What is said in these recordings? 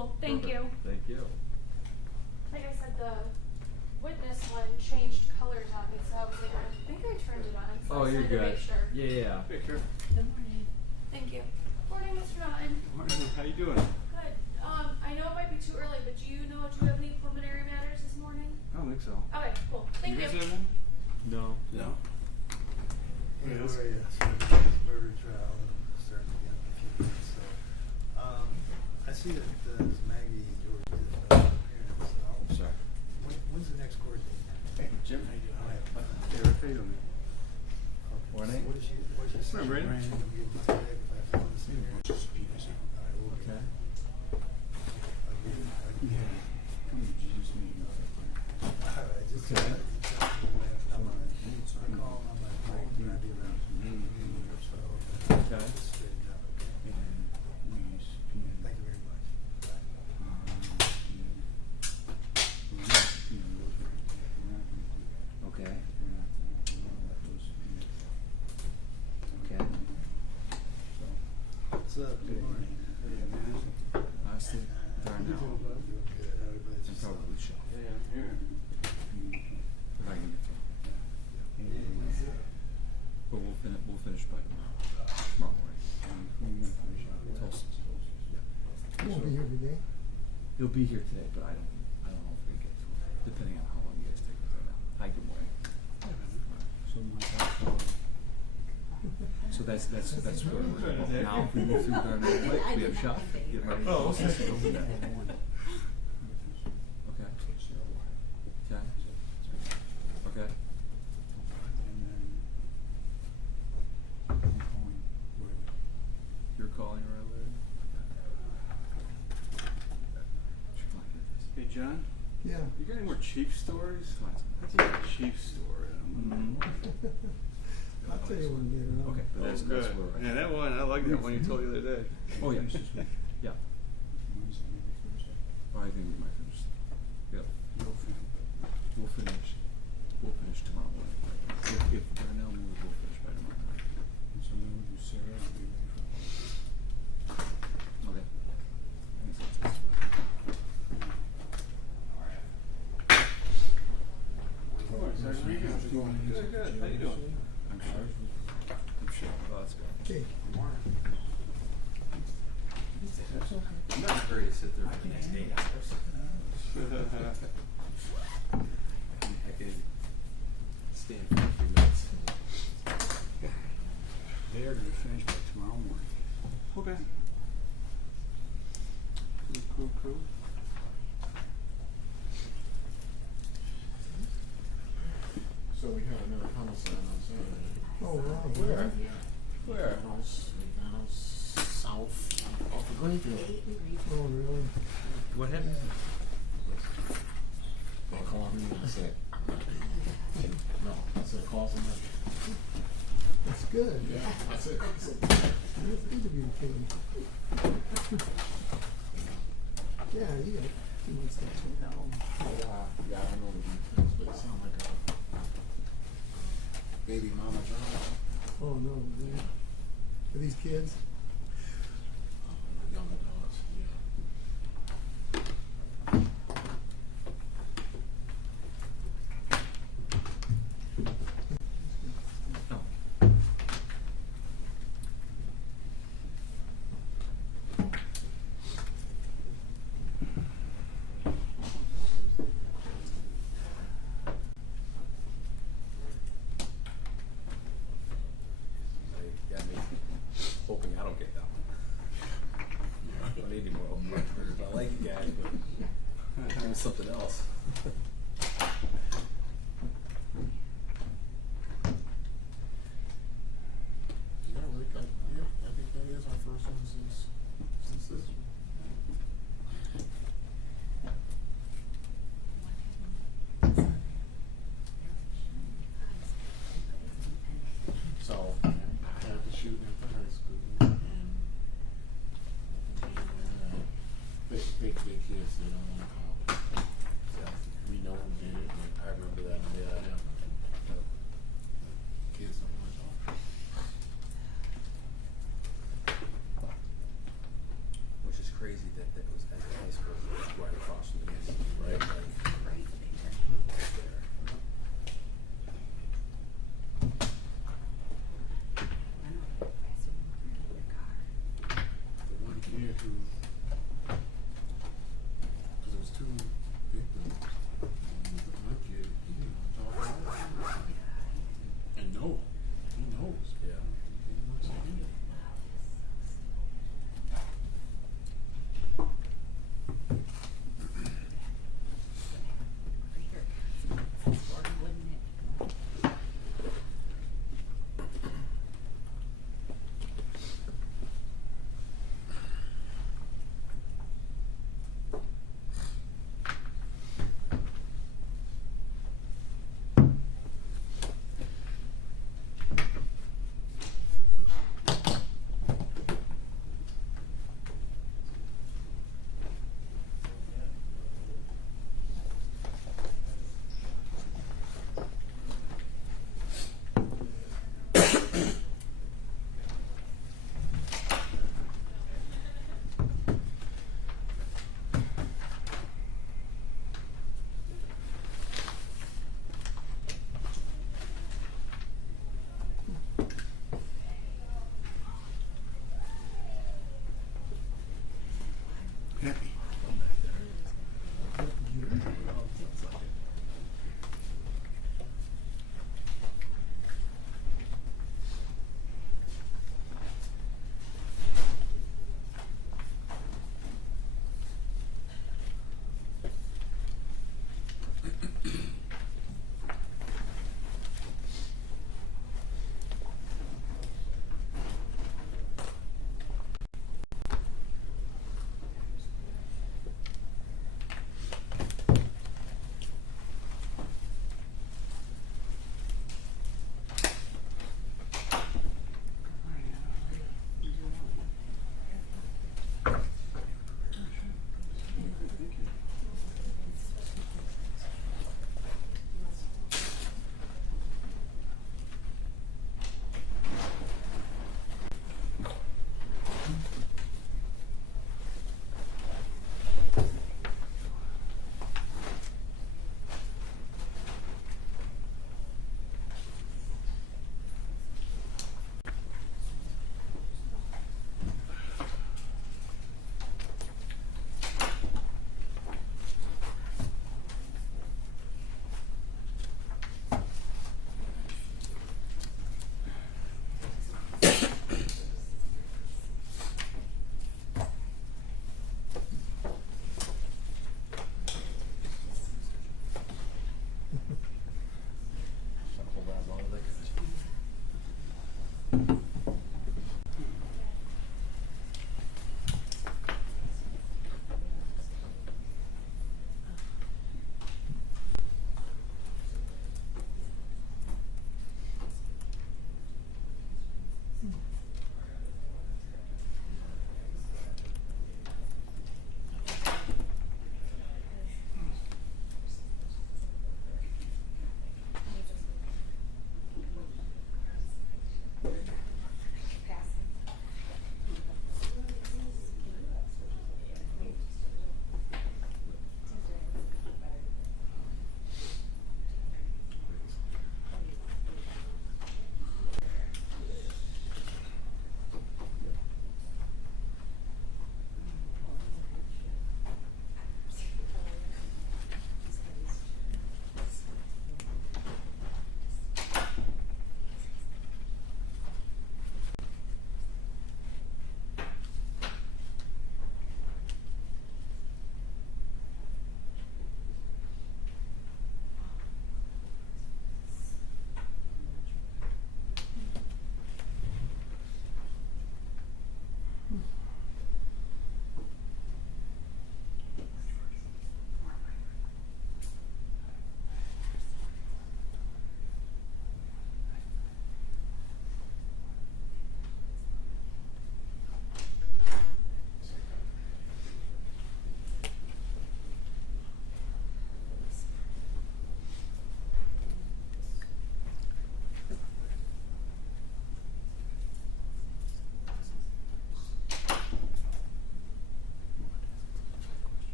Cool. Thank Perfect. you. Thank you. Like I said, the witness one changed colors on me, so I was like, I think I turned it on. So Oh, I you're just wanted to good. make sure. Yeah. Hey, sure. Good morning. Thank you. Morning, Mr. Naughton. Morning. How you doing? Good. I know it might be too early, but do you know if you have any preliminary matters this morning? I don't think so. Okay, cool. Thank you. guys have any? No. No. Hey, Yes. where are you? So this murder trial starting again in a few minutes. So, I see that Maggie and George did appearance. Sorry. When's the next court date? Hey, Jim. How you doing? Hi. Hey, Rick, how you doing, man? Morning. What is she saying? Morning, Brandon. I'm gonna give my leg if I have to see her. All right, we'll Okay. I'll give you. All right, just Okay. I'm on it. I call on my phone when I be around. So, Okay. just straighten out, okay? Thank you very much. Bye. Okay. Okay. What's up? Good morning. Honestly, darn now. Doing good. Everybody's I'm just probably shocked. Yeah, I'm here. If I can get through. But we'll finish by tomorrow morning. Tulsa. Yeah. You won't be here today? He'll be here today, but I don't know if we can get to it, depending on how long you guys take with right now. Hi, good morning. So that's where we're now. If we move through Darnell Lake, we have shop. Get ready. Oh, okay. Okay. Okay. Okay. You're calling right away? Hey, John. Yeah. You got any more chief stories? That's a chief story. I'll tell you when we get around. Okay, but that's good. where we're at. Yeah, that one, I like that one you told the other day. Oh, yeah. Yeah. Oh, I think we might finish. Yep. We'll finish tomorrow morning. If Darnell moves, we'll finish by tomorrow night. Okay. That's Good, good. How you doing? I'm sure. Oh, that's good. Okay. I'm not in a hurry to sit there for the next 8 hours. I could stand for a few minutes. They are gonna finish by tomorrow morning. Okay. Cool. So we have another homicide on Saturday. Oh, wow. Where? Where? South off of Greenfield. Oh, really? What happened? They called me and I said, no, I said, call somebody. That's good. Yeah, I said, It's good to be the king. Yeah, you got 2 months to check out. yeah, I don't know the details, but it sounded like a baby mama drama. Oh, no, man. For these kids? Young adults, yeah. Oh. Got me hoping I don't get that one. I don't need any more open murders. I like you guys, but give me something else. Yeah, Rick, I think that is our first one since this one. So, I had the shooting at the high school, and big kids, they don't want to call. We know who did it, but I remember that, yeah. Kids don't want to talk. Which is crazy that was at the high school.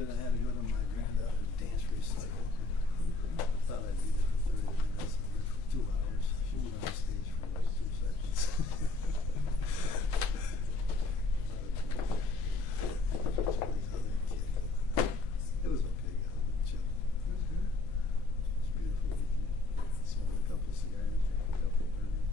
good. I had to go to my granddaughter's dance recital. I thought I'd be there for 30 minutes. I was there for 2 hours. She was on stage for like 2 seconds. It was okay, yeah, chill. It was good. It's a beautiful weekend. Smoked a couple of cigars, drank a couple of bourbon.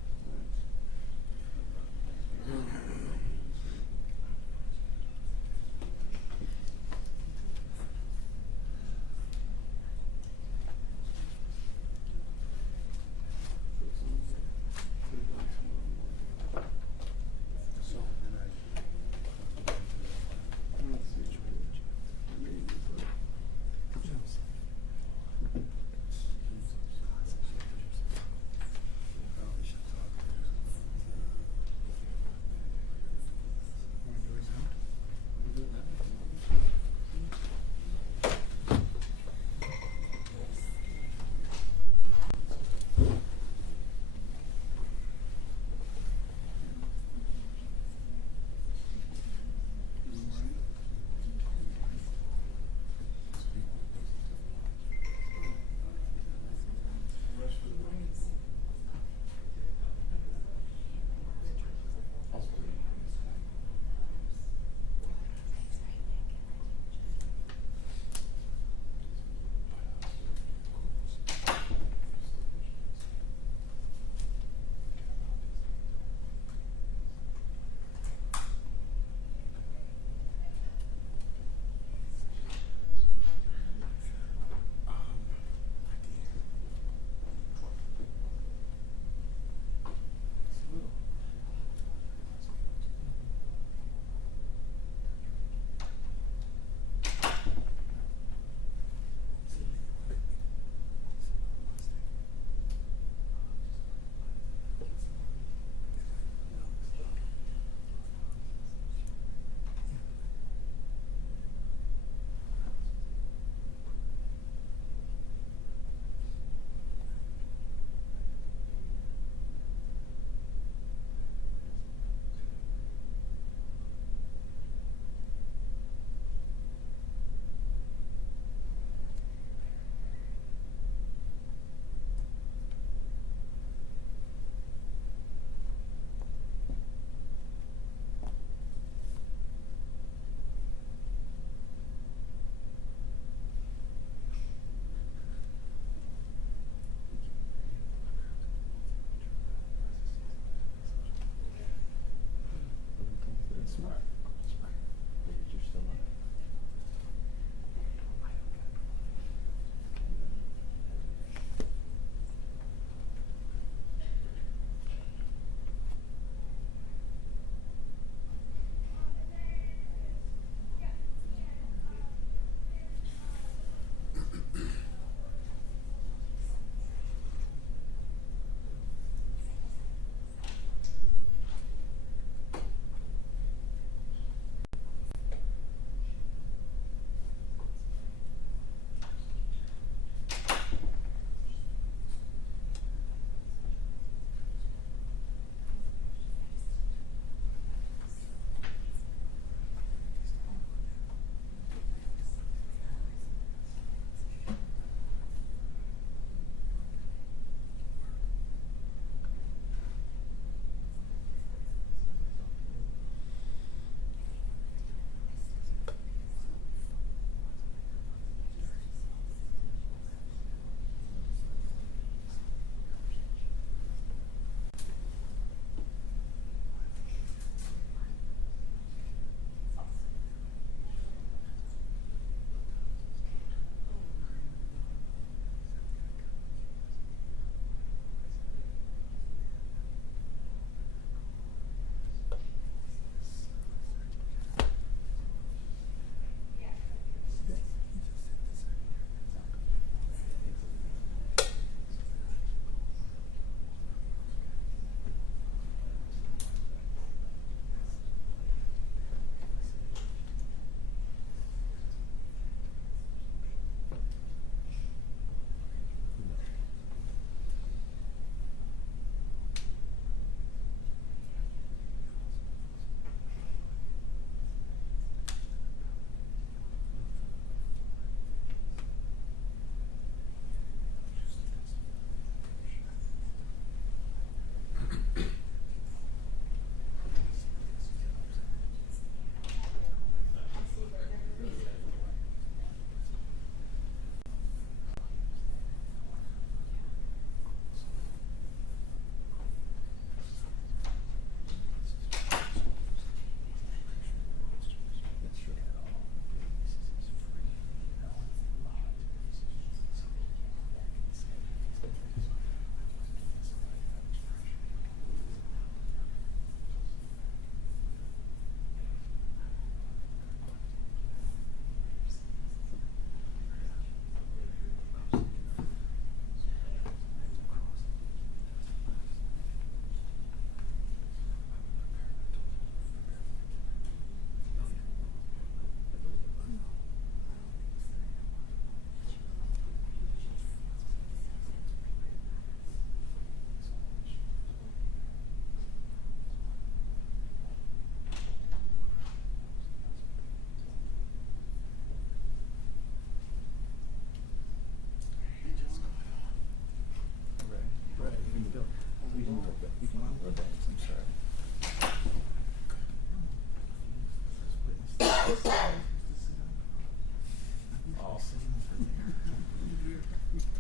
Awesome.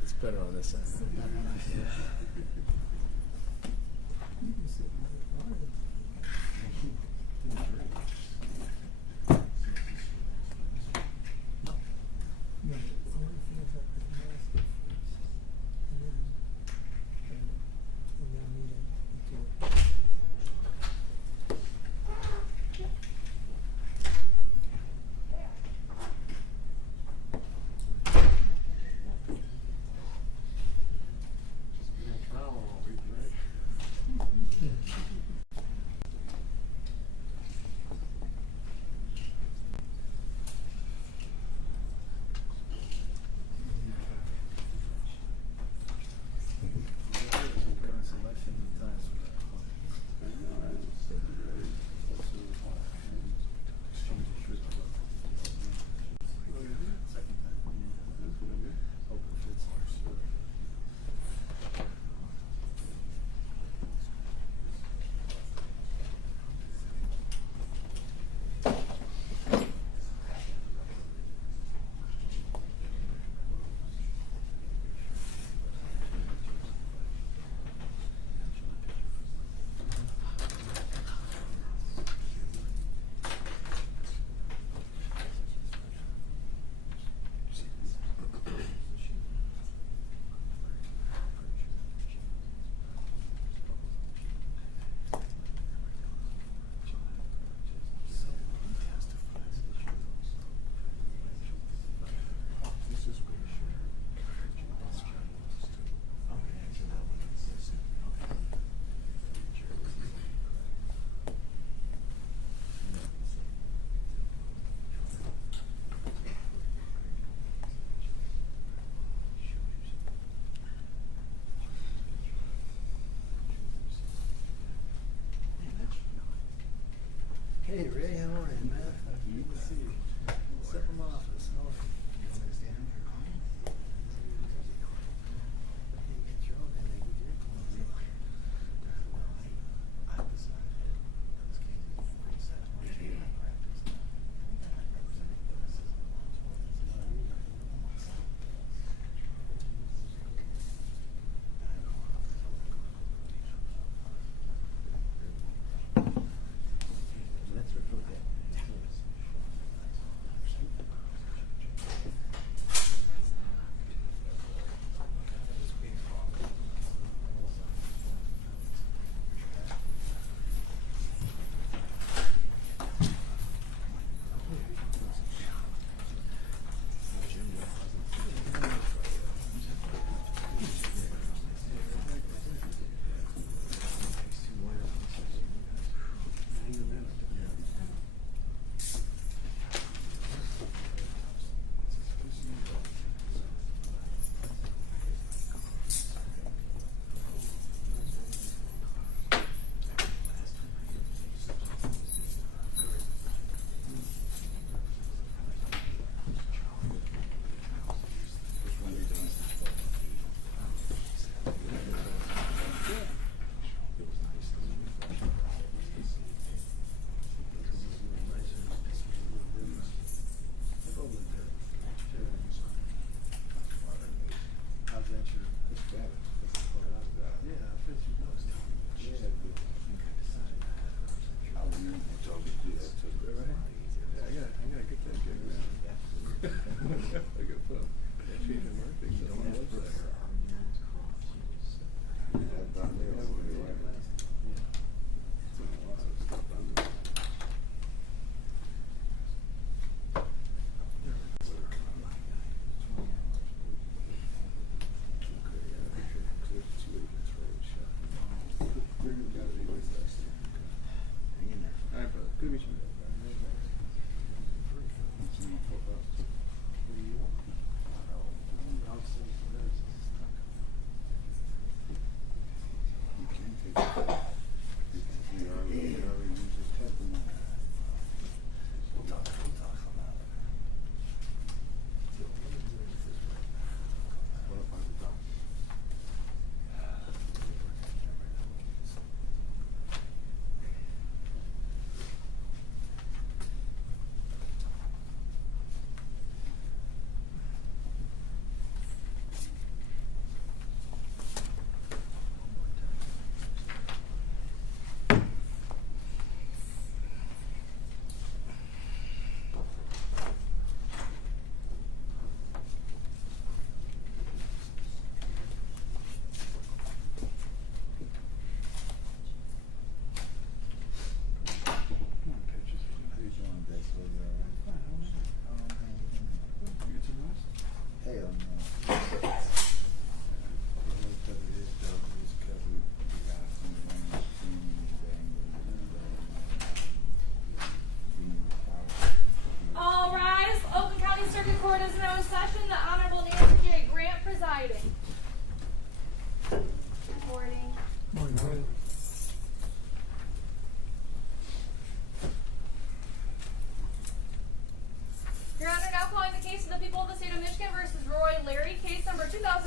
It's better on this side. You can sit in the car. No, the only thing is that the mask is first. And then we need to Hey Ray, how are you, man? Good to see you. Step from office. How are you? You get your own and they give you a call. I decided this case is pretty sad. Why don't you practice? That's right.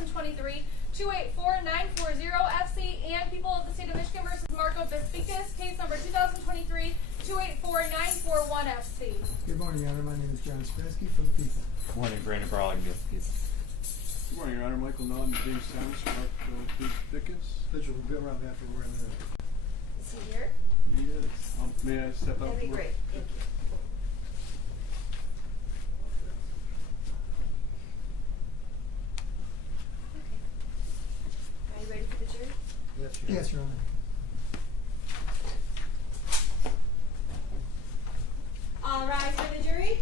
2023, 284-940 FC, and People of the State of Michigan versus Marco Vespikas, case number 2023, 284-941 FC. Good morning, Your Honor. My name is John Spinsky for the People. Good morning, Brandon Brawling, yes, please. Good morning, Your Honor. Michael Naughton, James Thomas, Mark Dickens. Mitchell will be around after we're in there. Is he here? He is. May I step out? That'd be for- great. Thank you. Okay. Are you ready for the jury? Yes, Yes, Your Honor. All rise for the jury.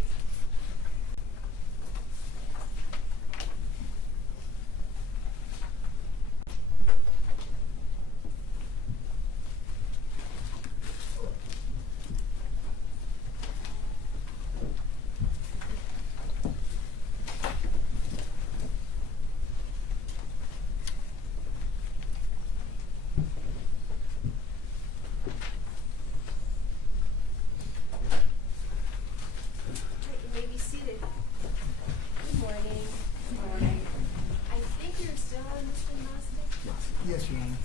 You may be seated. Good morning. Good morning. I think you're still on, Mr. Mostic? Yes, Your Honor.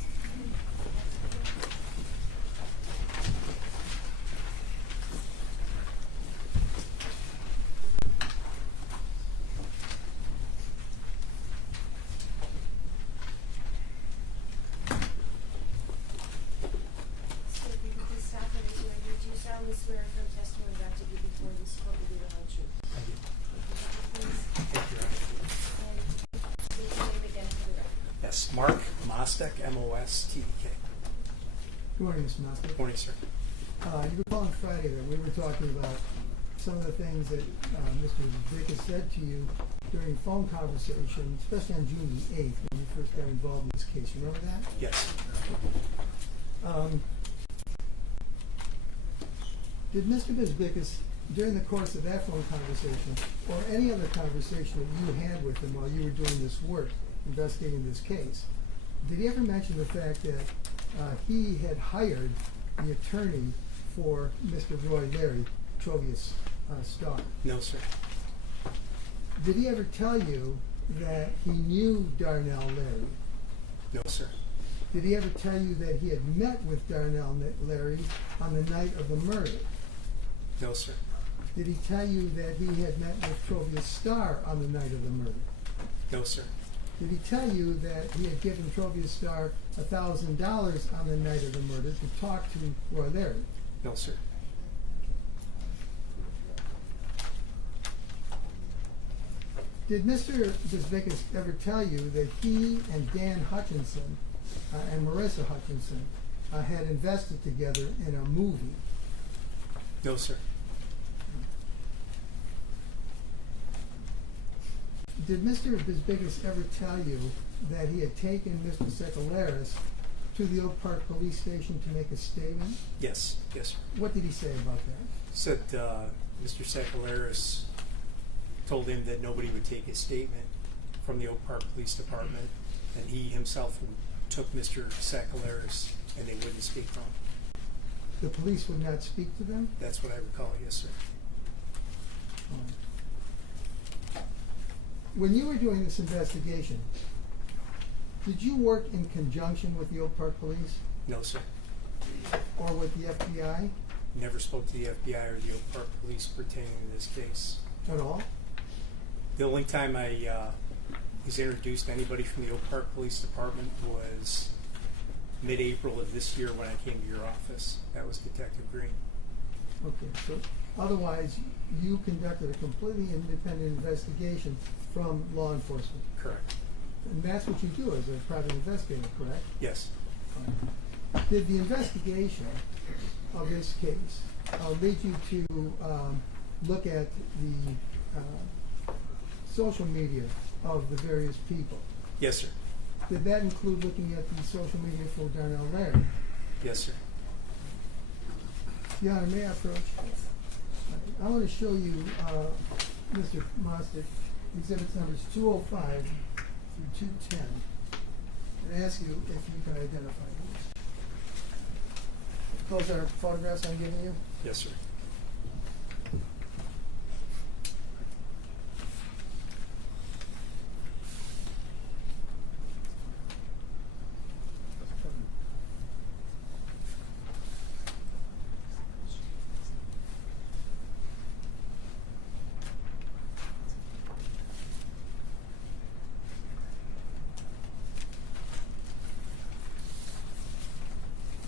So if you could please stop and raise your right hand. Do you solemnly swear affirm testimony about to give before this court will be the whole truth? I do. Please. Thank you, Your Honor. And state your name again for the record. Yes, Mark Mostek, M-O-S-T-E-K. Good morning, Mr. Mostek. Morning, sir. You recall on Friday that we were talking about some of the things that Mr. Vickers said to you during phone conversation, especially on June the 8th when you first got involved in this case. You remember that? Yes. Did Mr. Vickers, during the course of that phone conversation, or any other conversation that you had with him while you were doing this work, investigating this case, did he ever mention the fact that he had hired the attorney for Mr. Roy Larry, Trovius Starr? No, sir. Did he ever tell you that he knew Darnell Larry? No, sir. Did he ever tell you that he had met with Darnell Larry on the night of the murder? No, sir. Did he tell you that he had met with Trovius Starr on the night of the murder? No, sir. Did he tell you that he had given Trovius Starr $1,000 on the night of the murder to talk to Roy Larry? No, sir. Did Mr. Vickers ever tell you that he and Dan Hutchinson and Marissa Hutchinson had invested together in a movie? No, sir. Did Mr. Vickers ever tell you that he had taken Mr. Sekelaris to the Oak Park Police Station to make a statement? Yes. Yes, sir. What did he say about that? Said Mr. Sekelaris told him that nobody would take his statement from the Oak Park Police Department, and he himself took Mr. Sekelaris, and they wouldn't speak from him. The police would not speak to them? That's what I recall, yes, sir. When you were doing this investigation, did you work in conjunction with the Oak Park Police No, sir. or with the FBI Never spoke to the FBI or the Oak Park Police pertaining to this case. at all? The only time I was introduced to anybody from the Oak Park Police Department was mid-April of this year when I came to your office. That was Detective Green. Okay, so otherwise you conducted a completely independent investigation from law enforcement. Correct. And that's what you do as a private investigator, correct? Yes. Did the investigation of this case lead you to look at the social media of the various people? Yes, sir. Did that include looking at the social media for Darnell Larry? Yes, sir. Your Honor, may I approach? Yes. I want to show you, Mr. Mostic, exhibits numbers 205 through 210, and ask you if you can identify these. Those are photographs I'm giving you? Yes, sir.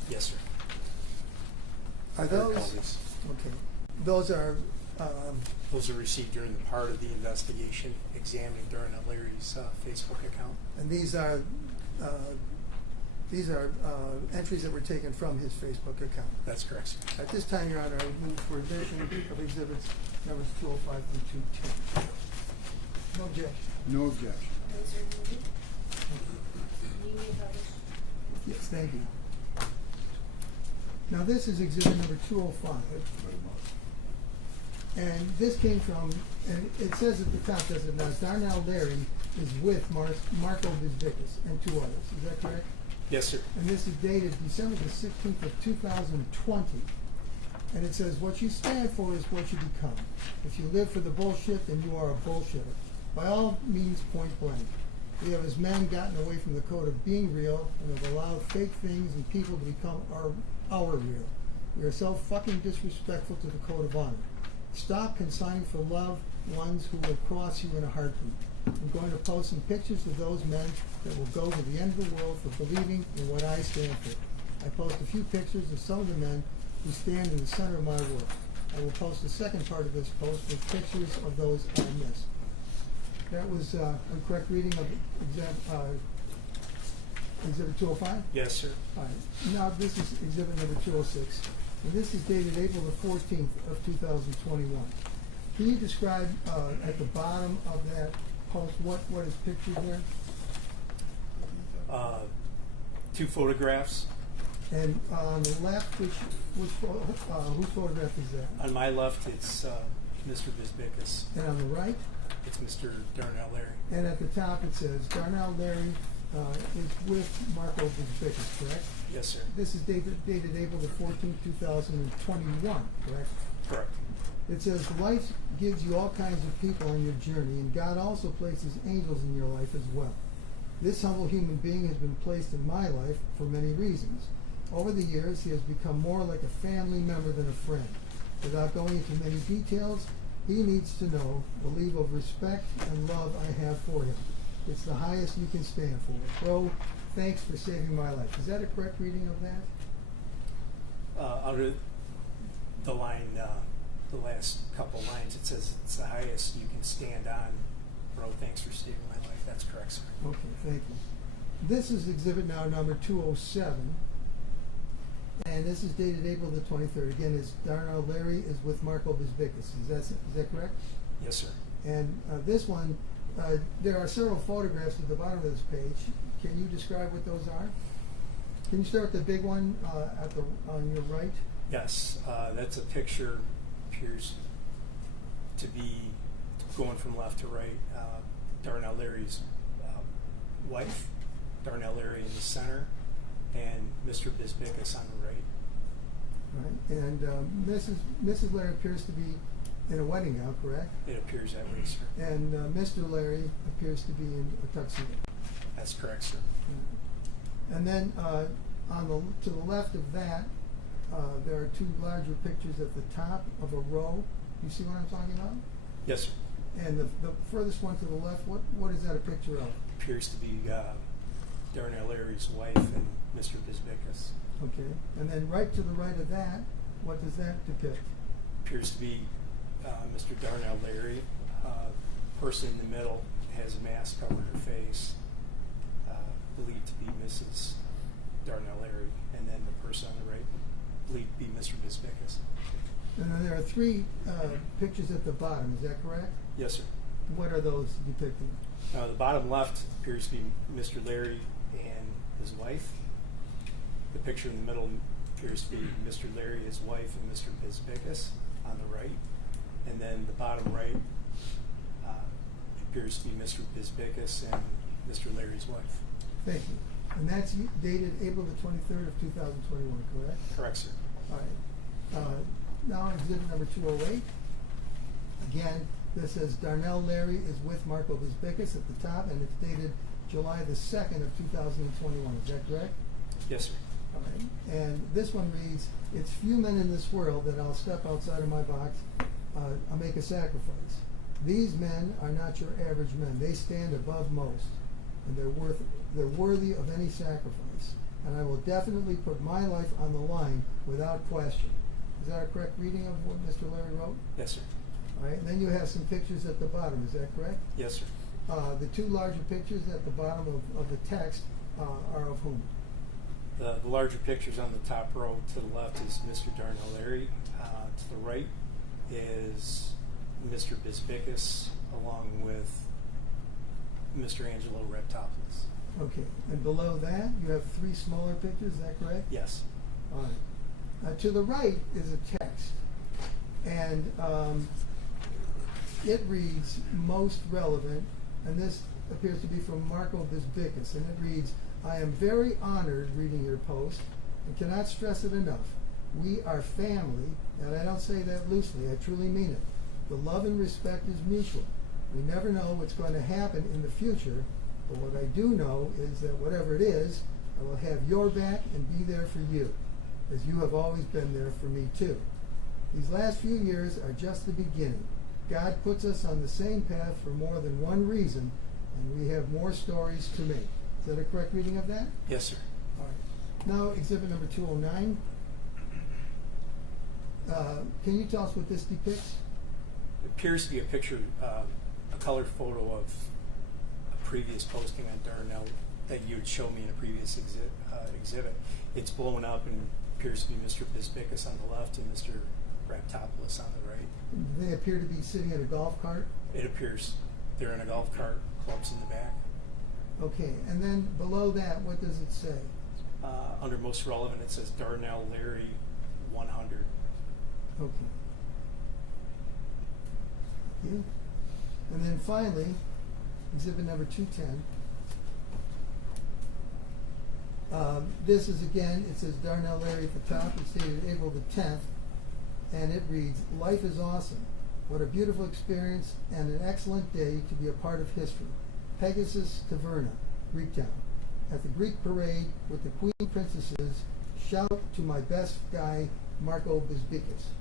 Yes, sir. Are They're those, copies. okay, those are, Those are received during the part of the investigation examining Darnell Larry's Facebook account. and these are entries that were taken from his Facebook account. That's correct, sir. At this time, Your Honor, I move for admission of exhibits numbers 205 through 210. No objection. No objection. Those are moving. You may publish. Yes, thank you. Now, this is exhibit number 205. And this came from, and it says at the top, does it not, Darnell Larry is with Marco Vizbickas and two others. Is that correct? Yes, sir. And this is dated December the 16th of 2020. And it says, what you stand for is what you become. If you live for the bullshit, then you are a bullshitter. By all means, point blank. We have as men gotten away from the code of being real and have allowed fake things and people to become our real. We are so fucking disrespectful to the code of honor. Stop consigning for loved ones who will cross you in a heartbeat. I'm going to post some pictures of those men that will go to the end of the world for believing in what I stand for. I post a few pictures of some of the men who stand in the center of my work. I will post the second part of this post with pictures of those I missed. That was a correct reading of exhibit 205? Yes, sir. All right. Now this is exhibit number 206. And this is dated April the 14th of 2021. Can you describe at the bottom of that post what is pictured there? Two photographs. And on the left, whose photograph is that? On my left, it's Mr. Vizbickas. And on the right? It's Mr. Darnell Larry. And at the top it says, Darnell Larry is with Marco Vizbickas, correct? Yes, sir. This is dated April the 14th, 2021, correct? Correct. It says, life gives you all kinds of people on your journey, and God also places angels in your life as well. This humble human being has been placed in my life for many reasons. Over the years, he has become more like a family member than a friend. Without going into many details, he needs to know the level of respect and love I have for him. It's the highest you can stand for. Bro, thanks for saving my life. Is that a correct reading of that? Under the line, the last couple lines, it says it's the highest you can stand on. Bro, thanks for saving my life. That's correct, sir. Okay, thank you. This is exhibit now number 207. And this is dated April the 23rd. Again, it's Darnell Larry is with Marco Vizbickas. Is that correct? Yes, sir. And this one, there are several photographs at the bottom of this page. Can you describe what those are? Can you start with the big one on your right? Yes, that's a picture, appears to be going from left to right. Darnell Larry's wife, Darnell Larry in the center, and Mr. Vizbickas on the right. Right. And Mrs. Larry appears to be in a wedding gown, correct? It appears that way, sir. And Mr. Larry appears to be in a tuxedo. That's correct, sir. And then to the left of that, there are two larger pictures at the top of a row. You see what I'm talking about? Yes, sir. And the furthest one to the left, what is that a picture of? Appears to be Darnell Larry's wife and Mr. Vizbickas. Okay. And then right to the right of that, what does that depict? Appears to be Mr. Darnell Larry. Person in the middle has a mask covering her face, believed to be Mrs. Darnell Larry, and then the person on the right believed to be Mr. Vizbickas. And then there are three pictures at the bottom, is that correct? Yes, sir. What are those depicting? The bottom left appears to be Mr. Larry and his wife. The picture in the middle appears to be Mr. Larry, his wife, and Mr. Vizbickas on the right. And then the bottom right appears to be Mr. Vizbickas and Mr. Larry's wife. Thank you. And that's dated April the 23rd of 2021, correct? Correct, sir. All right. Now exhibit number 208. Again, this says Darnell Larry is with Marco Vizbickas at the top, and it's dated July the 2nd of 2021. Is that correct? Yes, sir. All right. And this one reads, it's few men in this world that I'll step outside of my box, I'll make a sacrifice. These men are not your average men. They stand above most, and they're worthy of any sacrifice. and I will definitely put my life on the line without question. Is that a correct reading of what Mr. Larry wrote? Yes, sir. All right, and then you have some pictures at the bottom, is that correct? Yes, sir. The two larger pictures at the bottom of the text are of whom? The larger pictures on the top row to the left is Mr. Darnell Larry. To the right is Mr. Bisbicus, along with Mr. Angelo Reptopoulos. Okay, and below that, you have three smaller pictures, is that correct? Yes. All right. To the right is a text, and it reads most relevant, and this appears to be from Marco Bisbicus, and it reads, I am very honored reading your post and cannot stress it enough. We are family, and I don't say that loosely, I truly mean it. The love and respect is mutual. We never know what's going to happen in the future, but what I do know is that whatever it is, I will have your back and be there for you, as you have always been there for me too. These last few years are just the beginning. God puts us on the same path for more than one reason, and we have more stories to make. Is that a correct reading of that? Yes, sir. All right. Now, exhibit number 209. Can you tell us what this depicts? It appears to be a picture, a colored photo of a previous posting on Darnell that you had shown me in a previous exhibit. It's blown up and appears to be Mr. Bisbicus on the left and Mr. Raptopoulos on the right. They appear to be sitting in a golf cart. It appears they're in a golf cart, clubs in the back. Okay, and then below that, what does it say? Under most relevant, it says Darnell Larry 100. Okay. Thank you. And then finally, exhibit number 210. This is again, it says Darnell Larry at the top. It's dated April the 10th, and it reads, Life is awesome. What a beautiful experience and an excellent day to be a part of history. Pegasus Taverna, Greektown. At the Greek parade with the Queen Princesses, shout to my best guy, Marco Bisbicus.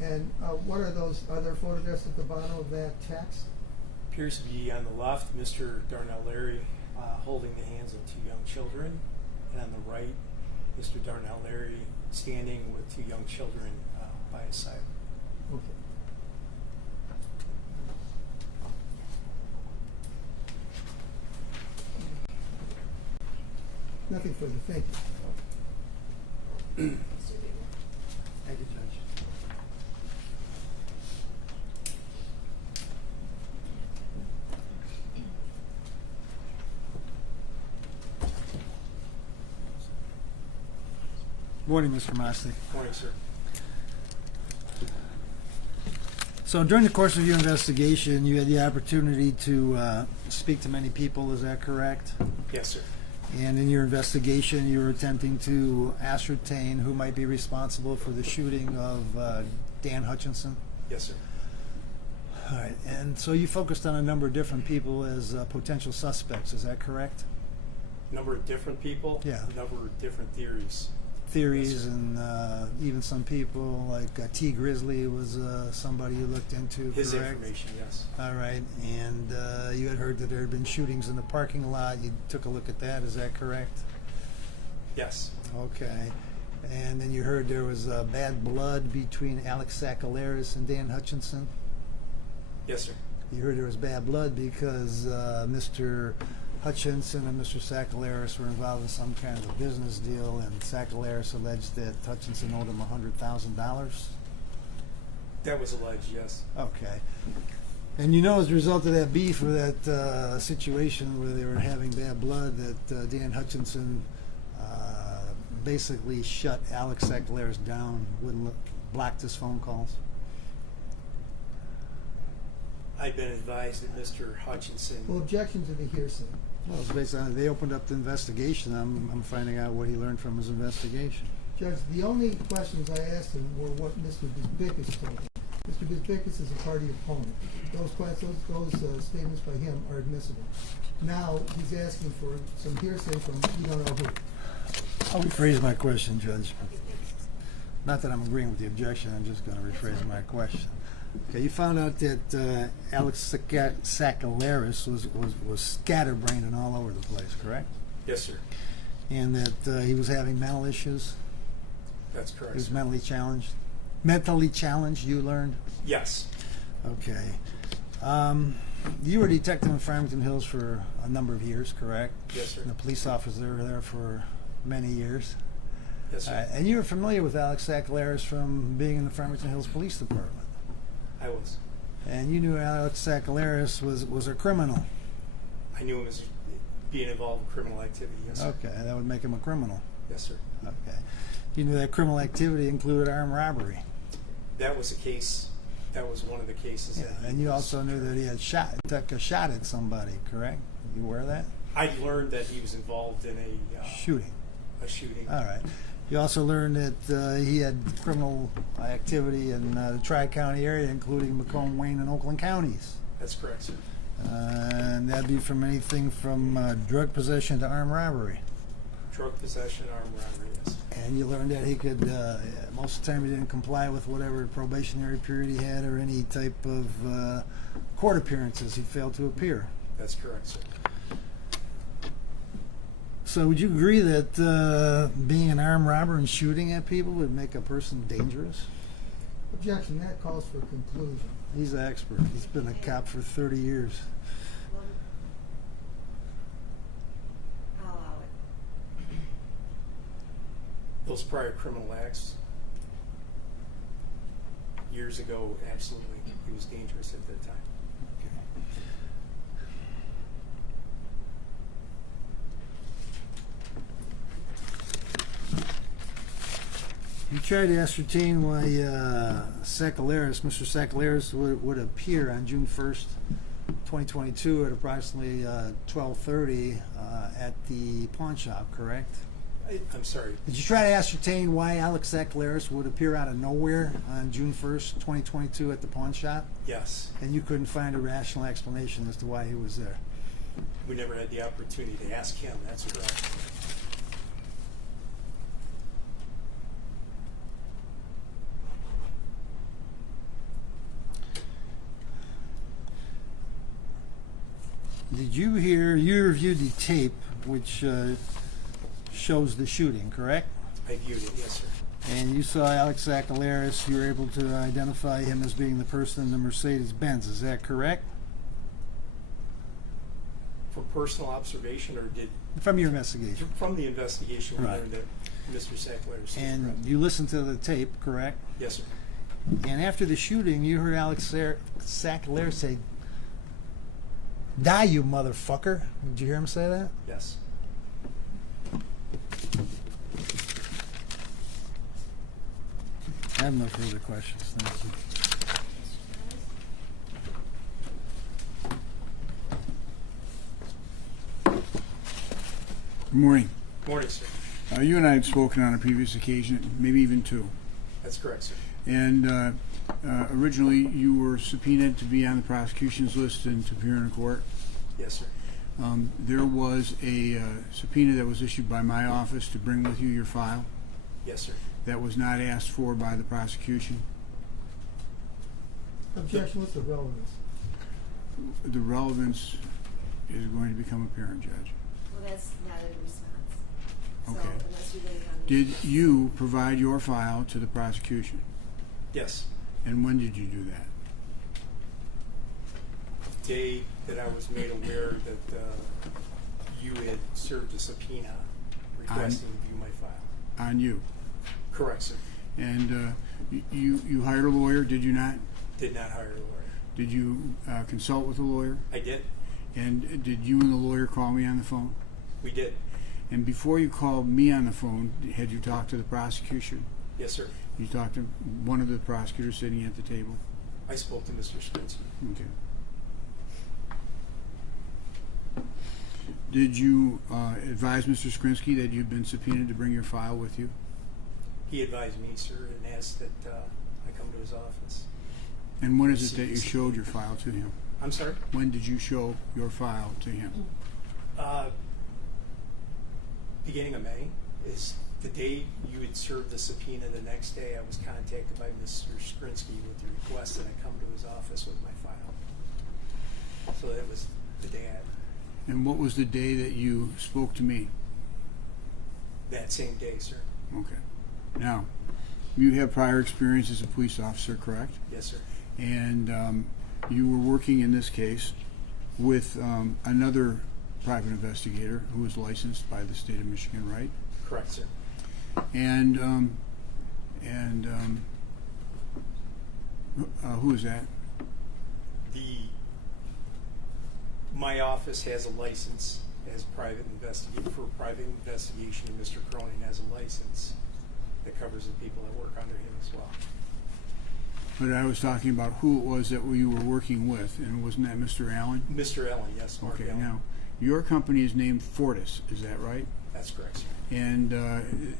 And what are those? Are there photographs at the bottom of that text? Appears to be on the left, Mr. Darnell Larry holding the hands of two young children, and on the right, Mr. Darnell Larry standing with two young children by his side. Okay. Nothing further. Thank you. Mr. Bieber? Thank you, Judge. Morning, Mr. Mosley. Morning, sir. So during the course of your investigation, you had the opportunity to speak to many people, is that correct? Yes, sir. And in your investigation, you were attempting to ascertain who might be responsible for the shooting of Dan Hutchinson? Yes, sir. All right, and so you focused on a number of different people as potential suspects, is that correct? Number of different people? Yeah. Number of different theories. Theories, Yes, sir. and even some people like T. Grizzly was somebody you looked into, His correct? information, yes. All right, and you had heard that there had been shootings in the parking lot. You took a look at that, is that correct? Yes. Okay. And then you heard there was bad blood between Alex Sakalaris and Dan Hutchinson? Yes, sir. You heard there was bad blood because Mr. Hutchinson and Mr. Sakalaris were involved in some kind of a business deal, and Sakalaris alleged that Hutchinson owed him $100,000? That was alleged, yes. Okay. And you know, as a result of that beef or that situation where they were having bad blood, that Dan Hutchinson basically shut Alex Sakalaris down, blocked his phone calls? I've been advised that Mr. Hutchinson... Well, objection to the hearsay. Well, it's based on, they opened up the investigation. I'm finding out what he learned from his investigation. Judge, the only questions I asked him were what Mr. Bisbicus told me. Mr. Bisbicus is a party opponent. Those statements by him are admissible. Now he's asking for some hearsay from you don't know who. I'll rephrase my question, Judge. Not that I'm agreeing with the objection, I'm just going to rephrase my question. Okay, you found out that Alex Sakalaris was scatterbrained and all over the place, correct? Yes, sir. and that he was having mental issues. That's correct. He was sir. mentally challenged. Mentally challenged, you learned? Yes. Okay. You were a detective in Farmington Hills for a number of years, correct? Yes, sir. And a police officer there for many years. Yes, sir. And you were familiar with Alex Sakalaris from being in the Farmington Hills Police Department. I was. And you knew Alex Sakalaris was a criminal. I knew him as being involved in criminal activity. Yes, sir. Okay, that would make him a criminal. Yes, sir. Okay. You knew that criminal activity included armed robbery. That was a case. That was one of the cases. Yeah, that he and you was also knew that he had took a shot at somebody, correct? You aware of that? I learned that he was involved in a Shooting. A shooting. All right. You also learned that he had criminal activity in the Tri-County area, including Macomb, Wayne, and Oakland counties. That's correct, sir. And that'd be from anything from drug possession to armed robbery. Drug possession, armed robbery. Yes. And you learned that he could, most of the time he didn't comply with whatever probationary period he had or any type of court appearances. He failed to appear. That's correct, sir. So would you agree that being an armed robber and shooting at people would make a person dangerous? Objection, that calls for a conclusion. He's an expert. He's been a cop for 30 years. I'll allow it. Those prior criminal acts years ago, absolutely, he was dangerous at that time. You tried to ascertain why Sakalaris, Mr. Sakalaris, would appear on June 1st, 2022 at approximately 12:30 at the pawn shop, correct? I'm sorry. Did you try to ascertain why Alex Sakalaris would appear out of nowhere on June 1st, 2022 at the pawn shop? Yes. And you couldn't find a rational explanation as to why he was there? We never had the opportunity to ask him. That's correct. Did you hear, you reviewed the tape which shows the shooting, correct? I viewed it, yes, sir. And you saw Alex Sakalaris, you were able to identify him as being the person in the Mercedes-Benz, is that correct? From personal observation, or did From your investigation. from the investigation we Right. learned that Mr. Sakalaris was And present. you listened to the tape, correct? Yes, sir. And after the shooting, you heard Alex Sakalaris say, "Die, you motherfucker." Did you hear him say that? Yes. I have no further questions. Thank you. Good morning. Morning, sir. You and I had spoken on a previous occasion, maybe even two. That's correct, sir. And originally, you were subpoenaed to be on the prosecution's list and to appear in court. Yes, sir. There was a subpoena that was issued by my office to bring with you your file. Yes, sir. That was not asked for by the prosecution. Objection, what's the relevance? The relevance is going to become apparent, Judge. Well, that's not a response. So Okay. unless you get it on Did you provide your file to the prosecution? Yes. And when did you do that? The day that I was made aware that you had served a subpoena requesting to view my file. On you. Correct, sir. And you hired a lawyer, did you not? Did not hire a lawyer. Did you consult with a lawyer? I did. And did you and the lawyer call me on the phone? We did. And before you called me on the phone, had you talked to the prosecution? Yes, sir. You talked to one of the prosecutors sitting at the table? I spoke to Mr. Spencer. Okay. Did you advise Mr. Skrinsky that you'd been subpoenaed to bring your file with you? He advised me, sir, and asked that I come to his office. And when is it that you showed your file to him? I'm sorry? When did you show your file to him? Beginning of May is the day you had served the subpoena. The next day I was contacted by Mr. Skrinsky with the request that I come to his office with my file. So that was the day I... And what was the day that you spoke to me? That same day, sir. Okay. Now, you have prior experience as a police officer, correct? Yes, sir. And you were working in this case with another private investigator who was licensed by the state of Michigan, right? Correct, sir. And who is that? My office has a license as private investigator for private investigation, and Mr. Cronin has a license that covers the people that work under him as well. But I was talking about who it was that you were working with, and wasn't that Mr. Allen? Mr. Allen, yes, Mark Okay, Allen. now, your company is named Fortis, is that right? That's correct, sir. And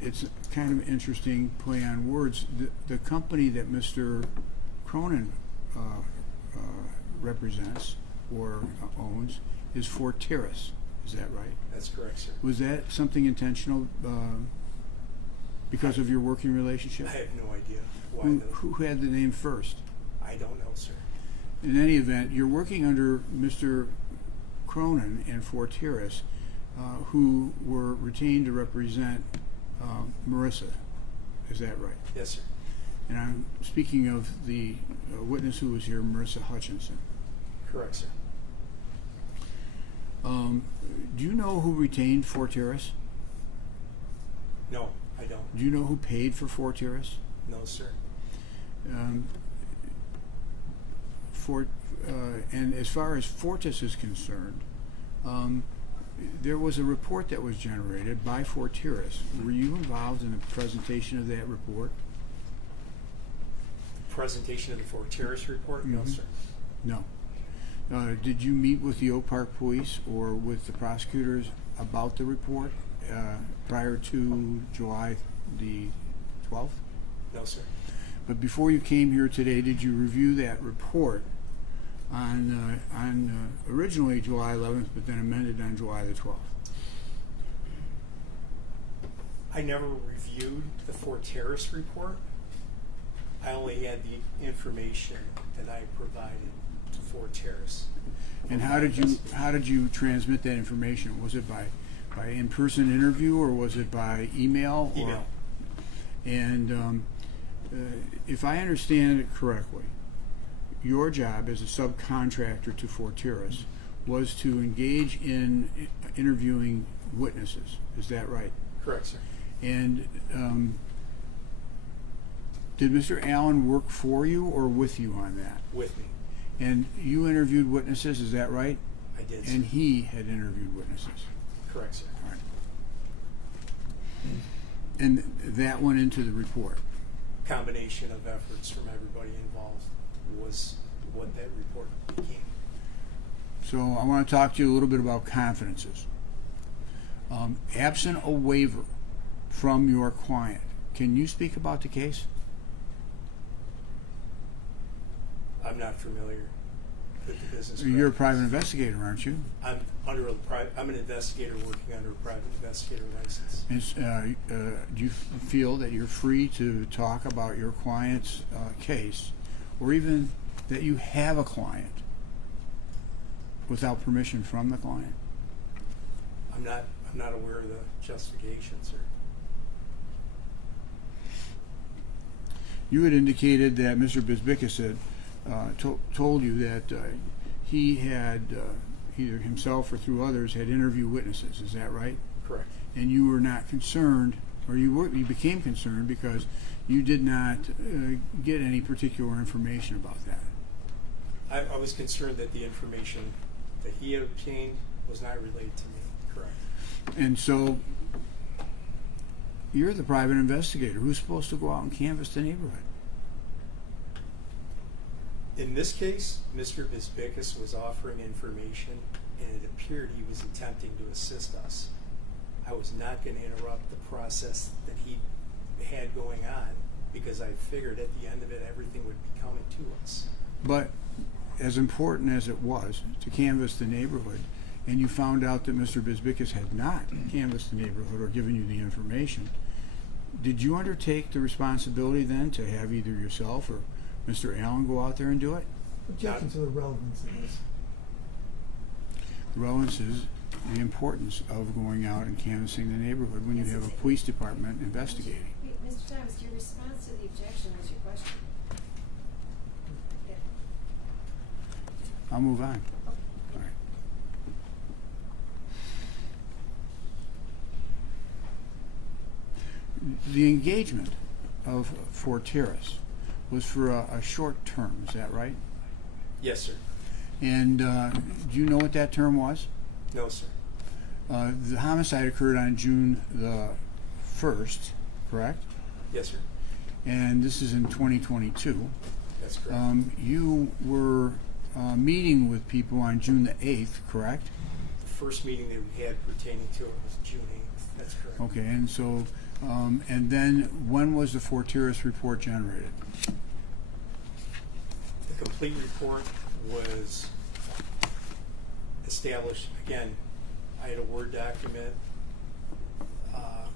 it's kind of interesting play on words. The company that Mr. Cronin represents or owns is Forterra. Is that right? That's correct, sir. Was that something intentional because of your working relationship? I have no idea why. Who had the name first? I don't know, sir. In any event, you're working under Mr. Cronin and Forterra, who were retained to represent Marissa. Is that right? Yes, sir. And I'm speaking of the witness who was here, Marissa Hutchinson. Correct, sir. Do you know who retained Forterra? No, I don't. Do you know who paid for Forterra? No, sir. And as far as Fortis is concerned, there was a report that was generated by Forterra. Were you involved in the presentation of that report? The presentation of the Forterra report? No, sir. No. Did you meet with the Oak Park Police or with the prosecutors about the report prior to July the 12th? No, sir. But before you came here today, did you review that report on originally July 11th, but then amended on July the 12th? I never reviewed the Forterra report. I only had the information that I provided to Forterra. And how did you transmit that information? Was it by in-person interview or was it by email? Email. And if I understand it correctly, your job as a subcontractor to Forterra was to engage in interviewing witnesses. Is that right? Correct, sir. And did Mr. Allen work for you or with you on that? With me. And you interviewed witnesses, is that right? I did, sir. And he had interviewed witnesses. Correct, sir. All right. And that went into the report. Combination of efforts from everybody involved was what that report became. So I want to talk to you a little bit about confidences. Absent a waiver from your client, can you speak about the case? I'm not familiar with the business. You're a practice. private investigator, aren't you? I'm an investigator working under a private investigator license. Do you feel that you're free to talk about your client's case, or even that you have a client without permission from the client? I'm not aware of the justification, sir. You had indicated that Mr. Bisbickus had told you that he had either himself or through others had interviewed witnesses. Is that right? Correct. And you were not concerned, or you became concerned because you did not get any particular information about that. I was concerned that the information that he had obtained was not relayed to me. Correct. And so you're the private investigator. Who's supposed to go out and canvass the neighborhood? In this case, Mr. Bisbickus was offering information, and it appeared he was attempting to assist us. I was not going to interrupt the process that he had going on because I figured at the end of it, everything would be coming to us. But as important as it was to canvass the neighborhood, and you found out that Mr. Bisbickus had not canvassed the neighborhood or given you the information, did you undertake the responsibility then to have either yourself or Mr. Allen go out there and do it? Objection to the relevance of this. The relevance is the importance of going out and canvassing the neighborhood when you have a police department investigating. Wait, Mr. Thomas, your response to the objection was your question. Yeah. I'll move on. All right. The engagement of Forteris was for a short term, is that right? Yes, sir. And do you know what that term was? No, sir. The homicide occurred on June the 1st, correct? Yes, sir. And this is in 2022. That's correct. You were meeting with people on June the 8th, correct? The first meeting that we had pertaining to it was June 8th. That's correct. Okay, and so, and then when was the Forteris report generated? The complete report was established, again, I had a Word document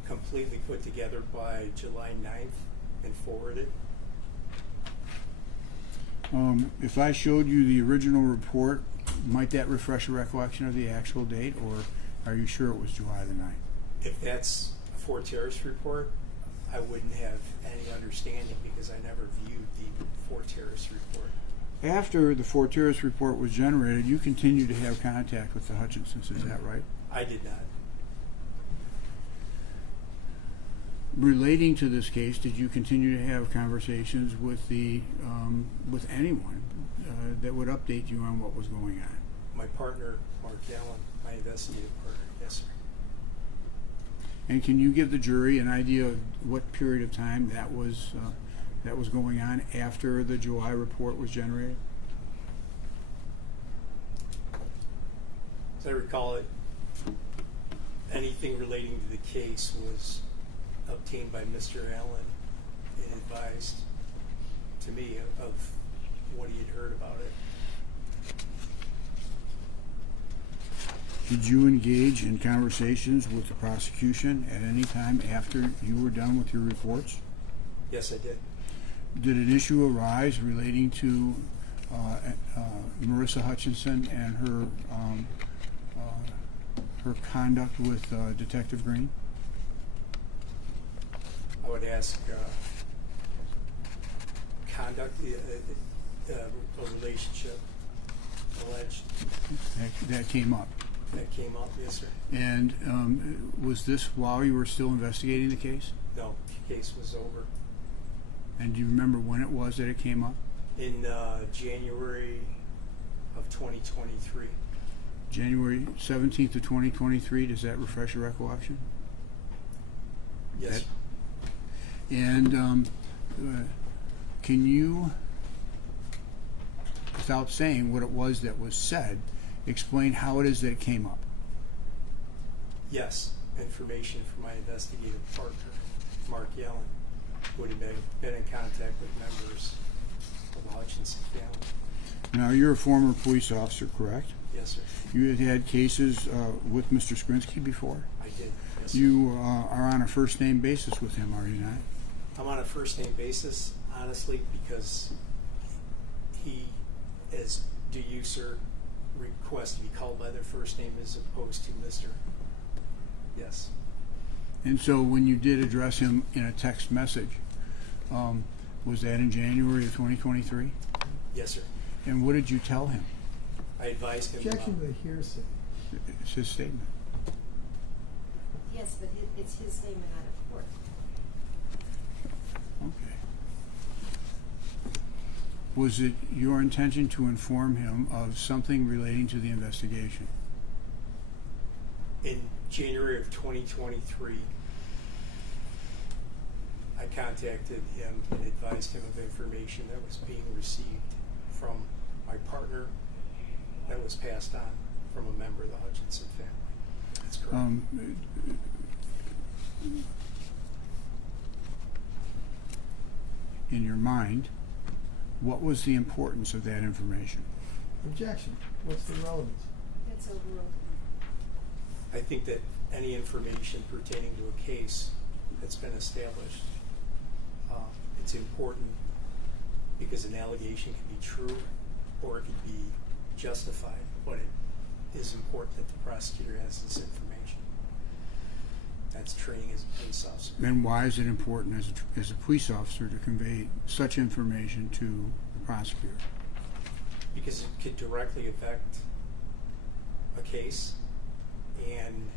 completely put together by July 9th and forwarded. If I showed you the original report, might that refresh a recollection of the actual date, or are you sure it was July the 9th? If that's a Forteris report, I wouldn't have any understanding because I never viewed the Forteris report. After the Forteris report was generated, you continued to have contact with the Hutchinsons, is that right? I did not. Relating to this case, did you continue to have conversations with the with anyone that would update you on what was going on? My partner, Mark Allen, my investigative partner, yes, sir. And can you give the jury an idea of what period of time that was going on after the July report was generated? As I recall it, anything relating to the case was obtained by Mr. Allen and advised to me of what he had heard about it. Did you engage in conversations with the prosecution at any time after you were done with your reports? Yes, I did. Did an issue arise relating to Marissa Hutchinson and her conduct with Detective Green? I would ask conduct, a relationship alleged. That came up. That came up, yes, sir. And was this while you were still investigating the case? No, the case was over. And do you remember when it was that it came up? In January of 2023. January 17th of 2023. Does that refresh your recollection? Yes. And can you, without saying what it was that was said, explain how it is that it came up? Yes. Information from my investigative partner, Mark Allen, who would have been in contact with members of the Hutchinson family. Now, you're a former police officer, correct? Yes, sir. You had had cases with Mr. Skrinsky before? I did. Yes, sir. You are on a first-name basis with him, are you not? I'm on a first-name basis, honestly, because he, as do you, sir, request to be called by their first name as opposed to Mr. Yes. And so when you did address him in a text message, was that in January of 2023? Yes, sir. And what did you tell him? I advised him. Objection to the hearsay. It's his statement. Yes, but it's his statement out of court. Okay. Was it your intention to inform him of something relating to the investigation? In January of 2023, I contacted him and advised him of information that was being received from my partner that was passed on from a member of the Hutchinson family. That's correct. In your mind, what was the importance of that information? Objection. What's the relevance? That's overruled. I think that any information pertaining to a case that's been established, it's important because an allegation can be true or it can be justified, but is important that the prosecutor has this information. That's training as a police officer. And why is it important as a police officer to convey such information to the prosecutor? Because it could directly affect a case, and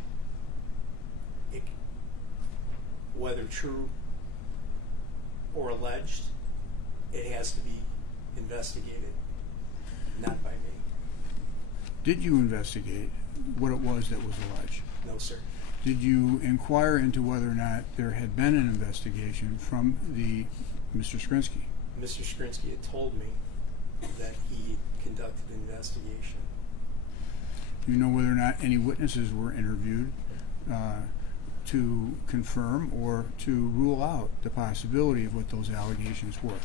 it, whether true or alleged, it has to be investigated, not by me. Did you investigate what it was that was alleged? No, sir. Did you inquire into whether or not there had been an investigation from Mr. Skrinsky? Mr. Skrinsky had told me that he conducted an investigation. Do you know whether or not any witnesses were interviewed to confirm or to rule out the possibility of what those allegations were?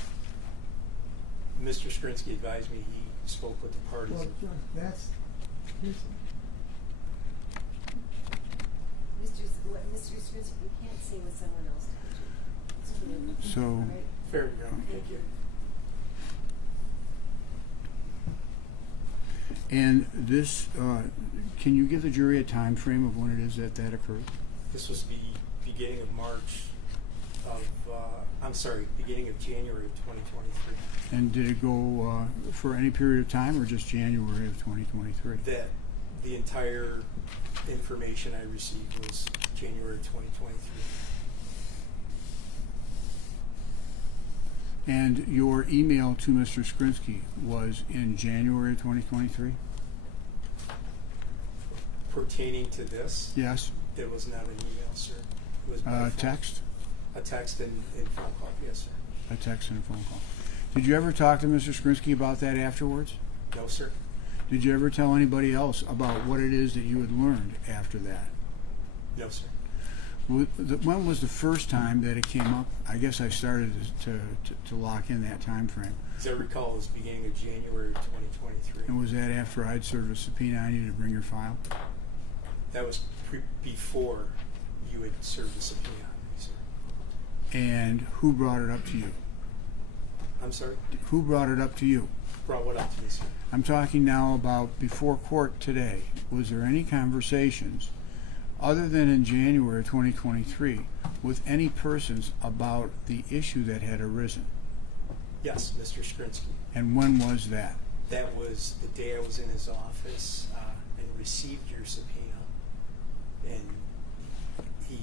Mr. Skrinsky advised me he spoke with the parties. Well, John, that's here's Mr. Spencer, you can't say what someone else told you. So, Right? Fair enough. Thank you. and this, can you give the jury a time frame of when it is that occurred? This was the beginning of March of, beginning of January of 2023. And did it go for any period of time or just January of 2023? That the entire information I received was January 2023. And your email to Mr. Skrinsky was in January of 2023? Pertaining to this, Yes. it was not an email, sir. It was by phone. Text? A text and phone call, yes, sir. A text and a phone call. Did you ever talk to Mr. Skrinsky about that afterwards? No, sir. Did you ever tell anybody else about what it is that you had learned after that? No, sir. When was the first time that it came up? I guess I started to lock in that time frame. As I recall, it was beginning of January of 2023. And was that after I'd served a subpoena on you to bring your file? That was before you had served the subpoena on me, sir. And who brought it up to you? I'm sorry? Who brought it up to you? Brought what up to me, sir? I'm talking now about before court today. Was there any conversations other than in January 2023 with any persons about the issue that had arisen? Yes, Mr. Skrinsky. And when was that? That was the day I was in his office and received your subpoena. And he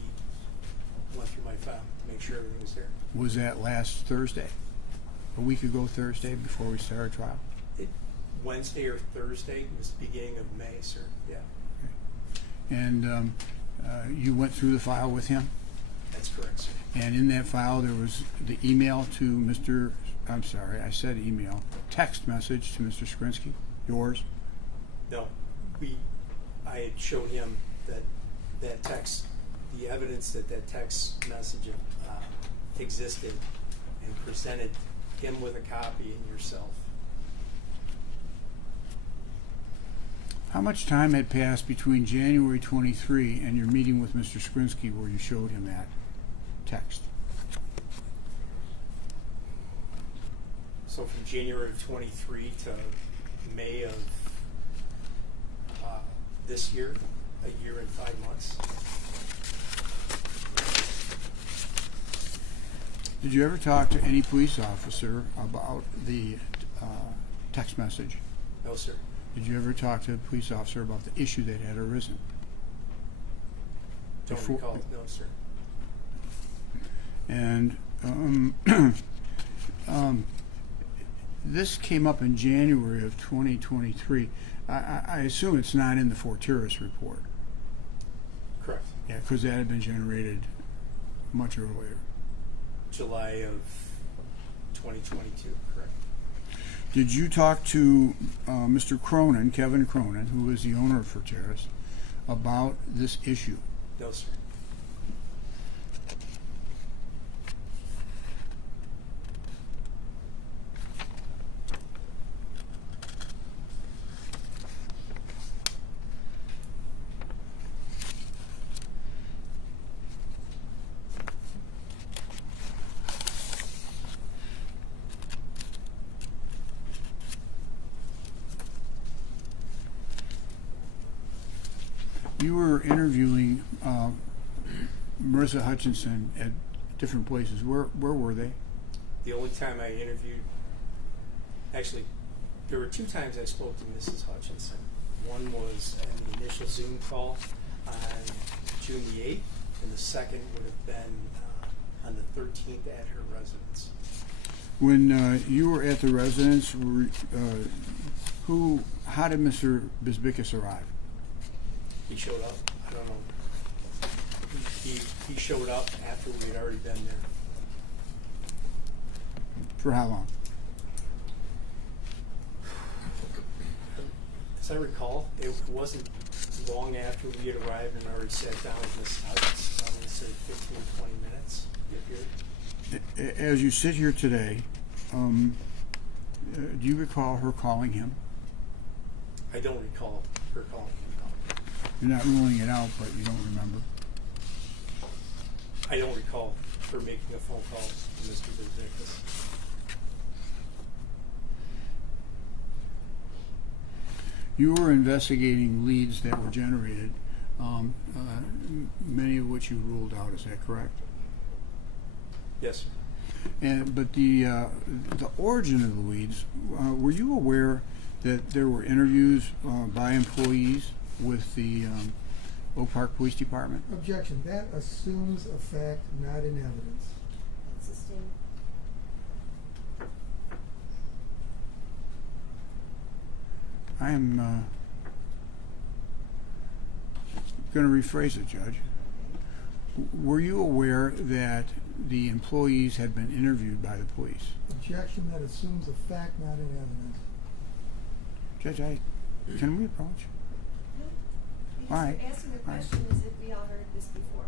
went through my file to make sure everything was there. Was that last Thursday? A week ago Thursday before we started trial? Wednesday or Thursday was the beginning of May, sir. Yeah. And you went through the file with him? That's correct, sir. And in that file there was the email to text message to Mr. Skrinsky, yours? No, I had showed him that text, the evidence that text message existed, and presented him with a copy and yourself. How much time had passed between January 23 and your meeting with Mr. Skrinsky where you showed him that text? So from January of 23 to May of this year, a year and 5 months. Did you ever talk to any police officer about the text message? No, sir. Did you ever talk to a police officer about the issue that had arisen? Don't recall. No, sir. And this came up in January of 2023. I assume it's not in the Forturis report. Correct. Yeah, because that had been generated much earlier. July of 2022, correct. Did you talk to Mr. Cronin, Kevin Cronin, who is the owner of Forturis, about this issue? No, sir. You were interviewing Marissa Hutchinson at different places. Where were they? The only time I interviewed, actually, there were 2 times I spoke to Mrs. Hutchinson. One was in the initial Zoom call on June the 8th, and the second would have been on the 13th at her residence. When you were at the residence, how did Mr. Bisbicus arrive? He showed up. I don't know. He showed up after we had already been there. For how long? As I recall, it wasn't long after we had arrived and already sat down in this house. I'm going to say 15, 20 minutes. Here. As you sit here today, do you recall her calling him? I don't recall her calling him. No. You're not ruling it out, but you don't remember. I don't recall her making a phone call to Mr. Bisbicus. You were investigating leads that were generated, many of which you ruled out. Is that correct? Yes, sir. But the origin of the leads, were you aware that there were interviews by employees with the Oak Park Police Department? Objection. That assumes a fact, not in evidence. Sustained. I am going to rephrase it, Judge. Were you aware that the employees had been interviewed by the police? Objection. That assumes a fact, not in evidence. Judge, can we approach? Because All right. you're asking the All right. question as if we all heard this before,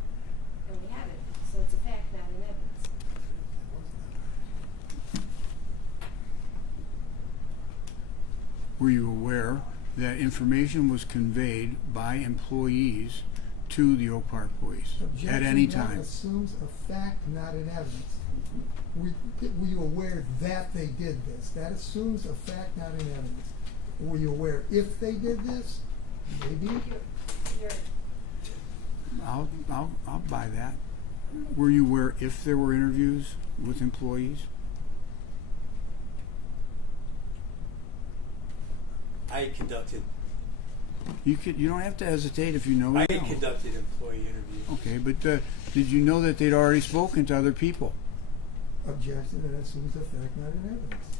and we haven't. So it's a fact, not in evidence. Were you aware that information was conveyed by employees to the Oak Park Police Objection. at any That time? assumes a fact, not in evidence. Were you aware that they did this? That assumes a fact, not in evidence. Were you aware if they did this? Maybe. You're I'll buy that. Were you aware if there were interviews with employees? I conducted. You don't have to hesitate if you know. I You know. conducted employee interviews. Okay, but did you know that they'd already spoken to other people? Objection. That assumes a fact, not in evidence.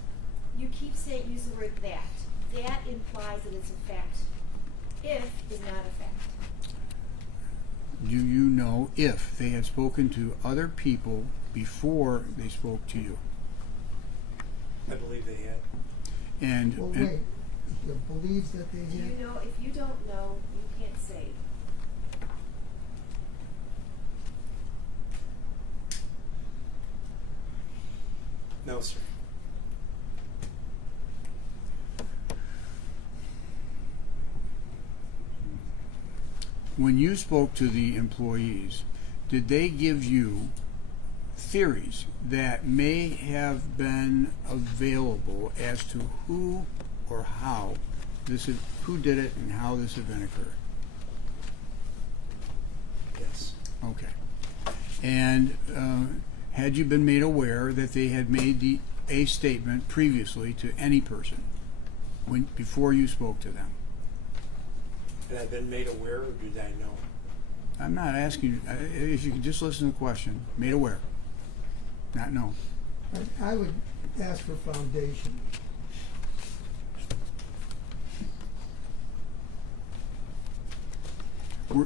You keep saying, use the word that. That implies that it's a fact. If is not a fact. Do you know if they had spoken to other people before they spoke to you? I believe they had. And, Well, and wait. It believes that they Do did. you know? If you don't know, you can't say. No, sir. when you spoke to the employees, did they give you theories that may have been available as to who or how who did it and how this event occurred? Yes. Okay. And had you been made aware that they had made a statement previously to any person before you spoke to them? Had I been made aware, or did I know? I'm not asking you. If you could just listen to the question. Made aware. Not know. I would ask for foundation.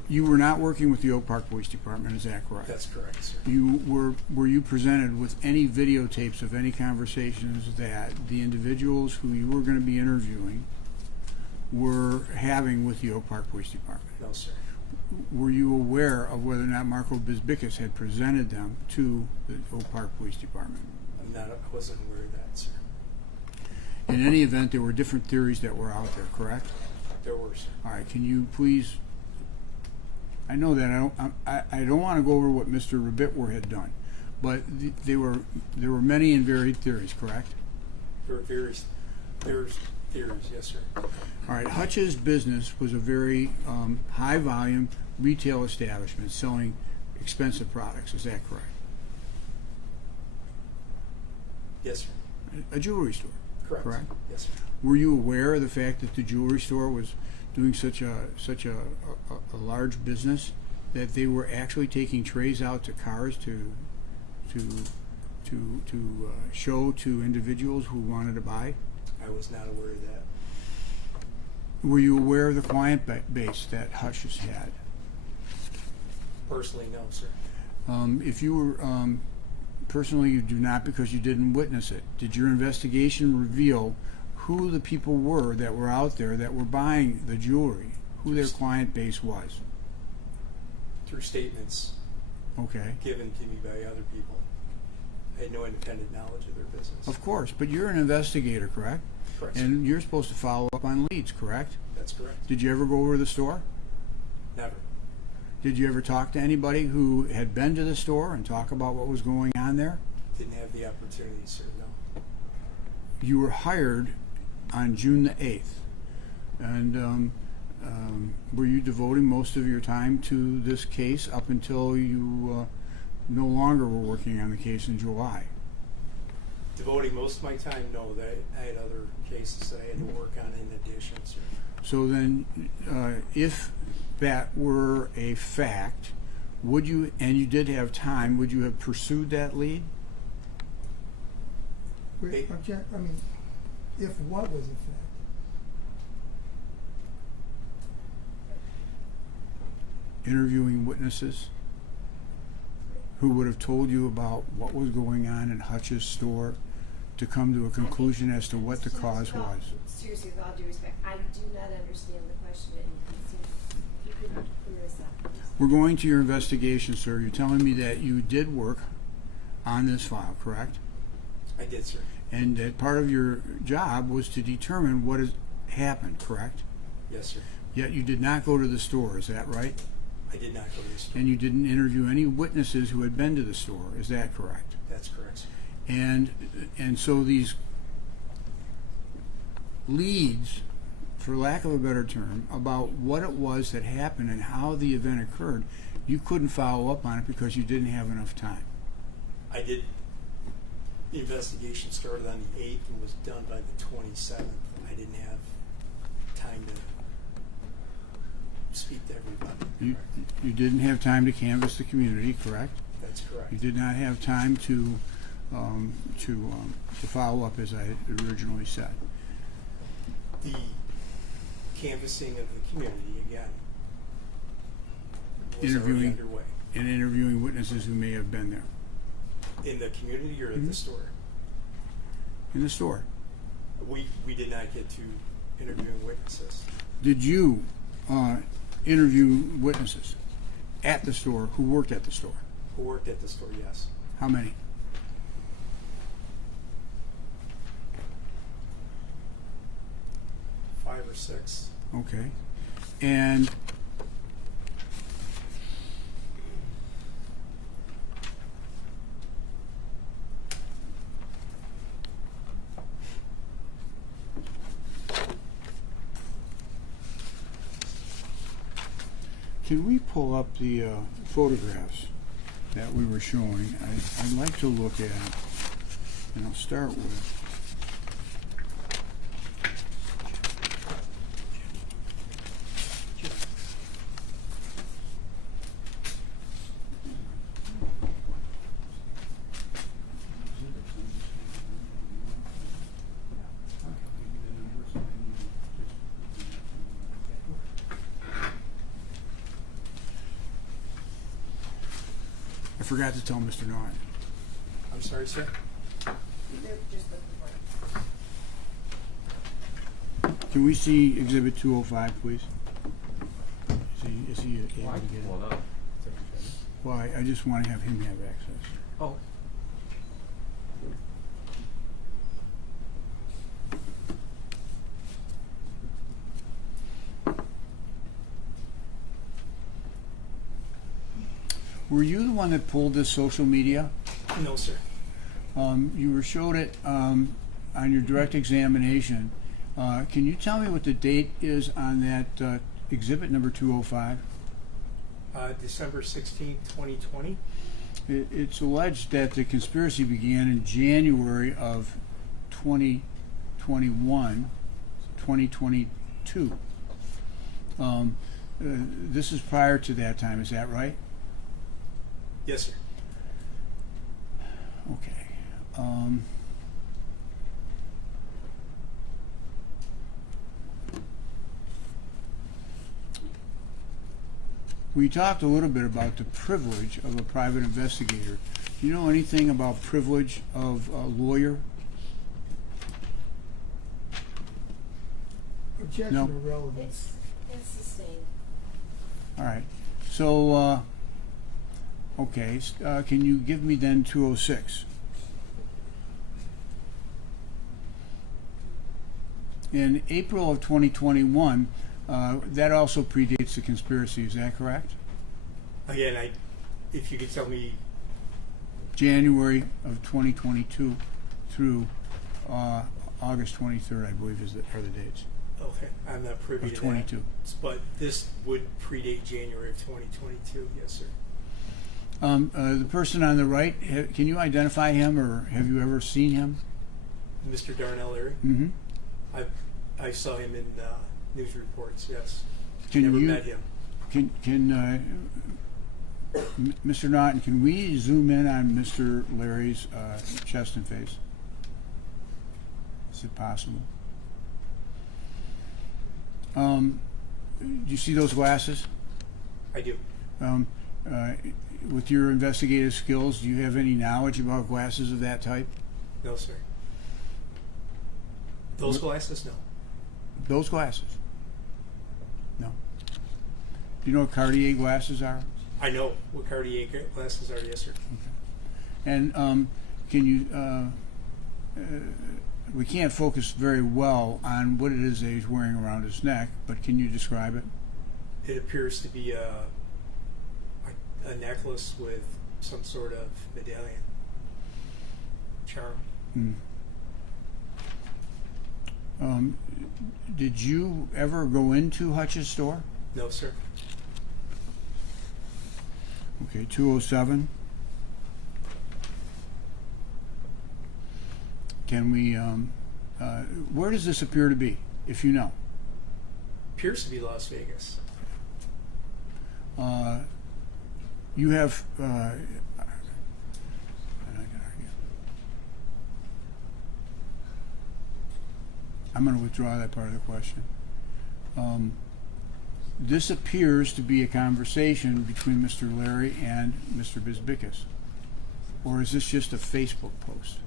You were not working with the Oak Park Police Department, is that correct? That's correct, sir. Were you presented with any videotapes of any conversations that the individuals who you were going to be interviewing were having with the Oak Park Police Department? No, sir. Were you aware of whether or not Marco Bisbicus had presented them to the Oak Park Police Department? I wasn't aware of that, sir. In any event, there were different theories that were out there, correct? There were, sir. All right, can you please? I know that I don't want to go over what Mr. Rabitwer had done, but there were many and varied theories, correct? There were various. There's theories, yes, sir. All right, Hutch's business was a very high volume retail establishment selling expensive products. Is that correct? Yes, sir. A jewelry store. Correct. Yes, sir. Were you aware of the fact that the jewelry store was doing such a large business that they were actually taking trays out to cars to show to individuals who wanted to buy? I was not aware of that. Were you aware of the client base that Hutch has had? Personally, no, sir. If you were personally, you do not because you didn't witness it. Did your investigation reveal who the people were that were out there that were buying the jewelry? Who their client base was? Through statements Okay. given to me by other people. I had no independent knowledge of their business. Of course, but you're an investigator, correct? Correct, sir. And you're supposed to follow up on leads, correct? That's correct. Did you ever go over to the store? Never. Did you ever talk to anybody who had been to the store and talk about what was going on there? Didn't have the opportunity, sir, no. You were hired on June the 8th. And were you devoting most of your time to this case up until you no longer were working on the case in July? Devoting most of my time, no. That I had other cases that I had to work on in addition, sir. So then, if that were a fact, would you, and you did have time, would you have pursued that lead? Wait, I mean, if what was a fact? Interviewing witnesses who would have told you about what was going on in Hutch's store to come to a conclusion as to what the cause was. Seriously, with all due respect, I do not understand the question, and if you could clear us up, please. We're going to your investigation, sir. You're telling me that you did work on this file, correct? I did, sir. And that part of your job was to determine what has happened, correct? Yes, sir. Yet you did not go to the store, is that right? I did not go to the store. And you didn't interview any witnesses who had been to the store, is that correct? That's correct, sir. And so these leads, for lack of a better term, about what it was that happened and how the event occurred, you couldn't follow up on it because you didn't have enough time. I did. The investigation started on the 8th and was done by the 27th. I didn't have time to speak to everybody. You didn't have time to canvass the community, correct? That's correct. You did not have time to follow up, as I originally said. The canvassing of the community, again, was already underway. And interviewing witnesses who may have been there. In the community or at the store? In the store. We did not get to interviewing witnesses. Did you interview witnesses at the store who worked at the store? Who worked at the store, yes. How many? Five or six. Okay. And can we pull up the photographs that we were showing? I'd like to look at, and I'll start with. I forgot to tell Mr. Norton. I'm sorry, sir? They're just looking for it. Can we see Exhibit 205, please? Is he able to get it? Well, I just want to have him have access. Oh. Were you the one that pulled this social media? No, sir. You were showed it on your direct examination. Can you tell me what the date is on that exhibit number 205? December 16th, 2020. It's alleged that the conspiracy began in January of 2022. This is prior to that time, is that right? Yes, sir. Okay. We talked a little bit about the privilege of a private investigator. Do you know anything about privilege of a lawyer? Objection No. or relevance? It's sustained. All right. So, okay. Can you give me then 206? In April of 2021, that also predates the conspiracy, is that correct? Again, if you could tell me. January of 2022 through August 23rd, I believe, are the dates. Okay, I'm not privy Of to 22. that. But this would predate January of 2022. Yes, sir. The person on the right, can you identify him, or have you ever seen him? Mr. Darnell Leary. Mm-hmm. I saw him in news reports. Yes. Can Never you met him. Mr. Naughton, can we zoom in on Mr. Larry's chest and face? Is it possible? Do you see those glasses? I do. With your investigative skills, do you have any knowledge about glasses of that type? No, sir. Those glasses? No. Those glasses? No. Do you know what Cartier glasses are? I know what Cartier glasses are. Yes, sir. And can you? We can't focus very well on what it is that he's wearing around his neck, but can you describe it? It appears to be a necklace with some sort of medallion charm. Did you ever go into Hutch's store? No, sir. Okay, 207. Can we? Where does this appear to be, if you know? Appears to be Las Vegas. You have. I'm going to withdraw that part of the question. This appears to be a conversation between Mr. Larry and Mr. Bizbickas. Or is this just a Facebook post?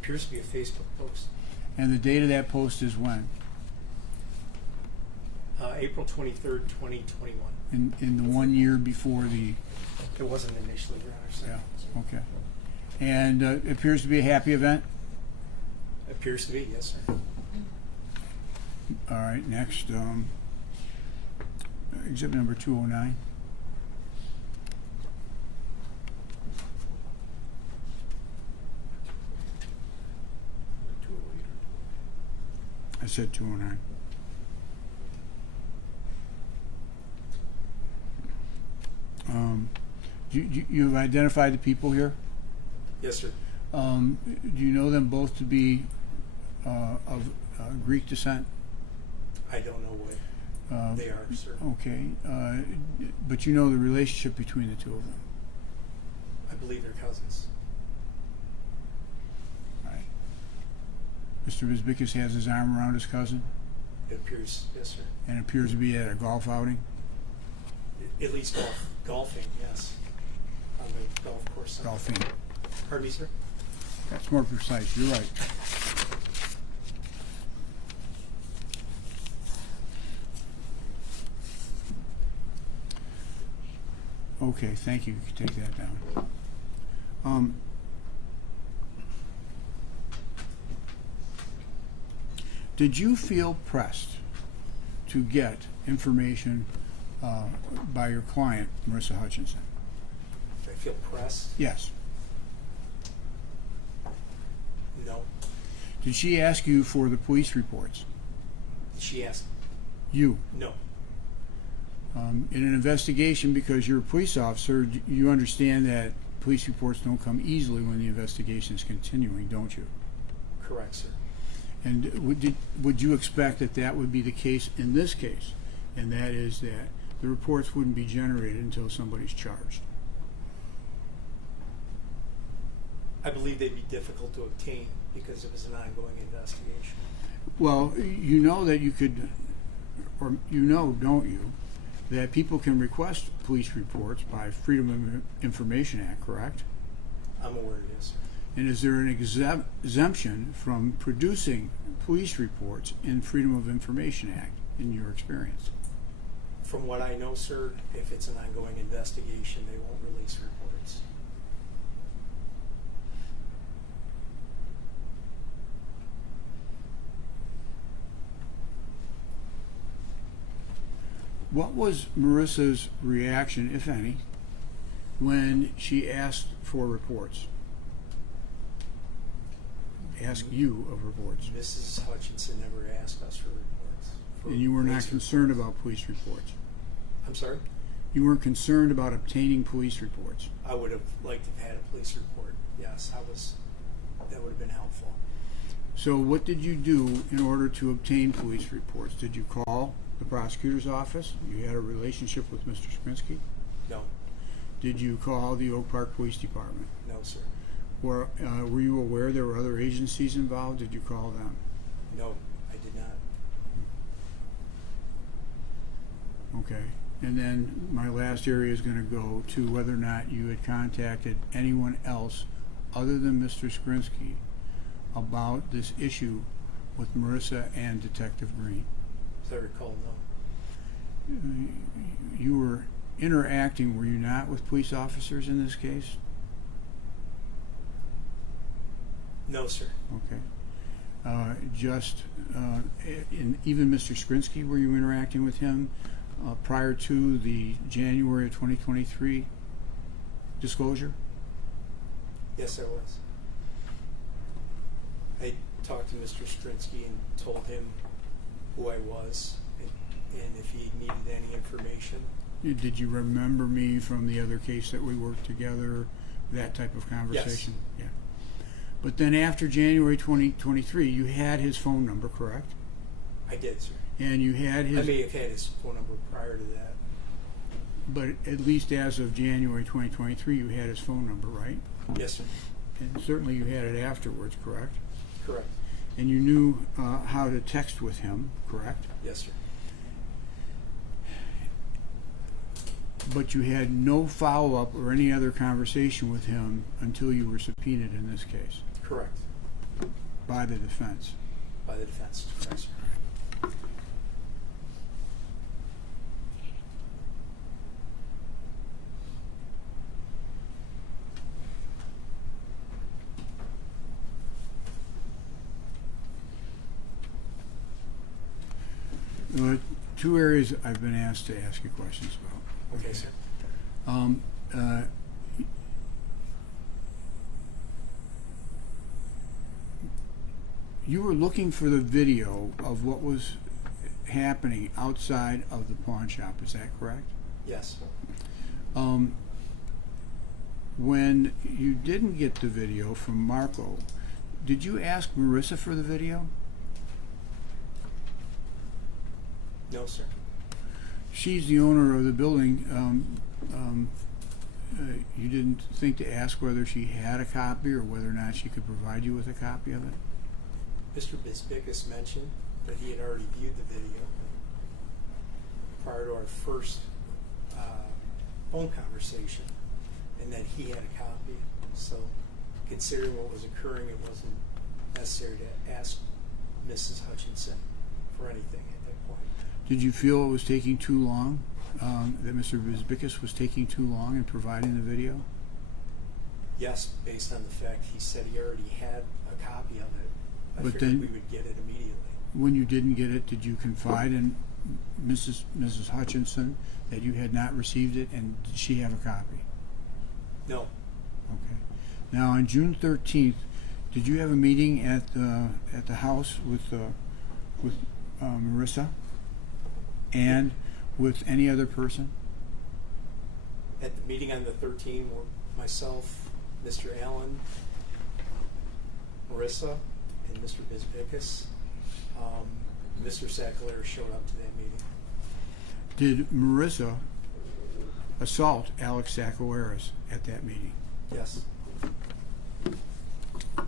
Appears to be a Facebook post. And the date of that post is when? April 23rd, 2021. In the 1 year before the... It wasn't initially, Your Honor. So. Yeah, okay. And it appears to be a happy event? Appears to be, yes, sir. All right, next. Exhibit number 209. I said 209. You've identified the people here? Yes, sir. Do you know them both to be of Greek descent? I don't know what they are, sir. Okay. But you know the relationship between the two of them? I believe they're cousins. Right. Mr. Bizbickas has his arm around his cousin? It appears, yes, sir. And appears to be at a golf outing? At least golfing, yes. On the golf course. Golfing. Pardon me, sir? That's more precise. You're right. Okay, thank you. You can take that down. Did you feel pressed to get information by your client, Marissa Hutchinson? I feel pressed. Yes. No. Did she ask you for the police reports? She asked, You. no. In an investigation, because you're a police officer, you understand that police reports don't come easily when the investigation is continuing, don't you? Correct, sir. And would you expect that that would be the case in this case? And that is that the reports wouldn't be generated until somebody's charged. I believe they'd be difficult to obtain because it was an ongoing investigation. Well, you know that you could, or you know, don't you, that people can request police reports by Freedom of Information Act, correct? I'm aware it is, sir. And is there an exemption from producing police reports in Freedom of Information Act, in your experience? From what I know, sir, if it's an ongoing investigation, they won't release reports. What was Marissa's reaction, if any, when she asked for reports? Asked you of reports. Mrs. Hutchinson never asked us for reports. And you were not concerned about police reports? I'm sorry? You weren't concerned about obtaining police reports? I would have liked to have had a police report. Yes, that would have been helpful. So what did you do in order to obtain police reports? Did you call the prosecutor's office? You had a relationship with Mr. Skrinsky? No. Did you call the Oak Park Police Department? No, sir. Were you aware there were other agencies involved? Did you call them? No, I did not. Okay. And then my last area is going to go to whether or not you had contacted anyone else other than Mr. Skrinsky about this issue with Marissa and Detective Green. As I recall, no. You were interacting, were you not, with police officers in this case? No, sir. Okay. Even Mr. Skrinsky, were you interacting with him prior to the January of 2023 disclosure? Yes, I was. I talked to Mr. Strinsky and told him who I was and if he needed any information. Did you remember me from the other case that we worked together, that type of conversation? Yes. Yeah. But then after January 2023, you had his phone number, correct? I did, sir. And you had his... I may have had his phone number prior to that. But at least as of January 2023, you had his phone number, right? Yes, sir. And certainly you had it afterwards, correct? Correct. And you knew how to text with him, correct? Yes, sir. But you had no follow-up or any other conversation with him until you were subpoenaed in this case? Correct. By the defense? By the defense, correct, sir. Two areas I've been asked to ask you questions about. Okay, sir. You were looking for the video of what was happening outside of the pawn shop, is that correct? Yes. When you didn't get the video from Marco, did you ask Marissa for the video? No, sir. She's the owner of the building. You didn't think to ask whether she had a copy or whether or not she could provide you with a copy of it? Mr. Bisbickus mentioned that he had already viewed the video prior to our first phone conversation and that he had a copy. So considering what was occurring, it wasn't necessary to ask Mrs. Hutchinson for anything at that point. Did you feel it was taking too long, that Mr. Bisbickus was taking too long in providing the video? Yes, based on the fact he said he already had a copy of it. I But figured then- we would get it immediately. When you didn't get it, did you confide in Mrs. Hutchinson that you had not received it, and did she have a copy? No. Okay. Now, on June 13th, Did you have a meeting at the house with Marissa and with any other person? At the meeting on the 13th, were myself, Mr. Allen, Marissa, and Mr. Bizbickus. Mr. Sackler showed up to that meeting. Did Marissa assault Alex Sackler at that meeting? Yes.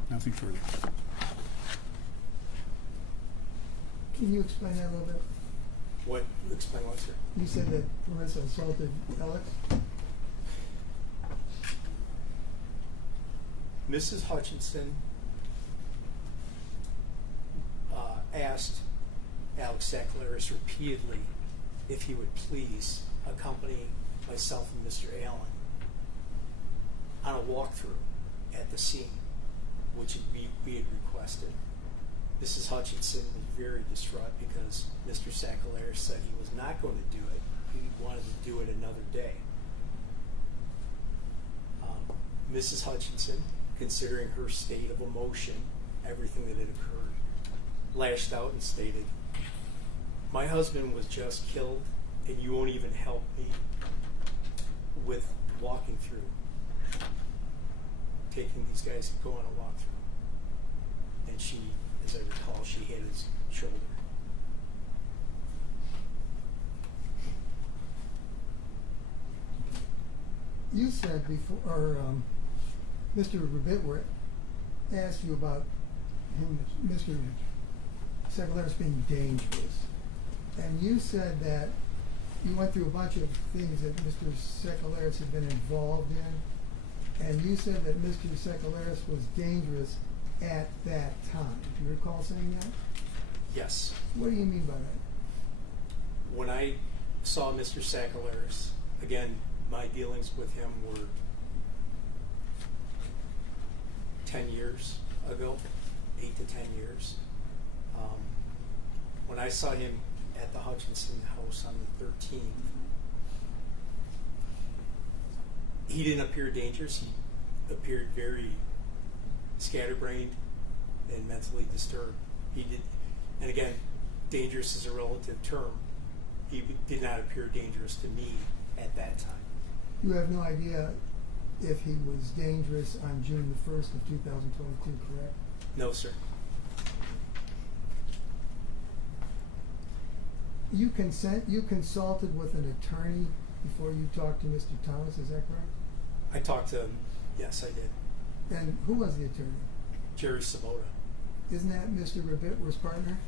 Nothing further. Can you explain that a little bit? What? Explain what, sir? You said that Marissa assaulted Alex? Mrs. Hutchinson asked Alex Sackler repeatedly if he would please accompany myself and Mr. Allen on a walkthrough at the scene, which we had requested. Mrs. Hutchinson was very distraught because Mr. Sackler said he was not going to do it. He wanted to do it another day. Mrs. Hutchinson, considering her state of emotion, everything that had occurred, lashed out and stated, "My husband was just killed, and you won't even help me with walking through, taking these guys to go on a walkthrough." And she, as I recall, she hit his shoulder. You said before, or Mr. Rabitwert asked you about him, Mr. Sackler being dangerous, and you said that you went through a bunch of things that Mr. Sackler had been involved in, and you said that Mr. Sackler was dangerous at that time. Do you recall saying that? Yes. What do you mean by that? When I saw Mr. Sackler, again, my dealings with him were 10 years ago, 8 to 10 years. When I saw him at the Hutchinson house on the 13th, he didn't appear dangerous. He appeared very scatterbrained and mentally disturbed. He did, and again, dangerous is a relative term. He did not appear dangerous to me at that time. You have no idea if he was dangerous on June the 1st of 2022, correct? No, sir. You consulted with an attorney before you talked to Mr. Thomas, is that correct? I talked to him. Yes, I did. And who was the attorney? Jerry Subpoena. Isn't that Mr. Rabitwert's partner?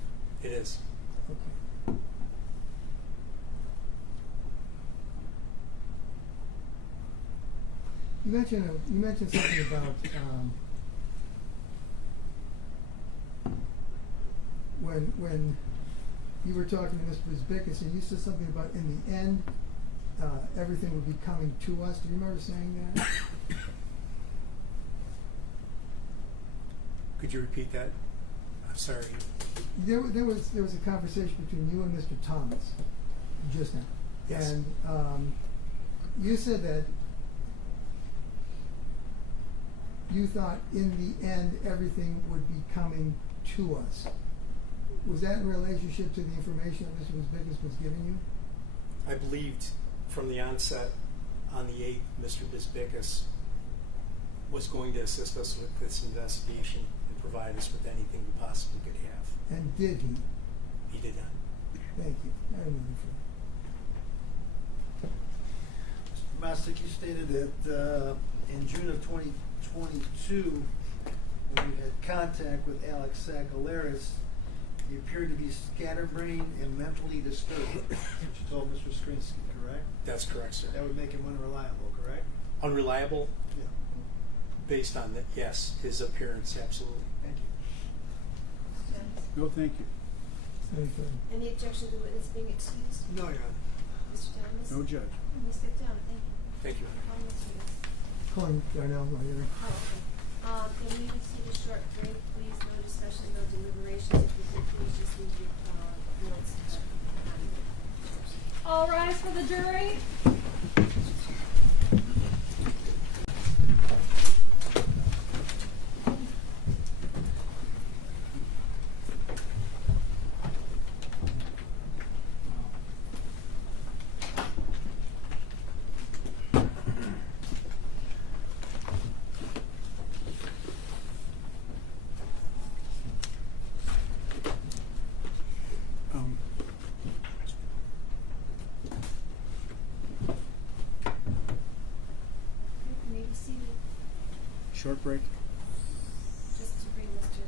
It is. Okay. You mentioned something about when you were talking to Mr. Bizbickus, and you said something about in the end everything would be coming to us. Do you remember saying that? Could you repeat that? I'm sorry. There was a conversation between you and Mr. Thomas just now. Yes. And you said that you thought in the end everything would be coming to us. Was that in relationship to the information that Mr. Bizbickus was giving you? I believed from the onset on the 8th, Mr. Bizbickus was going to assist us with this investigation and provide us with anything we possibly could have. And did he? He did not. Thank you. I remember. Mr. Mastic, you stated that in June of 2022, when you had contact with Alex Sackler, he appeared to be scatterbrained and mentally disturbed. That's what you told Mr. Skrinsky, correct? That's correct, sir. That would make him unreliable, correct? Unreliable? Yeah. Based on that, yes, his appearance, absolutely. Thank you. No, thank you. Any further? Any objection to the witness being excused? No, Your Honor. Mr. Thomas? No judge. Ms. Down, thank you. Thank you. Call Ms. Hughes. Calling Darnell while you're. Oh, okay. Can we receive a short break, please? No discussion, no deliberations. If you could please just leave your notes. All rise for the jury. short break? Just to bring Mr.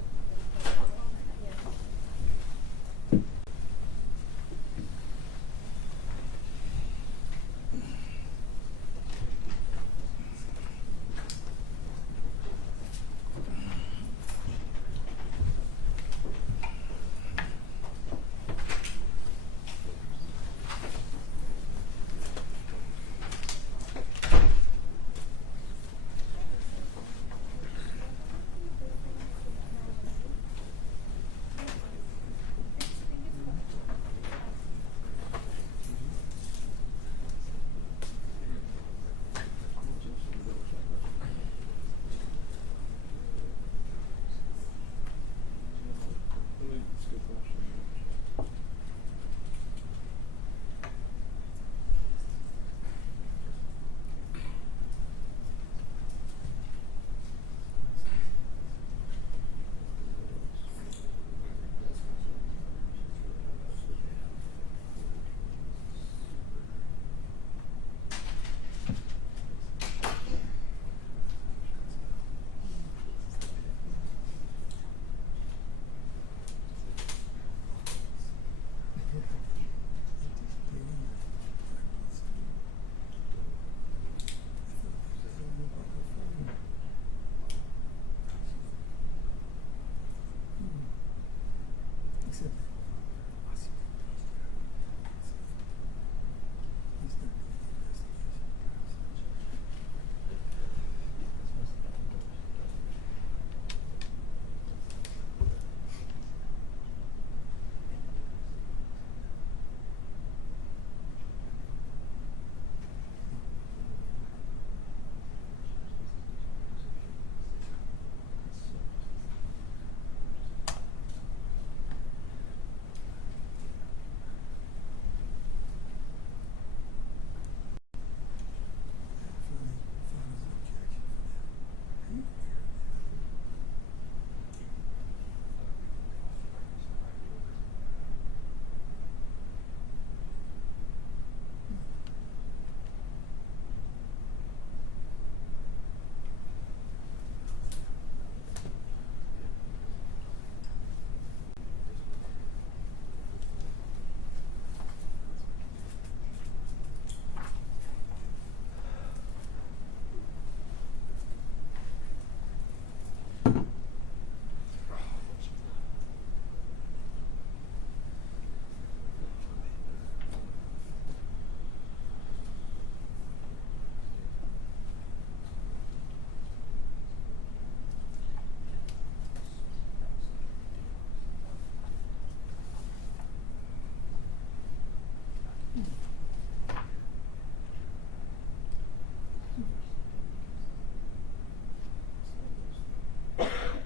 Yeah.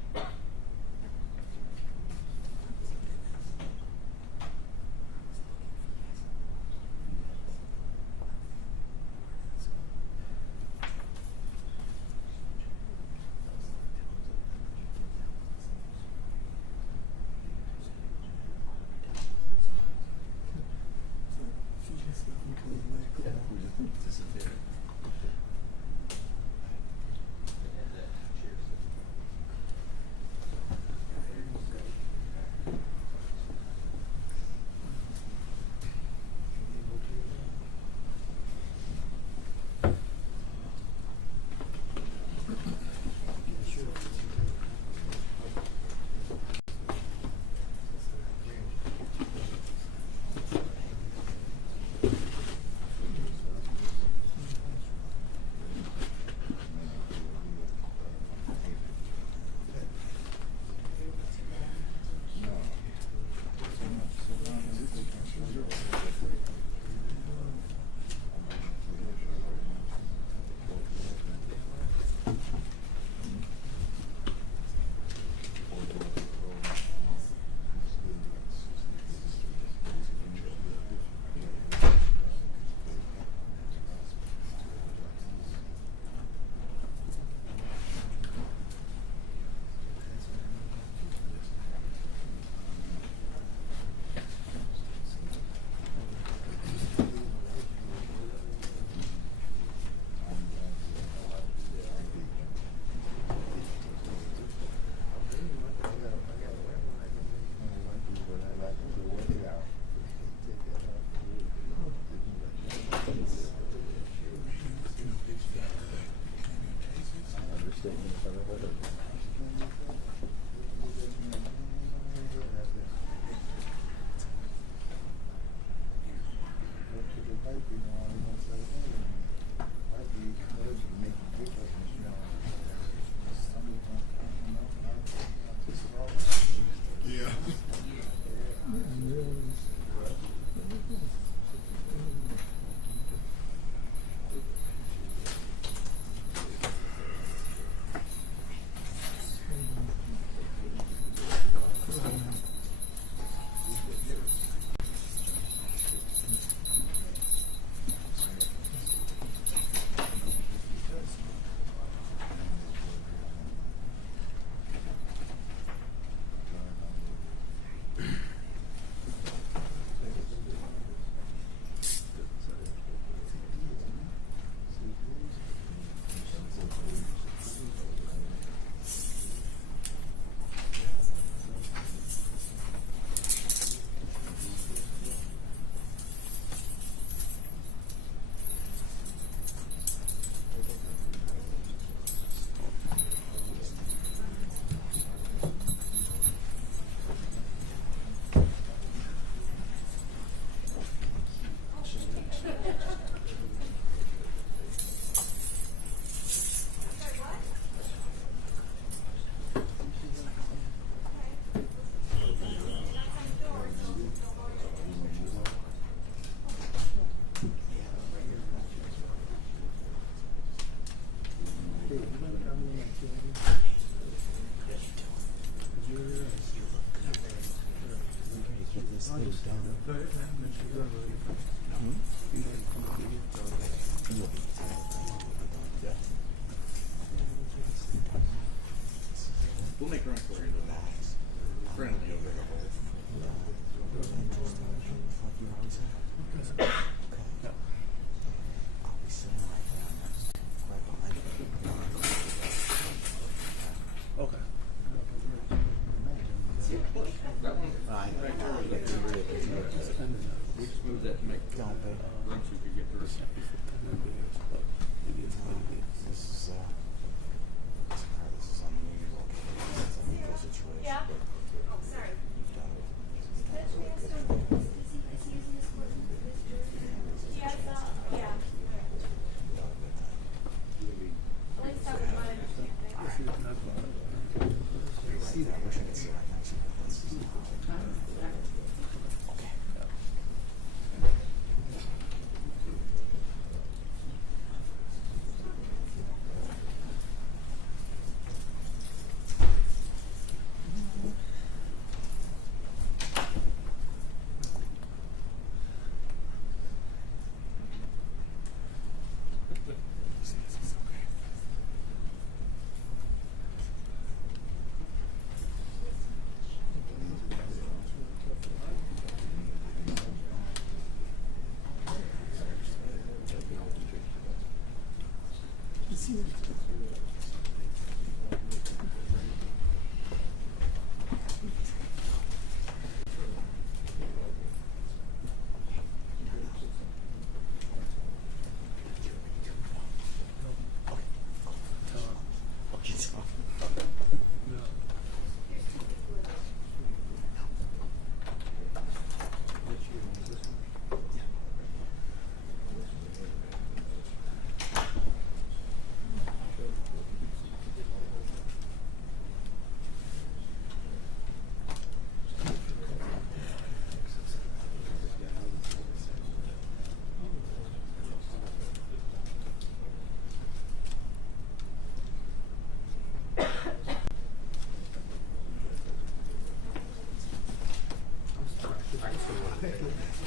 We'll make room for you though. Friendly over here. Okay. That one. Right there. We just moved that to make room so you could get through. Yeah. Oh, sorry. Is he using this court for this jury? Yeah, yeah. At least that was my understanding.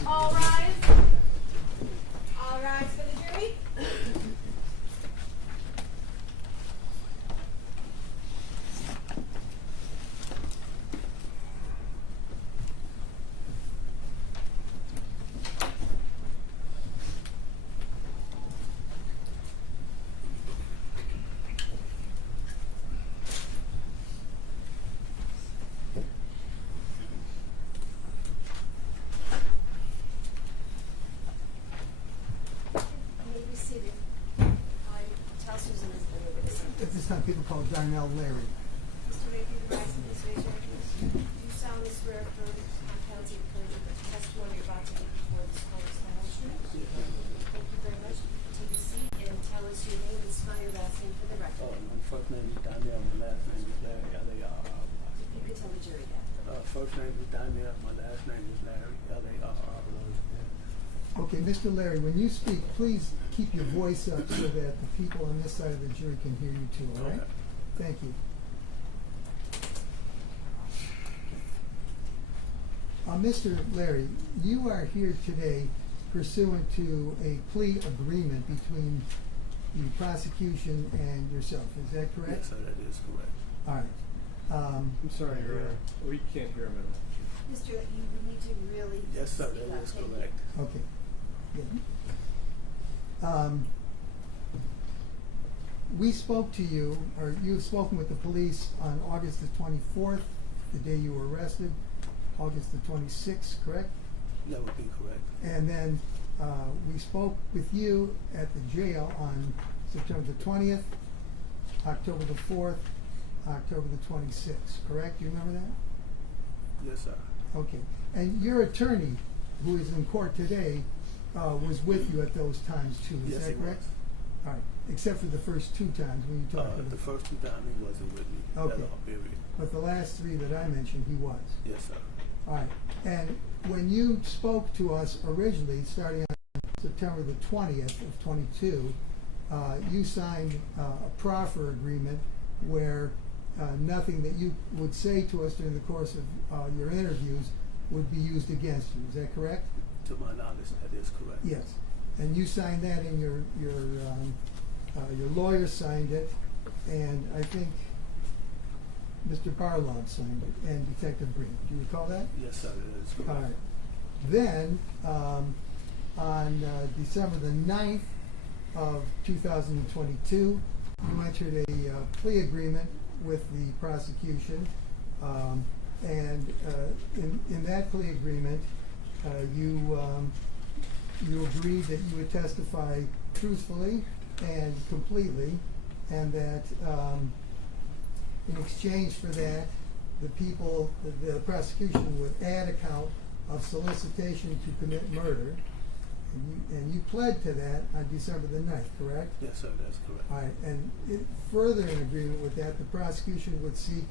All rise. All rise for the jury. You may be seated. Tell Susan this video. At this time, people call Daniel Larry. Mr. Ray, if you would rise and please raise your hand. You solemnly swear affirm on penalty of perjury that the testimony you're about to give before this court is the whole truth. Thank you very much. Take a seat and tell us your name and spell your last name for the record. My first name is Daniel, my last name is Larry. L-A-R-R. If you could tell the jury that. First name is Daniel, my last name is Larry. L-A-R-R. Okay, Mr. Larry, when you speak, please keep your voice up so that the people on this side of the jury can hear you too, all right? Okay. Thank you. Mr. Larry, you are here today pursuant to a plea agreement between the prosecution and yourself. Is that correct? Yes, sir, that is correct. All right. I'm sorry, Your Honor. We can't hear him at all. Mr. You need to really Yes, sir, speak that up. is Thank you. correct. Okay. Good. We spoke to you, or you've spoken with the police on August the 24th, the day you were arrested, August the 26th, correct? That would be correct. And then we spoke with you at the jail on September the 20th, October the 4th, October the 26th, correct? Do you remember that? Yes, sir. Okay. And your attorney, who is in court today, was with you at those times too, is Yes, that he correct? was. All right, except for the first two times when you talked to The him. first two times he wasn't with me. Okay. That all period. But the last three that I mentioned, he was. Yes, sir. All right. And when you spoke to us originally, starting on September the 20th of 22, you signed a proffer agreement where nothing that you would say to us during the course of your interviews would be used against you. Is that correct? To my knowledge, that is correct. Yes, and you signed that, and your lawyer signed it, and I think Mr. Barlow signed it, and Detective Green. Do you recall that? Yes, sir, that is correct. All right. Then, on December the 9th of 2022, you entered a plea agreement with the prosecution, and in that plea agreement, you agreed that you would testify truthfully and completely, and that in exchange for that, the prosecution would add a count of solicitation to commit murder, and you pled to that on December the 9th, correct? Yes, sir, that's correct. All right, and further in agreement with that, the prosecution would seek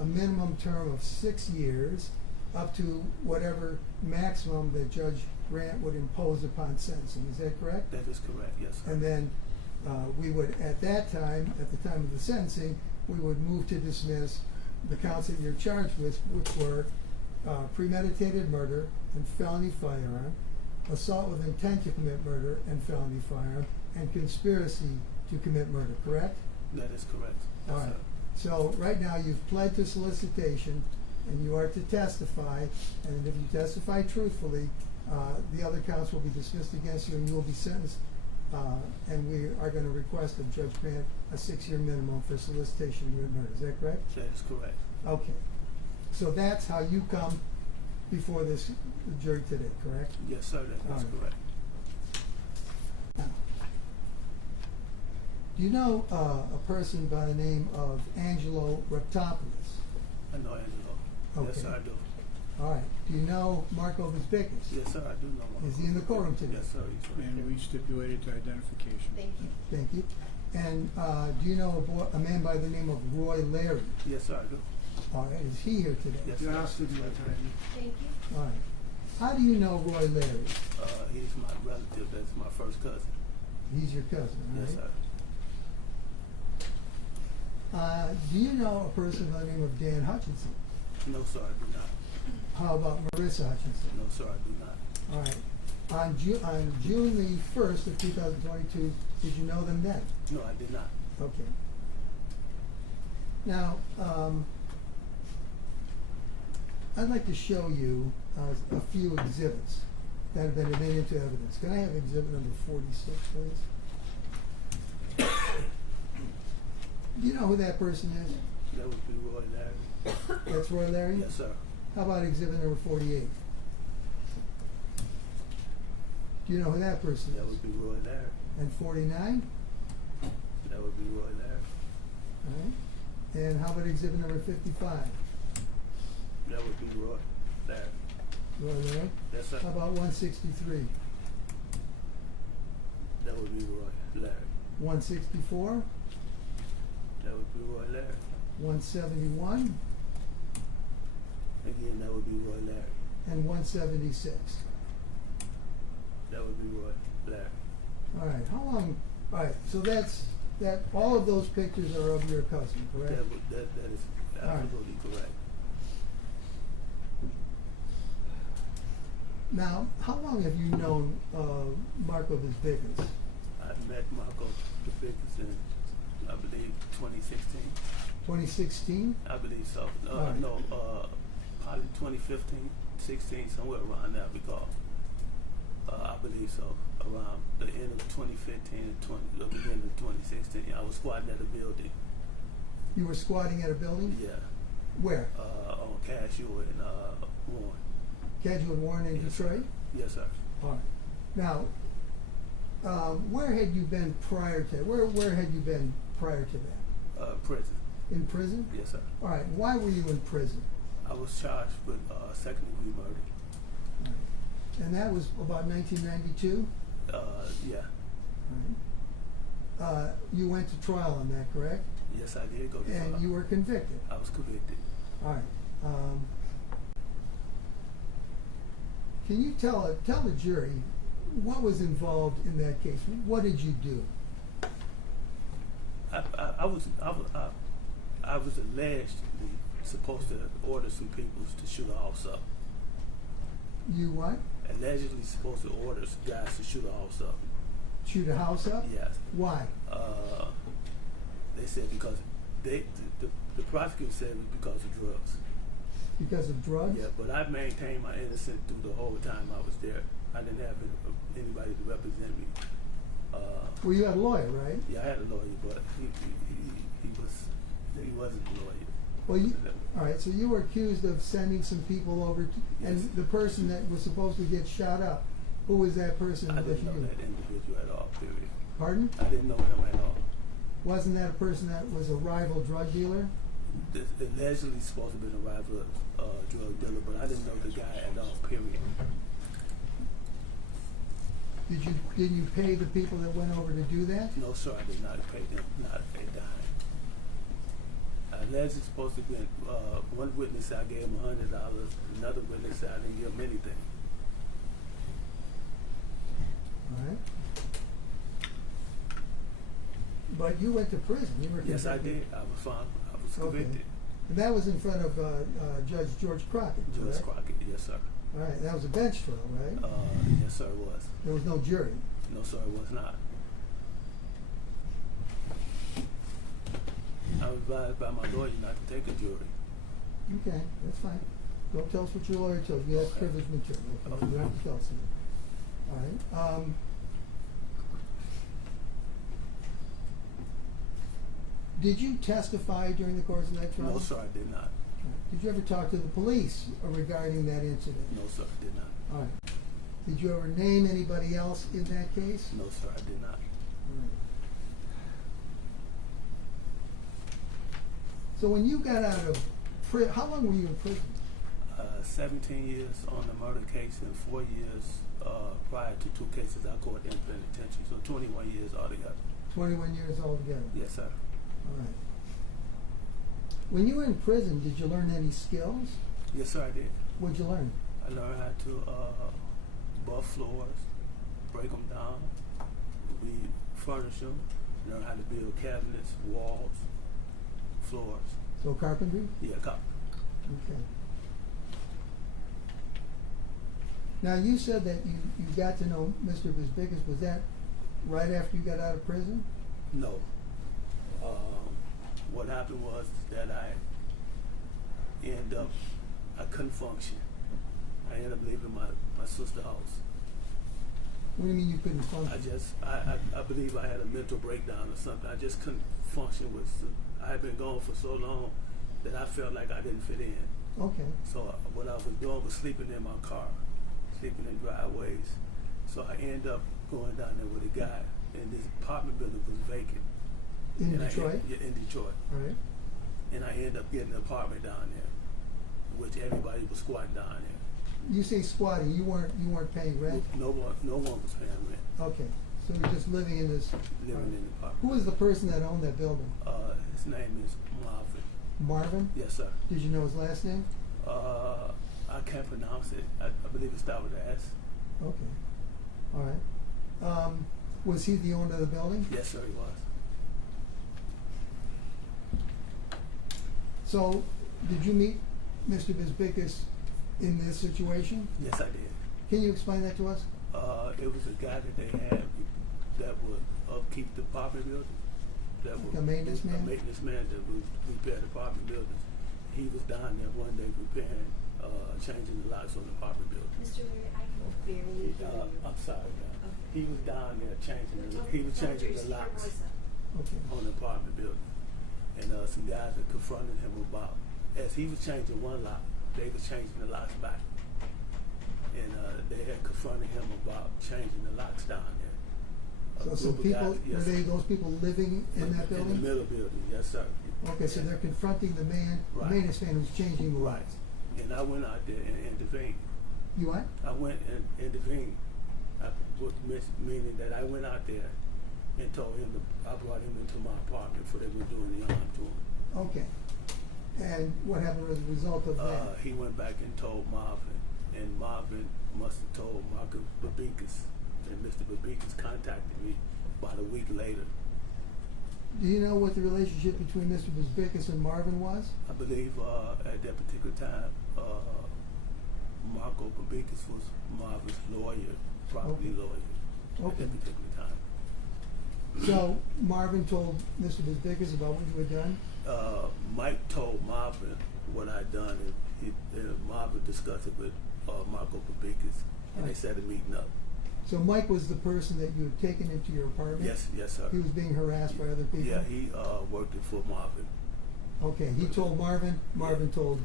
a minimum term of 6 years, up to whatever maximum that Judge Grant would impose upon sentencing. Is that correct? That is correct, yes, sir. And then we would, at that time, at the time of the sentencing, we would move to dismiss the counts that you're charged with, which were premeditated murder and felony firearm, assault with intent to commit murder and felony firearm, and conspiracy to commit murder, correct? That is correct. All Yes, right. sir. So right now you've pled to solicitation, and you are to testify, and if you testify truthfully, the other counts will be dismissed against you, and you will be sentenced, and we are going to request of Judge Grant a 6-year minimum for solicitation to commit murder. Is that correct? That is correct. Okay. So that's how you come before this jury today, correct? Yes, sir, that is All right. correct. Now, do you know a person by the name of Angelo Reptopoulos? I know Angelo. Okay. Yes, sir, I do. All right. Do you know Marco Vizbickas? Yes, sir, I do know one. Is he in the courtroom today? Yes, sir, he's right And there. we stipulated to identification. Thank you. Thank you. And do you know a man by the name of Roy Larry? Yes, sir, I do. All right. Is he here today? Yes, sir. Thank you. All right. How do you know Roy Larry? He's my relative. That's my first cousin. He's your cousin, right? Yes, sir. Do you know a person by the name of Dan Hutchinson? No, sir, I do not. How about Marissa Hutchinson? No, sir, I do not. All right. On June the 1st of 2022, did you know them then? No, I did not. Okay. Now, I'd like to show you a few exhibits that have been admitted into evidence. Can I have exhibit number 46, please? Do you know who that person is? That would be Roy Larry. That's Roy Larry? Yes, sir. How about exhibit number 48? Do you know who that person That is? would be Roy Larry. And 49? That would be Roy Larry. All right. And how about exhibit number 55? That would be Roy Larry. Roy Larry? Yes, sir. How about 163? That would be Roy Larry. 164? That would be Roy Larry. 171? Again, that would be Roy Larry. And 176? That would be Roy Larry. All right. How long? All right. So that's that. All of those pictures are of your cousin, correct? That is All right. absolutely correct. Now, how long have you known Marco Vizbickas? I met Marco Vizbickas in, I believe, 2016. 2016? I believe so. All right. No, probably 2015, 16, somewhere around there, because I believe so. Around the end of 2015 and the beginning of 2016, I was squatting at a building. You were squatting at a building? Yeah, Where? on Cashew and Warren. Casual Warren in Yes, Detroit? Yes, sir. All right. Now, where had you been prior to? Where had you been prior to that? Prison. In prison? Yes, sir. All right. Why were you in prison? I was charged with second-degree murder. All right. And that was about 1992? Yeah. All right. You went to trial on that, correct? Yes, I did go to trial. And you were convicted? I was convicted. All right. Can you tell the jury what was involved in that case? What did you do? I was allegedly supposed to order some people to shoot a house up. You what? Allegedly supposed to order guys to shoot a house up. Shoot a house up? Yes. Why? They said because the prosecutor said it was because of drugs. Because of drugs? Yeah, but I maintained my innocence through the whole time I was there. I didn't have anybody to represent me. Well, you had a lawyer, right? Yeah, I had a lawyer, but he wasn't a lawyer. Well, all right. So you were accused of sending some people over, and the person that was supposed to get shot up. Who was that person? I didn't know that individual at all. Period. Pardon? I didn't know him at all. Wasn't that a person that was a rival drug dealer? Allegedly supposed to have been a rival drug dealer, but I didn't know the guy at all. Period. Did you pay the people that went over to do that? No, sir. I did not pay them. Not a dime. Allegedly supposed to be one witness I gave him $100. Another witness I didn't give him anything. All right. But you went to prison. You were Yes, I convicted. did. I was found. I was convicted. Okay. And that was in front of Judge George Crockett. Judge correct? Crockett. Yes, sir. All right. That was a bench trial, right? Yes, sir. It was. There was no jury. No, sir. It was not. I was advised by my lawyer not to take a jury. Okay, that's fine. Don't tell us what your lawyer told you. That's privileged material. Okay. You don't have to tell us that. All right. Did you testify during the course of that trial? No, sir. I did not. Did you ever talk to the police regarding that incident? No, sir. I did not. All right. Did you ever name anybody else in that case? No, sir. I did not. All right. So when you got out of prison, how long were you in prison? 17 years on the murder case and 4 years prior to 2 cases I caught in penitentiary. So 21 years altogether. 21 years altogether. Yes, sir. All right. When you were in prison, did you learn any skills? Yes, sir. I did. What'd you learn? I learned how to buff floors, break them down, refurnish them, learn how to build cabinets, walls, floors. So carpentry? Yeah, carpentry. Okay. Now you said that you got to know Mr. Bisbickus. Was that right after you got out of prison? No. What happened was that I couldn't function. I ended up leaving my sister's house. What do you mean you couldn't function? I believe I had a mental breakdown or something. I just couldn't function I had been gone for so long that I felt like I didn't fit in. Okay. So what I was doing was sleeping in my car, sleeping in driveways. So I ended up going down there with a guy, and this apartment building was vacant. In Detroit? In Detroit. All right. And I ended up getting an apartment down there, which everybody was squatting down there. You say squatting. You weren't paying rent. No one was paying rent. Okay. So you're just living in this. Living in the apartment. Who was the person that owned that building? His name is Marvin. Marvin? Yes, sir. Did you know his last name? I can't pronounce it. I believe it started with an S. Okay. All right. Was he the owner of the building? Yes, sir, he was. So, did you meet Mr. Bisbickus in this situation? Yes, I did. Can you explain that to us? It was a guy that they had that would upkeep the apartment buildings. That Like a maintenance man? A maintenance man that would repair the apartment buildings. He was down there one day repairing, changing the locks on the apartment building. Mr. Larry, I can barely hear you. I'm sorry, guys. Okay. He was down there changing the locks Okay. on the apartment building. And some guys had confronted him about, as he was changing one lock, they was changing the locks back. And they had confronted him about changing the locks down there. So some people, yes, were they those people living in that building? In the middle building, yes, sir. Okay, so they're confronting the man, Right. the maintenance man who's changing the Right. lights. And I went out there and intervened. You what? I went and intervened, meaning that I went out there and told him I brought him into my apartment for they were doing the harm to him. Okay. And what happened as a result of that? He went back and told Marvin, and Marvin must have told Marcus Babickas, and Mr. Babickas contacted me about a week later. Do you know what the relationship between Mr. Bisbickus and Marvin was? I believe at that particular time, Marco Babikis was Marvin's lawyer, property Okay. lawyer at Okay. that particular time. So Marvin told Mr. Bisbicus about what you had done? Mike told Marvin what I'd done, and Marvin discussed it with Marco Babikis, and they Right. set a meeting up. So Mike was the person that you had taken into your apartment? Yes, yes, sir. He was being harassed by other people? Yeah, he worked it for Marvin. Okay, he told Marvin, Marvin told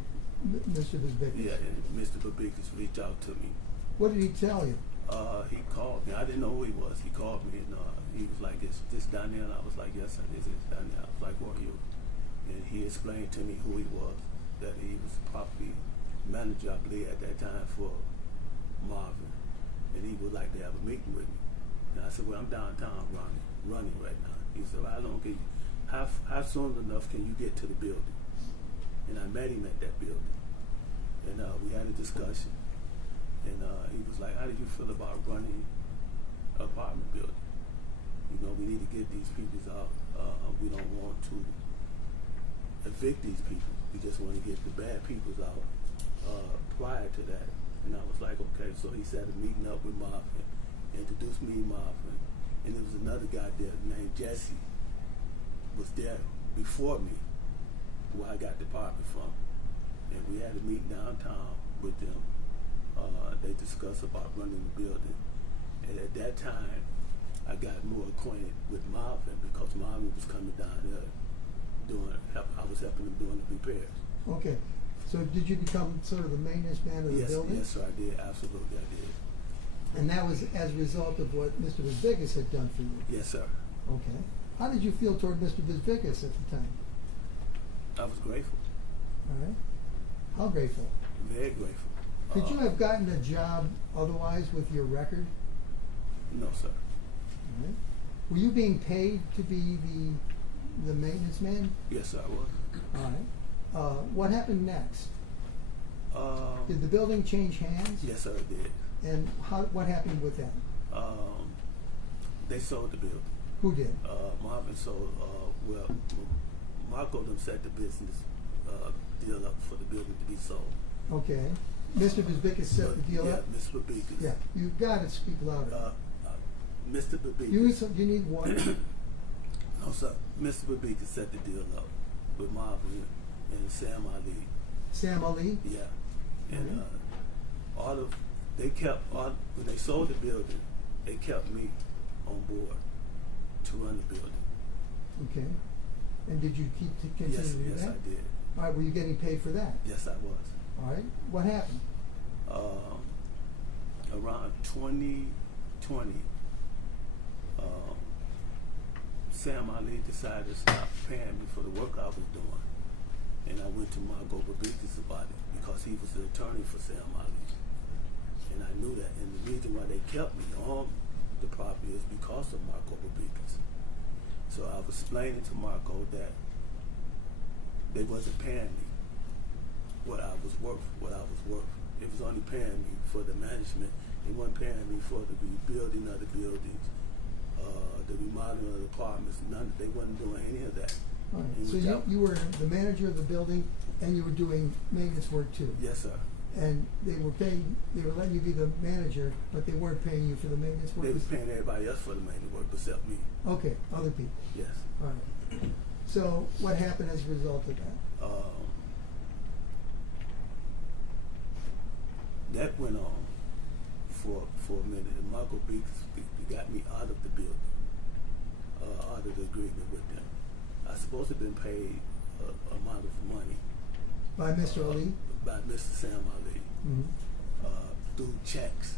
Mr. Bisbicus? Yeah, and Mr. Babikis reached out to me. What did he tell you? He called me. I didn't know who he was. He called me, and he was like, "Is this Daniel?" I was like, "Yes, sir, this is Daniel." I was like, "Who are you?" And he explained to me who he was, that he was property manager, I believe, at that time for Marvin, and he would like to have a meeting with me. And I said, "Well, I'm downtown running right now." He said, "Well, I don't get you. How soon enough can you get to the building?" And I met him at that building, and we had a discussion. And he was like, "How did you feel about running an apartment building? You know, we need to get these people out. We don't want to evict these people. We just want to get the bad people out prior to that." And I was like, "Okay." So he set a meeting up with Marvin, introduced me to Marvin, and there was another guy there named Jesse, was there before me, where I got the apartment from. And we had a meeting downtown with them. They discussed about running the building. And at that time, I got more acquainted with Marvin because Marvin was coming down there I was helping him doing the repairs. Okay, so did you become sort of the maintenance man of the building? Yes, sir, I did. Absolutely, I did. And that was as a result of what Mr. Bisbicus had done for you? Yes, sir. Okay. How did you feel toward Mr. Bisbicus at the time? I was grateful. All right. How grateful? Very grateful. Could you have gotten a job otherwise with your record? No, sir. All right. Were you being paid to be the maintenance man? Yes, sir, I was. All right. What happened next? Did the building change hands? Yes, sir, it did. And what happened with that? They sold the building. Who did? Marvin sold, Marco them set the business deal up for the building to be sold. Okay. Mr. Bisbicus set the deal up? Yeah, Mr. Babikis. Yeah. You've got to speak louder. Mr. Babikis. You need water? No, sir. Mr. Babikis set the deal up with Marvin and Sam Ali. Sam Ali? Yeah. And when they sold the building, they kept me on board to run the building. Okay. And did you continue to do that? Yes, I did. All right. Were you getting paid for that? Yes, I was. All right. What happened? Around 2020, Sam Ali decided to stop paying me for the work I was doing. And I went to Marco Babikis about it because he was the attorney for Sam Ali. And I knew that. And the reason why they kept me on the property is because of Marco Babikis. So I was explaining to Marco that they wasn't paying me what I was worth. It was only paying me for the management. They weren't paying me for the rebuilding of the buildings, the remodeling of the apartments. They wasn't doing any of that. All right. So you were the manager of the building, and you were doing maintenance work too. Yes, sir. And they were letting you be the manager, but they weren't paying you for the maintenance work. They was paying everybody else for the maintenance work except me. Okay, other people. Yes. All right. So what happened as a result of that? That went on for a minute, and Marco Babikis got me out of the building, out of the agreement with them. I was supposed to have been paid an amount of money. By Mr. Ali? By Mr. Sam Ali. Mm-hmm. Through checks,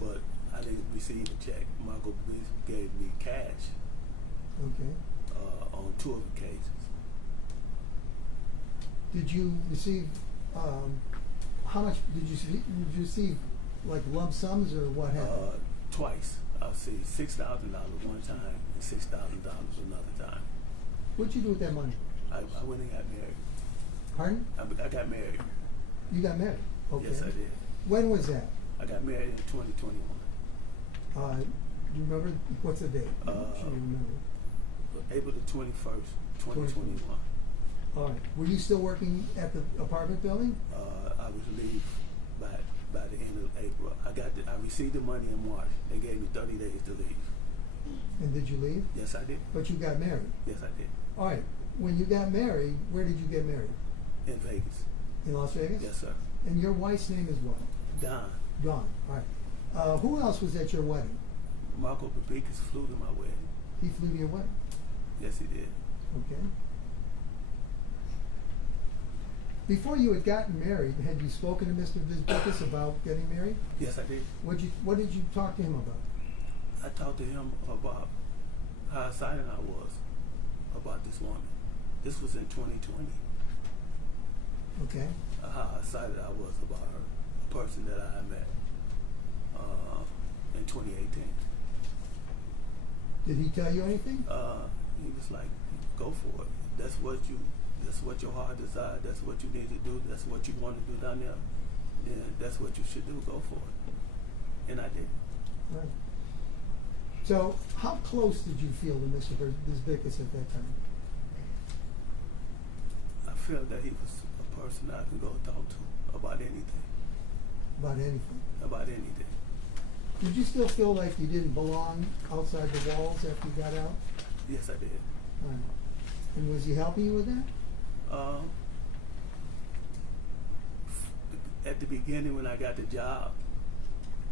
but I didn't receive a check. Marco Babikis gave me cash. Okay. On 2 occasions. Did you receive? How much did you receive? Like lump sums, or what happened? Twice. I received $6,000 one time and $6,000 another time. What'd you do with that money? I went and got married. Pardon? I got married. You got married? Okay. Yes, I did. When was that? I got married in 2021. Do you remember? What's the date? I'm sure you remember. April the 21st, 2021. All right. Were you still working at the apartment building? I was relieved by by the end of April. I received the money in March. They gave me 30 days to leave. And did you leave? Yes, I did. But you got married. Yes, I did. All right. When you got married, where did you get married? In Vegas. In Las Vegas? Yes, sir. And your wife's name is what? Don. Dawn. All right. Who else was at your wedding? Marco Babikis flew to my wedding. He flew to your wedding. Yes, he did. Okay. Before you had gotten married, had you spoken to Mr. Bisbickus about getting married? Yes, I did. What did you talk to him about? I talked to him about how excited I was about this woman. This was in 2020. Okay. How excited I was about her, a person that I had met in 2018. Did he tell you anything? He was like, "Go for it. That's what your heart desires. That's what you need to do. That's what you want to do down there. And that's what you should do. Go for it." And I did. Right. So, how close did you feel to Mr. Bisbickus at that time? I felt that he was a person I could go talk to about anything. About anything? About anything. Did you still feel like you didn't belong outside the walls after you got out? Yes, I did. Right. And was he helping you with that? At the beginning when I got the job,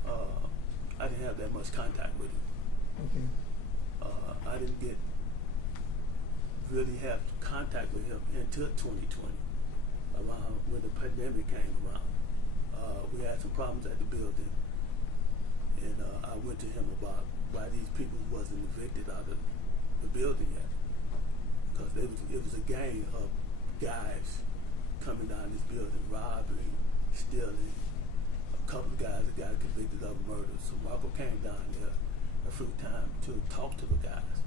I didn't have that much contact with him. Okay. I didn't really have contact with him until 2020, around when the pandemic came around. We had some problems at the building, and I went to him about why these people wasn't evicted out of the building yet, because it was a gang of guys coming down this building, robbing, stealing. A couple of guys that got convicted of murder. So Marco came down there a few times to talk to the guys.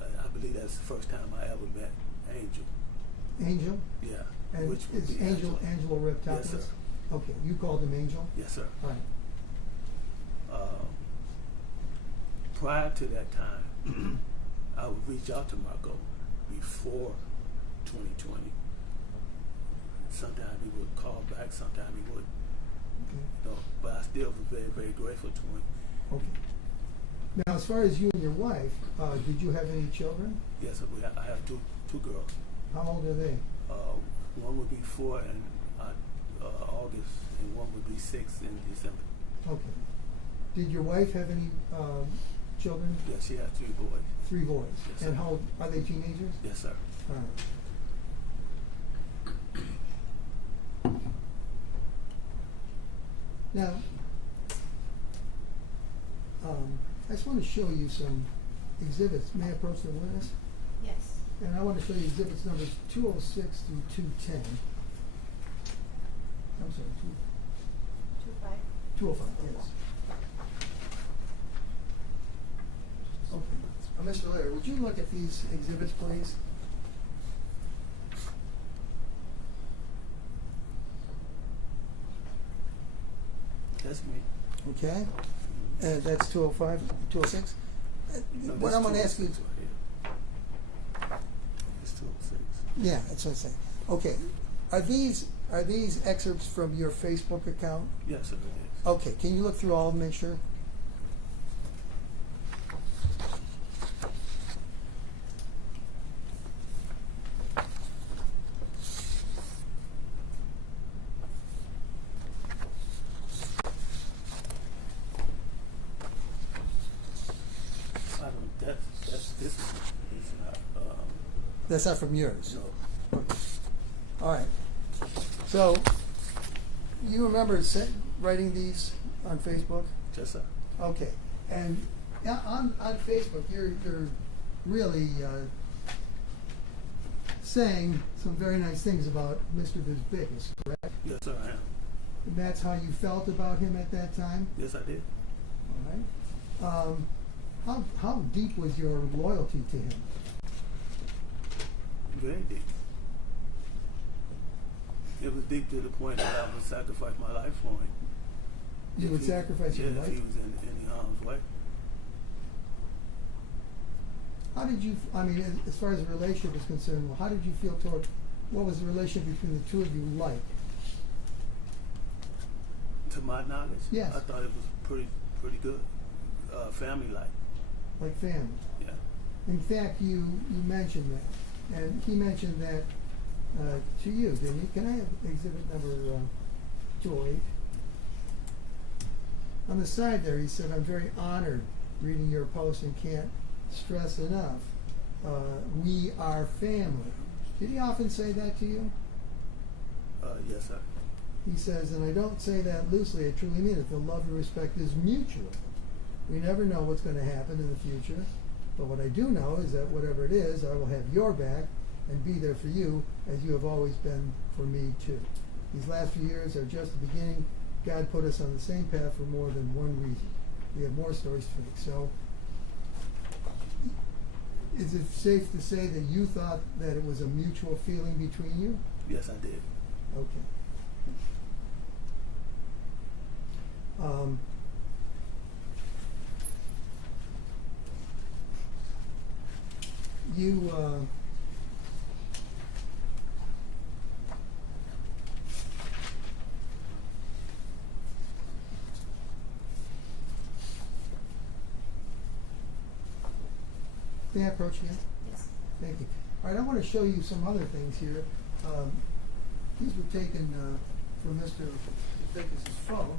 I believe that's the first time I ever met Angel. Angel? Yeah. And which would is be Angelo Reptopoulos? Yes, sir. Okay, you called him Angel? Yes, sir. All right. Prior to that time, I would reach out to Marco before 2020. Sometimes he would call back, sometimes he wouldn't. Okay. You know, but I still was very, very grateful to him. Okay. Now, as far as you and your wife, did you have any children? Yes, I have two girls. How old are they? One would be 4 in August, and one would be 6 in December. Okay. Did your wife have any children? Yes, she has 3 boys. 3 boys. Yes, And sir. how old, are they teenagers? Yes, sir. All right. Now, I just want to show you some exhibits. May I approach the witness? Yes. And I want to show you exhibits numbers 206 through 210. I'm sorry, 205, yes. Okay. Mr. Laird, would you look at these exhibits, please? That's me. Okay. That's 205, 206? No, What that's I'm going to ask you... 206 right here. It's 206. Yeah, that's what I'm saying. Okay. Are these excerpts from your Facebook account? Yes, sir, it is. Okay. Can you look through all of them, make sure? This is not, That's not from yours? no. All right. So, you remember writing these on Facebook? Yes, sir. Okay. And on Facebook, you're really saying some very nice things about Mr. Bisbickus, correct? Yes, sir, I am. And that's how you felt about him at that time? Yes, I did. All right. How deep was your loyalty to him? Very deep. It was deep to the point that I would sacrifice my life for him. You would sacrifice your Yeah, life? if he was in any harm's way. How did you, I mean, as far as the relationship is concerned, how did you feel toward, what was the relationship between the two of you like? To my knowledge, Yes. I thought it was pretty good, family-like. Like family? Yeah. In fact, you mentioned that, and he mentioned that to you, didn't he? Can I have exhibit number 208? On the side there, he said, "I'm very honored reading your post and can't stress enough. We are family." Did he often say that to you? Yes, sir. He says, and I don't say that loosely, I truly mean it. The love and respect is mutual. We never know what's going to happen in the future, but what I do know is that whatever it is, I will have your back and be there for you as you have always been for me too. These last few years are just the beginning. God put us on the same path for more than one reason. We have more stories to make. So, is it safe to say that you thought that it was a mutual feeling between you? Yes, I did. Okay. You may I approach again? Yes. Thank you. All right, I want to show you some other things here. These were taken from Mr. Vickers' phone.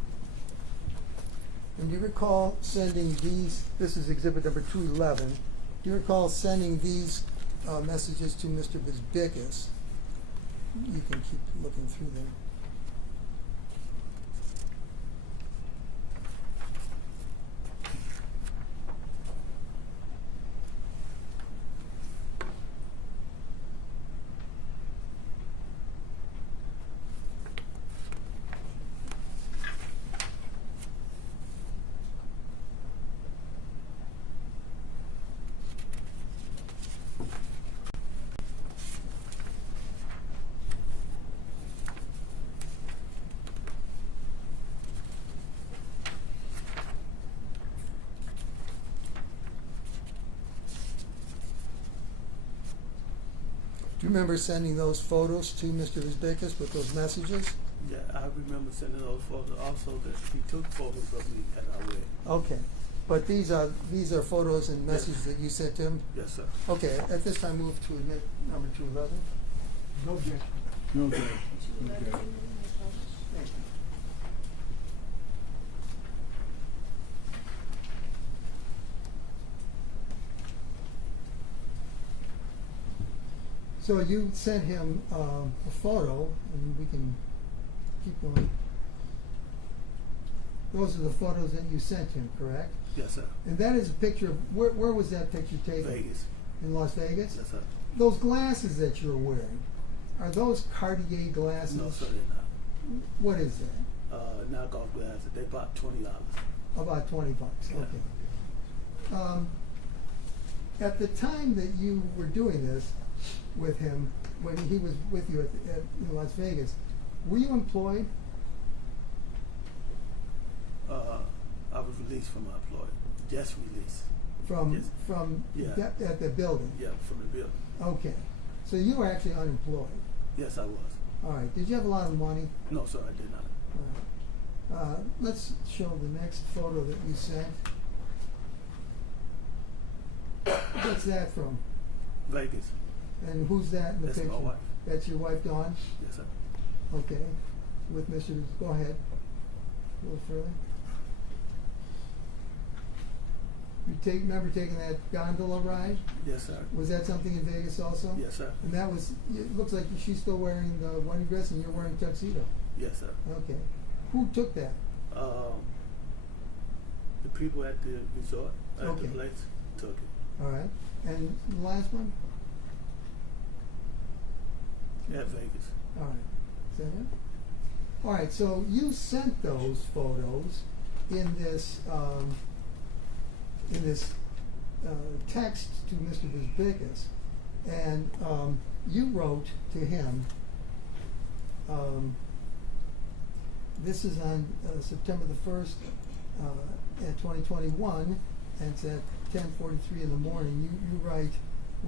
And do you recall sending these, this is exhibit number 211, do you recall sending these messages to Mr. Bisbickus? You can keep looking through them. Do you remember sending those photos to Mr. Bisbickus with those messages? Yeah, I remember sending those photos. Also, that he took photos of me at our wedding. Okay, but these are photos and messages that you sent to him? Yes, sir. Okay, at this time move to admit number 211. No objection. No objection. No objection. Thank you. So you sent him a photo, and we can keep going. Those are the photos that you sent him, correct? Yes, sir. And that is a picture of, where was that picture taken? Vegas. In Las Vegas? Yes, sir. Those glasses that you're wearing, are those Cartier glasses? No, sir, they're not. What is that? Knockoff glasses. They bought $20. About $20, Yeah. okay. At the time that you were doing this with him, when he was with you in Las Vegas, were you employed? I was released from my employer. Just released. From Yeah. at the building? Yeah, from the building. Okay. So you were actually unemployed? Yes, I was. All right. Did you have a lot of money? No, sir, I did not. All right. Let's show the next photo that you sent. What's that from? Vegas. And who's that in the That's my picture? wife. That's your wife, Dawn? Yes, sir. Okay. With Mr. Go ahead. A little further. You remember taking that gondola ride? Yes, sir. Was that something in Vegas also? Yes, sir. And that was, it looks like she's still wearing the wedding dress and you're wearing tuxedo. Yes, sir. Okay. Who took that? The people at the resort, at Okay. the place, took it. All right. And the last one? At Vegas. All right. Is that it? All right. So you sent those photos in this text to Mr. Bisbickus, and you wrote to him. This is on September the 1st, at 2021, and it's at 10:43 in the morning. You write,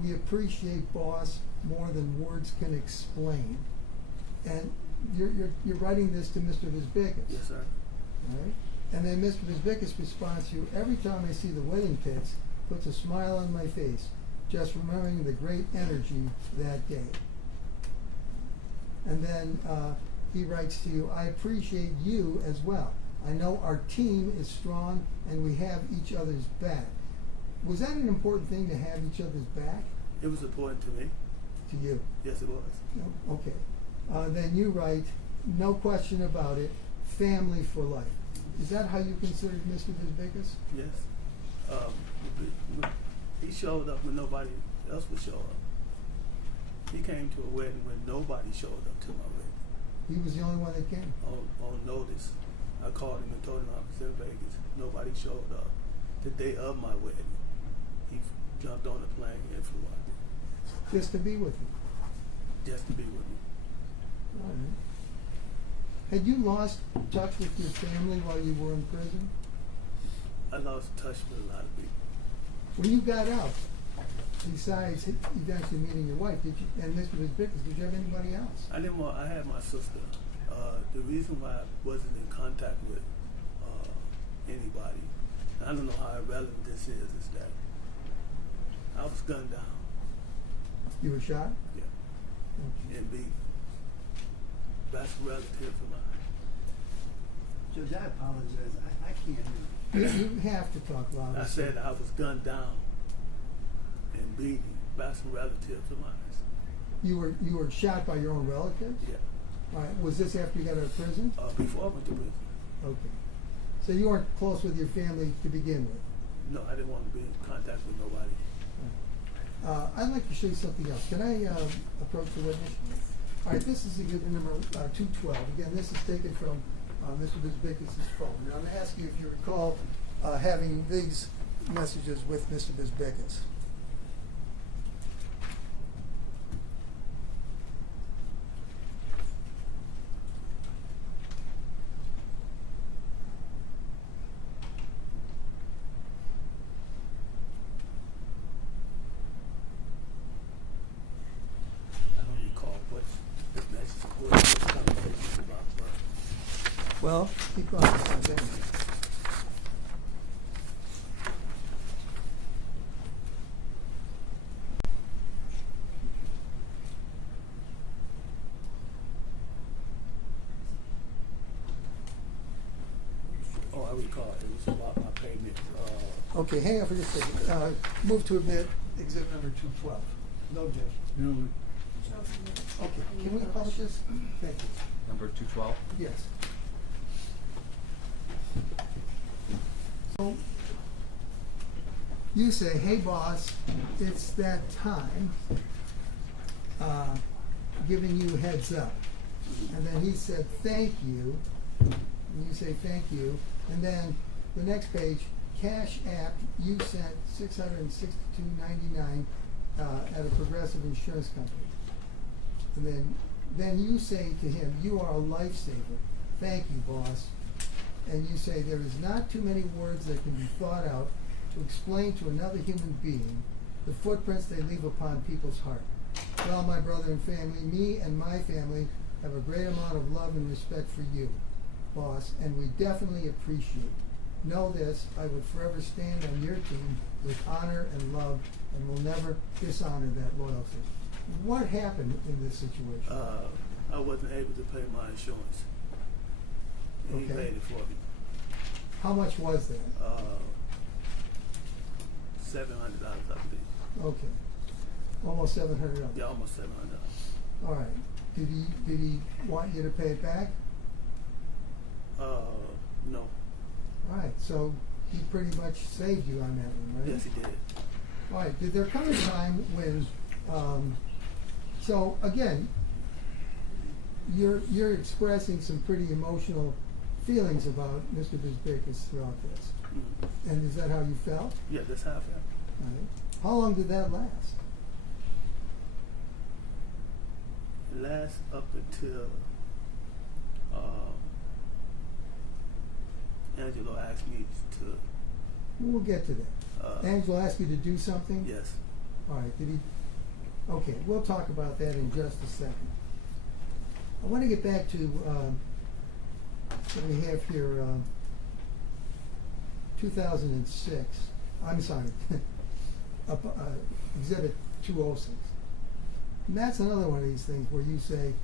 "We appreciate boss more than words can explain," and you're writing this to Mr. Bisbickus. Yes, sir. Right? And then Mr. Bisbickus responds to you, every time I see the wedding pics, puts a smile on my face, just remembering the great energy that day. And then he writes to you, I appreciate you as well. I know our team is strong and we have each other's back. Was that an important thing to have each other's back? It was important to me. To you? Yes, it was. No? Okay. Then you write, no question about it, family for life. Is that how you considered Mr. Bisbickus? Yes. He showed up when nobody else would show up. He came to a wedding when nobody showed up to my wedding. He was the only one that came? On notice. I called him and told him I was in Vegas. Nobody showed up. The day of my wedding, he jumped on a plane and flew out there. Just to be with you? Just to be with me. All right. Had you lost touch with your family while you were in prison? I lost touch with a lot of people. When you got out, besides eventually meeting your wife, did you, and Mr. Bisbickus, did you have anybody else? I didn't want. I had my sister. The reason why I wasn't in contact with anybody, I don't know how irrelevant this is that I was gunned down. You were shot? Yeah. Okay. And beat. That's a relative of mine. Judge, I apologize. I can't hear you. You have to talk louder. I said I was gunned down and beaten by some relatives of mine. You were shot by your own relatives? Yeah. All right. Was this after you got out of prison? Before I went to prison. Okay. So you weren't close with your family to begin with? No, I didn't want to be in contact with nobody. I'd like to show you something else. Can I approach the witness? All right, this is exhibit number 212. Again, this is taken from Mr. Bisbickus' phone. Now, I'm going to ask you if you recall having these messages with Mr. Bisbickus. Well, keep going. Oh, I recall. It was about my payment. Okay, hang on for just a second. Move to admit exhibit number 212. No objection. No, Okay, can we publish this? Thank you. Number 212? Yes. So, you say, hey boss, it's that time, giving you heads up. And then he said, thank you. And you say, thank you. And then the next page, Cash App, you sent $662.99 at a Progressive Insurance Company. And then you say to him, you are a lifesaver. Thank you, boss. And you say, there is not too many words that can be thought out to explain to another human being the footprints they leave upon people's heart. Well, my brother and family, me and my family have a great amount of love and respect for you, boss, and we definitely appreciate. Know this, I would forever stand on your team with honor and love and will never dishonor that loyalty. What happened in this situation? I wasn't able to pay my insurance. And he Okay. paid it for me. How much was that? $700, I believe. Okay. Almost $700. Yeah, almost $700. All right. Did he want you to pay it back? No. All right. So he pretty much saved you on that one, right? Yes, he did. All right. Did there come a time when? So again, you're expressing some pretty emotional feelings about Mr. Bisbickus throughout this. Mm-hmm. And is that how you felt? Yeah, that's how I felt. All right. How long did that last? It lasts up until Angelo asked me to. We'll get to that. Angelo asked you to do something? Yes. All right. Did he? Okay. We'll talk about that in just a second. I want to get back to So we have here, 2006, I'm sorry, Exhibit 206. And that's another one of these things where you say,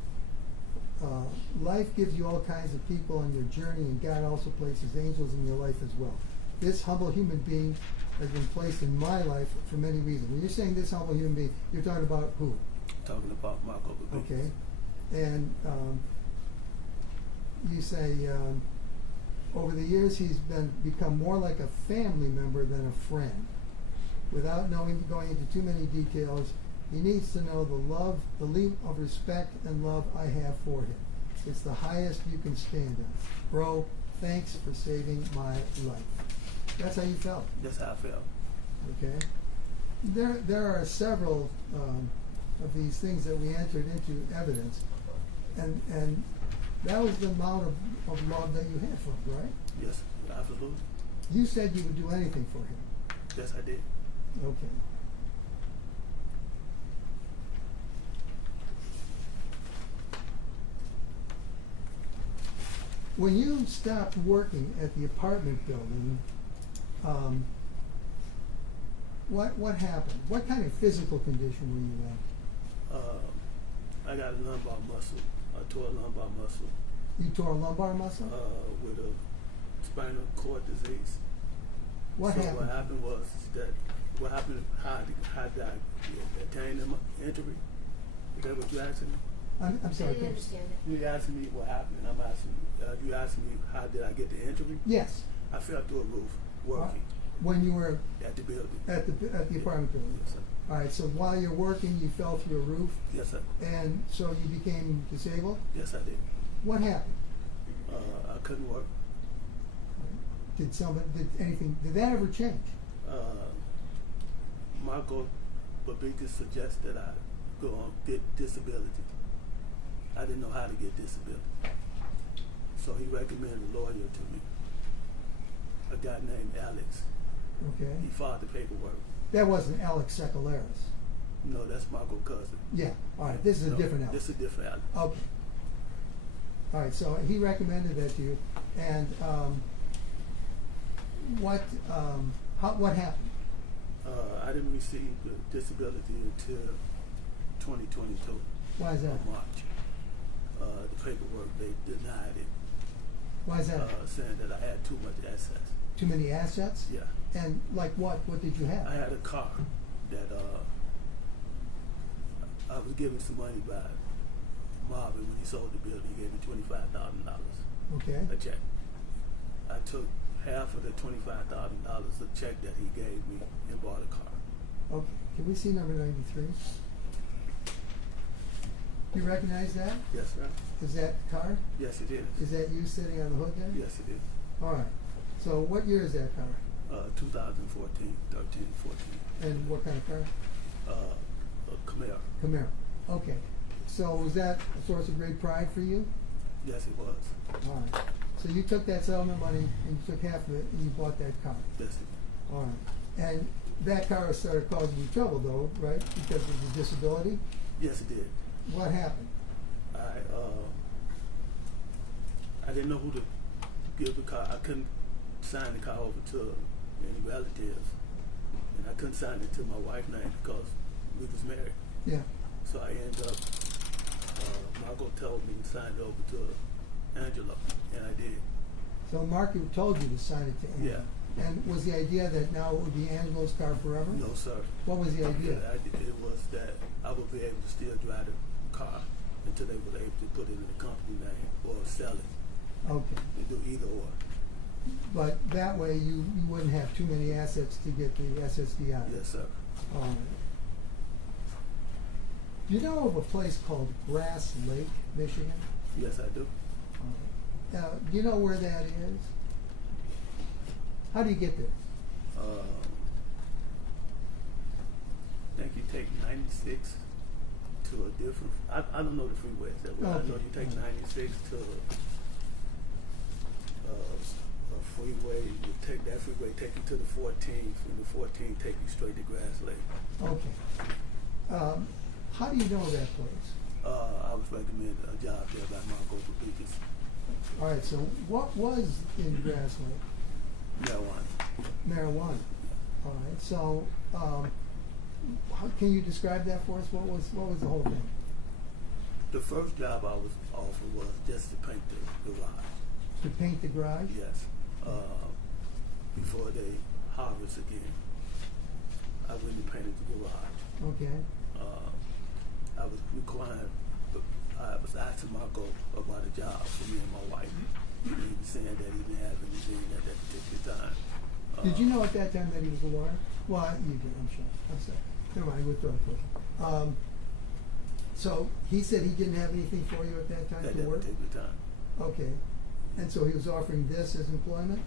life gives you all kinds of people on your journey, and God also places angels in your life as well. This humble human being has been placed in my life for many reasons. When you're saying this humble human being, you're talking about who? Talking about Marco Babikis. Okay. And you say, over the years he's become more like a family member than a friend. Without going into too many details, he needs to know the level of respect and love I have for him. It's the highest you can stand on. Bro, thanks for saving my life. That's how you felt. That's how I felt. Okay. There are several of these things that we entered into evidence, and that was the amount of love that you had for him, right? Yes, absolutely. You said you would do anything for him. Yes, I did. Okay. When you stopped working at the apartment building, what happened? What kind of physical condition were you in? I got a lumbar muscle. I tore a lumbar muscle. You tore a lumbar muscle? With a spinal cord disease. What so happened? What happened was that, how did I attain an injury? Is that what you asking me? I'm sorry. I didn't understand that. You asking me what happened, and I'm asking you asking me how did I get the injury? Yes. I fell through a roof working. When you were at the building. At the apartment building. Yes, sir. All right. So while you're working, you fell through a roof. Yes, sir. And so you became disabled. Yes, I did. What happened? I couldn't work. Did that ever change? Marco Babikis suggested I go on get disability. I didn't know how to get disability. So he recommended a lawyer to me, a guy named Alex. Okay. He filed the paperwork. That wasn't Alex Sekeleris. No, that's Marco's cousin. Yeah. All right. This is a different Alex. This is a different Alex. Okay. All right. So he recommended that to you, and what happened? I didn't receive the disability until 2022. Why is that? March. The paperwork, they denied it. Why is that? Saying that I had too much assets. Too many assets? Yeah. And like what? What did you have? I had a car that I was given some money by Marvin when he sold the building. He gave me $25,000. Okay. A check. I took half of the $25,000, a check that he gave me, and bought a car. Okay. Can we see number 93? Do you recognize that? Yes, sir. Is that the car? Yes, it is. Is that you sitting on the hood there? Yes, it is. All right. So what year is that car? 2014, 13, 14. And what kind of car? A Camaro. Camaro. Okay. So was that a source of great pride for you? Yes, it was. All right. So you took that settlement money and you took half of it and you bought that car. Yes, it All right. And that car started causing you trouble though, right? Because of the disability? Yes, it did. What happened? I didn't know who to give the car. I couldn't sign the car over to any relatives, and I couldn't sign it to my wife's name because we was married. Yeah. So I ended up. Marco told me to sign it over to Angela, and I did. So Mark told you to sign it to Angela. Yeah. And was the idea that now it would be Angela's car forever? No, sir. What was the idea? It was that I would be able to still drive the car until they were able to put it in the company name or sell it. Okay. They do either or. But that way you wouldn't have too many assets to get the SSD out. Yes, sir. Do you know of a place called Grass Lake, Michigan? Yes, I do. Do you know where that is? How do you get there? I think you take 96 to a different. I don't know the freeways that well. Okay. I know you take 96 to a freeway. You take that freeway, take you to the 14th, and the 14th take you straight to Grass Lake. Okay. How do you know that place? I was recommended a job there by Marco Babikis. All right, so what was in Grass Lake? Marijuana. Marijuana. All right, so how, can you describe that for us? What was the whole thing? The first job I was offered was just to paint the garage. To paint the garage? Yes. Before they harvest again, I went and painted the garage. Okay. I was required, I was asking Marco about a job for me and my wife. He was saying that he didn't have anything at that particular time. Did you know at that time that he was a lawyer? Well, you did, I'm sure. I'm sorry. Never mind, withdraw the question. So he said he didn't have anything for you at that time At to that work? particular time. Okay. And so he was offering this as employment?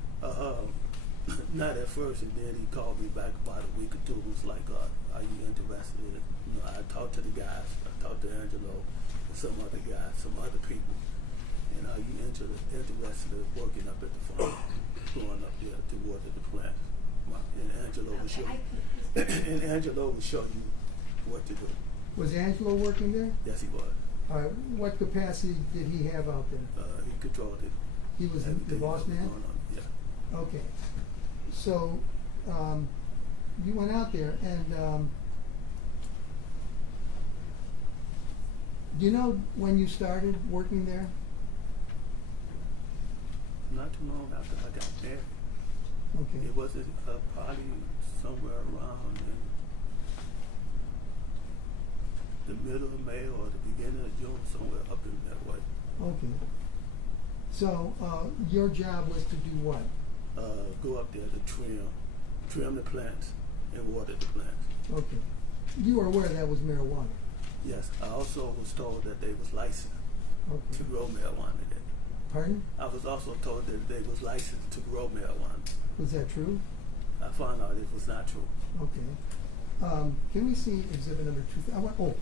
Not at first, and then he called me back about a week or two. It was like, are you interested in it? You know, I talked to the guys. I talked to Angelo and some other guys, some other people. And are you interested in working up at the farm, going up there to water the plant? And Angelo will show you. And Angelo will show you what to do. Was Angelo working there? Yes, he was. All right. What capacity did he have out there? He controlled it. He was the Everything boss that was man? going on, yeah. Okay. So you went out there, and do you know when you started working there? Not too long after I got married. Okay. It was probably somewhere around in the middle of May or the beginning of June, somewhere up in that way. Okay. So your job was to do what? Go up there to trim the plants and water the plants. Okay. You were aware that was marijuana? Yes, I also was told that they was licensed to Okay. grow marijuana there. Pardon? I was also told that they was licensed to grow marijuana. Was that true? I found out it was not true. Okay. Can we see exhibit number 2? Oh.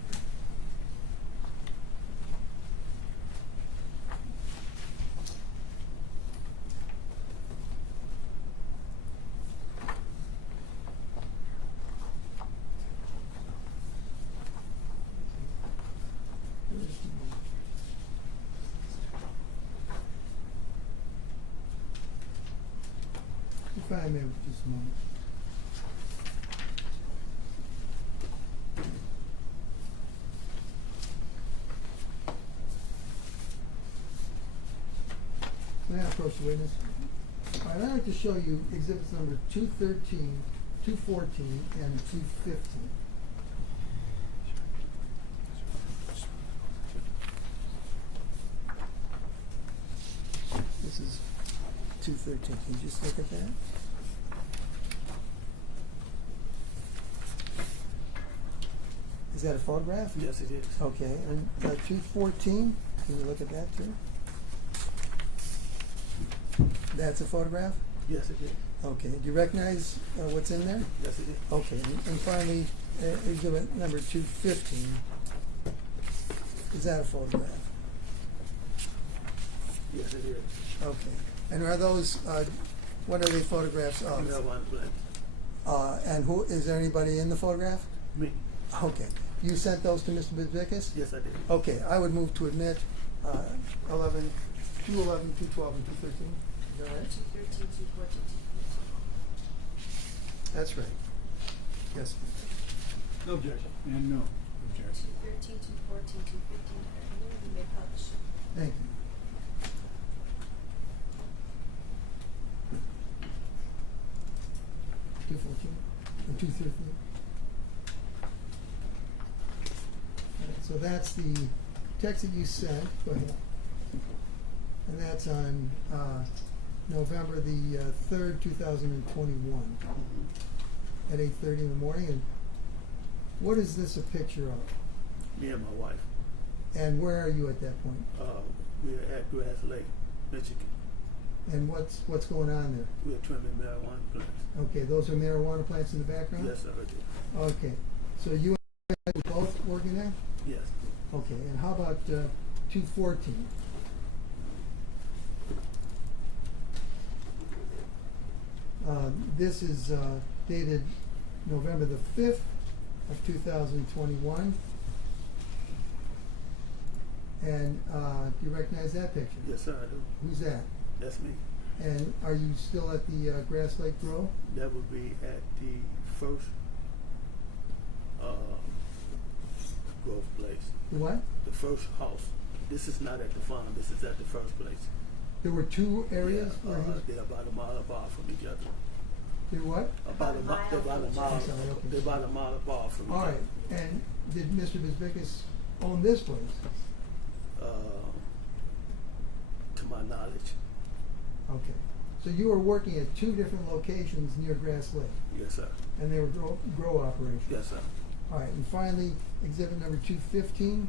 If I may, just a moment. May I approach the witness? All right, I'd like to show you exhibits number 213, 214, and 215. This is 213. Can you just look at that? Is that a photograph? Yes, it is. Okay, and 214, can you look at that too? That's a photograph? Yes, it is. Okay, do you recognize what's in there? Yes, it is. Okay, and finally, exhibit number 215, is that a photograph? Yes, it is. Okay, and are those, what are they photographs of? Marijuana plants. And who, is there anybody in the photograph? Me. Okay, you sent those to Mr. Bizbickas? Yes, I did. Okay, I would move to admit 211, 212, and 213. Is that right? 213, 214, 215. That's right. Yes. No objection. And no objection. 213, 214, 215. You may publish. Thank you. And 213. So that's the text that you sent. Go ahead. And that's on November the 3rd, 2021 at 8:30 in the morning. And what is this a picture of? Me and my wife. And where are you at that point? We're at Grass Lake, Michigan. And what's going on there? We're trimming marijuana plants. Okay, those are marijuana plants in the background? Yes, sir, I did. Okay, so you and I were both working there? Yes. Okay, and how about 214? This is dated November the 5th of 2021. And do you recognize that picture? Yes, sir, I do. Who's that? That's me. And are you still at the Grass Lake Grow? That would be at the first growth place. The what? The first house. This is not at the farm. This is at the first place. There were two areas Yeah, where he. they're about a mile apart from each other. They're what? About a mile. They're about a mile. I'm sorry, okay. They're about a mile apart from each All other. right. And did Mr. Bisbicus own this place? To my knowledge, Okay. So you were working at two different locations near Grass Lake, yes, sir. and they were grow operations. Yes, sir. All right. And finally, exhibit number 215,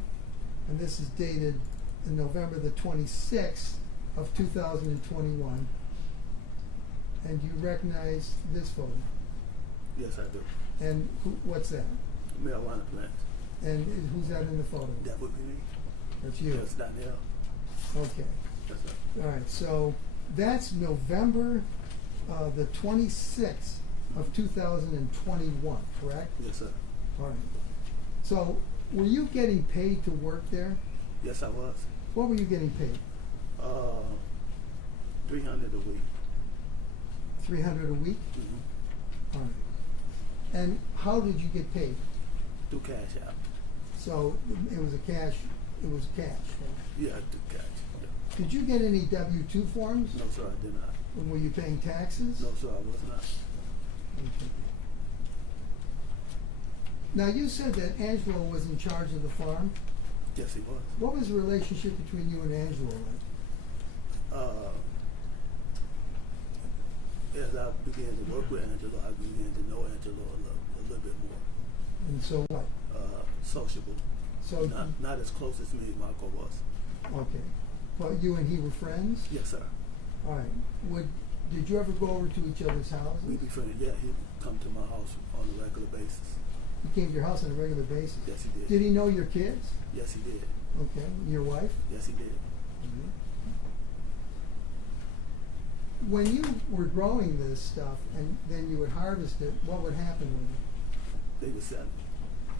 and this is dated in November the 26th of 2021. And you recognize this photo? Yes, I do. And what's that? Marijuana plants. And who's that in the photo? That would be me. That's you. Yes, Daniel. Okay. Yes, sir. All right. So that's November the 26th of 2021, correct? Yes, sir. All right. So were you getting paid to work there? Yes, I was. What were you getting paid? $300 a week. $300 a week? Mm-hmm. All right. And how did you get paid? Through Cash App. So it was cash. Yeah, through cash. Yeah. Did you get any W-2 forms? No, sir, I did not. And were you paying taxes? No, sir, I was not. Okay. Now you said that Angelo was in charge of the farm. Yes, he was. What was the relationship between you and Angelo like? As I began to work with Angelo, I began to know Angelo a little bit more. And so what? Sociable. So Not as close as me and Marco was. okay, but you and he were friends. Yes, sir. All right. Did you ever go over to each other's houses? We'd be friends. Yeah, he'd come to my house on a regular basis. He came to your house on a regular basis. Yes, he did. Did he know your kids? Yes, he did. Okay. Your wife? Yes, he did. When you were growing this stuff and then you would harvest it, what would happen with it? They would sell it.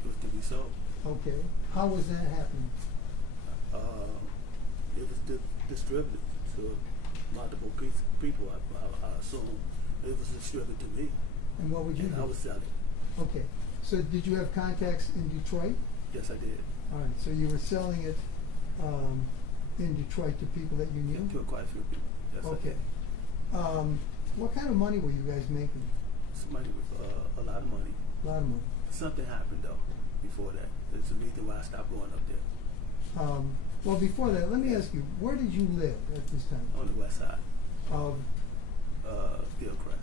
It was to be sold. Okay. How was that happening? It was distributed to multiple people. I assume it was distributed to me, And what would you and do? I would sell it. Okay. So did you have contacts in Detroit? Yes, I did. All right. So you were selling it in Detroit to people that you knew? To quite a few people. Yes, I Okay. did. What kind of money were you guys making? Somebody with a lot of money. A lot of money. Something happened though before that. There's a reason why I stopped going up there. Well, before that, let me ask you, where did you live at this time? On the west side. Of Gilchrist.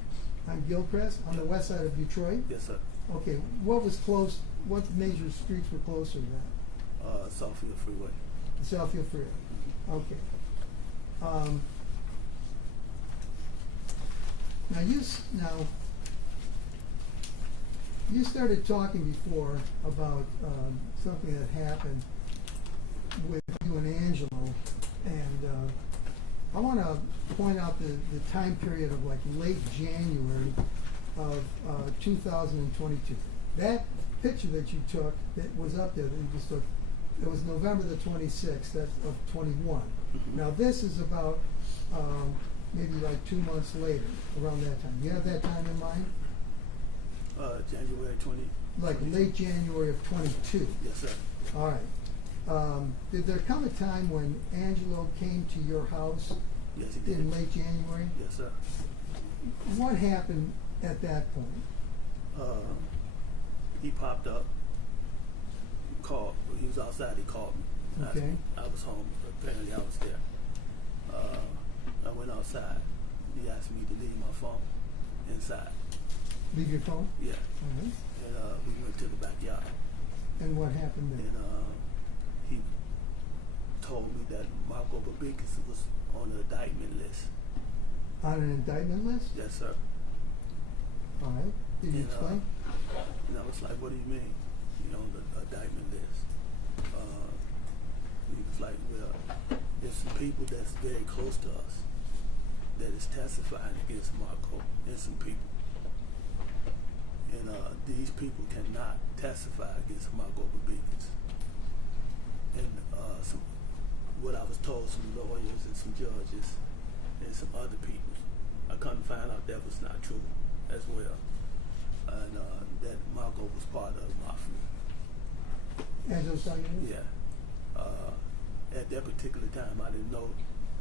on Gilchrist, on the west side of Detroit? Yes, sir. Okay, what was close, what major streets were closer to that? Southfield Freeway. The Southfield Freeway. Okay. Now you started talking before about something that happened with you and Angelo, and I want to point out the time period of like late January of 2022. That picture that you took that was up there that you just took, it was November the 26th of 21. Now this is about maybe like 2 months later, around that time. You have that time in mind? January 20. Like late January of 22. Yes, sir. All right. Did there come a time when Angelo came to your house Yes, he did. in late January? Yes, sir. What happened at that point? He popped up, called. He was outside. He called me. Asked Okay. me. I was home. Apparently, I was there. I went outside. He asked me to leave my phone inside. Leave your phone? Yeah. All right. And we went to the backyard. And what happened And then? he told me that Marco Babikis was on the indictment list. On an indictment list? Yes, sir. All right. Did you And, explain? And I was like, what do you mean? You know, the indictment list. He was like, well, there's some people that's very close to us that is testifying against Marco and some people. And these people cannot testify against Marco Babikis. And what I was told, some lawyers and some judges and some other people. I couldn't find out that was not true as well. And that Marco was part of the mafia. Angelo telling you? Yeah. At that particular time, I didn't know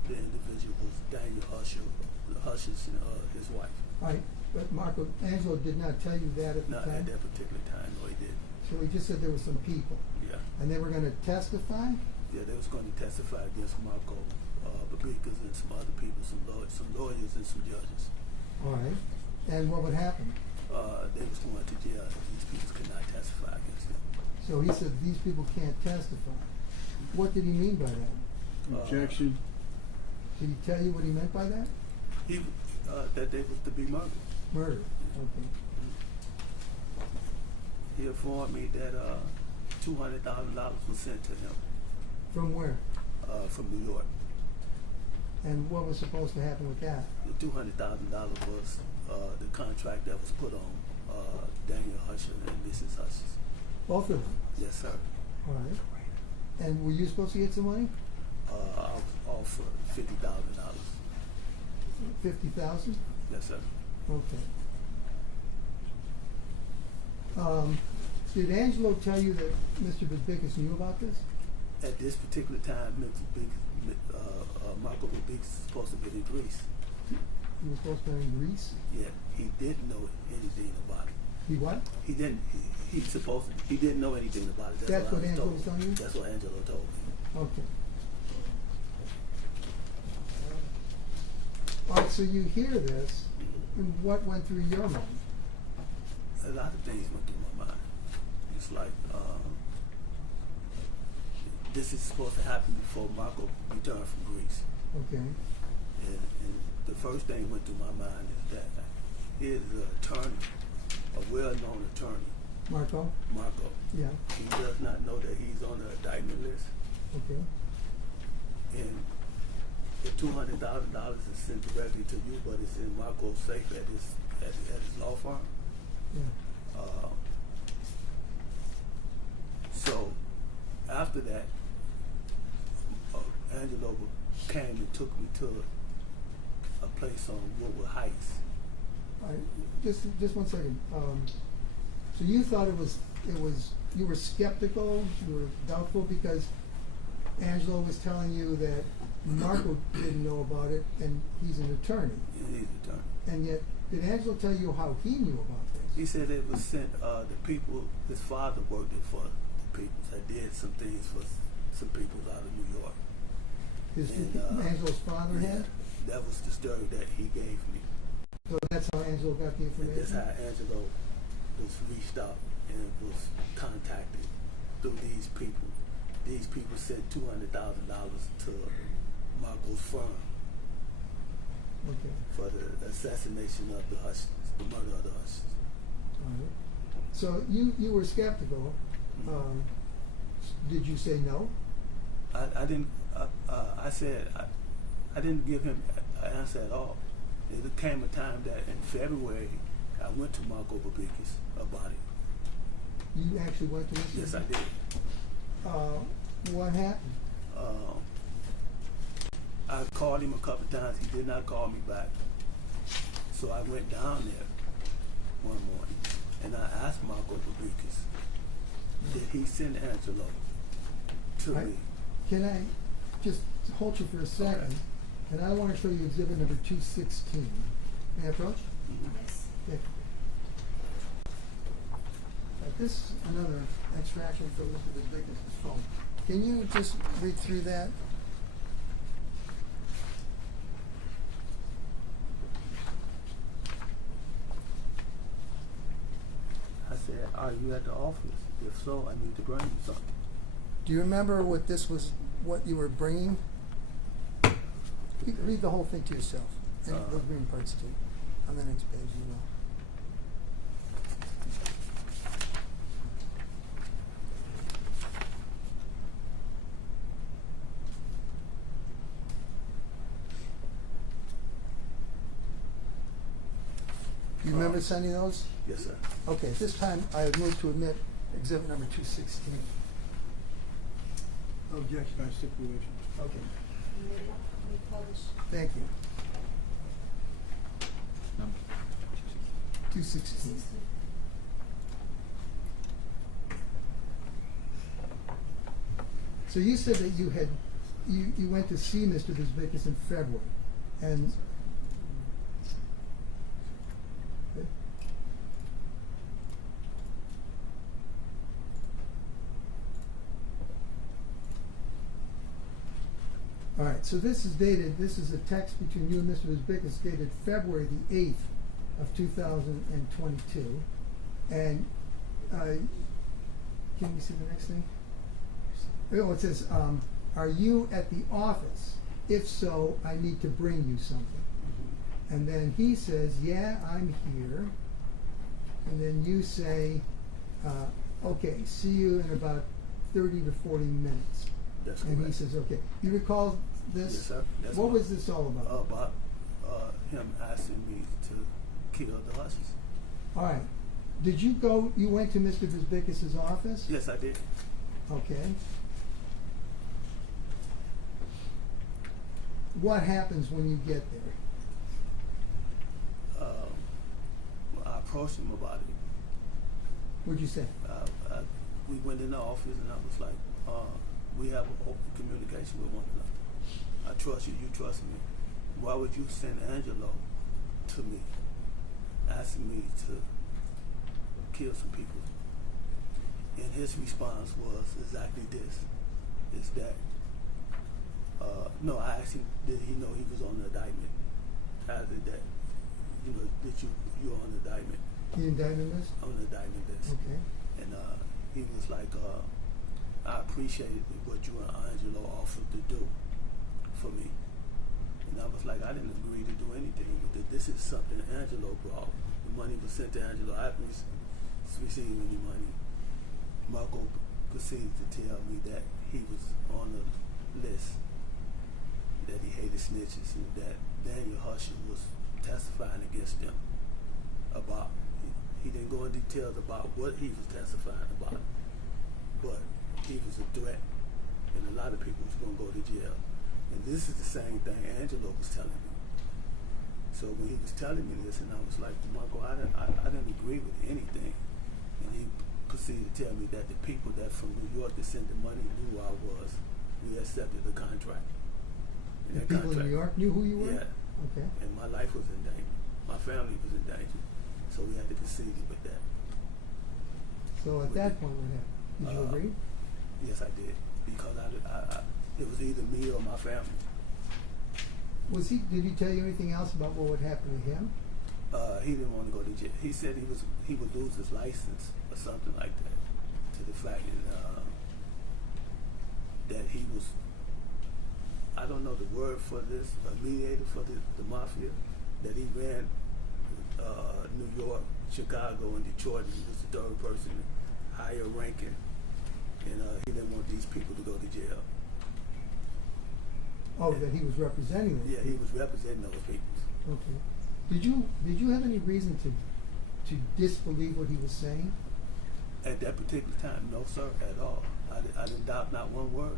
the individual was Daniel Hutchinson, his wife. Right, but Marco, Angelo did not tell you that at the Not time? at that particular time, no, he didn't. So he just said there were some people, Yeah. and they were gonna testify? Yeah, they was going to testify against Marco Babikas and some other people, some lawyers and some judges. All right, and what would happen? They was going to jail if these people could not testify against them. So he said these people can't testify. What did he mean by that? Objection. Did he tell you what he meant by that? He that they was to be murdered. Murder, okay. He informed me that $200,000 was sent to him From where? from New York. And what was supposed to happen with that? The $200,000 was the contract that was put on Daniel Hutchinson and Mrs. Hutchinson. Both of them? Yes, sir. All right. And were you supposed to get some money? I was offered $50,000. 50,000? Yes, sir. Okay. Did Angelo tell you that Mr. Bazbikis knew about this? At this particular time, Marco Babik is supposed to be in Greece. He was supposed to be in Greece? Yeah, he didn't know anything about it. He what? He didn't. He didn't know anything about it. That's what I was Angelo told. was telling you? That's what Angelo told me. Okay. All right, so you hear this, and what went through your mind? A lot of things went through my mind. It's like this is supposed to happen before Marco returned from Greece. Okay. And the first thing went through my mind is that his attorney, a well-known attorney, Marco? Marco, Yeah. he does not know that he's on the indictment list. Okay. And the $200,000 is sent directly to you, but it's in Marco's safe at his law firm. Yeah. So after that, Angelo came and took me to a place on Woodward Heights. All right. Just 1 second. So you thought it was you were skeptical, you were doubtful because Angelo was telling you that Marco didn't know about it, and he's an attorney. Yeah, he's an attorney. And yet, did Angelo tell you how he knew about this? He said it was sent, the people, his father worked it for the people that did some things for some people out of New York. Angelo's father had? That was the story that he gave me. So that's how Angelo got the And information? that's how Angelo was reached out and was contacted through these people. These people sent $200,000 to Marco's firm Okay. for the assassination of the Hutchins, the murder of the Hutchins. All right. So you were skeptical. Did you say no? I didn't. I said I didn't give him an answer at all. There came a time that in February I went to Marco Babikis about it. You actually went to this? Yes, I did. What happened? I called him a couple of times. He did not call me back. So I went down there one morning and I asked Marco Babikis, did he send Angelo to me? Can I just hold you for a second? Okay. And I want to show you exhibit number 216. May I approach? Yes. Okay. This is another extraction from Mr. Bazbikis' phone. Can you just read through that? I said, are you at the office? If so, I need to bring you something. Do you remember what this was, what you were bringing? You can read the whole thing to yourself, and the green parts too. On the next page, you will. You remember sending those? Yes, sir. Okay, this time I would move to admit exhibit number 216. Objection. By stipulation. Okay, We publish. thank you. Number 216. So you said that you went to see Mr. Bisbicus in February, and all right, so this is a text between you and Mr. Bisbicus dated February the 8th of 2022. And can we see the next thing? Oh, it says, are you at the office? If so, I need to bring you something. And then he says, yeah, I'm here. And then you say, okay, see you in about 30 to 40 minutes. That's And he correct. says, okay. You recall this? Yes, sir. That's What what- was this all about? About him asking me to kill the Hutches. All right. You went to Mr. Bisbicus's office? Yes, I did. Okay. What happens when you get there? I approached him about it. What'd you say? We went in the office and I was like, we have open communication with one another. I trust you, you trust me. Why would you send Angelo to me, asking me to kill some people? And his response was exactly this, is that, no, I asked him, did he know he was on the indictment? I did that, did you're on the indictment? The indictment list? On the indictment list. Okay. And he was like, I appreciated what you and Angelo offered to do for me. And I was like, I didn't agree to do anything with it. This is something Angelo brought. The money was sent to Angelo. I haven't received any money. Marco proceeded to tell me that he was on the list, that he hated snitches, and that Daniel Hutch was testifying against them about. He didn't go in details about what he was testifying about, but he was a threat, and a lot of people was going to go to jail. And this is the same thing Angelo was telling me. So when he was telling me this, and I was like, Marco, I didn't agree with anything. And he proceeded to tell me that the people that from New York that sent the money knew who I was. We accepted the contract. And The that people in New York knew who you were? Yeah. Okay. And my life was in danger. My family was in danger. So we had to proceed with that. So at that point, what happened? Did you agree? Yes, I did. Because it was either me or my family. Did he tell you anything else about what would happen to him? He didn't want to go to jail. He said he would lose his license or something like that. To the fact that he was, I don't know the word for this, a mediator for the mafia, that he ran New York, Chicago, and Detroit. He was the third person, higher ranking, and he didn't want these people to go to jail. Oh, that he was representing them? Yeah, he was representing those people. Okay. Did you have any reason to disbelieve what he was saying? At that particular time, no, sir, at all. I didn't doubt not one word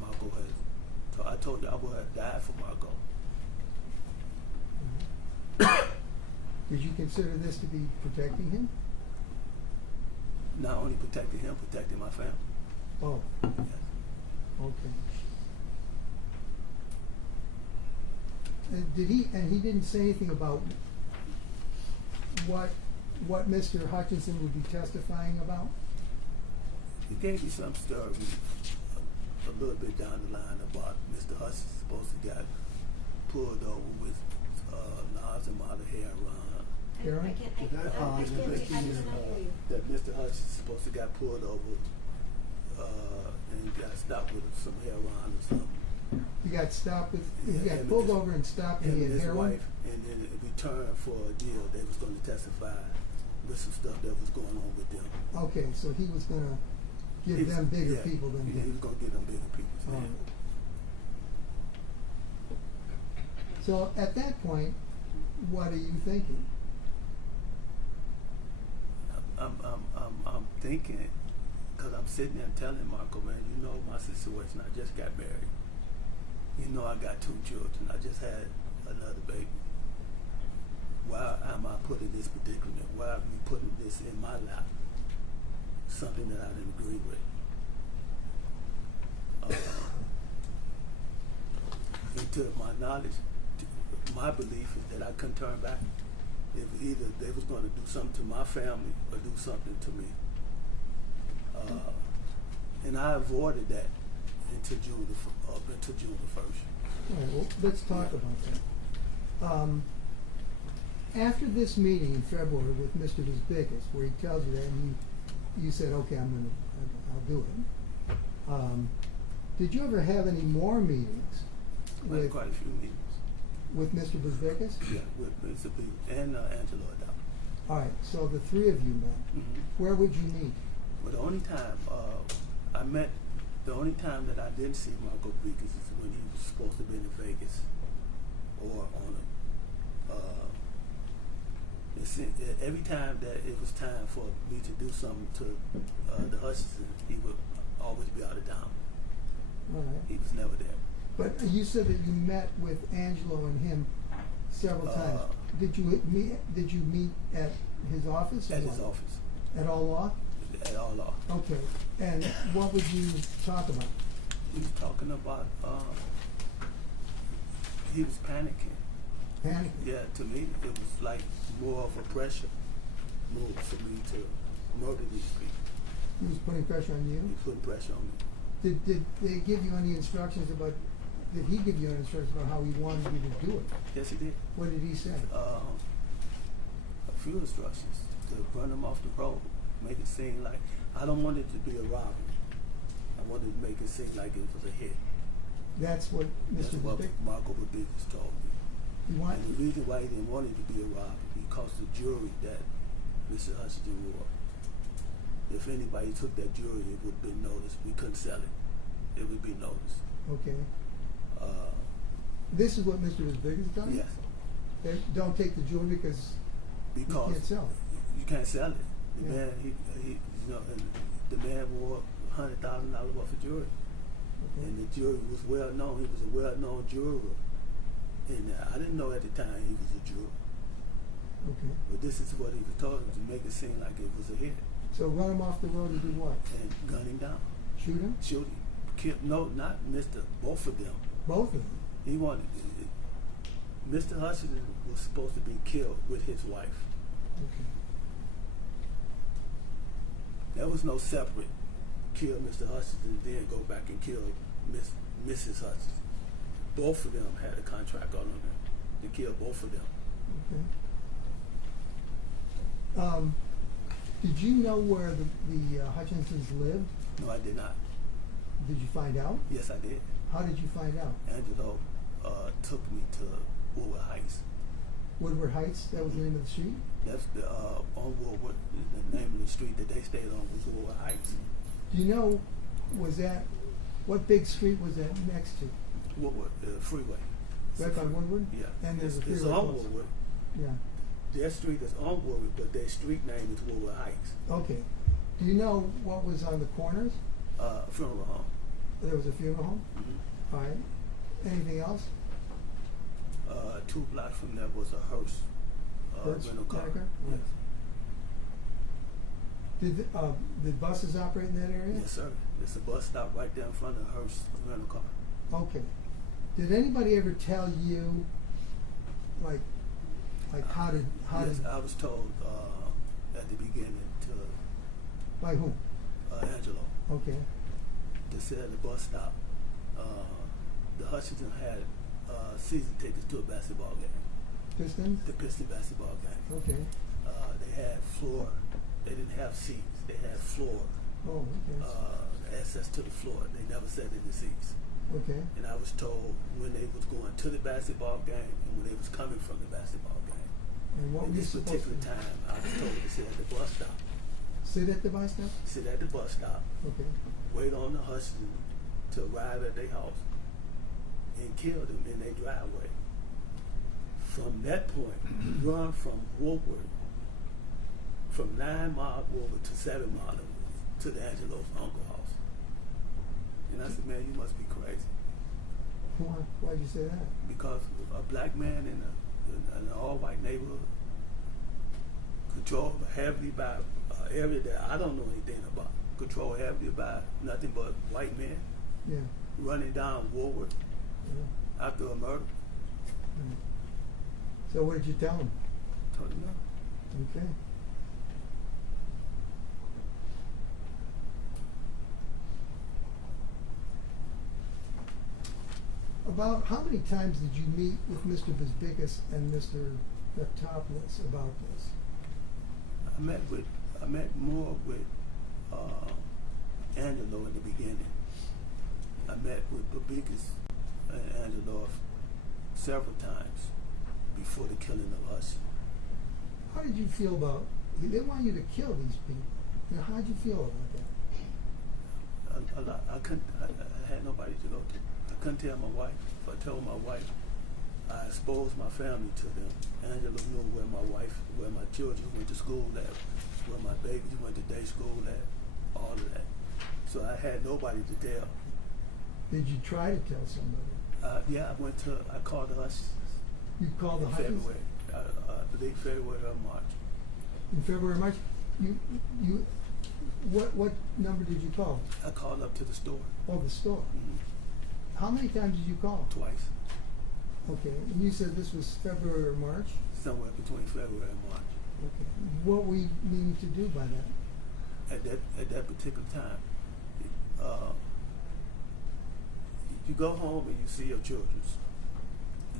Marco has. So I told you I would have died for Marco. Did you consider this to be protecting him? Not only protecting him, protecting my family. Oh, Yes. okay. And he didn't say anything about what Mr. Hutchinson would be testifying about? He gave me some story a little bit down the line about Mr. Hutch supposed to got pulled over with large amount of heroin. Karen? I can't hear you. That Mr. Hutch is supposed to got pulled over and got stopped with some heroin or something. He got stopped with, he Yeah, got him pulled and his- over and stopped and Him he and had his heroin? wife, and then in return for a deal, they was going to testify with some stuff that was going on with them. Okay, so he was gonna give He was- them bigger yeah, people than yeah, he him. was going to give them bigger people. All Yeah. right. So at that point, what are you thinking? I'm thinking, because I'm sitting there and telling Marco, man, you know my situation. I just got married. You know I got 2 children. I just had another baby. Why am I put in this predicament? Why are you putting this in my lap? Something that I didn't agree with. And to my knowledge, my belief is that I couldn't turn back. If either they was going to do something to my family or do something to me. And I avoided that until June the 1st. All right, well, let's talk about that. After this meeting in February with Mr. Bisbickus, where he tells you that, and you said, okay, I'll do it. Did you ever have any more meetings We had quite a few meetings. with Mr. Bisbickus? Yeah, with Mr. B and Angelo Adamo. All right, so the 3 of you met. Mm-hmm. Where would you meet? But the only time the only time that I didn't see Marco Beakers is when he was supposed to be in Vegas or on a. Every time that it was time for me to do something to the Hutchinson, he would always be out of town. All right. He was never there. But you said that you met with Angelo and him several times. Did you meet at his office? or At his what? office. At All Law? At all law. Okay. And what would you talk about? He was talking about he was panicking. Panic? Yeah, to me it was like more of a pressure move for me to murder these people. He was putting pressure on He you? put pressure on me. Did they give you any instructions about, did he give you any instructions about how he wanted you to do it? Yes, he did. What did he say? A few instructions to run them off the road, make it seem like I don't want it to be a robbery. I wanted to make it seem like it was a hit. That's what That's Mr. what Bisbickus, Marco Rodriguez told me. you want, And the reason why he didn't want it to be a robbery because the jury that Mr. Hutchinson wore, if anybody took that jury, it would have been noticed. We couldn't sell it. It would be noticed. okay. This is what Mr. Bisbickus done? Yes, They don't take the jewelry because you because can't sell it. you can't sell it. The Yeah. man, he, you know, and the man wore $100,000 worth of jewelry, Okay. and the jury was well known. He was a well-known juror, and I didn't know at the time he was a juror. Okay. But this is what he was told to make it seem like it was a hit, So run him off the road and do what? and gun him down, Shoot him? shoot him, kill. No, not Mr. Both of them. Both of them? He wanted. Mr. Hutchinson was supposed to be killed with his wife. Okay. There was no separate kill Mr. Hutchinson and then go back and kill Mrs. Hutchinson. Both of them had a contract on them to kill both of them. Okay. Did you know where the Hutchinsons lived? No, I did not. Did you find out? Yes, I did. How did you find out? Angelo took me to Woodward Heights. Woodward Heights, that was the name of the street? That's the on Woodward. The name of the street that they stayed on was Woodward Heights. Do you know, what big street was that next to? Woodward freeway. Right by Woodward? Yeah. And there's a it's freeway on close. Woodward. Yeah. Their street is on Woodward, but their street name is Woodward Heights. Okay. Do you know what was on the corners? Funeral home. There was a funeral home? Mm-hmm. All right. Anything else? 2 blocks from there was a hearse Hertz rental car. Rent-A-Car? Yes. Did buses operate in that area? Yes, sir. It's a bus stop right there in front of the hearse rental car. Okay. Did anybody ever tell you, like how did Yes, I was told at the beginning to by whom? Angelo Okay. to sit at the bus stop. The Hutchinson had season tickets to a basketball game, Pistons? the Piston basketball game. Okay. They had floor. They didn't have seats. They had floor. Oh, okay. Access to the floor. They never sat in the seats. Okay. And I was told when they was going to the basketball game and when they was coming from the basketball game. And what At were you this supposed particular to do? time, I was told to sit at the bus stop. Sit at the bus stop? Sit at the bus stop. Okay. Wait on the Hutchinson to arrive at their house and kill them in their driveway. From that point, run from Woodward, from 9 Mile Woodward to 7 Mile to the Angelo's uncle house. And I said, man, you must be crazy. Why? Why'd you say that? Because a black man in an all-white neighborhood controlled heavily by an area that I don't know anything about, controlled heavily by nothing but white men Yeah. running down Woolworth Yeah. after a murder. Right. So what did you tell him? Told him no. Okay. About how many times did you meet with Mr. Bisbicus and Mr. Reptopoulos about this? I met more with Angelo in the beginning. I met with Babikis and Angelo several times before the killing of us. How did you feel about, they want you to kill these people. Now, how did you feel about that? A lot. I had nobody to go to. I couldn't tell my wife. If I told my wife, I exposed my family to them. Angela knew where my wife, where my children went to school at, where my babies went to day school at, all of that. So I had nobody to tell. Did you try to tell somebody? Yeah, I called Hutch. You called the in Hutchins? February. I believe February or March. In February, March? What number did you call? I called up to the store. Oh, the store. Mm-hmm. How many times did you call? Twice. Okay, and you said this was February or March? Somewhere between February and March. Okay. What were you meaning to do by that? At that particular time, you go home and you see your children,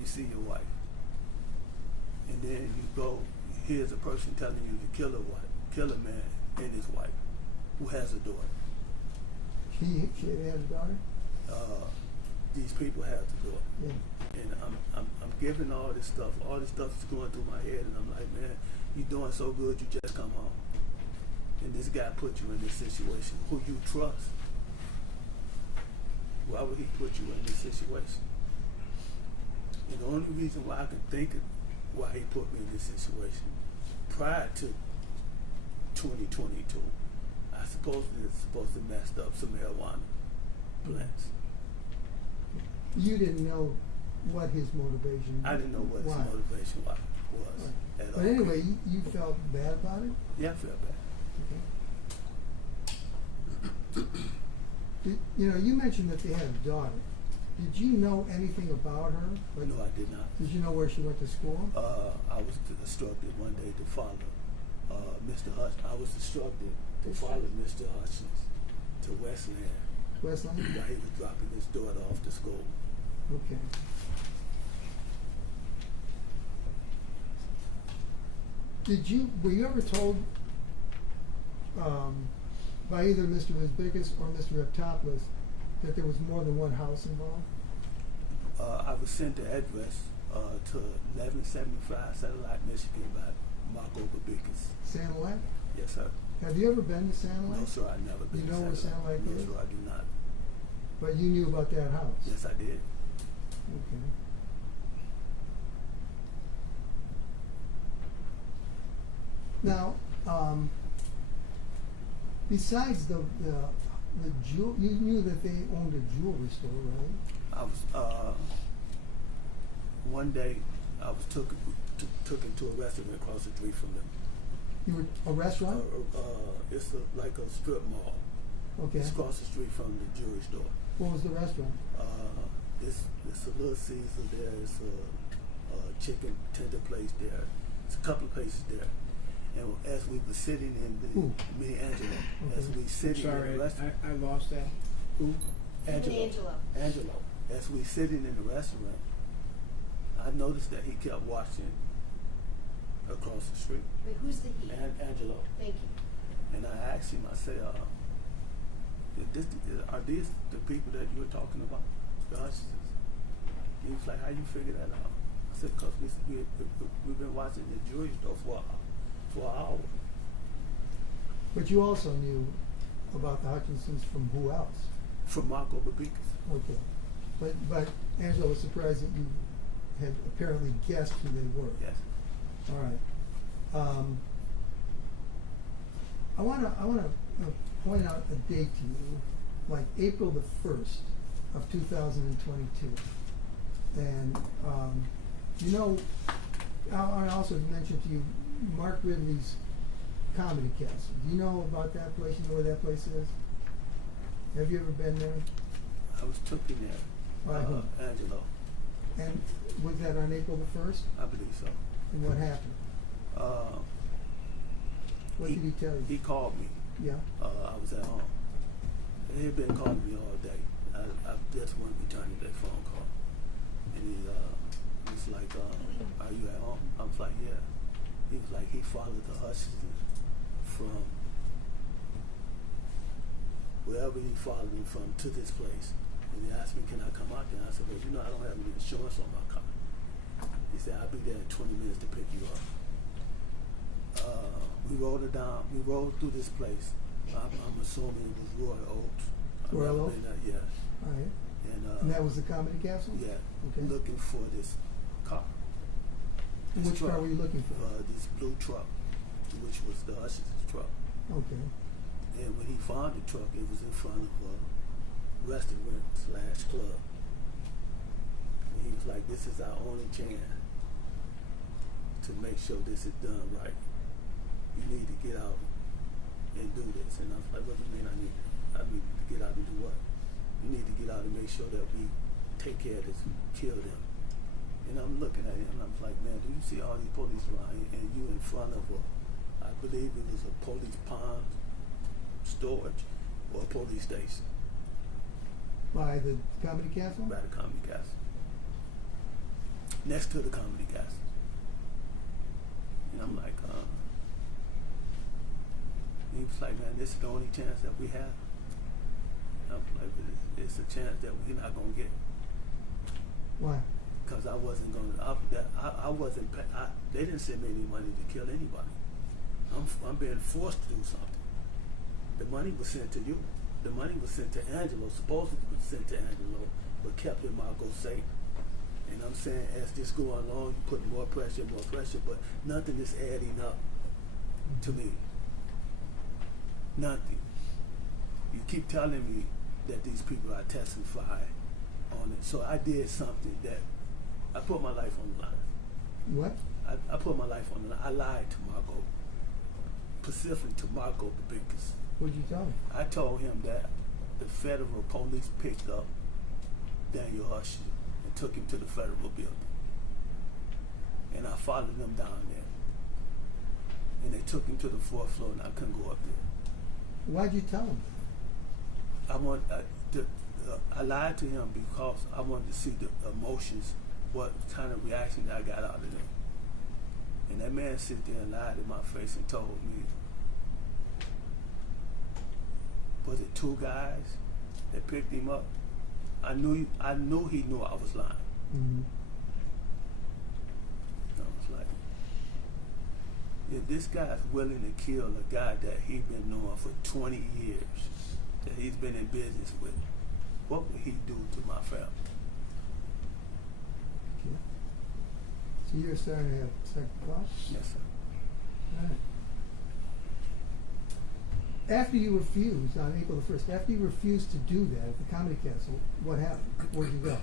you see your wife, and then you go. Here's a person telling you to kill a man and his wife, who has a daughter. She had a daughter? These people have the daughter. Yeah. And I'm giving all this stuff is going through my head, and I'm like, man, you doing so good, you just come home. And this guy put you in this situation, who you trust. Why would he put you in this situation? And the only reason why I can think of why he put me in this situation, prior to 2022, I supposed to mess up some marijuana plants. You didn't know what his motivation was? I didn't know what his motivation was Right. at all. But anyway, you felt bad about it? Yeah, I felt bad. Okay. You mentioned that they had a daughter. Did you know anything about her? Like, No, I did not. Did you know where she went to school? I was instructed one day to follow Mr. Hutch. I was instructed to follow Mr. Hutchins to Westland. Westland? While he was dropping his daughter off to school. Okay. Were you ever told by either Mr. Bisbicus or Mr. Reptopoulos that there was more than one house involved? I was sent the address to 1175 Satellite, Michigan by Marco Babikis. Satellite? Yes, sir. Have you ever been to Satellite? No, sir, I've never been You to know where Satellite No, is? sir, I do not. But you knew about that house? Yes, I did. Okay. Now, besides the jewel, you knew that they owned a jewelry store, right? I was one day I was took into a restaurant across the street from them. You were a restaurant? It's like a strip mall. Okay. It's across the street from the jewelry store. What was the restaurant? It's a Little Caesar there. It's a chicken tender place there. It's a couple of places there. And as we were sitting in me and Angelo, as we sitting in the restaurant. I lost that. Who? Angelo. Angelo. Angelo. As we sitting in the restaurant, I noticed that he kept watching across the street. Wait, who's the he? Angelo. Thank you. And I asked him, I said, are these the people that you were talking about? The Hutchinsons? He was like, how you figure that out? I said, because we've been watching the jewelry store for an hour. But you also knew about the Hutchinsons from who else? From Marco Babikis. Okay. But Angelo was surprised that you had apparently guessed who they were. Yes. All right. I want to point out a date to you, like April the 1st of 2022. And, you know, I also mentioned to you Mark Ridley's Comedy Castle. Do you know about that place? You know where that place is? Have you ever been there? I was took in there. By whom? Angelo. And was that on April the 1st? I believe so. And what happened? What did he tell you? He called me. Yeah. I was at home. He had been calling me all day. I just wasn't returning that phone call. And he was like, are you at home? I was like, yeah. He was like, he followed the Hutchinson from wherever he followed him from to this place. And he asked me, can I come out there? And I said, well, you know, I don't have any insurance on my car. He said, I'll be there in 20 minutes to pick you up. We rode it down. We rode through this place. I'm assuming it was Royal Oaks. Royal Oaks? Yeah. All right. And that was the Comedy Castle? Yeah. Okay. Looking for this car. And which car were you looking for? This blue truck, which was the Hutchinson's truck. Okay. And when he found the truck, it was in front of a restaurant/club. And he was like, this is our only chance to make sure this is done right. You need to get out and do this. And I was like, what do you mean I need to get out and do what? You need to get out and make sure that we take care of this and kill them. And I'm looking at him and I'm like, man, do you see all these police around here and you in front of I believe it was a police pond storage or a police station. By the Comedy Castle? By the Comedy Castle. Next to the Comedy Castle. And I'm like, he was like, man, this is the only chance that we have. And I'm like, it's a chance that we're not going to get. Why? Because I wasn't going to, I wasn't, they didn't send me any money to kill anybody. I'm being forced to do something. The money was sent to you. The money was sent to Angelo, supposedly was sent to Angelo, but kept him out, go safe. And I'm saying, as this go along, you put more pressure, but nothing is adding up to me. Nothing. You keep telling me that these people are testifying on it. So I did something that I put my life on the line. What? I put my life on the line. I lied to Marco, specifically to Marco Babickas. What did you tell him? I told him that the federal police picked up Daniel Hutch and took him to the federal building. And I followed them down there. And they took him to the 4th floor and I couldn't go up there. Why'd you tell him? I lied to him because I wanted to see the emotions, what kind of reaction I got out of them. And that man sit there and lied in my face and told me, was it 2 guys that picked him up? I knew he knew I was lying. Mm-hmm. I was like, if this guy's willing to kill a guy that he's been knowing for 20 years, that he's been in business with, what would he do to my family? Okay. So you're starting to have second thoughts? Yes, sir. All right. After you refused, on April the 1st, after you refused to do that at the Comedy Castle, what happened? Where'd you go?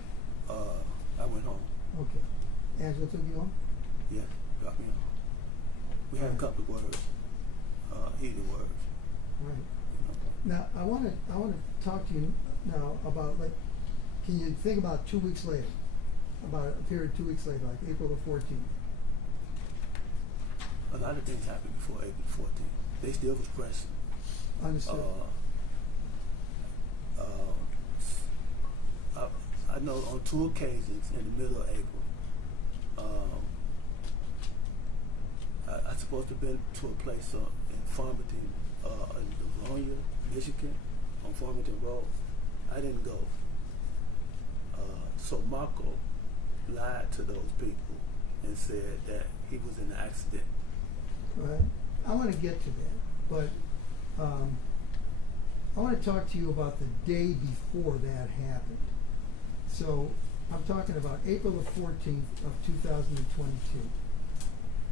I went home. Okay. Angela took you home? Yeah, got me home. We had a couple of words, heated words. Right. Now, I want to talk to you now about, like, can you think about 2 weeks later, about a period 2 weeks later, like April the 14th? A lot of things happened before April 14th. They still was pressing. Understood. I know on 2 occasions in the middle of April, I supposed to have been to a place in Farmington, in Livonia, Michigan, on Farmington Road. I didn't go. So Marco lied to those people and said that he was in an accident. Right. I want to get to that, but I want to talk to you about the day before that happened. So I'm talking about April the 14th of 2022.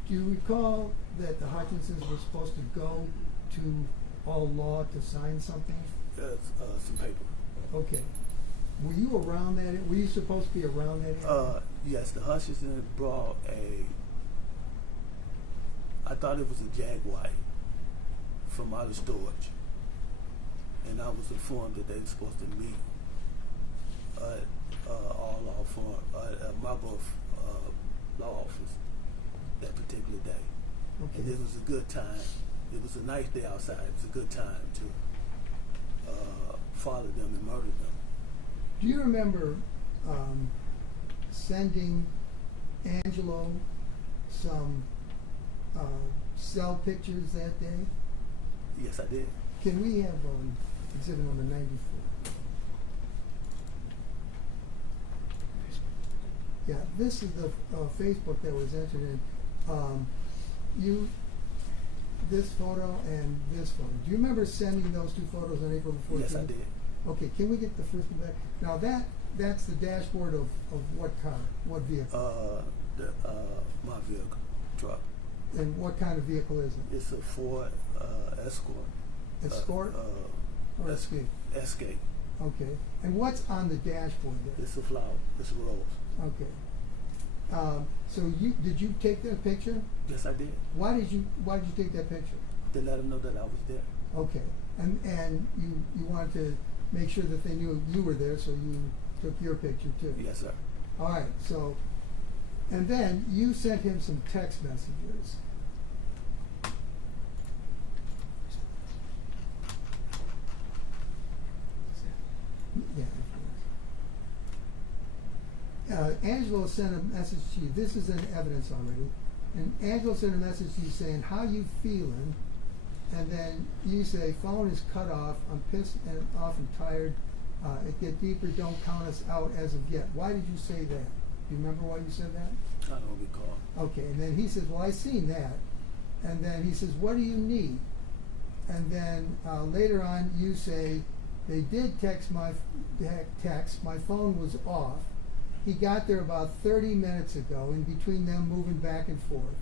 Do you recall that the Hutchinsons were supposed to go to all law to sign something? Some paper. Okay. Were you around that? Were you supposed to be around that area? Yes, the Hutchinson brought I thought it was a Jaguar from out of storage. And I was informed that they were supposed to meet all law firm, my both law office that particular day. Okay. And it was a good time. It was a nice day outside. It was a good time to follow them and murder them. Do you remember sending Angelo some cell pictures that day? Yes, I did. Can we have exhibit number 94? Yeah, this is the Facebook that was entered in. This photo and this photo. Do you remember sending those two photos on April the 14th? Yes, I did. Okay, can we get the first one back? Now that's the dashboard of what car? What vehicle? My vehicle, truck. And what kind of vehicle is it? It's a Ford Escort. Escort? Or Escape? Escape. Okay. And what's on the dashboard there? It's a flower. It's a rose. Okay. So did you take that picture? Yes, I did. Why did you take that picture? To let them know that I was there. Okay. And you wanted to make sure that they knew you were there, so you took your picture too. Yes, sir. All right. So, and then you sent him some text messages. Yeah. Angelo sent a message to you. This is in evidence already. And Angelo sent a message to you saying, "How you feeling?" And then you say, "Phone is cut off. I'm pissed and off and tired. It get deeper. Don't count us out as of yet." Why did you say that? Do you remember why you said that? I don't recall. Okay. And then he says, "Well, I seen that." And then he says, "What do you need?" And then later on, you say, "They did text my text. My phone was off. He got there about 30 minutes ago, in between them moving back and forth.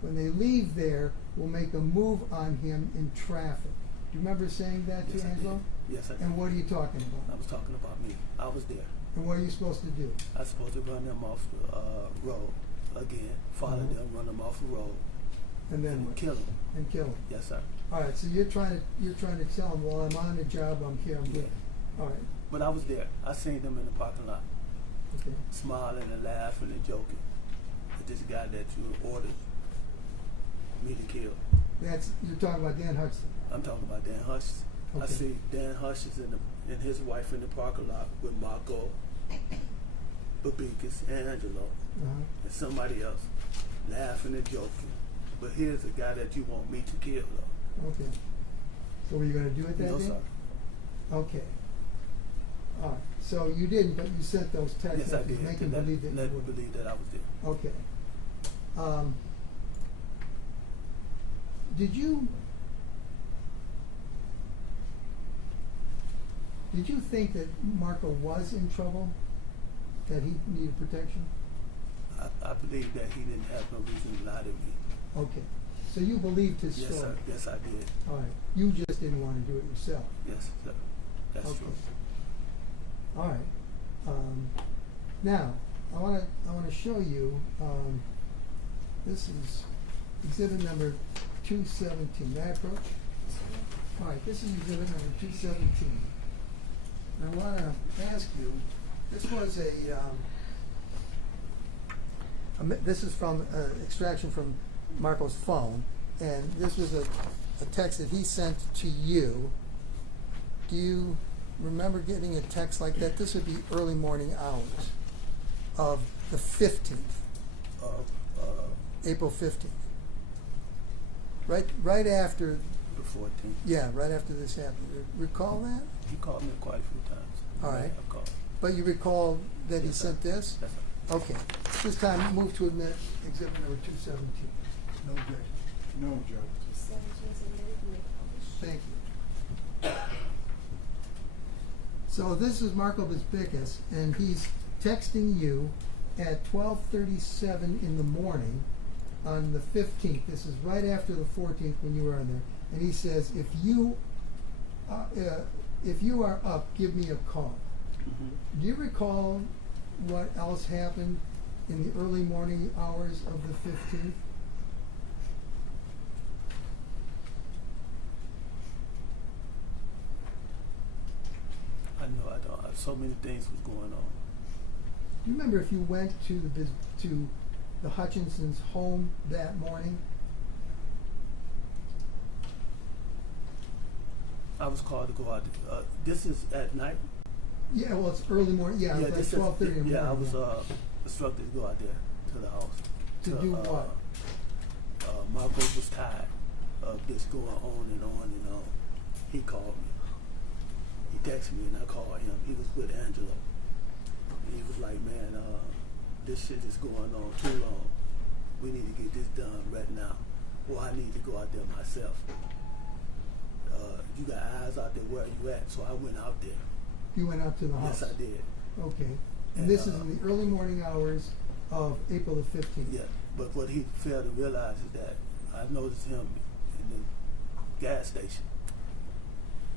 When they leave there, we'll make a move on him in traffic." Do you remember saying that Yes, to I Angelo? did. Yes, I did. And what are you talking I about? was talking about me. I was there. And what are you supposed to do? I was supposed to run them off the road again. Follow Mhm. them, run them off the road, And then and what? kill them. And kill him. Yes, sir. All right. So you're trying to tell him, "Well, I'm on the job. I'm here. I'm Yeah. good." All right. But I was there. I seen them in the parking lot, Okay. smiling and laughing and joking with this guy that you ordered me to kill. You're talking about Dan Hutchinson. I'm talking about Dan Hutchinson. I Okay. see Dan Hutchinson and his wife in the parking lot with Marco, Babikis, and Angelo, Uh-huh. and somebody else laughing and joking. But here's the guy that you want me to kill, though. Okay. So were you going to do it that No, day? sir. Okay. All right. So you didn't, but you sent those text Yes, I messages did. making To let believe that let you were. believe that I was there. Okay. Did you think that Marco was in trouble? That he needed protection? I believe that he didn't have no reason to lie to me. Okay. So you believed his Yes, story? sir. Yes, I did. All right. You just didn't want to do it yourself? Yes, sir. That's Okay. true. All right. Now, I want to show you. This is exhibit number 217. May I approach? All right. This is exhibit number 217. And I want to ask you. This was this is from extraction from Marco's phone, and this was a text that he sent to you. Do you remember getting a text like that? This would be early morning hours of the 15th, April 15th. Right after. The 14th. Yeah, right after this happened. Recall that? He called me quite a few times. All right. I called. But you recall that he Yes, sir. sent this? Yes, sir. Okay. This time, move to admit exhibit number 217. No objection. No, Joe. 217 is admitted and made published. Thank you. So this is Marco Bezbickas, and he's texting you at 12:37 in the morning on the 15th. This is right after the 14th when you were on there. and he says, if you are up, give me a call. Mm-hmm. Do you recall what else happened in the early morning hours of the 15th? I know I don't. So many things was going on. Do you remember if you went to the Hutchinsons' home that morning? I was called to go out. This is at night. Yeah, well, it's early morning. Yeah, it was like 12:30 in the morning. Yeah, I was instructed to go out there to the house. To do what? Marco was tired of this going on and on and on. He called me. He texted me and I called him. He was with Angelo. And he was like, man, this shit is going on too long. We need to get this done right now. Or I need to go out there myself. You got eyes out there, where are you at? So I went out there. You went out to the house? Yes, I did. Okay. And this is in the early morning hours of April the 15th? Yeah, but what he failed to realize is that I noticed him in the gas station.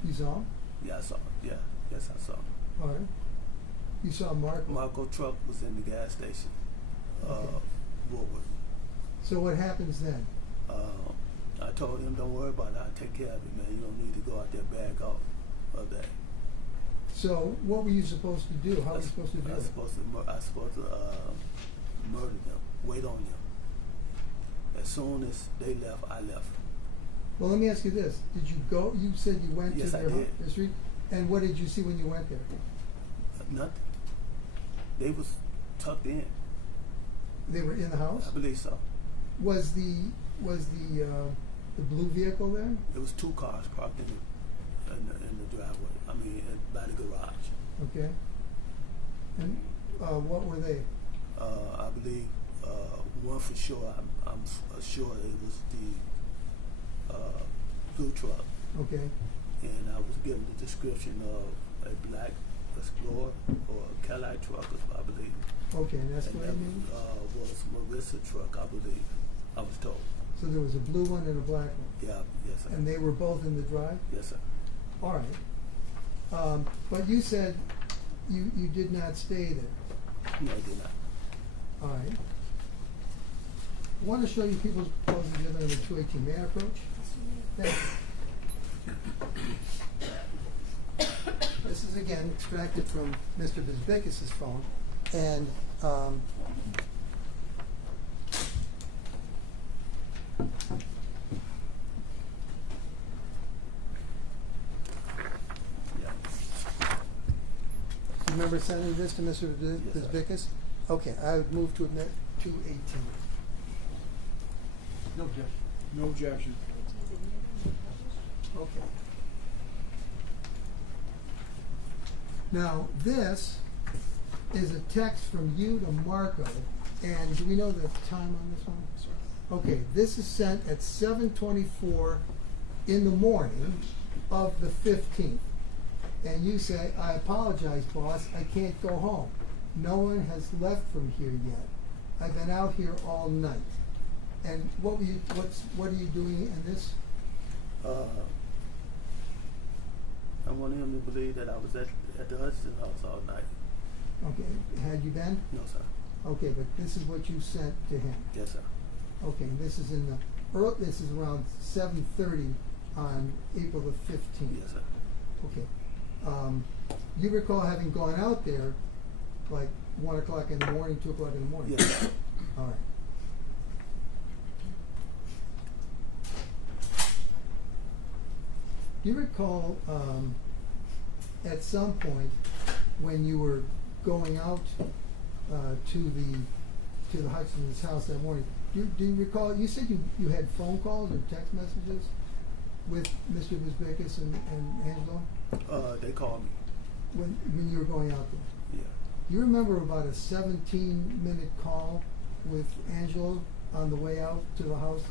You saw him? Yeah, I saw him. Yeah, yes, I saw him. All right. You saw Marco? Marco truck was in the gas station. Woodward. So what happens then? I told him, don't worry about it. I'll take care of it, man. You don't need to go out there back off of that. So what were you supposed to do? How were you supposed to do I was it? supposed to murder them, wait on them. As soon as they left, I left. Well, let me ask you this. Did you go, you said you went Yes, to I their did. street, and what did you see when you went there? Nothing. They was tucked in. They were in the house? I believe so. Was the blue vehicle there? It was 2 cars parked in the driveway. I mean, by the garage. Okay. And what were they? I believe one for sure. I'm sure it was the blue truck. Okay. And I was given the description of a black Explorer or a Cadillac truck, I believe. Okay, and that's And what that I mean? was Marissa truck, I believe. I was told. So there was a blue one and a black one? Yeah, yes, sir. And they were both in the drive? Yes, sir. All right. But you said you did not stay there. No, I did not. All right. I want to show you people's proposals given in the 218. May I approach? Thank you. This is again extracted from Mr. Bisbikis' phone, and you remember sending this to Mr. Bisbikis? Okay, I would move to admit 218. No objection. No objection. Okay. Now, this is a text from you to Marco, and do we know the time on this one? Okay, this is sent at 7:24 in the morning of the 15th. And you say, I apologize, boss, I can't go home. No one has left from here yet. I've been out here all night. And what are you doing in this? I want him to believe that I was at the Hutchinson house all night. Okay, had you been? No, sir. Okay, but this is what you sent to him. Yes, sir. Okay, this is in the this is around 7:30 on April the 15th. Yes, sir. Okay. You recall having gone out there like 1 o'clock in the morning, 2 o'clock in the morning? Yes, sir. All right. Do you recall at some point when you were going out to the Hutchinson's house that morning, do you recall, you said you had phone calls or text messages with Mr. Bisbikis and Angelo? They called me. When you were going out there? Yeah. Do you remember about a 17-minute call with Angelo on the way out to the house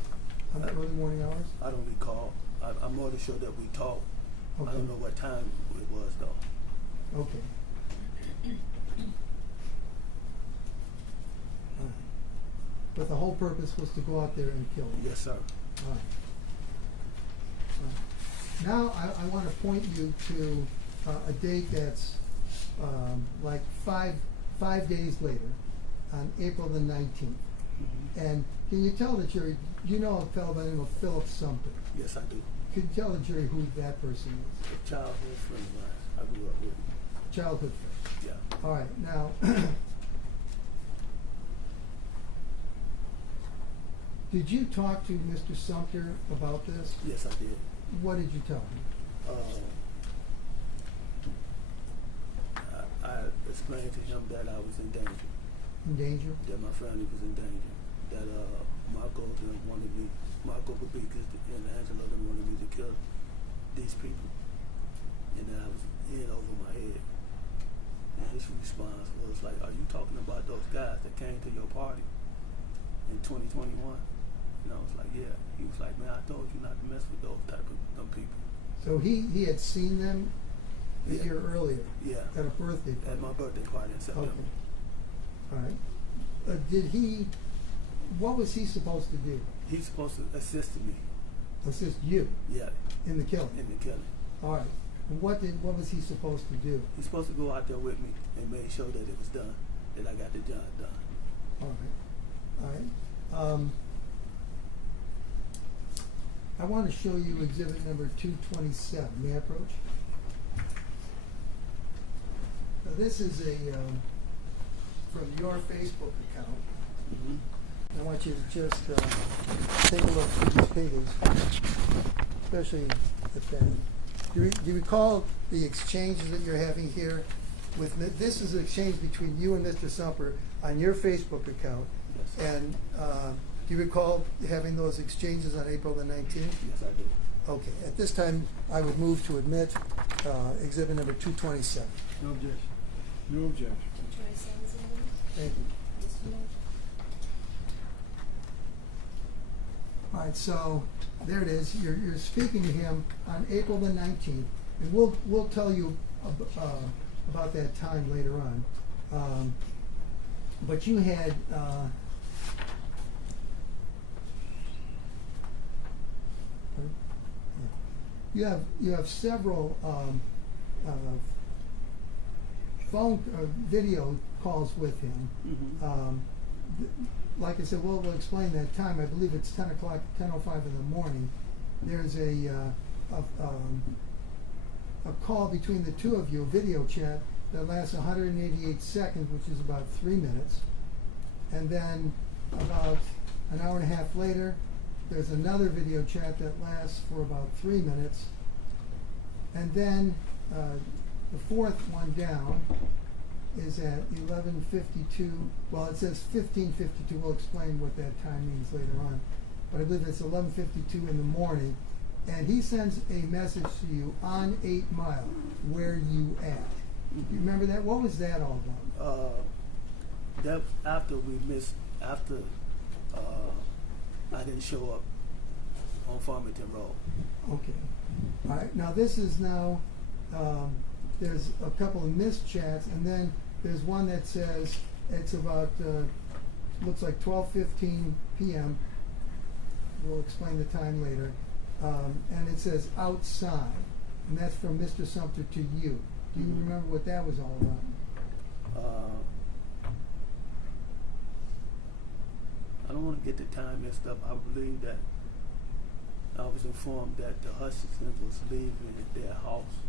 on the early morning hours? I don't recall. I'm more than sure that we talked. Okay. I don't know what time it was though. Okay. But the whole purpose was to go out there and kill him? Yes, sir. All right. Now I want to point you to a date that's like five days later, on April the 19th. And can you tell the jury, you know a fellow by the name of Philip Sumter? Yes, I do. Can you tell the jury who that person is? A childhood friend of mine. I grew up with him. Childhood friend. Yeah. All right, now, did you talk to Mr. Sumter about this? Yes, I did. What did you tell him? I explained to him that I was in danger. In danger? That my family was in danger. That Marco wanted me, Marco Babikis and Angela wanted me to kill these people. And that I was in over my head. And his response was like, "Are you talking about those guys that came to your party in 2021? And I was like, "Yeah." He was like, "Man, I told you not to mess with those type of them people." So he had seen them a Yeah. year earlier? Yeah. At a birthday party? At my birthday party in September. Okay. All right. What was he supposed to do? He's supposed to assist me. Assist you? Yeah. In the killing? In the killing. All right. What was he supposed to do? He's supposed to go out there with me and make sure that it was done, that I got the job done. All right. All right. I want to show you exhibit number 227. May I approach? Now this is from your Facebook account. Mm-hmm. I want you to just take a look through these pages, especially at that. Do you recall the exchanges that you're having here? This is an exchange between you and Mr. Sumter on your Facebook account. Yes. And do you recall having those exchanges on April the 19th? Yes, I do. Okay. At this time, I would move to admit exhibit number 227. No objection. No objection. 227 is in there? Thank you. Mr. Mayor? All right, so there it is. You're speaking to him on April the 19th, and we'll tell you about that time later on. But you had you have several phone video calls with him. Mm-hmm. Like I said, we'll explain that time. I believe it's 10 o'clock, 10:05 in the morning. There's a call between the two of you, a video chat that lasts 188 seconds, which is about 3 minutes. And then about an hour and a half later, there's another video chat that lasts for about 3 minutes. And then the fourth one down is at 11:52. Well, it says 15:52. We'll explain what that time means later on. But I believe it's 11:52 in the morning. And he sends a message to you on 8 Mile, where you at. You remember that? What was that all about? That after I didn't show up on Farmington Road. Okay. All right. Now this is now, there's a couple of missed chats, and then there's one that says it's about, looks like 12:15 p.m. We'll explain the time later. And it says outside, and that's from Mr. Sumter to you. Do you remember what that was all about? I don't want to get the time mixed up. I believe that I was informed that the Hutchinson was leaving their house.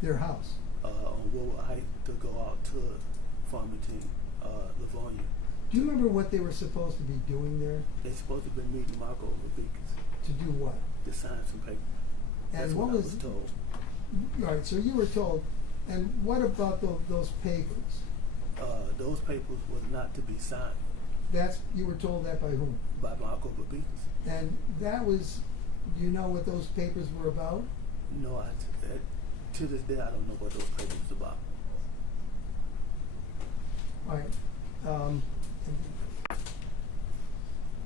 Their house? On Woodward Heights to go out to Farmington, Livonia. Do you remember what they were supposed to be doing there? They're supposed to be meeting Marco Babikis. To do what? To sign some paper. And That's what what I was was told. All right, so you were told. And what about those papers? Those papers was not to be signed. You were told that by whom? By Marco Babikis. And that was, do you know what those papers were about? No, to this day I don't know what those papers was about. All right.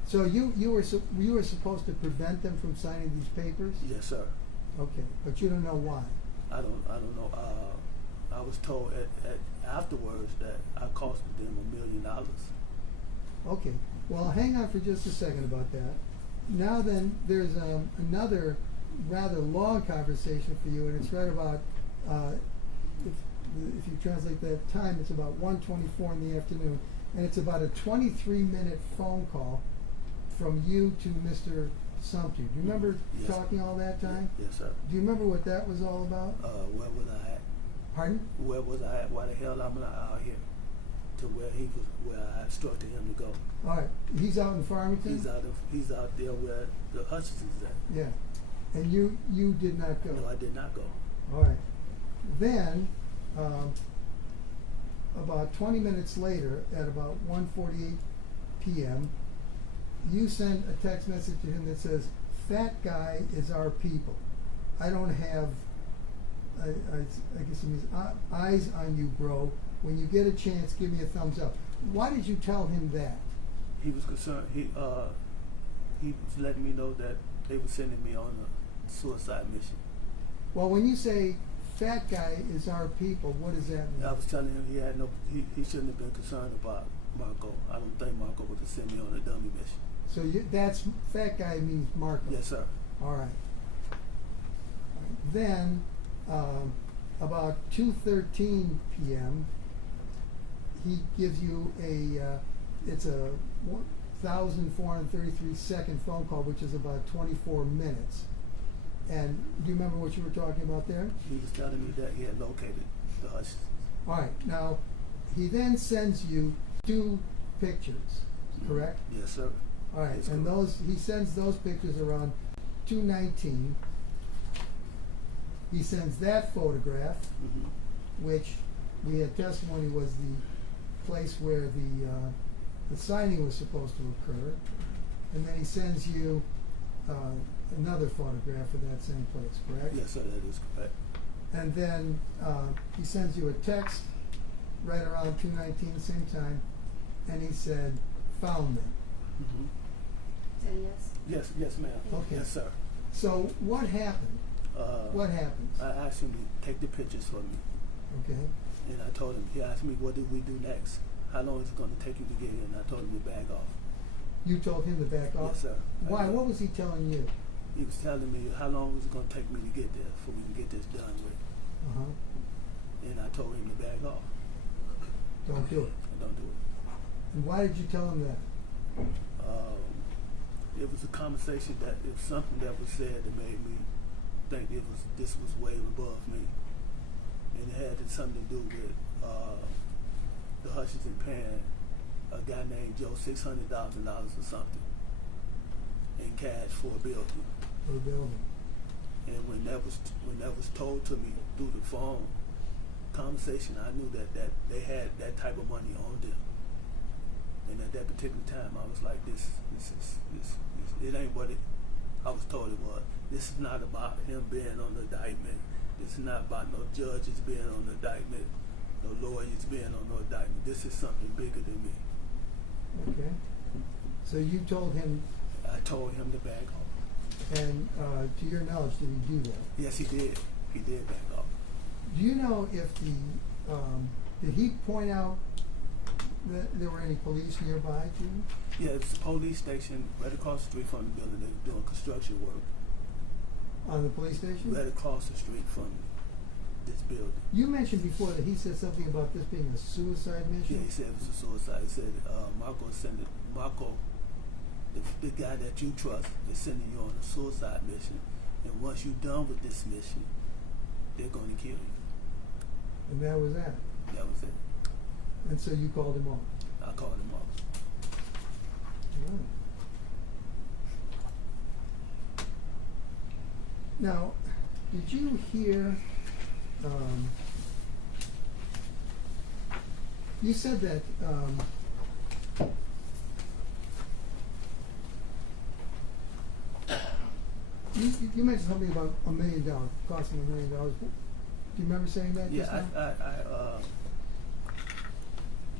So you were supposed to prevent them from signing these papers? Yes, sir. Okay, but you don't know why. I don't know. I was told afterwards that I costed them $1 million. Okay. Well, hang on for just a second about that. Now then, there's another rather long conversation for you, and it's right about, if you translate that time, it's about 1:24 in the afternoon, and it's about a 23-minute phone call from you to Mr. Sumter. Do you remember Yes. talking all that time? Yes, sir. Do you remember what that was all about? Where was I at? Pardon? Where was I at? Why the hell I'm not out here? To where he was, where I instructed him to go. All right, he's out in Farmington? He's out there where the Hutchinson's at. Yeah, and you did not go? No, I did not go. All right. Then, about 20 minutes later, at about 1:48 p.m., you send a text message to him that says, "Fat guy is our people. I don't have, I guess it means eyes on you, bro. When you get a chance, give me a thumbs up." Why did you tell him that? He was concerned. He was letting me know that they were sending me on a suicide mission. Well, when you say "fat guy is our people," what does that mean? I was telling him he shouldn't have been concerned about Marco. I don't think Marco would have sent me on a dummy mission. So that's fat guy means Marco. Yes, sir. All right. Then, about 2:13 p.m., he gives you it's a 1,433 second phone call, which is about 24 minutes. And do you remember what you were talking about there? He was telling me that he had located the Hutch. All right. Now, he then sends you 2 pictures, correct? Yes, sir. All right, Yes, and correct. he sends those pictures around 2:19. He sends that photograph, which we had testimony was the place where the signing was supposed to occur, and then he sends you another photograph of that same place, correct? Yes, sir. That is correct. And then he sends you a text right around 2:19, the same time, and he said, "Found them." Is that a yes? Yes, ma'am. Okay. Yes, sir. So what happened? What happens? I asked him to take the pictures for me, Okay. and I told him. He asked me, "What did we do next? How long is it going to take you to get here?" And I told him to back off. You told him to back off? Yes, sir. Why? What was he telling you? He was telling me how long is it going to take me to get there before we can get this done with. Uh-huh. And I told him to back off. Don't do it. Don't do it. And why did you tell him that? It was a conversation it was something that was said that made me think this was way above me, and it had something to do with the Hutchinson paying a guy named Joe $600,000 or something in cash for a building. For the building. And when that was told to me through the phone conversation, I knew that they had that type of money on them. And at that particular time, I was like, this it ain't what I was told it was. This is not about him being on the indictment. This is not about no judges being on the indictment, no lawyers being on the indictment. This is something bigger than me. Okay. So you told him. I told him to back off. And to your knowledge, did he do that? Yes, he did. He did back off. Do you know if did he point out that there were any police nearby to you? Yeah, it's a police station right across the street from the building. They were doing construction work. On the police station? Right across the street from this building. You mentioned before that he said something about this being a suicide mission? Yeah, he said it was a suicide. He said Marco, the guy that you trust, is sending you on a suicide mission. And once you're done with this mission, they're going to kill you. And that was that? That was it. And so you called him off? I called him off. Right. Now, did you hear, you said that, you mentioned something about $1 million, costing $1 million. Do you remember saying that? Yeah, just now?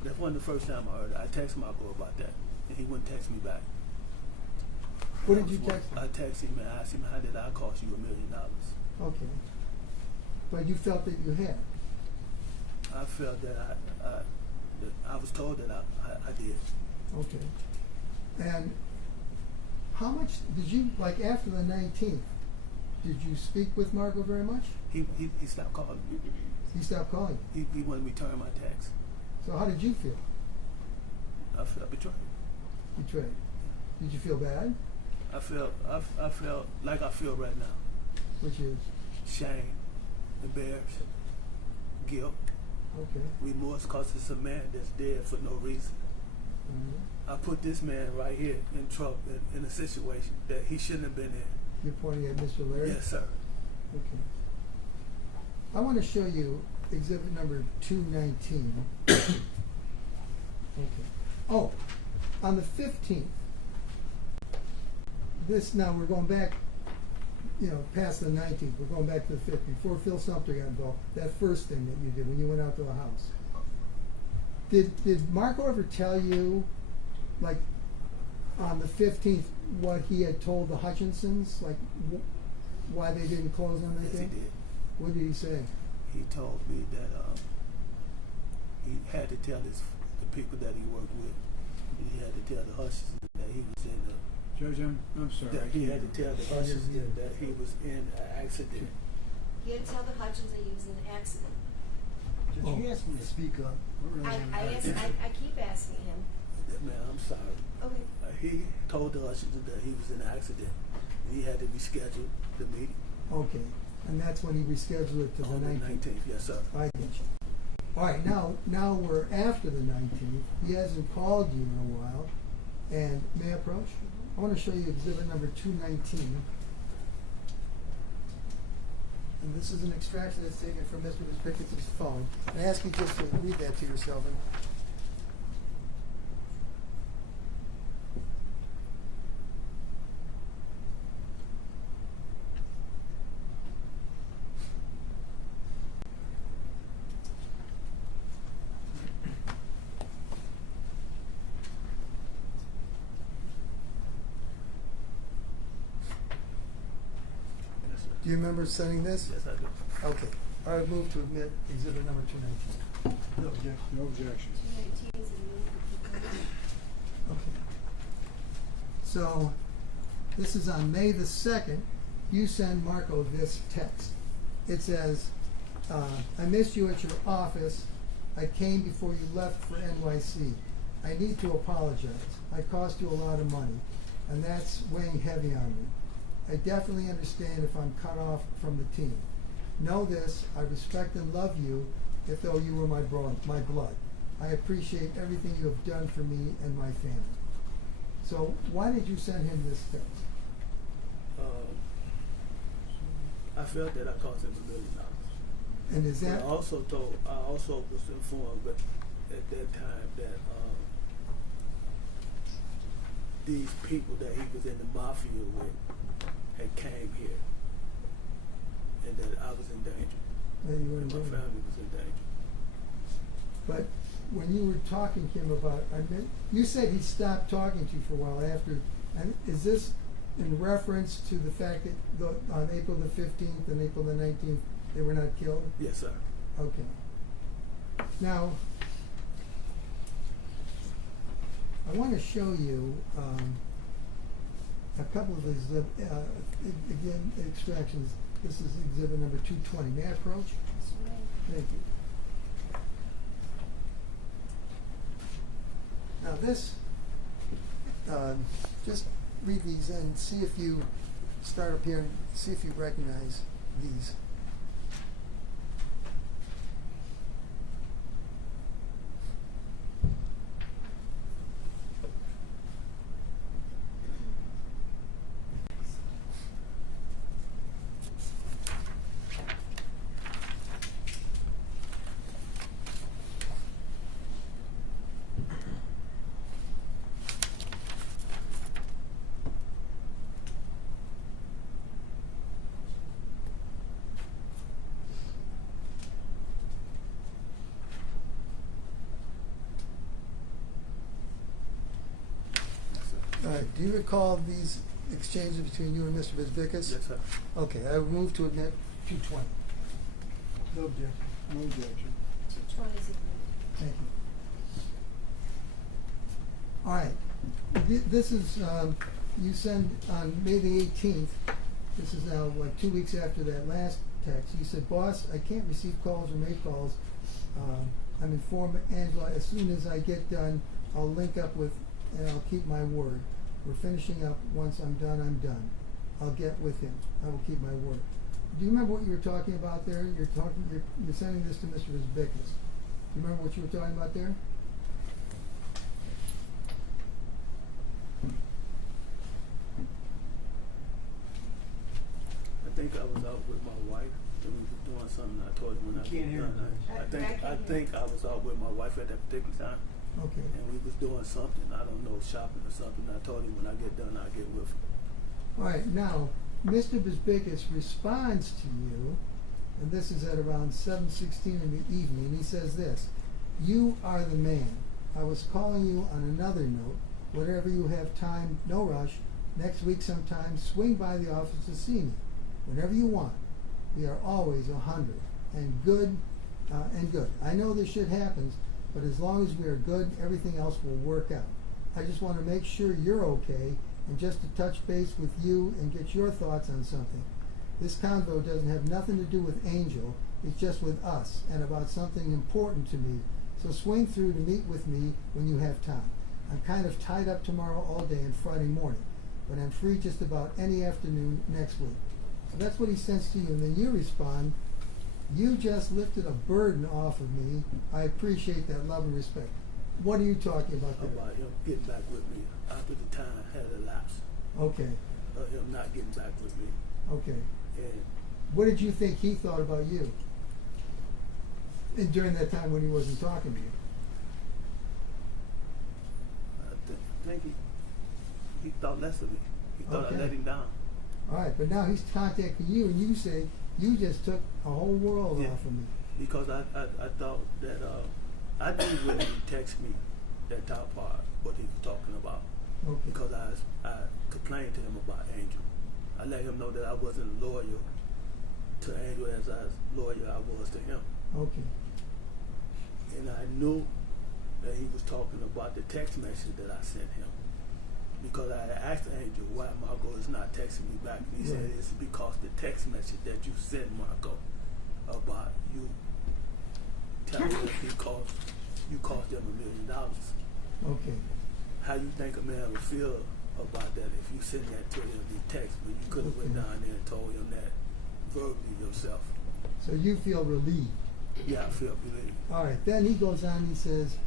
that wasn't the first time I heard it. I texted Marco about that, and he wouldn't text me back. What did you text him? I texted him and asked him, how did I cost you $1 million? Okay. But you felt that you had? I felt that I was told that I did. Okay. And how much did you, like after the 19th, Did you speak with Marco very much? He stopped calling me. He stopped calling you. He wouldn't return my text. So how did you feel? I felt betrayed. Betrayed. Did you feel bad? I felt like I feel right now. Which is? Shame, embarrassed, guilt, Okay. remorse, cause it's a man that's dead for no reason. Mm-hmm. I put this man right here in trouble, in a situation that he shouldn't have been in. You're pointing at Mr. Larry? Yes, sir. Okay. I want to show you exhibit number 219. Okay. Oh, on the 15th, now we're going back, past the 19th. We're going back to the 15th. Before Phil Sumter got involved, that first thing that you did when you went out to the house. Did Marco ever tell you, like, on the 15th, what he had told the Hutchinsons, like, why they didn't close on that Yes, day? he did. What did he say? He told me that he had to tell the people that he worked with. He had to tell the Hutchinson that he was in the. Judge, I'm sorry. That he had to tell the Hutchinson that he was in an accident. He had to tell the Hutchins that he was in an accident. Judge, you asked me to speak up. I keep asking him. Man, I'm sorry. Okay. He told the Hutchinson that he was in an accident. He had to reschedule the meeting. Okay, and that's when he rescheduled it to the On 19th. Yes, sir. I get you. All right, now we're after the 19th. He hasn't called you in a while. And may I approach? I want to show you exhibit number 219. And this is an extraction that's taken from Mr. Pickett's phone. I ask you just to read that to yourself. Yes, sir. Do you remember sending this? Yes, I do. Okay. I would move to admit exhibit number 219. No objection. No objection. 219 is immediately. Okay. So, this is on May the 2nd. You send Marco this text. It says, I missed you at your office. I came before you left for NYC. I need to apologize. I cost you a lot of money, and that's weighing heavy on me. I definitely understand if I'm cut off from the team. Know this, I respect and love you if though you were my blood. I appreciate everything you have done for me and my family. So why did you send him this text? I felt that I cost him $1 million. And is that I also was informed at that time that these people that he was in the mafia with had came here, and that I was in danger. that you were And my doing? family was in danger. But when you were talking to him about, you said he stopped talking to you for a while after, and is this in reference to the fact that on April the 15th and April the 19th, they were not killed? Yes, sir. Okay. Now, I want to show you a couple of these, again, extractions. This is exhibit number 220. May I approach? Thank you. Now this, just read these and see if you start up here and see if you recognize these. Do you recall these exchanges between you and Mr. Vizbickas? Yes, sir. Okay, I would move to admit 220. No objection. No objection. 220 is agreed. Thank you. All right. This is, you send on May the 18th, this is now like 2 weeks after that last text. You said, "Boss, I can't receive calls or make calls. I'm informed Angela, as soon as I get done, I'll link up with, and I'll keep my word. We're finishing up. Once I'm done, I'm done. I'll get with him. I will keep my word." Do you remember what you were talking about there? You're sending this to Mr. Bisbickus. Do you remember what you were talking about there? I think I was out with my wife and we were doing something. I told him when I Can't get hear done. him. I think I was out with my wife at that particular time. Okay. And we was doing something. I don't know, shopping or something. I told him when I get done, I'll get with him. All right, now, Mr. Bisbickus responds to you, and this is at around 7:16 in the evening. He says this: "You are the man. I was calling you on another note. Whatever you have time, no rush. Next week sometime, swing by the office to see me. Whenever you want. We are always 100 and good. I know this shit happens, but as long as we are good, everything else will work out. I just want to make sure you're okay, and just to touch base with you and get your thoughts on something. This convo doesn't have nothing to do with Angel. It's just with us and about something important to me. So swing through to meet with me when you have time. I'm kind of tied up tomorrow all day and Friday morning, but I'm free just about any afternoon next week." So that's what he sends to you, and then you respond, "You just lifted a burden off of me. I appreciate that love and respect." What are you talking about there? About him getting back with me after the time had elapsed. Okay, Him not getting back with me. okay. And What did you think he thought about you? And during that time when he wasn't talking to you? I think he thought less of me. He thought Okay. I let him down. All right, but now he's contacting you, and you say, "You just took a whole world Yeah. off of me." Because I thought that I didn't really text me that top part what he was talking about. Okay. Because I complained to him about Angel. I let him know that I wasn't loyal to Angel as loyal I was to him. Okay. And I knew that he was talking about the text message that I sent him. Because I asked Angel why Marco is not texting me back. And he said Right. it's because the text message that you sent Marco about you telling him you cost them $1 million. Okay. How you think a man would feel about that if you send that to him in text, but you could have went Okay. down there and told him that verbally yourself? So you feel relieved. Yeah, I feel relieved. All right, then he goes on, he says,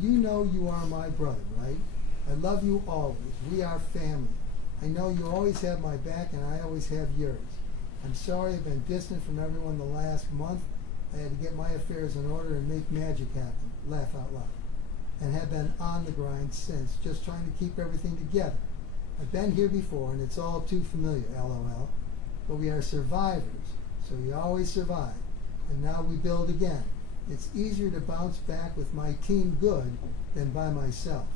"You know you are my brother, right? I love you always. We are family. I know you always have my back and I always have yours. I'm sorry I've been distant from everyone the last month. I had to get my affairs in order and make magic happen, laugh out loud, and have been on the grind since, just trying to keep everything together. I've been here before and it's all too familiar, LOL. But we are survivors, so we always survive. And now we build again. It's easier to bounce back with my team good than by myself.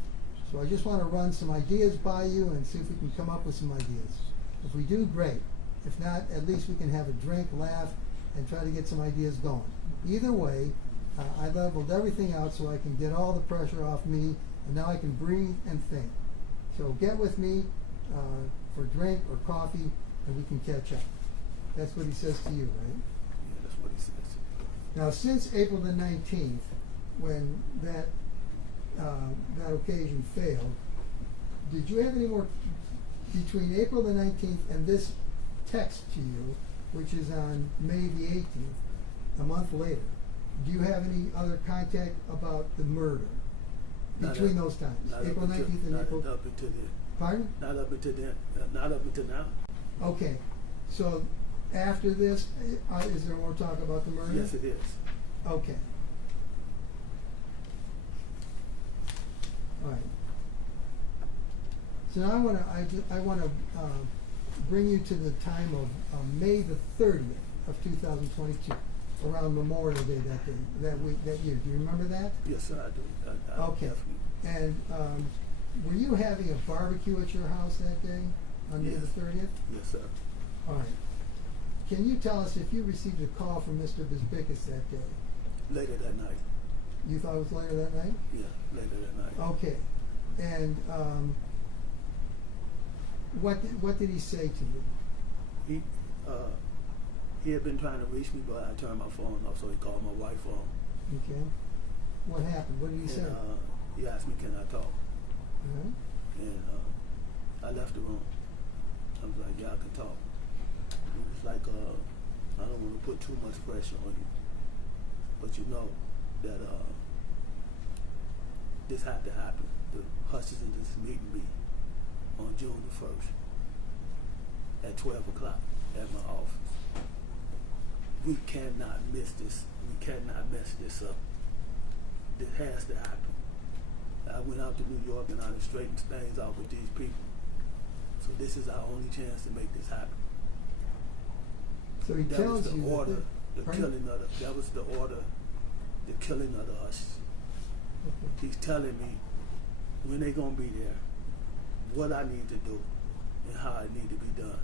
So I just want to run some ideas by you and see if we can come up with some ideas. If we do, great. If not, at least we can have a drink, laugh, and try to get some ideas going. Either way, I leveled everything out so I can get all the pressure off me, and now I can breathe and think. So get with me for a drink or coffee, and we can catch up." That's what he says to you, right? Yeah, that's what he says. Now, since April the 19th, when that occasion failed, did you have any more between April the 19th and this text to you, which is on May the 18th, a month later? Do you have any other contact about the murder between those times, April 19th and April? Not up until then. Pardon? Not up until then. Not up until now. Okay, so after this, is there more talk about the murder? Yes, it is. Okay. All right. So now I want to bring you to the time of May the 30th of 2022, around Memorial Day that year. Do you remember that? Yes, sir, I do. I Okay. definitely. And were you having a barbecue at your house that day on May Yes. the 30th? Yes, sir. All right. Can you tell us if you received a call from Mr. Bisbickus that day? Later that night. You thought it was later that night? Yeah, later that night. Okay. And what did he say to you? He had been trying to reach me, but I turned my phone off, so he called my wife phone. Okay. What happened? What did he say? And he asked me, can I talk? Uh-huh. And I left the room. I was like, yeah, I can talk. He was like, I don't want to put too much pressure on you, but you know that this had to happen. The Hutchinson is meeting me on June the 1st at 12 o'clock at my office. We cannot miss this. We cannot mess this up. This has to happen. I went out to New York and I straightened things out with these people. So this is our only chance to make this happen. So he That tells was the you order, that the killing of the, that was the order, the killing of the Hutchinson. Okay. He's telling me when they gonna be there, what I need to do, and how it need to be done.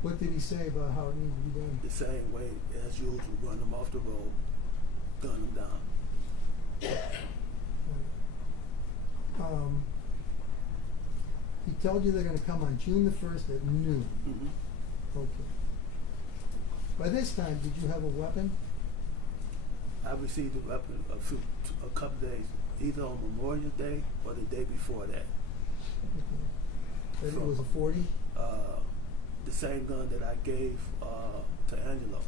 What did he say about how it needs to be done? The same way as usual, run them off the road, gun them down. He told you they're going to come on June the 1st at noon. Mm-hmm. Okay. By this time, did you have a weapon? I received a weapon a couple days, either on Memorial Day or the day before that. Okay. That it was a 40? The same gun that I gave to Angelo.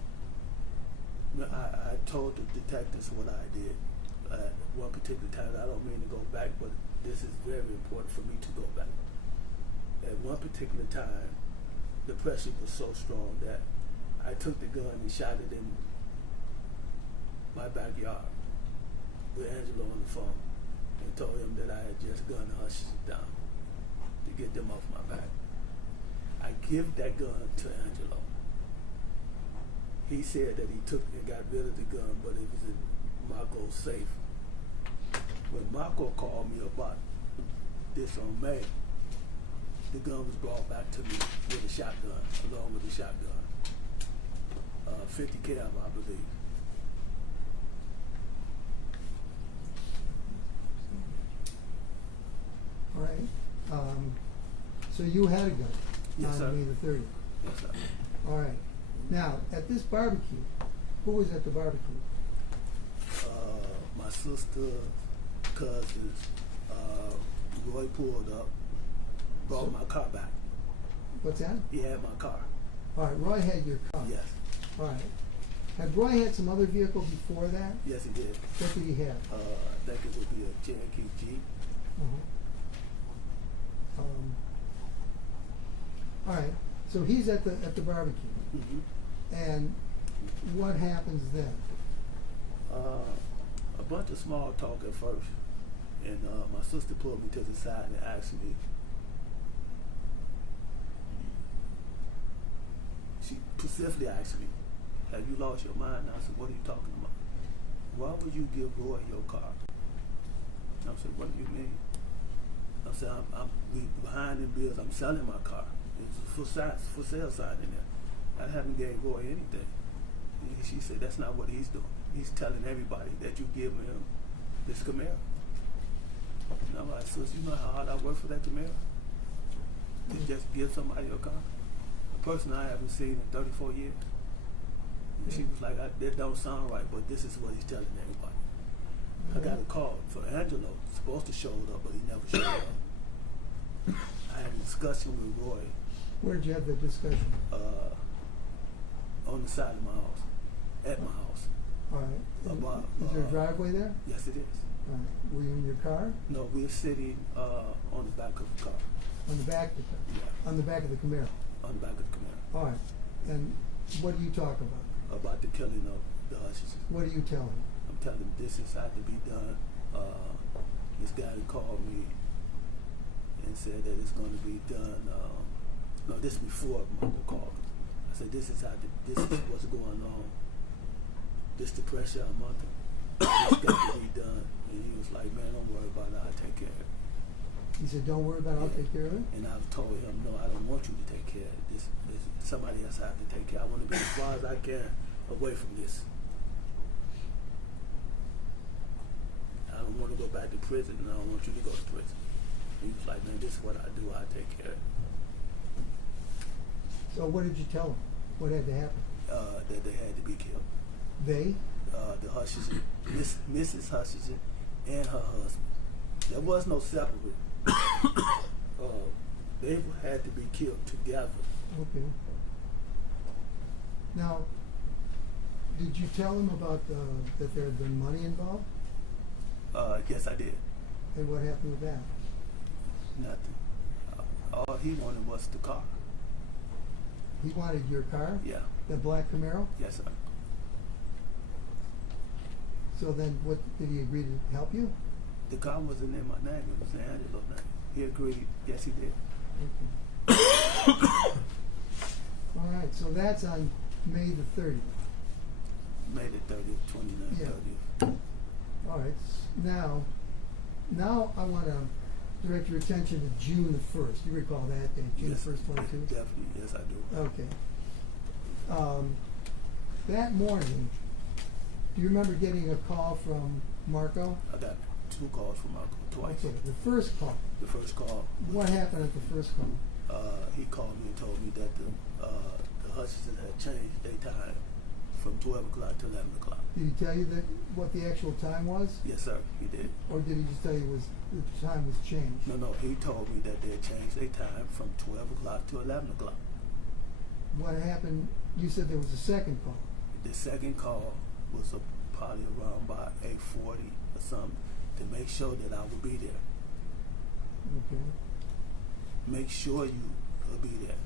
I told the detectives what I did at one particular time. I don't mean to go back, but this is very important for me to go back. At one particular time, the pressure was so strong that I took the gun and shot it in my backyard with Angelo on the phone and told him that I had just gunned the Hutchinson down to get them off my back. I give that gun to Angelo. He said that he took and got rid of the gun, but it was in Marco's safe. When Marco called me about this on May, the gun was brought back to me with a shotgun, along with a shotgun. 50 cal, I believe. All right. So you had a gun Yes, on sir. May the 30th. Yes, sir. All right. Now, at this barbecue, who was at the barbecue? My sister, cousins, Roy pulled up, brought my car back. What's that? He had my car. All right. Roy had your car. Yes. All right. Had Roy had some other vehicle before that? Yes, he did. What did he have? I think it would be a Cherokee Jeep. Uh-huh. All right. So he's at the barbecue. Mm-hmm. And what happens then? A bunch of small talk at first. And my sister pulled me to the side and asked me, she specifically asked me, have you lost your mind? And I said, what are you talking about? Why would you give Roy your car? And I said, what do you mean? I said, we behind in bills, I'm selling my car. It's a for sale sign in there. I haven't gave Roy anything. And she said, that's not what he's doing. He's telling everybody that you give him this Camaro. And I'm like, sis, you know how hard I work for that Camaro? To just give somebody a car? A person I haven't seen in 34 years. And she was like, that don't sound right, but this is what he's telling everybody. I got a call for Angelo, supposed to show up, but he never showed up. I had a discussion with Roy. Where'd you have the discussion? On the side of my house, at my house. All right. About, Is there a driveway there? Yes, it is. All right. Were you in your car? No, we're sitting on the back of the car. On the back of the car? Yeah. On the back of the Camaro? On the back of the Camaro. All right. And what do you talk about? About the killing of the Hutchinson. What do you tell him? I'm telling him this has had to be done. This guy called me and said that it's going to be done. No, this before Marco called me. I said, this is what's going on. This the pressure I'm under. It's got to be done. And he was like, man, don't worry about it. I'll take care of it. He said, don't worry about it. I'll take care of it. And I've told him, no, I don't want you to take care of it. This somebody else have to take care. I want to be as far as I can away from this. I don't want to go back to prison, and I don't want you to go to prison. He was like, man, this is what I do. I take care of it. So what did you tell them? What had to happen? That they had to be killed. They? The Hutchinson, Mrs. Hutchinson, and her husband. There was no separate. They had to be killed together. Okay. Now, did you tell them about that there had been money involved? Yes, I did. And what happened with that? Nothing. All he wanted was the car. He wanted your car? Yeah. The black Camaro? Yes, sir. So then, what did he agree to help you? The car wasn't in my name. It was in Angelo's name. He agreed. Yes, he did. Okay. All right. So that's on May the 30th. May the 30th, 29th, Yeah. 30th. All right. Now I want to direct your attention to June the 1st. You recall that date, June Yes, 1st, 22? Definitely. Yes, I do. Okay. That morning, do you remember getting a call from Marco? I got 2 calls from Marco twice. Okay, the first call. The first call, What happened at the first call? he called me and told me that the Hutchinson had changed their time from 12 o'clock to 11 o'clock. Did he tell you that what the actual time was? Yes, sir, he did. Or did he just tell you the time was changed? No, he told me that they had changed their time from 12 o'clock to 11 o'clock. What happened? You said there was a second call. The second call was probably around by 8:40 or something to make sure that I would be there. Okay. Make sure you will be there.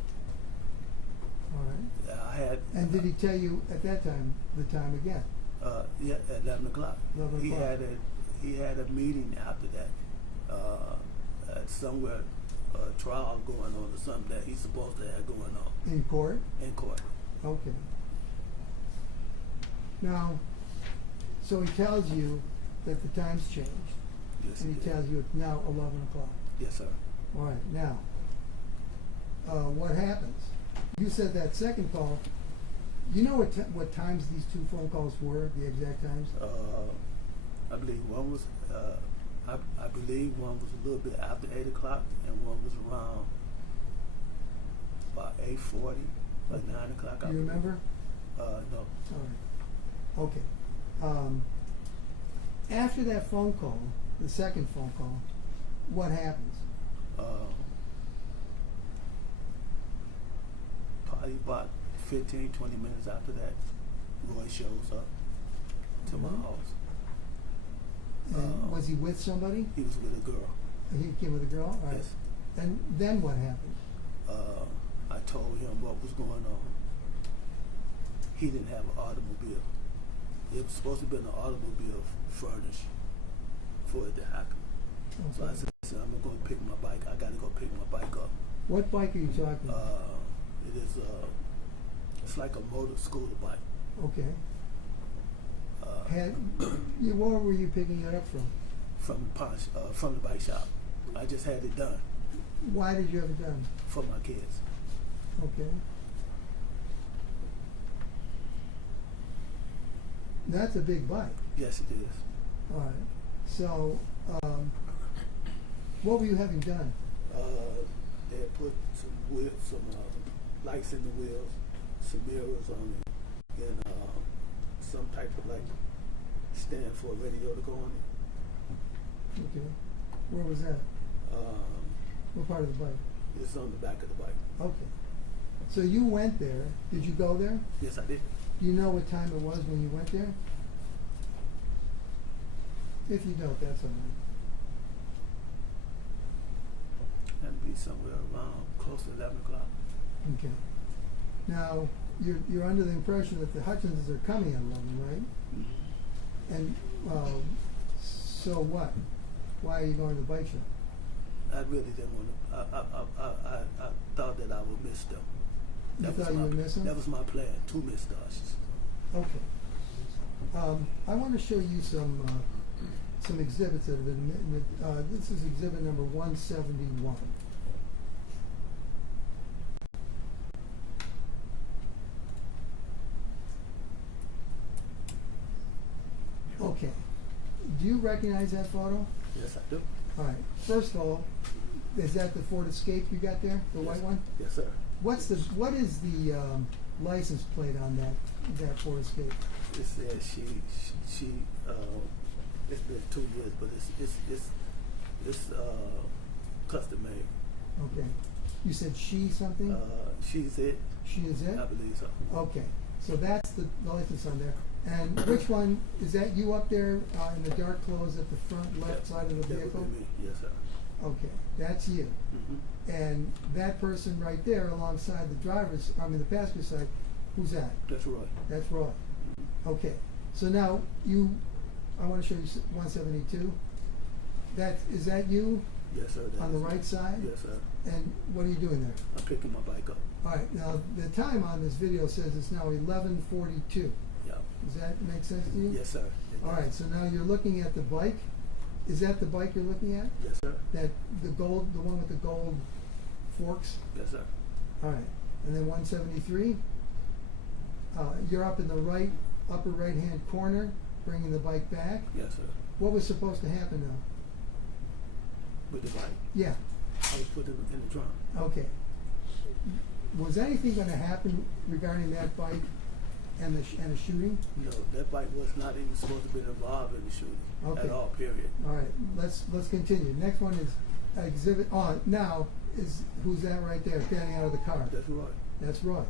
All right. I had. And did he tell you at that time the time again? Yeah, at 11 o'clock. 11 He o'clock. he had a meeting after that. At somewhere, a trial going on or something that he's supposed to have going on In court? in court. Okay. Now, so he tells you that the time's changed, Yes, and he did. tells you it's now 11 o'clock. Yes, sir. All right, now, what happens? You said that second call, you know what times these 2 phone calls were, the exact times? I believe one was. I believe one was a little bit after 8 o'clock, and one was around about 8:40, like 9 o'clock. I Do you believe. remember? No. All right. Okay. After that phone call, the second phone call, what happens? Probably about 15, 20 minutes after that, Roy shows up to my Mhm. house. And was he with somebody? He was with a girl. He came with a girl? All right. Yes. And then what happened? I told him what was going on. He didn't have an automobile. It was supposed to be an automobile furnished for it to happen. So I Okay. said, I'm going to pick my bike. I got to go pick my bike up. What bike are you talking about? It is it's like a motor scooter bike. Okay. Where were you picking it up from? From the bike shop. I just had it done Why did you have it done? for my kids. Okay. That's a big bike. Yes, it is. All right. So, what were you having done? They had put some lights in the wheels, some mirrors on it, and some type of like stand for a radio to go on it. Okay. Where was that? What part of the bike? It's on the back of the bike. Okay. So you went there. Did you go there? Yes, I did. Do you know what time it was when you went there? If you don't, that's all right. Had to be somewhere around close to 11 o'clock. Okay. Now, you're under the impression that the Hutchinsons are coming at 11, right? And so what? Why are you going to the bike shop? I really didn't want to. I thought that I would miss them. You thought you would miss them? That was my plan, to miss the Hutchinson. Okay. I want to show you some exhibits that have been. This is exhibit number 171. Okay. Do you recognize that photo? Yes, I do. All right. First of all, is that the Ford Escape you got there, the white one? Yes, sir. What is the license plate on that Ford Escape? It says she it's been 2 years, but it's custom made. Okay. You said she something? She's it. She is it? I believe so. Okay. So that's the license on there. And which one, is that you up there in the dark clothes at the front left side of the That would vehicle? be me. Yes, sir. Okay, that's you. Mm-hmm. And that person right there alongside the passenger side, who's that? That's right. That's Roy. Okay, so now I want to show you 172. Is that you Yes, sir. that on the is- right side? Yes, sir. And what are you doing there? I'm picking my bike up. All right, now the time on this video says it's now 11:42. Yeah. Does that make sense to you? Yes, sir. It All right, does. so now you're looking at the bike. Is that the bike you're looking at? Yes, sir. The one with the gold forks? Yes, sir. All right, and then 173. You're up in the upper right-hand corner, bringing the bike back. Yes, sir. What was supposed to happen now? With the bike, Yeah, I was put in the trunk. okay. Was anything going to happen regarding that bike and the shooting? No, that bike was not even supposed to be involved in the shooting Okay. at all. Period. All right, let's continue. Next one is exhibit. Now who's that right there standing out of the car? That's right. That's Roy. All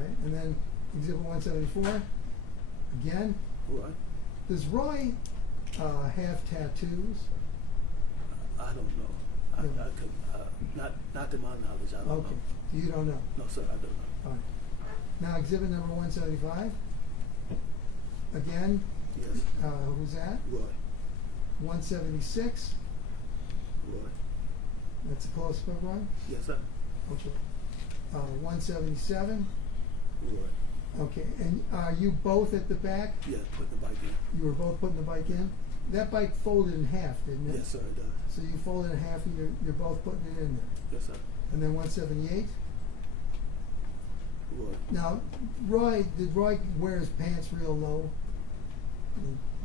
right, and then exhibit 174. Again, Right. does Roy have tattoos? I don't know. I could not to my knowledge. I don't Okay, know. so you don't know. No, sir. I don't know. All right. Now exhibit number 175. Again, Yes. who's that? Roy. 176. Roy. That's a close up, Roy. Yes, sir. Okay. 177. Roy. Okay, and are you both at the back? Yes. Put the bike in. You were both putting the bike in? That bike folded in half, didn't it? Yes, sir. It does. So you folded in half and you're both putting it in there. Yes, sir. And then 178. Roy. Now, did Roy wear his pants real low?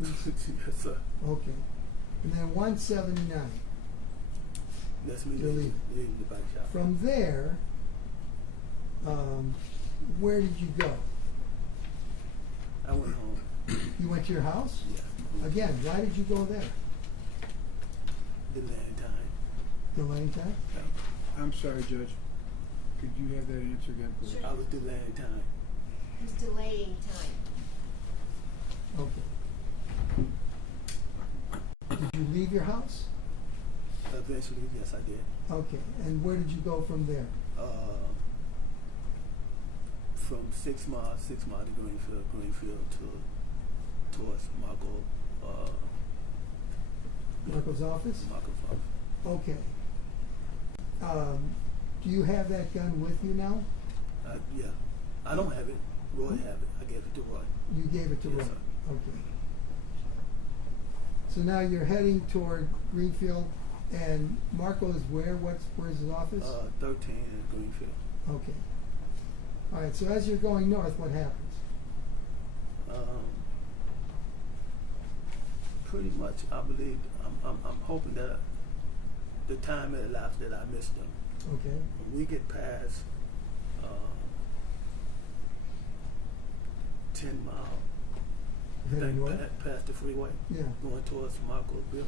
Yes, sir. Okay. And then 179. That's me You're leaving the bike shop. From there, where did you go? I went home. You went to your house? Yeah. Again, why did you go there? The land time. Delaying time? Yeah. I'm sorry, Judge. Could you have that answer again, please? Sure. I was delaying time. Who's delaying time? Okay. Did you leave your house? Eventually, yes, I did. Okay. And where did you go from there? From 6 Mile to Greenfield towards Marco's office? Marco's office. Okay. Do you have that gun with you now? Yeah. I don't have it. Roy have it. I gave it to Roy. You gave it to Yes, Roy? sir. Okay. So now you're heading toward Greenfield, and Marco's where? Where's his office? 13 in Greenfield. Okay. All right. So as you're going north, what happens? Pretty much, I believe. I'm hoping that the time it elapsed that I missed them. Okay. When we get past 10 Mile, Heading north? past the freeway, Yeah. going towards Marco's building.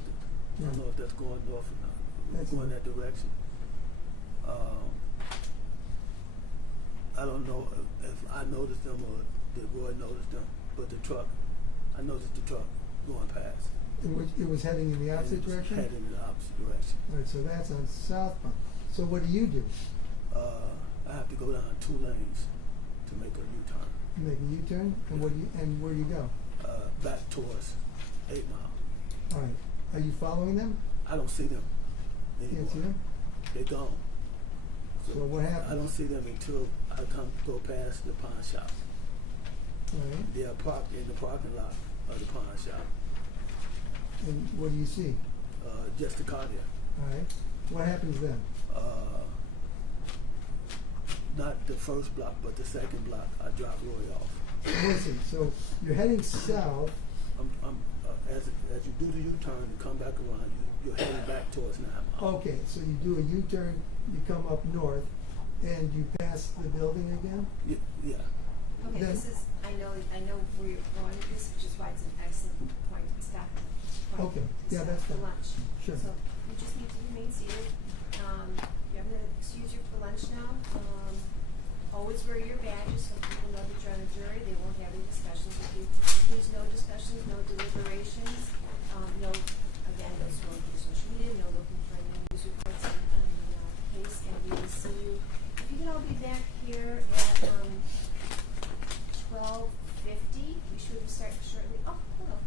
I Yeah. don't know if that's going north or not. That's Going north. that direction. I don't know if I noticed them or did Roy notice them, but the truck, I noticed the truck going past. In which it was heading in the opposite And it was direction? Heading in the opposite direction. All right. So that's on southbound. So what do? I have to go down 2 lanes to make a U-turn. You make a U-turn, and where do you go? Back towards 8 Mile. All right. Are you following them? I don't see them anymore. Can't see them. They're gone. So what happens? I don't see them until I go past the pawn shop. All right. They are parked in the parking lot of the pawn shop. And what do you see? Just the car there. All right. What happens then? Not the first block, but the second block. I drop Roy off. Listen. So you're heading south. As you do the U-turn and come back around, you're heading back towards 9 Mile. Okay, so you do a U-turn, you come up north, and you pass the building again? Yeah. Okay, Then- this is, I know where you're going with this, which is why it's an excellent point to stop. Okay, yeah, that's For fine. lunch. Sure. So you just need to remain seated. Yeah, I'm gonna excuse you for lunch now. Always wear your badges so people know that you're on a jury. They won't have any discussions with you. Please, no discussions, no deliberations, no, again, no scrolling through social media, no looking for any news reports on the case, and we will see you. If you can all be back here at 12:50, we should start shortly. Oh, hello.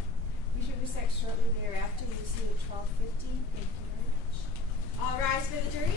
We should start shortly thereafter. We'll see you at 12:50. Thank you very much. All rise for the jury.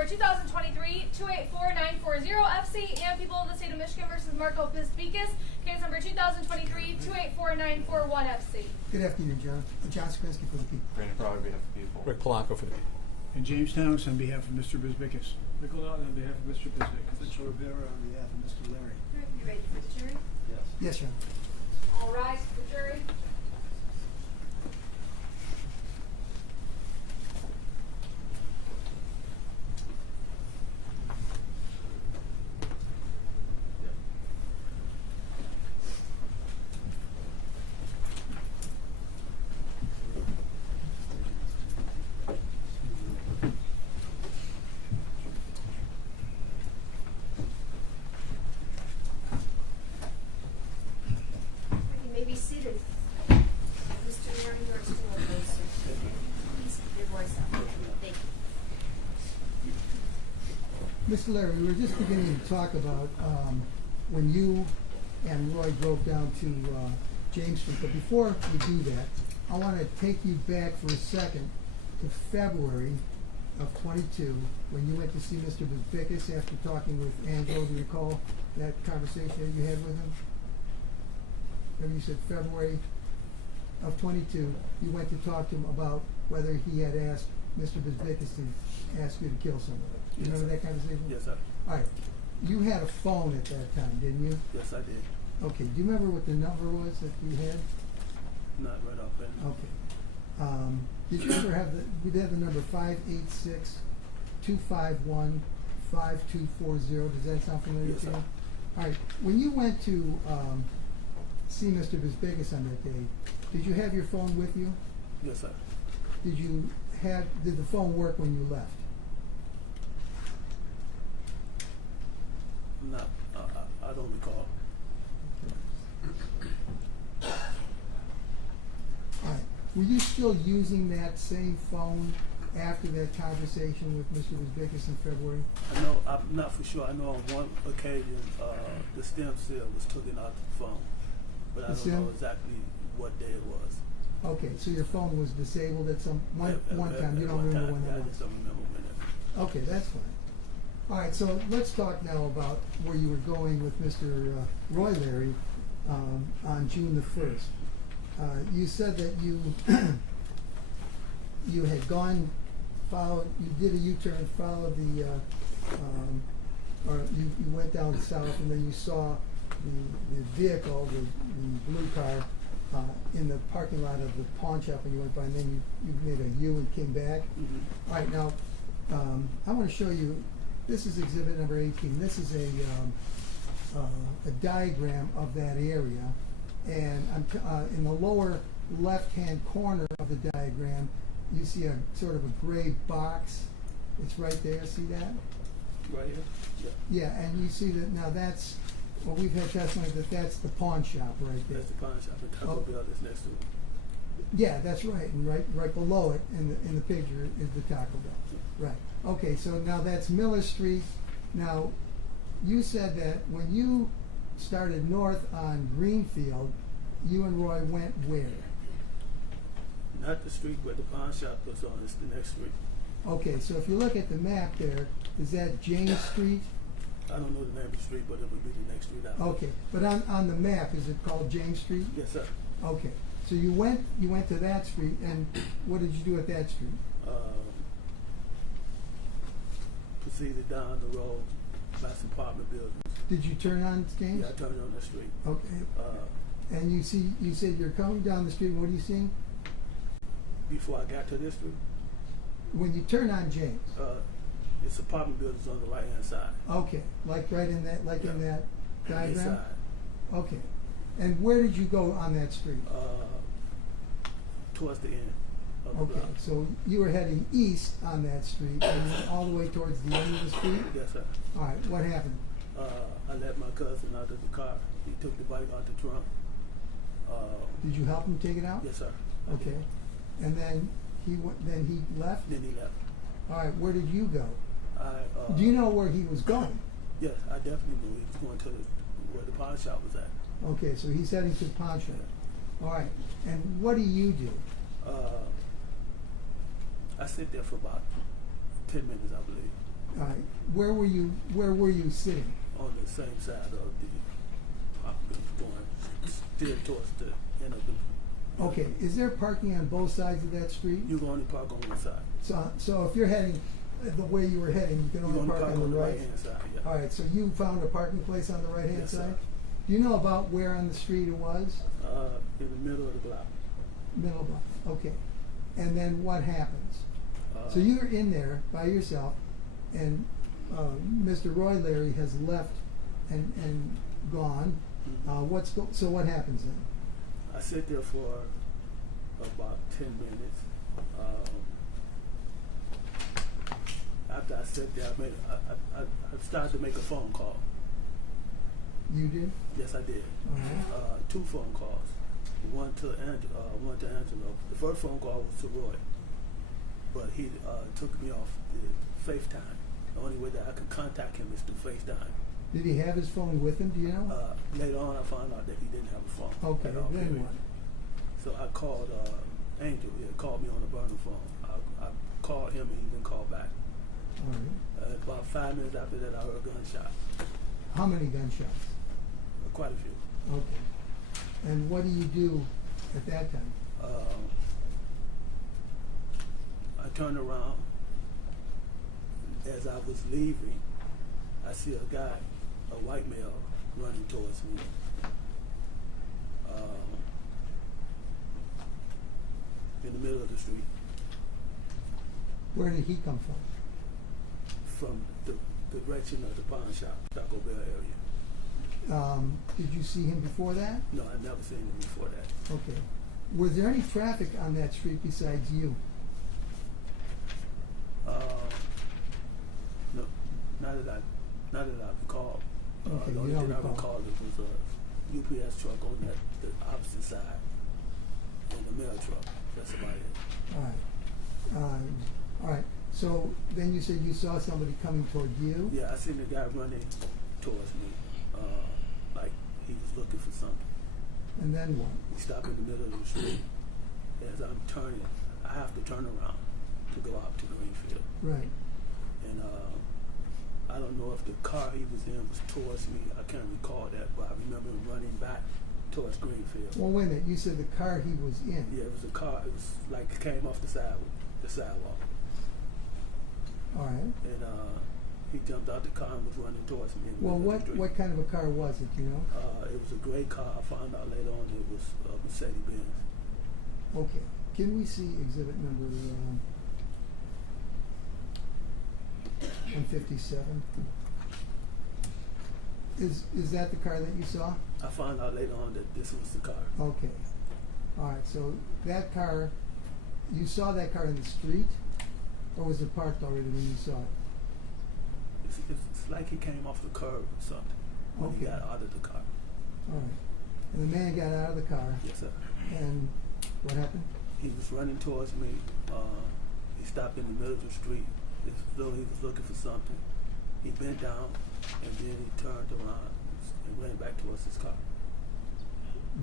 number 2023-284-940 FC, and people of the state of Michigan versus Marco Pisbikis, case number 2023-284-941 FC. Good afternoon, John. John Skrinsky for the people. Brandon Brawley on behalf of the people. Rick Polanco for the people. And James Thomas on behalf of Mr. Bisbikis. Nickel Naughton on behalf of Mr. Bisbikis. Mitchell Rivera on behalf of Mr. Larry. You ready for the jury? Yes. Yes, John. All rise for the jury. You may be seated. Mr. Larry, yours to a voice, sir. Please keep your voice up. Thank you. Mr. Larry, we were just beginning to talk about when you and Roy drove down to James Street. But before we do that, I want to take you back for a second to February of 22, when you went to see Mr. Bisbikis after talking with Angelo. Do you recall that conversation that you had with him? Remember you said February of 22, you went to talk to him about whether he had asked Mr. Bisbikis to ask you to kill somebody. You Yes, remember sir. that conversation? Yes, sir. All right. You had a phone at that time, didn't you? Yes, I did. Okay. Do you remember what the number was that you had? Not right off hand. Okay. Did you ever have we'd have the number 586-251-5240. Does that sound familiar Yes, to you? sir. All right. When you went to see Mr. Bisbikis on that day, did you have your phone with you? Yes, sir. Did the phone work when you left? Not, I don't recall. All right. Were you still using that same phone after that conversation with Mr. Bisbikis in February? I know, I'm not for sure. I know on one occasion, the stem cell was taken out the phone, but I The don't stem? know exactly what day it was. Okay, so your phone was disabled at one time. You don't At one remember time, when yeah, that I was? just don't remember when it was. Okay, that's fine. All right, so let's talk now about where you were going with Mr. Roy Larry on June the 1st. You said that you you had you did a U-turn, followed or you went down south, and then you saw the vehicle, the blue car, in the parking lot of the pawn shop, and you went by, and then you made a U and came back. Mm-hmm. All right, now I want to show you. This is exhibit number 18. This is a diagram of that area, and in the lower left-hand corner of the diagram, you see a sort of a gray box. It's right there. See that? Right here? Yeah. Yeah, and you see that now. That's well, we've had testimony that that's the pawn shop right there. That's the pawn shop. The Taco Bell that's next to it. Yeah, that's right, and right below it in the picture is the Taco Bell. Right. Okay, so now that's Miller Street. Now, you said that when you started north on Greenfield, you and Roy went where? Not the street where the pawn shop was on. It's the next street. Okay, so if you look at the map there, is that James Street? I don't know the name of the street, but it would be the next street out. Okay, but on the map, is it called James Street? Yes, sir. Okay, so you went to that street, and what did you do at that street? Proceeded down the road by some apartment buildings. Did you turn on James? Yeah, I turned on the street. Okay. And you said you're coming down the street, and what are you seeing? Before I got to this street, When you turn on James. it's apartment buildings on the right hand side. Okay, like right in that, in that diagram? East side. Okay. And where did you go on that street? Towards the end of the Okay, block. so you were heading east on that street, and then all the way towards the end of the street? Yes, sir. All right, what happened? I let my cousin out of the car. He took the bike out the trunk. Did you help him take it out? Yes, sir. I Okay. did. And then he left? Then he left. All right, where did you go? I, Do you know where he was going? Yes, I definitely knew he was going to where the pawn shop was at. Okay, so he's heading to the pawn shop. All right, and what do you do? I sit there for about 10 minutes, I believe. All right. Where were you sitting? On the same side of the property, going still towards the end of the. Okay. Is there parking on both sides of that street? You can only park on one side. So if you're heading the way you were heading, you can You only can park on the right. hand side. Yeah. All right. So you found a parking place on the right hand Yes, side. sir. Do you know about where on the street it was? In the middle of the block. Middle block. Okay. And then what happens? So Uh, you're in there by yourself, and Mr. Roy Larry has left and gone. So what happens then? I sit there for about 10 minutes. After I sat there, I started to make a phone call. You did? Yes, I did. All right. 2 phone calls. One to Angelo. The first phone call was to Roy, but he took me off the FaceTime. The only way that I could contact him is through FaceTime. Did he have his phone with him? Do you know? Later on, I found out that he didn't have a phone. Okay. at all, Then period. what? So I called Angel. He had called me on the burner phone. I called him and he didn't call back. All right. About 5 minutes after that, I heard a gunshot. How many gunshots? Quite a few. Okay. And what do you do at that time? I turned around. As I was leaving, I see a guy, a white male, running towards me. In the middle of the street. Where did he come from? From the direction of the pawn shop, Taco Bell area. Did you see him before that? No, I'd never seen him before that. Okay. Was there any traffic on that street besides you? No, not that I recall. Okay, The you only don't thing I recall. recall it was a UPS truck on the opposite side, and a mail truck. That's about it. All right. All right. So then you said you saw somebody coming toward you? Yeah, I seen the guy running towards me, like he was looking for something. And then what? He stopped in the middle of the street. As I'm turning, I have to turn around to go out to Greenfield. Right. And I don't know if the car he was in was towards me. I can't recall that, but I remember him running back towards Greenfield. Well, wait a minute. You said the car he was in. Yeah, it was a car. It was like it came off the sidewalk. All right. And he jumped out the car and was running towards me. In the Well, middle of the street. what kind of a car was it? Do you know? It was a gray car. I found out later on it was a Mercedes Benz. Okay. Can we see exhibit number 157? Is that the car that you saw? I found out later on that this was the car. Okay. All right. So that car, you saw that car in the street, or was it parked already when you saw it? It's like he came off the curb or something when he Okay. got out of the car. All right. And the man got out of the car, Yes, sir. and what happened? He was running towards me. He stopped in the middle of the street as though he was looking for something. He bent down and then he turned around and ran back towards his car.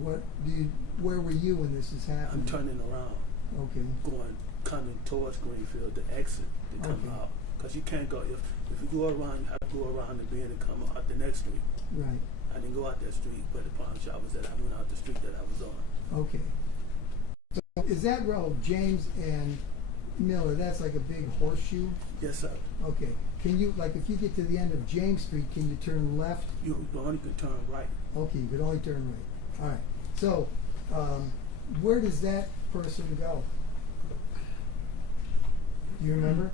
Where were you when this is happening? I'm turning around, Okay. coming towards Greenfield to exit to come Okay. out. Because you can't go, if you go around, you have to go around the bend and come out the next street. Right. I didn't go out that street where the pawn shop was at. I went out the street that I was on. Okay. So is that road, James and Miller, that's like a big horseshoe? Yes, sir. Okay. Can you, like, if you get to the end of James Street, can you turn left? You only could turn right. Okay, you could only turn right. All right. So, where does that person go? Do you remember?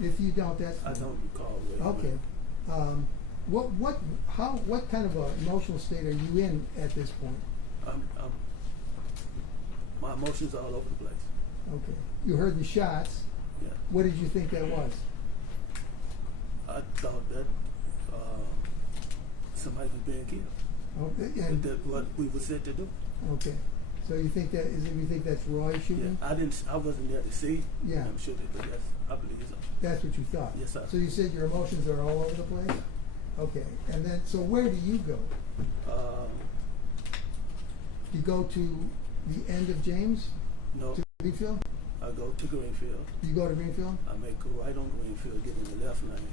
If you don't, that's I fine. don't recall where he Okay. went. What kind of a emotional state are you in at this point? My emotions all over the place. Okay. You heard the shots. Yeah. What did you think that was? I thought that somebody was being killed. Okay. But And that's what we were set to do. okay. So you think you think that's Roy Yeah. shooting? I wasn't there to see. Yeah. I'm sure that, but yes, I believe so. That's what you thought. Yes, sir. So you said your emotions are all over the place? Okay. And then, so where do you go? Um, You go to the end of James? no, To Greenfield? I go to Greenfield. You go to Greenfield? I make a right on Greenfield, get in the left lane.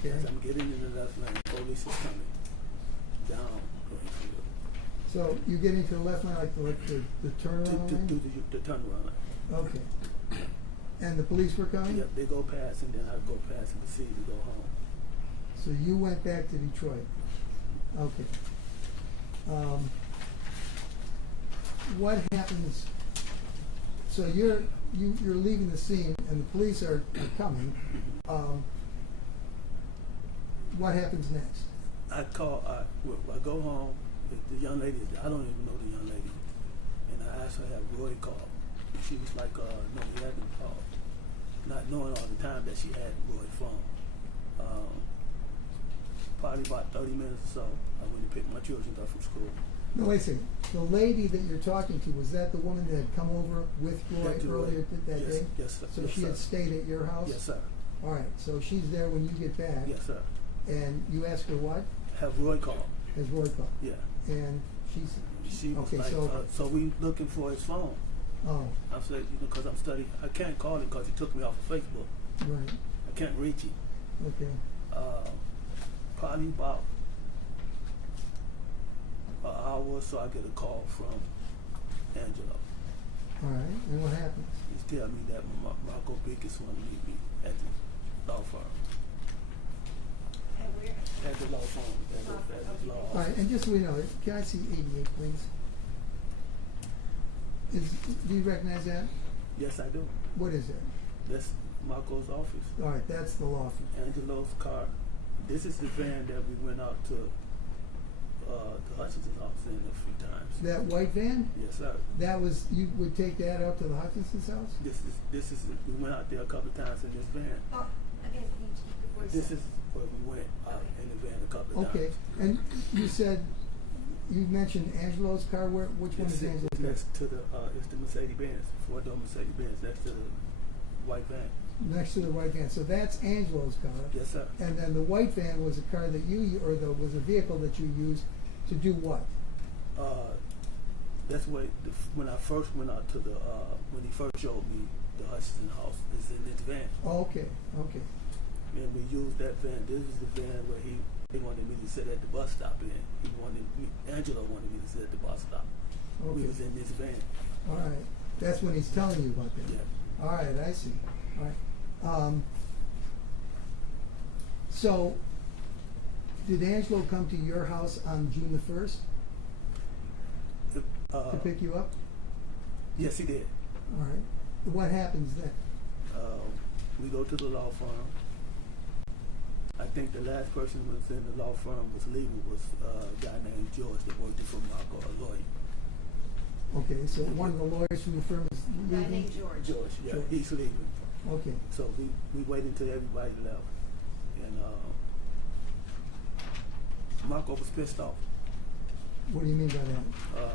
Okay. As I'm getting in the left lane, police is coming down Greenfield. So you get into the left lane, like the turnaround To lane? the turnaround lane. Okay. And the police were coming? Yep, they go past and then I go past and proceed to go home. So you went back to Detroit? Okay. What happens, so you're leaving the scene and the police are coming. What happens next? I go home, the young lady is there. I don't even know the young lady. And I asked her to have Roy call. She was like, no, he hasn't called. Not knowing all the time that she had Roy's phone. Probably about 30 minutes or so, I went to pick my children up from school. No, wait a second. The lady that you're talking to, was that the woman that had come over with Roy That's Roy. earlier that Yes, day? yes, sir. So Yes, she had sir. stayed at your house? Yes, sir. All right, so she's there when you get back. Yes, sir. And you ask her what? Have Roy call. Has Roy called? Yeah. And She was okay, like, so so we looking for his phone. oh, I said, because I'm studying. I can't call him because he took me off of Facebook. right, I can't reach him. okay. Probably about an hour or so, I get a call from Angelo. All right, and what happens? He's telling me that Marco Bickers want to meet me at the law firm. And where? At the law firm. At the law All right, and just so we know, can I see 88, please? Do you recognize that? Yes, I do. What is it? That's Marco's office. All right, that's the law firm. Angelo's car. This is the van that we went out to the Hutchinson's office in a few times. That white van? Yes, sir. That was, you would take that out to the Hutchinson's house? This is we went out there a couple of times in this van. Oh, again, can you keep your voice This up? is where we went out in the van a couple of Okay, times. and you said, you mentioned Angelo's car, which one is Angelo's car? Next to the it's the Mercedes Benz, four-door Mercedes Benz next to the white van. Next to the white van, so that's Angelo's car. Yes, sir. And then the white van was a car that was a vehicle that you used to do what? That's where when I first went out to the when he first showed me the Hutchinson house is in this van. Oh, okay, okay. And we used that van. This is the van where he wanted me to sit at the bus stop in. Angelo wanted me to sit at the bus stop. Okay. We was in this van. All right, that's when he's telling you about that. Yeah. All right, I see. All right. So, did Angelo come to your house on June the 1st to pick you up? Yes, he did. All right. What happens then? We go to the law firm. I think the last person who was in the law firm was leaving was a guy named George that worked for Marco, a lawyer. Okay, so one of the lawyers from the firm is Guy leaving? named George. George, yeah, George. he's leaving. Okay. So we waited until everybody left. And Marco was pissed off, What do you mean by that?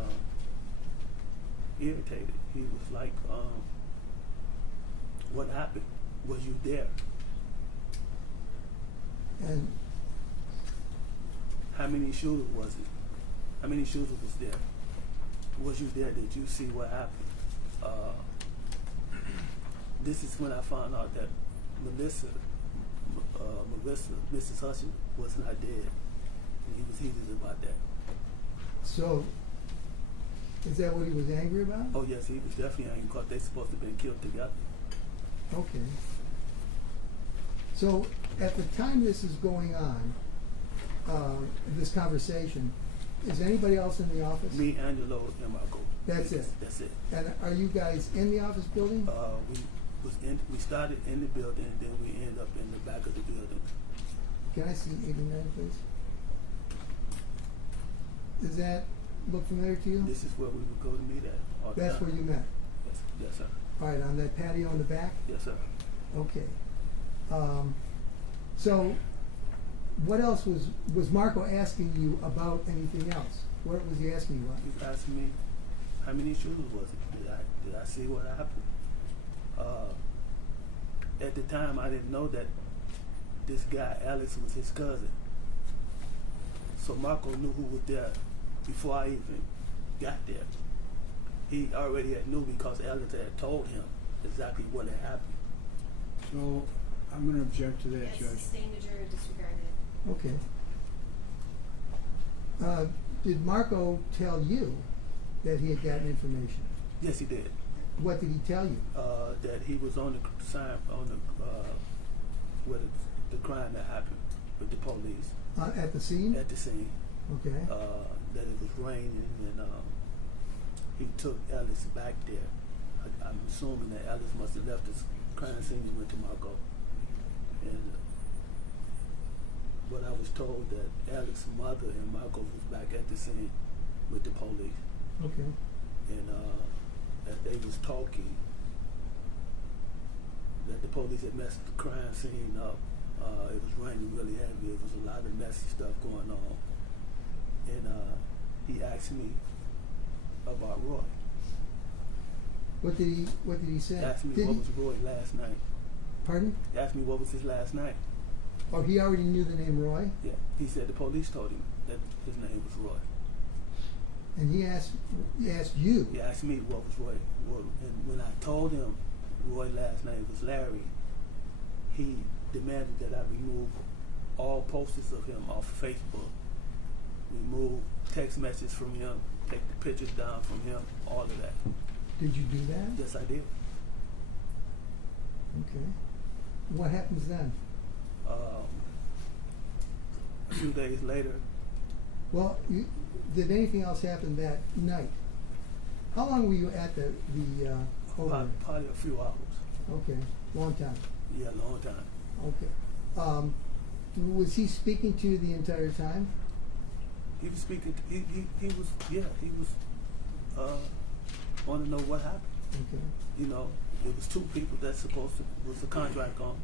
irritated. He was like, what happened? Was you there? And How many shooters was it? How many shooters was there? Was you there? Did you see what happened? This is when I found out that Melissa, Mrs. Hutchinson, was not dead. And he was heated about that. so, is that what he was angry about? Oh yes, he was definitely angry because they're supposed to have been killed together. Okay. So, at the time this is going on, this conversation, is anybody else in the office? Me, Angelo, and Marco. That's it? That's it. And are you guys in the office building? We started in the building and then we ended up in the back of the building. Can I see 89, please? Does that look familiar to you? This is where we would go to meet at. all the That's time. where you met? Yes, sir. All right, on that patio in the back? Yes, sir. Okay. So, what else was Marco asking you about anything else? What was he asking you about? He was asking me how many shooters was it? Did I see what happened? At the time, I didn't know that this guy Alex was his cousin. So Marco knew who was there before I even got there. he already had knew because Alex had told him exactly what had happened. So I'm going to object to that, Yes, Judge. sustained the jury disregarded. Okay. Did Marco tell you that he had gotten information? Yes, he did. What did he tell you? That he was on the sign on the where the crime that happened with the police At the scene? at the scene. Okay. That it was raining and he took Alice back there. I'm assuming that Alice must have left the crime scene and went to Marco. And but I was told that Alex's mother and Marco was back at the scene with the police. Okay. And as they was talking, that the police had messed the crime scene up. It was raining really heavy. It was a lot of messy stuff going on. And he asked me about Roy. What did he say? He asked me Did what he- was Roy last night. Pardon? He asked me what was his last night. Oh, he already knew the name Roy? Yeah. He said the police told him that his name was Roy. And he asked you. He asked me what was Roy. And when I told him Roy's last name was Larry, he demanded that I remove all posters of him off Facebook, remove text messages from him, take the pictures down from him, all of that. Did you do that? Yes, I did. Okay. What happens then? A few days later, Well, did anything else happen that night? How long were you at the probably a few hours. Okay, long time. Yeah, a long time. Okay. Was he speaking to you the entire time? He was speaking. He was. Yeah, he was. Want to know what happened. Okay. You know, it was two people that was a contract on.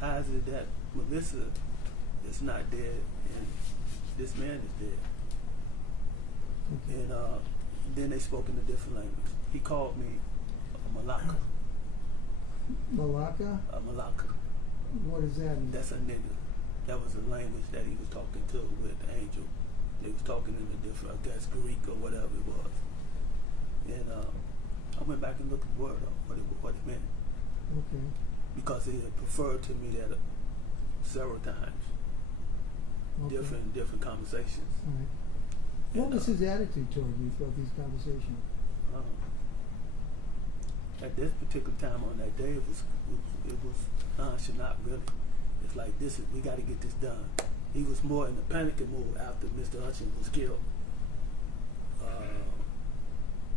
How is it that Melissa is not dead and this man is dead? Okay. And then they spoke in a different language. He called me a Malaka. Malacca? A Malaka. What does that mean? That's a nigga. That was the language that he was talking to with the angel. They was talking in a different, I guess, Greek or whatever it was. And I went back and looked at the word up, what it meant. Okay. Because he had preferred to me that several times. Okay. Different conversations. All right. What was his attitude toward you throughout these conversations? At this particular time on that day, it was nonchalant, really. It's like we got to get this done. He was more in the panicking mood after Mr. Hutchinson was killed.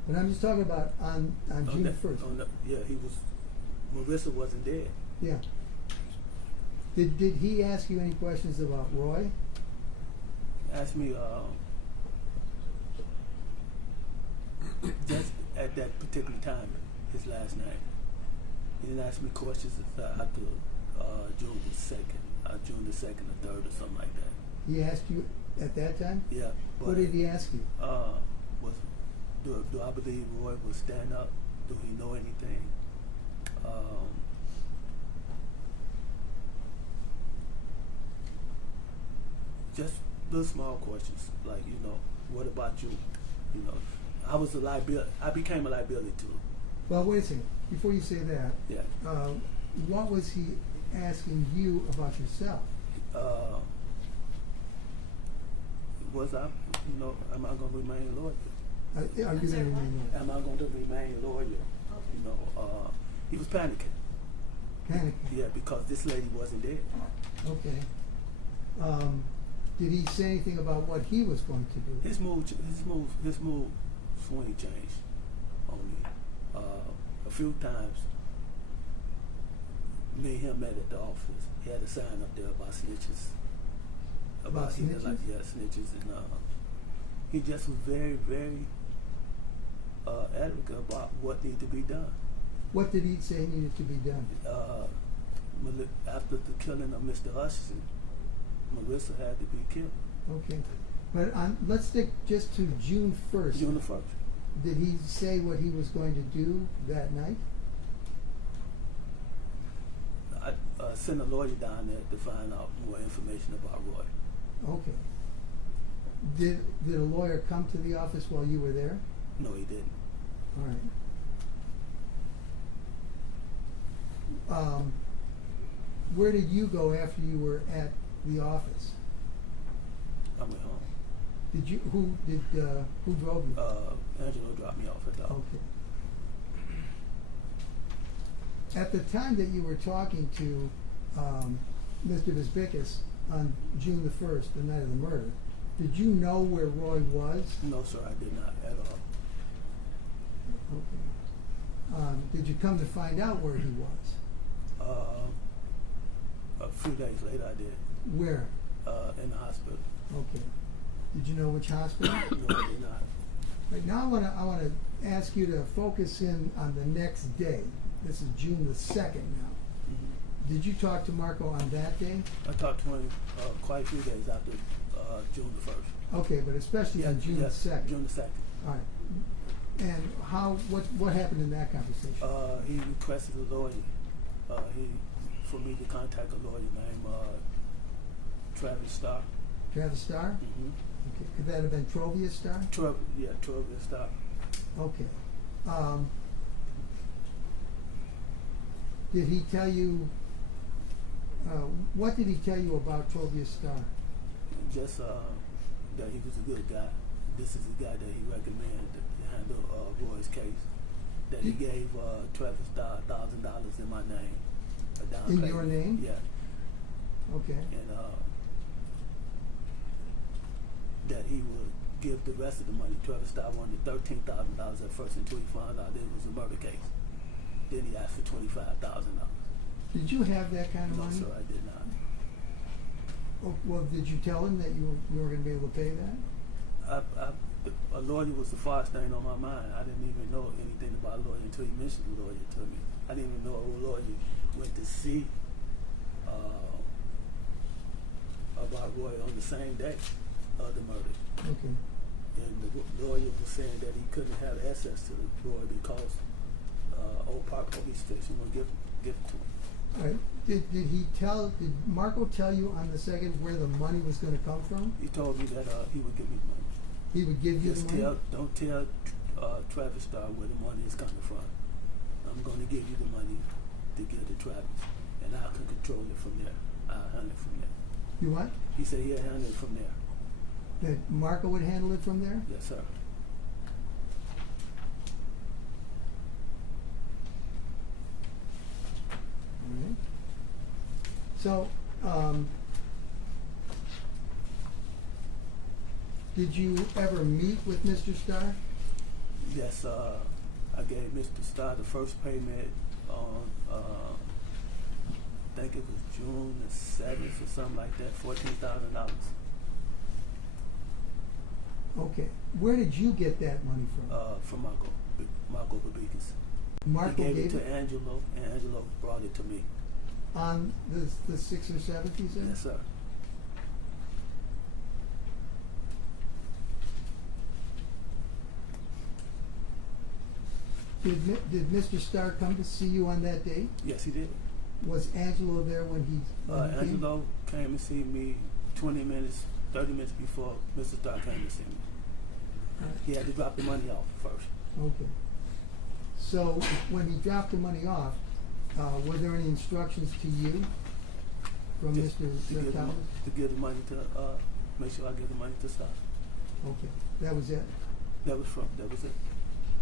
But I'm just talking about on June 1st. Yeah, he was. Marissa wasn't dead. Yeah. Did he ask you any questions about Roy? Asked me just at that particular time, his last night. He didn't ask me questions after June the 2nd, June the 2nd or 3rd or something like that. He asked you at that time? Yeah. What did he ask you? Do I believe Roy will stand up? Do he know anything? Just little small questions, like, what about you? I was a liability. I became a liability to him. Well, wait a second. Before you say that, Yeah. what was he asking you about yourself? Was I, am I going to remain loyal? Are you going to remain loyal? Am I going to remain loyal? He was panicking. Panicking. Yeah, because this lady wasn't dead. Okay. Did he say anything about what he was going to do? His mood swing changed on me. A few times, me and him met at the office. He had a sign up there about snitches. About snitches? Snitches, and he just was very, very advocate about what needed to be done. What did he say needed to be done? After the killing of Mr. Hutchinson, Melissa had to be killed. Okay. But let's stick just to June 1st. June the 1st. Did he say what he was going to do that night? I sent a lawyer down there to find out more information about Roy. Okay. Did a lawyer come to the office while you were there? No, he didn't. right. Where did you go after you were at the office? I went home. Who drove you? Angelo dropped me off at the office. Okay. At the time that you were talking to Mr. Visbicus on June the 1st, the night of the murder, did you know where Roy was? No, sir, I did not at all. Okay. Did you come to find out where he was? A few days later, I did. Where? In the hospital. Okay. Did you know which hospital? No, I did not. Right now, I want to ask you to focus in on the next day. This is June the 2nd now. Mm-hmm. Did you talk to Marco on that day? I talked to him quite a few days after June the 1st. Okay, but especially on June the 2nd. June the 2nd. All right. And what happened in that conversation? He requested a lawyer. For me to contact a lawyer named Travis Starr. Travis Starr? Mm-hmm. Okay. Could that have been Trovia Starr? Trovia Starr. Okay. Did he tell you? What did he tell you about Trovia Starr? Just that he was a good guy. This is the guy that he recommended to handle Roy's case. That he gave Travis Starr $1,000 in my name. In your name? Yeah. Okay. And that he would give the rest of the money. Travis Starr wanted $13,000 at first until he found out that it was a murder case. Then he asked for $25,000. Did you have that kind of No, money? sir, I did not. Oh, well, did you tell him that you were going to be able to pay that? A lawyer was the first thing on my mind. I didn't even know anything about a lawyer until he mentioned a lawyer to me. I didn't even know a lawyer went to see about Roy on the same day of the murder. Okay. And the lawyer was saying that he couldn't have access to Roy because Old Park Police Station would give it to him. All right. Did Marco tell you on the 2nd where the money was going to come from? He told me that he would give me the money. He would give you Just the money? don't tell Travis Starr where the money is coming from. I'm going to give you the money to give to Travis, and I can control it from there. I'll handle it from there. You what? He said he'll handle it from there. That Marco would handle it from there? Yes, sir. All right. So, did you ever meet with Mr. Starr? Yes, I gave Mr. Starr the first payment on, I think it was June the 7th or something like that, $14,000. Okay. Where did you get that money from? From Marco Babikis. Marco He gave gave it to Angelo, and Angelo brought it to me. On the 6th or 7th, you said? Yes, sir. Did Mr. Starr come to see you on that date? Yes, he did. Was Angelo there when he came? Angelo came and see me 30 minutes before Mr. Starr came to see me. He had to drop the money off first. Okay. So when he dropped the money off, were there any instructions to you from Just Mr. to give Thomas? to give the money to make sure I give the money to Starr. Okay, that was it. That was it.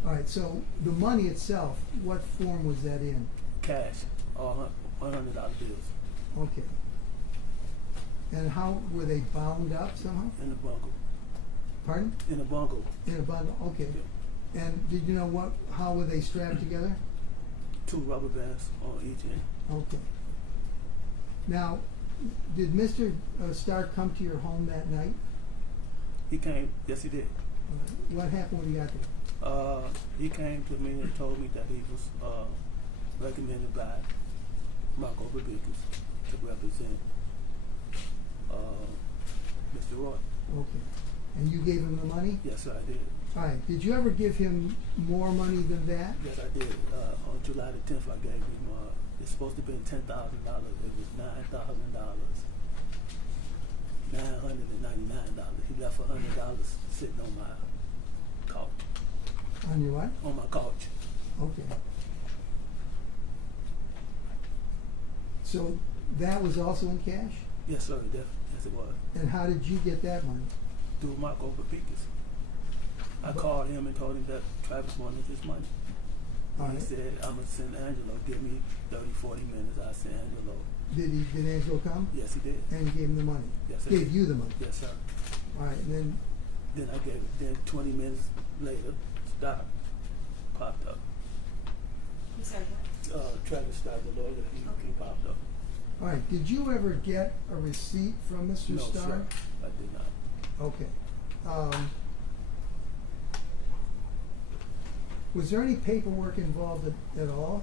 All right. So the money itself, what form was that in? Cash, all $100 bills Okay. And how were they bound up somehow? in a bundle. Pardon? In a bundle. In a bundle. Okay. And did you know how were they strapped together? 2 rubber bands on each end. Okay. Now, did Mr. Starr come to your home that night? He came. Yes, he did. What happened when he got there? He came to me and told me that he was recommended by Marco Babikis to represent Mr. Roy. Okay. And you gave him the money? Yes, sir, I did. All right. Did you ever give him more money than that? Yes, I did. On July the 10th, I gave him, it's supposed to have been $10,000. It was $9,000. $999. He left $100 sitting on my couch. On your what? On my couch. Okay. So that was also in cash? Yes, sir. Yes, it was. And how did you get that money? Through Marco Papicas. I called him and told him that Travis wanted his money. All He right. said, I'm going to send Angelo. Give me 30, 40 minutes. I'll send Angelo. Did Angelo come? Yes, he did. And he gave him the money? Yes, sir. Gave you the money? Yes, sir. All right, and then, Then I gave it. Then 20 minutes later, Stock popped up. I'm sorry, what? Travis Stock, the lawyer, he popped up. all right, did you ever get a receipt from Mr. No, Starr? sir. I did not. Okay. Was there any paperwork involved at all?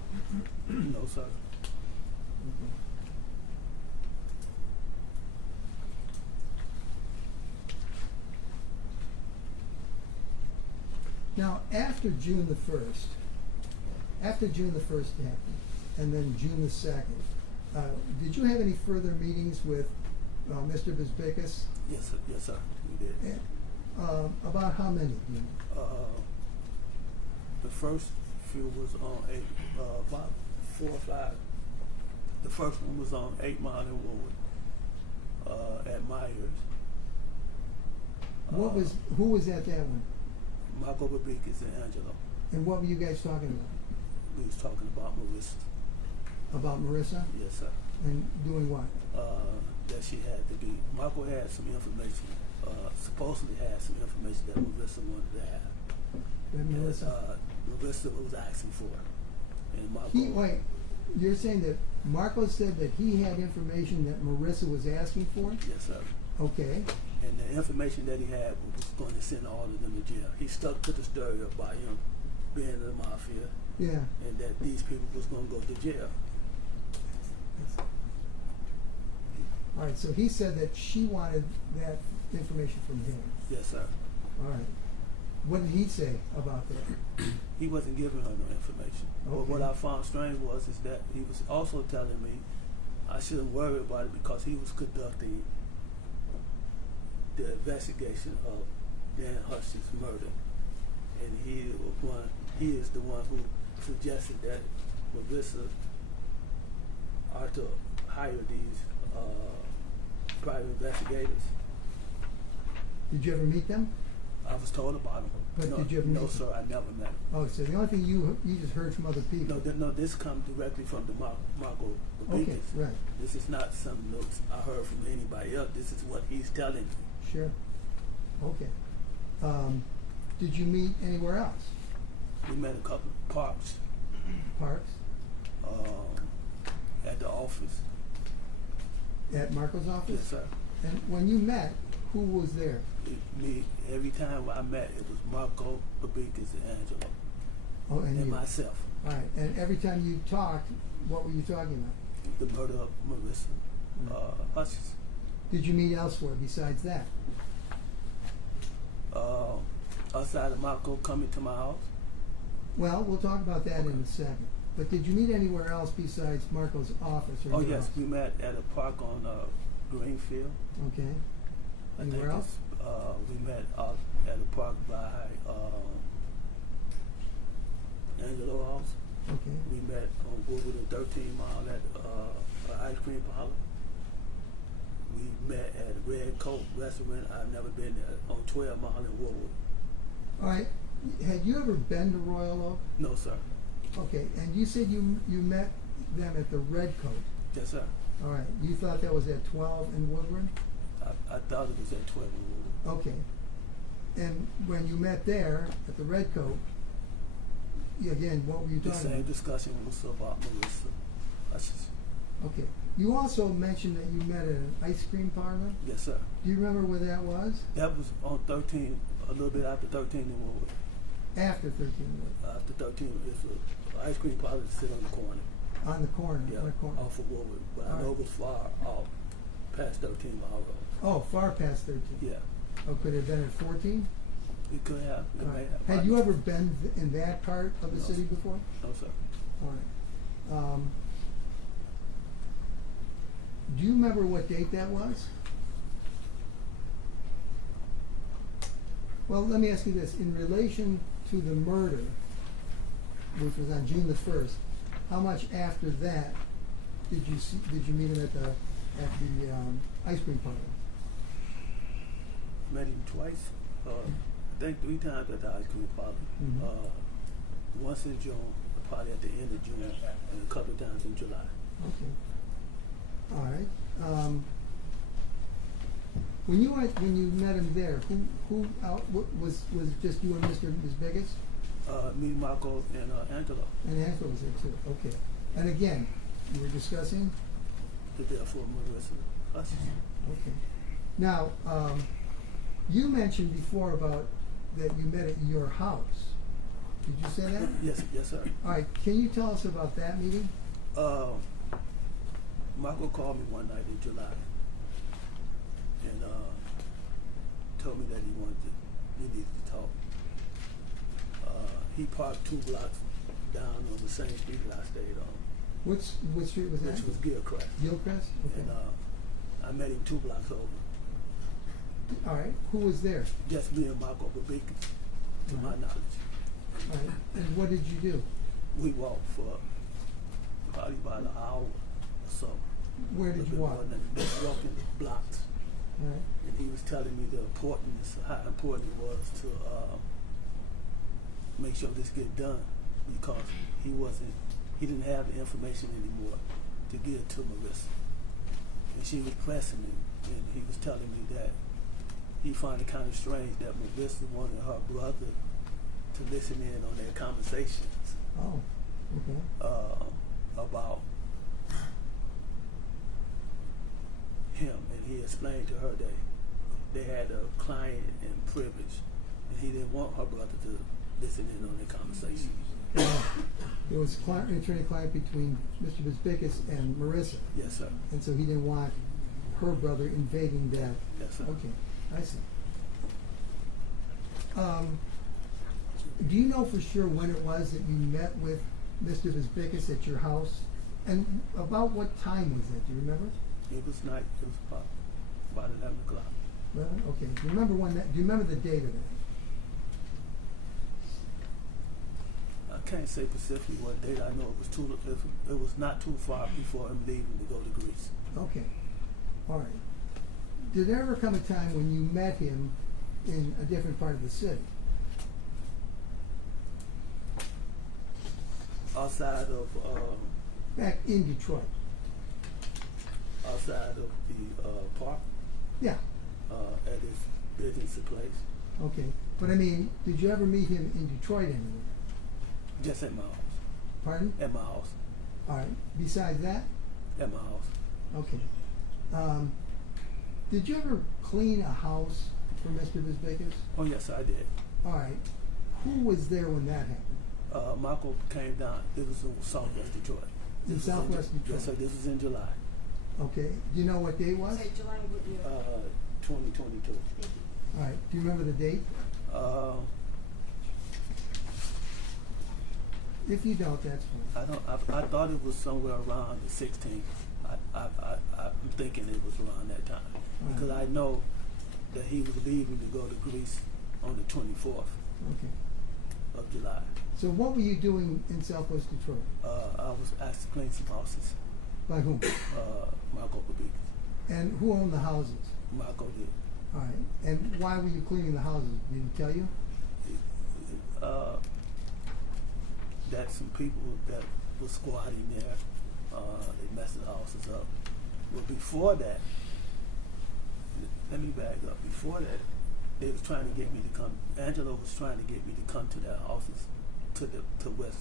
No, sir. Now, after June the 1st happened, and then June the 2nd, did you have any further meetings with Mr. Bisbicus? Yes, sir. Yes, sir. We did. About how many? Do you know? The first few was on about 4 or 5. The first one was on 8 Mile and Woodward at Myers. Who was at that one? Marco Babikis and Angelo. And what were you guys talking about? We was talking about Marissa. About Marissa? Yes, sir. And doing what? That she had to be. Marco had some information. Supposedly had some information that Marissa wanted to have. That Marissa? Marissa was asking for. And Marco. Wait, you're saying that Marco said that he had information that Marissa was asking for? Yes, sir. Okay. And the information that he had was going to send all of them to jail. He stuck to the story about him being in the mafia. Yeah. And that these people was going to go to jail. All right, so he said that she wanted that information from him. Yes, sir. All right. What did he say about that? He wasn't giving her no information. But Okay. what I found strange was is that he was also telling me I shouldn't worry about it because he was conducting the investigation of Daniel Hutch's murder. And he is the one who suggested that Marissa ought to hire these private investigators. Did you ever meet them? I was told about them. But no, did you ever meet No, them? sir, I never met them. Oh, so the only thing you just heard from other people. No, this comes directly from the Marco Okay, Babikis. right. This is not some notes I heard from anybody else. This is what he's telling me. Sure. Okay. Did you meet anywhere else? We met a couple of parks Parks? at the office. At Marco's office? Yes, sir. And when you met, who was there? Every time I met, it was Marco Babikis and Angelo Oh, and you. myself. All right. And every time you talked, what were you talking about? The murder of Marissa Hutchinson. Did you meet elsewhere besides that? Outside of Marco coming to my house. Well, we'll talk about that in a second. But did you meet anywhere else besides Marco's office or Oh your yes, house? we met at a park on Greenfield. Okay. I Anywhere think else? we met out at a park by Angelo House. Okay. We met on Woodward and 13 Mile at an ice cream parlor. We met at a Red Coat restaurant. I've never been there on 12 Mile in Woodward. All right. Had you ever been to Royal Oak? No, sir. Okay. And you said you met them at the Red Coat. Yes, sir. All right. You thought that was at 12 in Woodward? I thought it was at 12 in Woodward. Okay. And when you met there at the Red Coat, again, what were you The talking same about? discussion was about Marissa Hutchinson. Okay. You also mentioned that you met at an ice cream parlor. Yes, sir. Do you remember where that was? That was on 13, a little bit after 13 in Woodward. After 13 Wood. After 13, it's an ice cream parlor that sit on the corner. On the corner. Yeah, What corner? off of Woodward. But All I know right. it was far off, past 13 Mile Road. Oh, far past 13. Yeah, Oh, could it have been at 14? it could have. It All may right. have. Had you ever been in that part of the No, city sir. before? No, sir. All right. Do you remember what date that was? Well, let me ask you this. In relation to the murder, which was on June the 1st, how much after that did you meet him at the ice cream parlor? Met him twice. I think 3 times at the ice cream parlor. Mhm. Once in June, probably at the end of June, and a couple of times in July. Okay. All right. When you met him there, who out was it just you and Mr. and Ms. Biggis? Me, Marco, and Angelo. And Angela was there too. Okay. And again, you were discussing. The death for Marissa Hutchinson. Okay. Now, you mentioned before about that you met at your house. Did you say that? Yes, sir. All right. Can you tell us about that meeting? Marco called me one night in July and told me that he needed to talk. He parked 2 blocks down on the same street that I stayed on. What street was that? Which was Gilchrist. Gilchrist? Okay. And I met him 2 blocks over. All right. Who was there? Just me and Marco Babika, to my knowledge. All right. And what did you do? We walked for probably about an hour or so. Where did you walk? Walking blocks. All right. And he was telling me the importance, how important it was to make sure this get done, because he didn't have the information anymore to give to Marissa. And she was pressing him, and he was telling me that he found it kind of strange that Marissa wanted her brother to listen in on their conversations. Oh, okay. About him, and he explained to her that they had a client in privilege, and he didn't want her brother to listen in on their conversations. There was attorney-client between Mr. Bisbicus and Marissa. Yes, sir. And so he didn't want her brother invading that. Yes, sir. Okay, I see. Do you know for sure when it was that you met with Mr. Bisbicus at your house? And about what time was that? Do you remember? It was night. It was about 11 o'clock. 11? Okay. Do you remember when that? Do you remember the date of that? I can't say specifically what date. I know it was not too far before him leaving to go to Greece. Okay. All right. Did there ever come a time when you met him in a different part of the city? Outside of Back in Detroit. outside of the park, Yeah. at his business place, Okay. But I mean, did you ever meet him in Detroit anywhere? just at my house. Pardon? At my house. All right. Besides that? At my house. Okay. Did you ever clean a house for Mr. Bisbicus? Oh yes, I did. All right. Who was there when that happened? Michael came down. It was in Southwest Detroit. In This was Southwest Detroit? Yes, sir. This was in July, Okay. Do you know what date it was? Say July what year? 2022. All right. Do you remember the date? If you don't, that's fine. I don't. I thought it was somewhere around the 16th. I'm thinking it was around that time because I know that he was leaving to go to Greece on the 24th Okay. of July. So what were you doing in Southwest Detroit? I was asked to clean some houses. By whom? Marco Babika. And who owned the houses? Marco did. All right. And why were you cleaning the houses? Did he tell you? That some people that were squatting there, they messed the houses up. Well, before that, let me back up. Before that, they was trying to get me to come. Angelo was trying to get me to come to their houses, to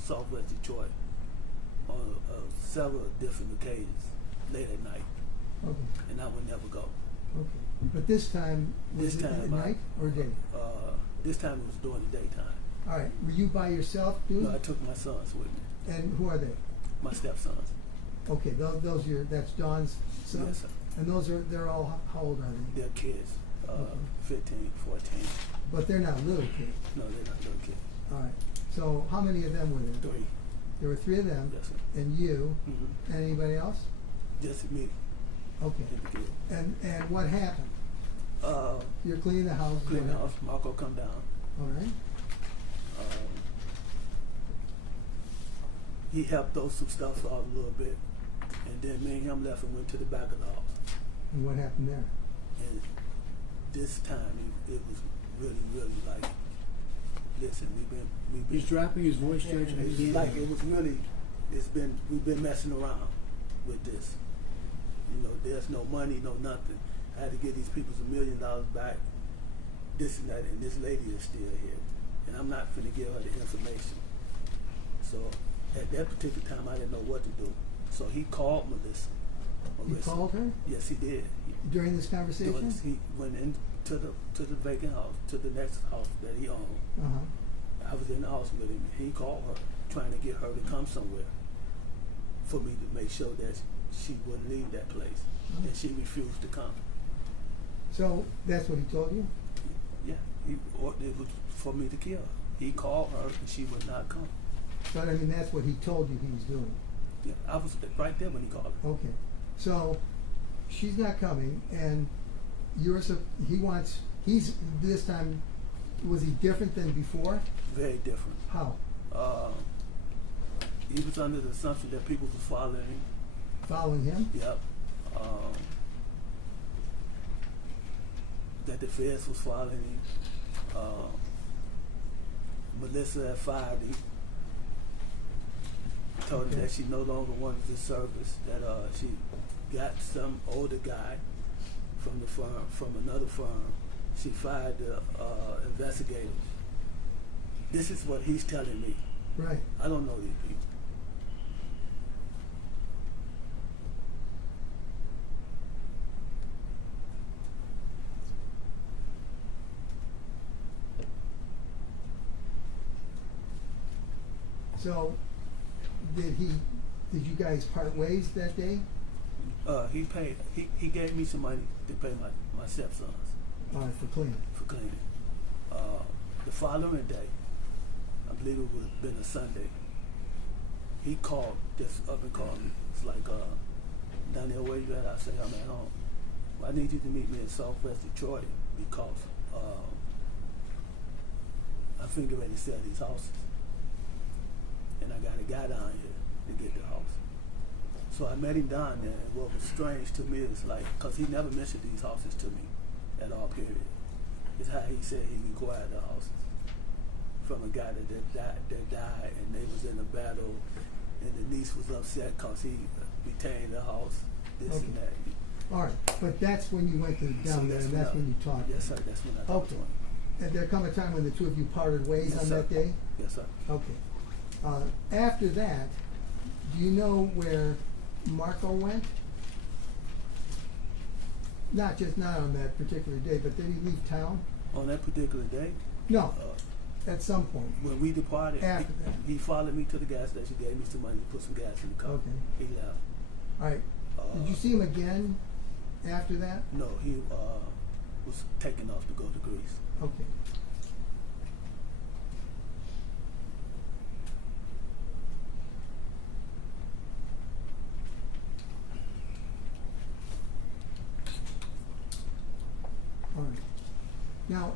Southwest Detroit, on several different occasions, late at night, Okay. and I would never go. Okay. But this time, was This it time, at night or day? This time it was during the daytime. All right. Were you by yourself doing No, I it? took my sons with me, And who are they? my stepsons. Okay. Those that's Dawn's sons? Yes, sir. And they're all, how old are they? They're kids, Okay. 15, 14. But they're not little kids. No, they're not little kids. All right. So how many of them were there? 3. There were 3 of them. Yes, sir. And you. Mm-hmm. And anybody else? Just me Okay. and the kid. And what happened? You're cleaning the house. Clean the house. Marco come down. All right. he helped throw some stuff out a little bit, and then me and him left and went to the back of the house. And what happened there? And this time it was really like, listen, we've been He's dropping his voice, Judge. it's like it was really, we've been messing around with this. You know, there's no money, no nothing. I had to give these people $1 million back, this and that, and this lady is still here. And I'm not finna give her the information. So at that particular time, I didn't know what to do. So he called Melissa. You called her Yes, he did. during this conversation? He went into the vacant house, to the next house that he owned. Uh-huh. I was in the house with him. He called her, trying to get her to come somewhere for me to make sure that she wouldn't leave that place. Oh. And she refused to come. So that's what he told you? Yeah, it was for me to kill her. He called her and she would not come. But I mean, that's what he told you he was doing. Yeah, I was right there when he called her. Okay. So she's not coming, and he's this time, was he different than before? Very different. How? He was under the assumption that people were following him. Following him? Yep. That the feds was following him. Melissa had fired him. Told him that she no longer wanted the service, that she got some older guy from the firm, from another firm. She fired the investigator. This is what he's telling me. Right. I don't know these people. So did you guys part ways that day? He gave me some money to pay my stepsons For cleaning? for cleaning. The following day, I believe it would have been a Sunday, he called, just up and called me. It's like, Daniel, where you at? I said, I'm at home. Well, I need you to meet me in Southwest Detroit because I'm finna ready to sell these houses. And I got a guy down here to get the house. So I met him down there, and what was strange to me is like, because he never mentioned these houses to me at all, period. It's how he said he acquired the houses from a guy that died, and they was in a battle, and the niece was upset because he retained the house, this and that. All right, but that's when you went down there, and that's when you talked. Yes, sir, that's when I talked to him. And there come a time when the two of you parted ways Yes, on sir. that day? Yes, sir. Okay. After that, do you know where Marco went? Not on that particular day, but did he leave town? On that particular day, No, at some point. when we departed, After that. he followed me to the gas station, gave me some money to put some gas in the car. Okay. He left. All right. Did you see him again after that? No, he was taking off to go to Greece. Okay. All right. Now,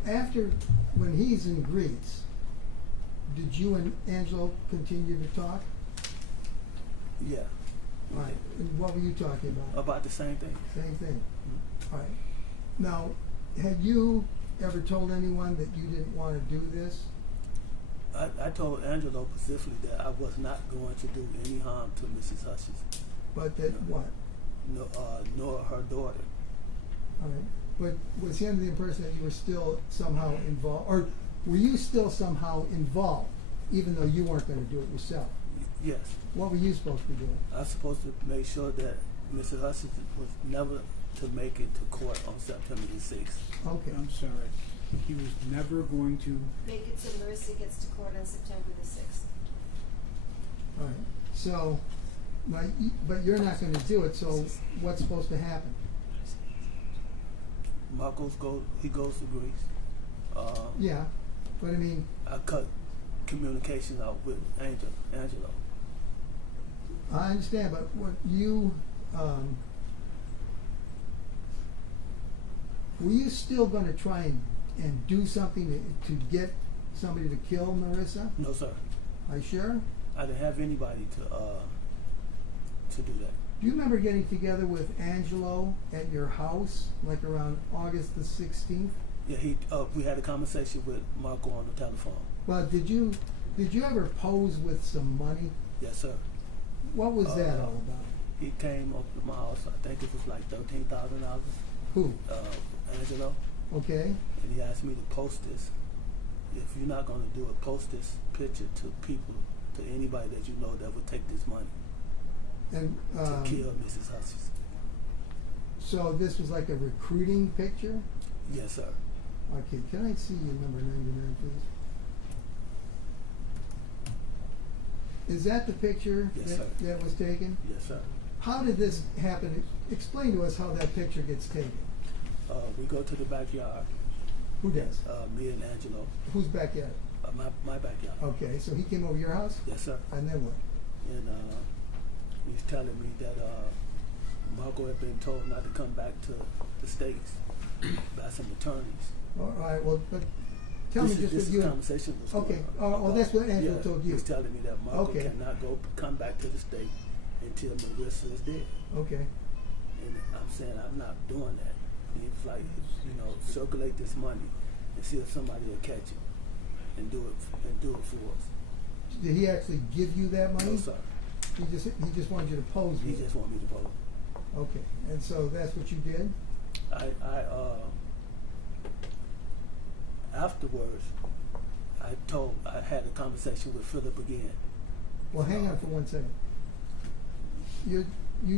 when he's in Greece, did you and Angelo continue to talk? Yeah. All right. And what were you talking about? About the same thing. Same thing. Mhm. All right. Now, had you ever told anyone that you didn't want to do this? I told Angelo specifically that I was not going to do any harm to Mrs. Hutchinson, But that what? nor her daughter. All right. But was he under the impression that you were still somehow involved, or were you still somehow involved, even though you weren't going to do it yourself? Yes. What were you supposed to be doing? I was supposed to make sure that Mrs. Hutchinson was never to make it to court on September the 6th. Okay. I'm sorry. He was never going to. Make it so Marissa gets to court on September the 6th. All right. So, now, but you're not going to do it. So, what's supposed to happen? Marcos goes to Greece. Yeah, but I mean, I cut communication out with Angelo. I understand. But what you were you still going to try and do something to get somebody to kill Marissa? No, sir. Are you sure? I didn't have anybody to do that. Do you remember getting together with Angelo at your house, like around August the 16th? Yeah, we had a conversation with Marco on the telephone. Well, did you ever pose with some money? Yes, sir. What was that all about? He came up to my house. I think it was like $13,000. Who? Angelo. Okay. And he asked me to post this. If you're not going to do it, post this picture to people, to anybody that you know that would take this money And to kill Mrs. Hutchinson. so this was like a recruiting picture? Yes, sir. Okay, can I see your number 99, please? Is that the picture Yes, sir. that was taken? Yes, sir. How did this happen? Explain to us how that picture gets taken. We go to the backyard. Who does? Me and Angelo. Whose backyard? My backyard. Okay, so he came over your house? Yes, sir. And then what? And he's telling me that Marco had been told not to come back to the States by some attorneys. All right, well, but tell me just what you... This conversation was Okay, going on. oh, that's what Angelo Yeah, told you. He's telling me that Marco Okay. cannot come back to the state until Marissa is dead. Okay. And I'm saying I'm not doing that. And he was like, circulate this money and see if somebody will catch it and do it for us. Did he actually give you that money? No, sir. He just wanted you to pose He with it? just wanted me to vote. Okay, and so that's what you did? Afterwards, I had a conversation with Philip again. Well, hang on for 1 second. You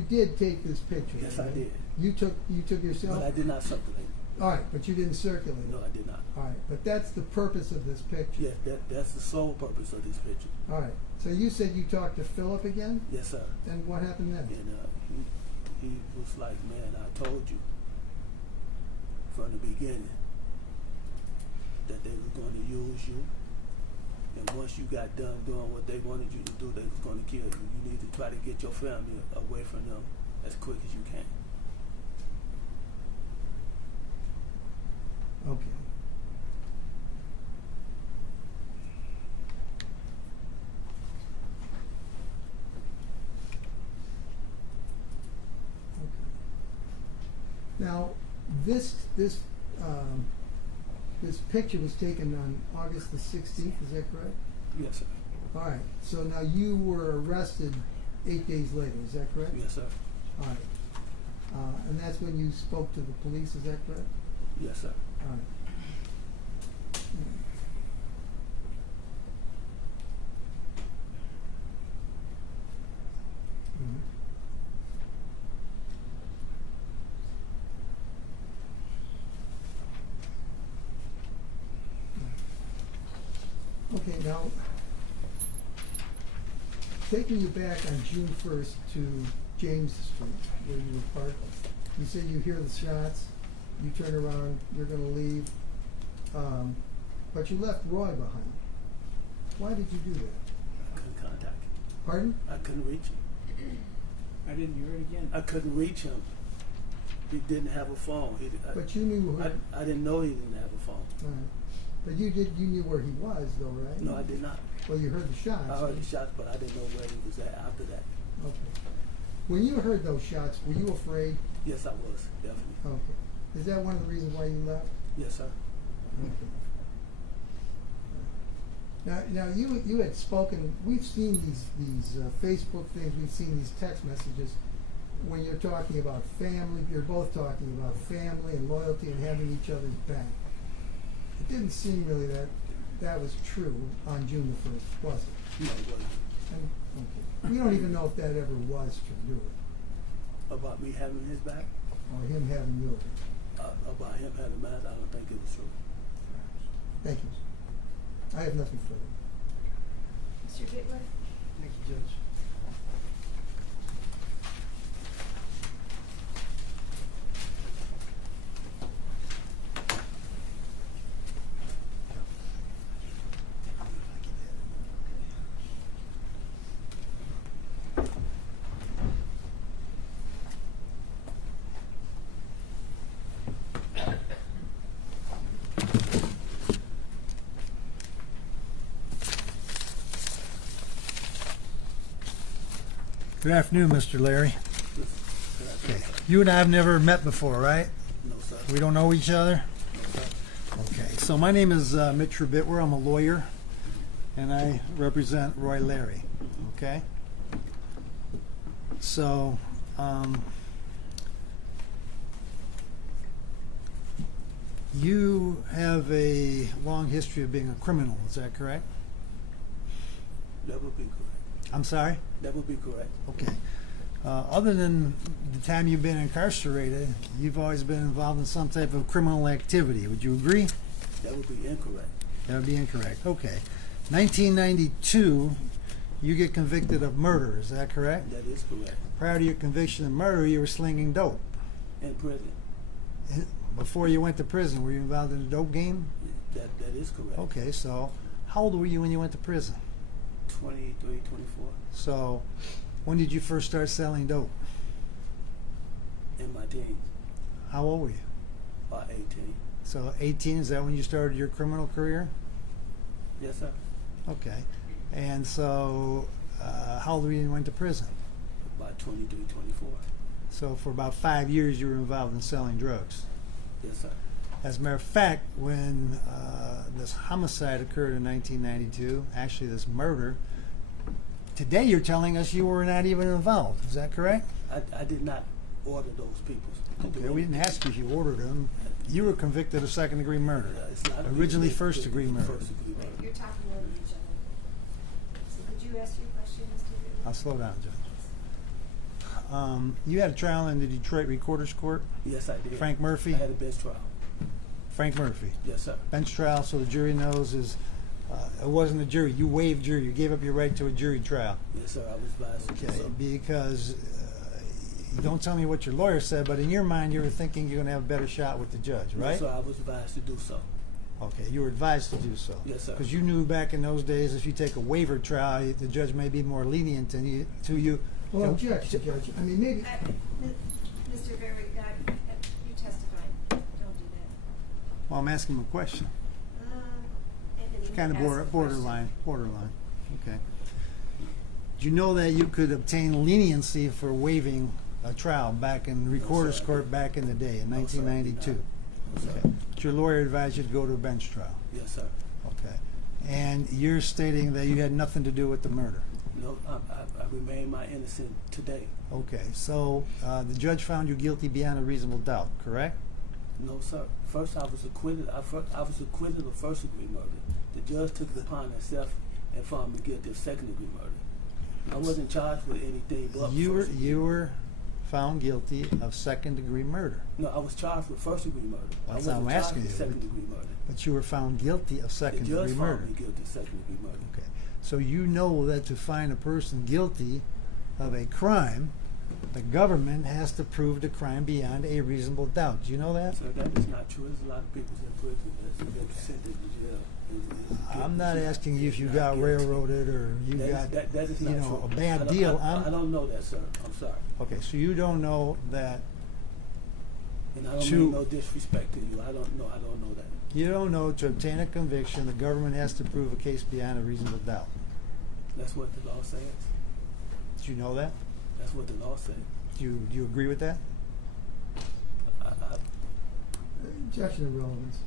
did take this picture. Yes, right? I did. You took yourself? But I did not circulate it. All right, but you didn't circulate No, it. I did not. All right, but that's the purpose of this picture. Yes, that's the sole purpose of this picture. All right, so you said you talked to Philip again? Yes, sir. And what happened then? And he was like, man, I told you from the beginning that they were going to use you. And once you got done doing what they wanted you to do, they was going to kill you. You need to try to get your family away from them as quick as you can. Okay. Now, this picture was taken on August the 16th, is that correct? Yes, sir. All right, so now you were arrested 8 days later, is that correct? Yes, sir. All right. And that's when you spoke to the police, is that correct? Yes, sir. All right. Okay, now, taking you back on June 1st to James Street, where you were parked, you said you hear the shots, you turn around, you're gonna leave, but you left Roy behind. Why did you do that? I couldn't contact him. Pardon? I couldn't reach him. I didn't hear it again. I couldn't reach him. He didn't have a phone. But you knew who... I didn't know he didn't have a phone. All right. But you knew where he was, though, right? No, I did not. Well, you heard the shots. I heard the shots, but I didn't know where he was at after that. Okay. When you heard those shots, were you afraid? Yes, I was, definitely. Okay. Is that one of the reasons why you left? Yes, sir. Okay. Now you had spoken. We've seen these Facebook things. We've seen these text messages. When you're talking about family, you're both talking about family and loyalty and having each other's back. It didn't seem really that was true on June the 1st, was it? No, it wasn't. Okay. We don't even know if that ever was true, do we? About me having his back? Or him having yours? About him having mine, I don't think it was true. Thank you. I have nothing further. Mr. Bitler? Thank you, Judge. Good afternoon, Mr. Larry. Okay. You and I have never met before, right? No, sir. We don't know each other? No, sir. Okay. So my name is Mitch Rabitwer. I'm a lawyer, and I represent Roy Larry. Okay? So, you have a long history of being a criminal, is that correct? That would be correct. I'm sorry? That would be correct. Okay. Other than the time you've been incarcerated, you've always been involved in some type of criminal activity. Would you agree? That would be incorrect. That would be incorrect. Okay. 1992, you get convicted of murder. Is that correct? That is correct. Prior to your conviction of murder, you were slinging dope. In prison. Before you went to prison, were you involved in a dope game? That is correct. Okay, so how old were you when you went to prison? 23, 24. So when did you first start selling dope? In my teens. How old were you? About 18. So 18, is that when you started your criminal career? Yes, sir. Okay. And so how old were you when you went to prison? About 23, 24. So for about 5 years you were involved in selling drugs. Yes, sir. As a matter of fact, when this homicide occurred in 1992, actually this murder, today you're telling us you were not even involved. Is that correct? I did not order those people to do Okay, we didn't anything. ask you if you ordered them. You were convicted of second-degree murder. It's not a Originally big first-degree murder. First-degree murder. You're talking over each other. So could you ask your question, Mr. Bivens? I'll slow down, Judge. You had a trial in the Detroit Recorder's Court. Yes, I did. Frank Murphy? I had a bench trial. Frank Murphy. Yes, sir. Bench trial, so the jury knows is it wasn't a jury. You waived jury. You gave up your right to a jury trial. Yes, sir. I was advised to do Okay, so. because you don't tell me what your lawyer said, but in your mind you were thinking you're going to have a better shot with the judge, right? Yes, sir. I was advised to do so. Okay, you were advised to do so. Yes, sir. Because you knew back in those days if you take a waiver trial, the judge may be more lenient to you. Well, objection, Judge. I mean, maybe. Mr. Berry, you testified. Don't do that. Well, I'm asking him a question. It's kind of borderline. Okay. Do you know that you could obtain leniency for waiving a trial back in the Recorder's Court back in the day in 1992? No, sir. Okay. But your lawyer advised you to go to a bench trial. Yes, sir. Okay. And you're stating that you had nothing to do with the murder. No, I remain my innocent today. Okay. So the judge found you guilty beyond a reasonable doubt, correct? No, sir. First, I was acquitted. I was acquitted of first-degree murder. The judge took it upon himself and found me guilty of second-degree murder. I wasn't charged with anything but You were found guilty of second-degree murder. No, I was charged with first-degree murder. That's I what I'm wasn't charged asking with you. second-degree murder. But you were found guilty of The second-degree judge murder. found me guilty of second-degree murder. Okay. So you know that to find a person guilty of a crime, the government has to prove the crime beyond a reasonable doubt. Do you know that? So that is not true. There's a lot of people in prison that's sentenced to jail. I'm not asking you if you got railroaded or you got that is not true. a bad deal. I don't know that, sir. I'm sorry. Okay, so you don't know that. And I don't mean no disrespect to you. I don't know that. You don't know to obtain a conviction, the government has to prove a case beyond a reasonable doubt. That's what the law says. Do you know that? That's what the law says. Do you agree with that? Objection of relevance.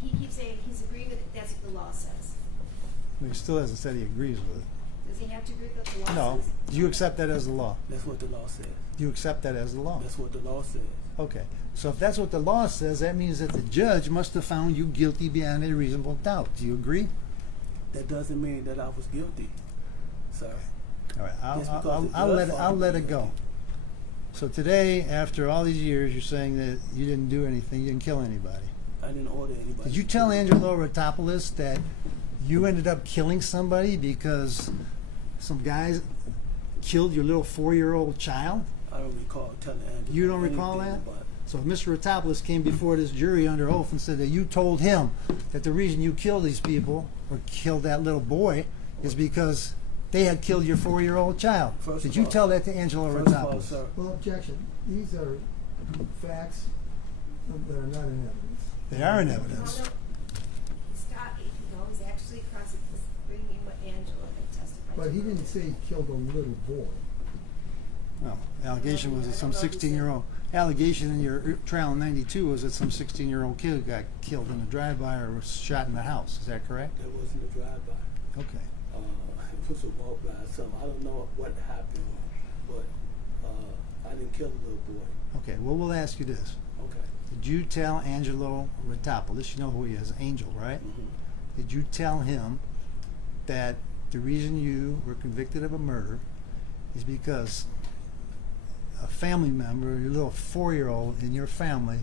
He keeps saying he's agreed with it. That's what the law says. I mean, he still hasn't said he agrees with it. Does he have to agree with what the law No. says? Do you accept that as the law? That's what the law says. Do you accept that as the law? That's what the law says. Okay. So if that's what the law says, that means that the judge must have found you guilty beyond a reasonable doubt. Do you agree? That doesn't mean that I was guilty, sir. All right. Just because the I'll judge let found it me go. guilty. So today, after all these years, you're saying that you didn't do anything, you didn't kill anybody. I didn't order anybody. Did you tell Angelo Rotopoulos that you ended up killing somebody because some guys killed your little 4-year-old child? I don't recall telling Angelo. You don't recall that? anything about it. So Mr. Rotopoulos came before this jury under oath and said that you told him that the reason you killed these people or killed that little boy is because they had killed your 4-year-old child. First Did of you all- tell that to Angelo First of all, Rotopoulos? sir, Well, objection. These are facts that are not in evidence. They are in evidence. Stop. He's actually bringing what Angela had testified But he didn't say he killed a little boy. Well, allegation was that some 16-year-old. Allegation in your trial in '92 was that some 16-year-old kid got killed in a drive-by or was shot in the house. Is that correct? There wasn't a drive-by. Okay. It was a walk by. Something. I don't know what happened, but I didn't kill the little boy. Okay. Well, we'll ask you this. Okay. Did you tell Angelo Ritopoulos, you know who he is, Angel, right? Mm-hmm. Did you tell him that the reason you were convicted of a murder is because a family member, your little 4-year-old in your family,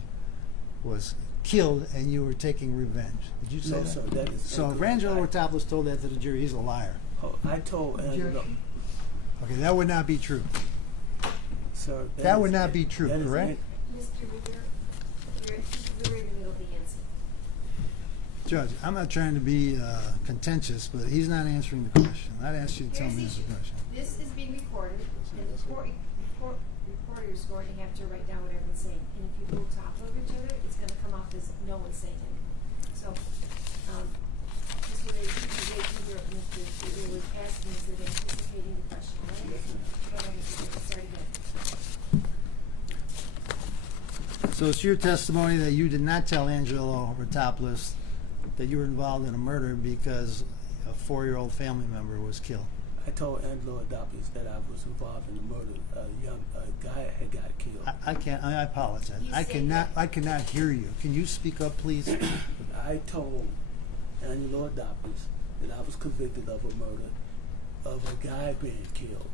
was killed and you were taking revenge? Did you say No, that? sir, that is So if incorrect. Angelo Ritopoulos told that to the jury, he's a liar. Oh, I told Angelo, Okay, that would not be true. sir. That would not be true, that is correct? Mr. Rivera, you're in the middle of the answer. Judge, I'm not trying to be contentious, but he's not answering the question. I'd ask you to tell me Here's the the issue. question. This is being recorded, and the reporter is going to have to write down what everyone's saying. And if you go top of each other, it's going to come off as no one's saying anything. So, Mr. Ray, you were, Mr. Rivera was asking, is it anticipating the question, right? Yes, ma'am. Go ahead, Mr. Rivera, start again. So it's your testimony that you did not tell Angelo Ritopoulos that you were involved in a murder because a 4-year-old family member was killed. I told Angelo Ritopoulos that I was involved in the murder. A guy had got killed. I can't. I apologize. You I said cannot. that. I cannot hear you. Can you speak up, please? I told Angelo Ritopoulos that I was convicted of a murder of a guy being killed.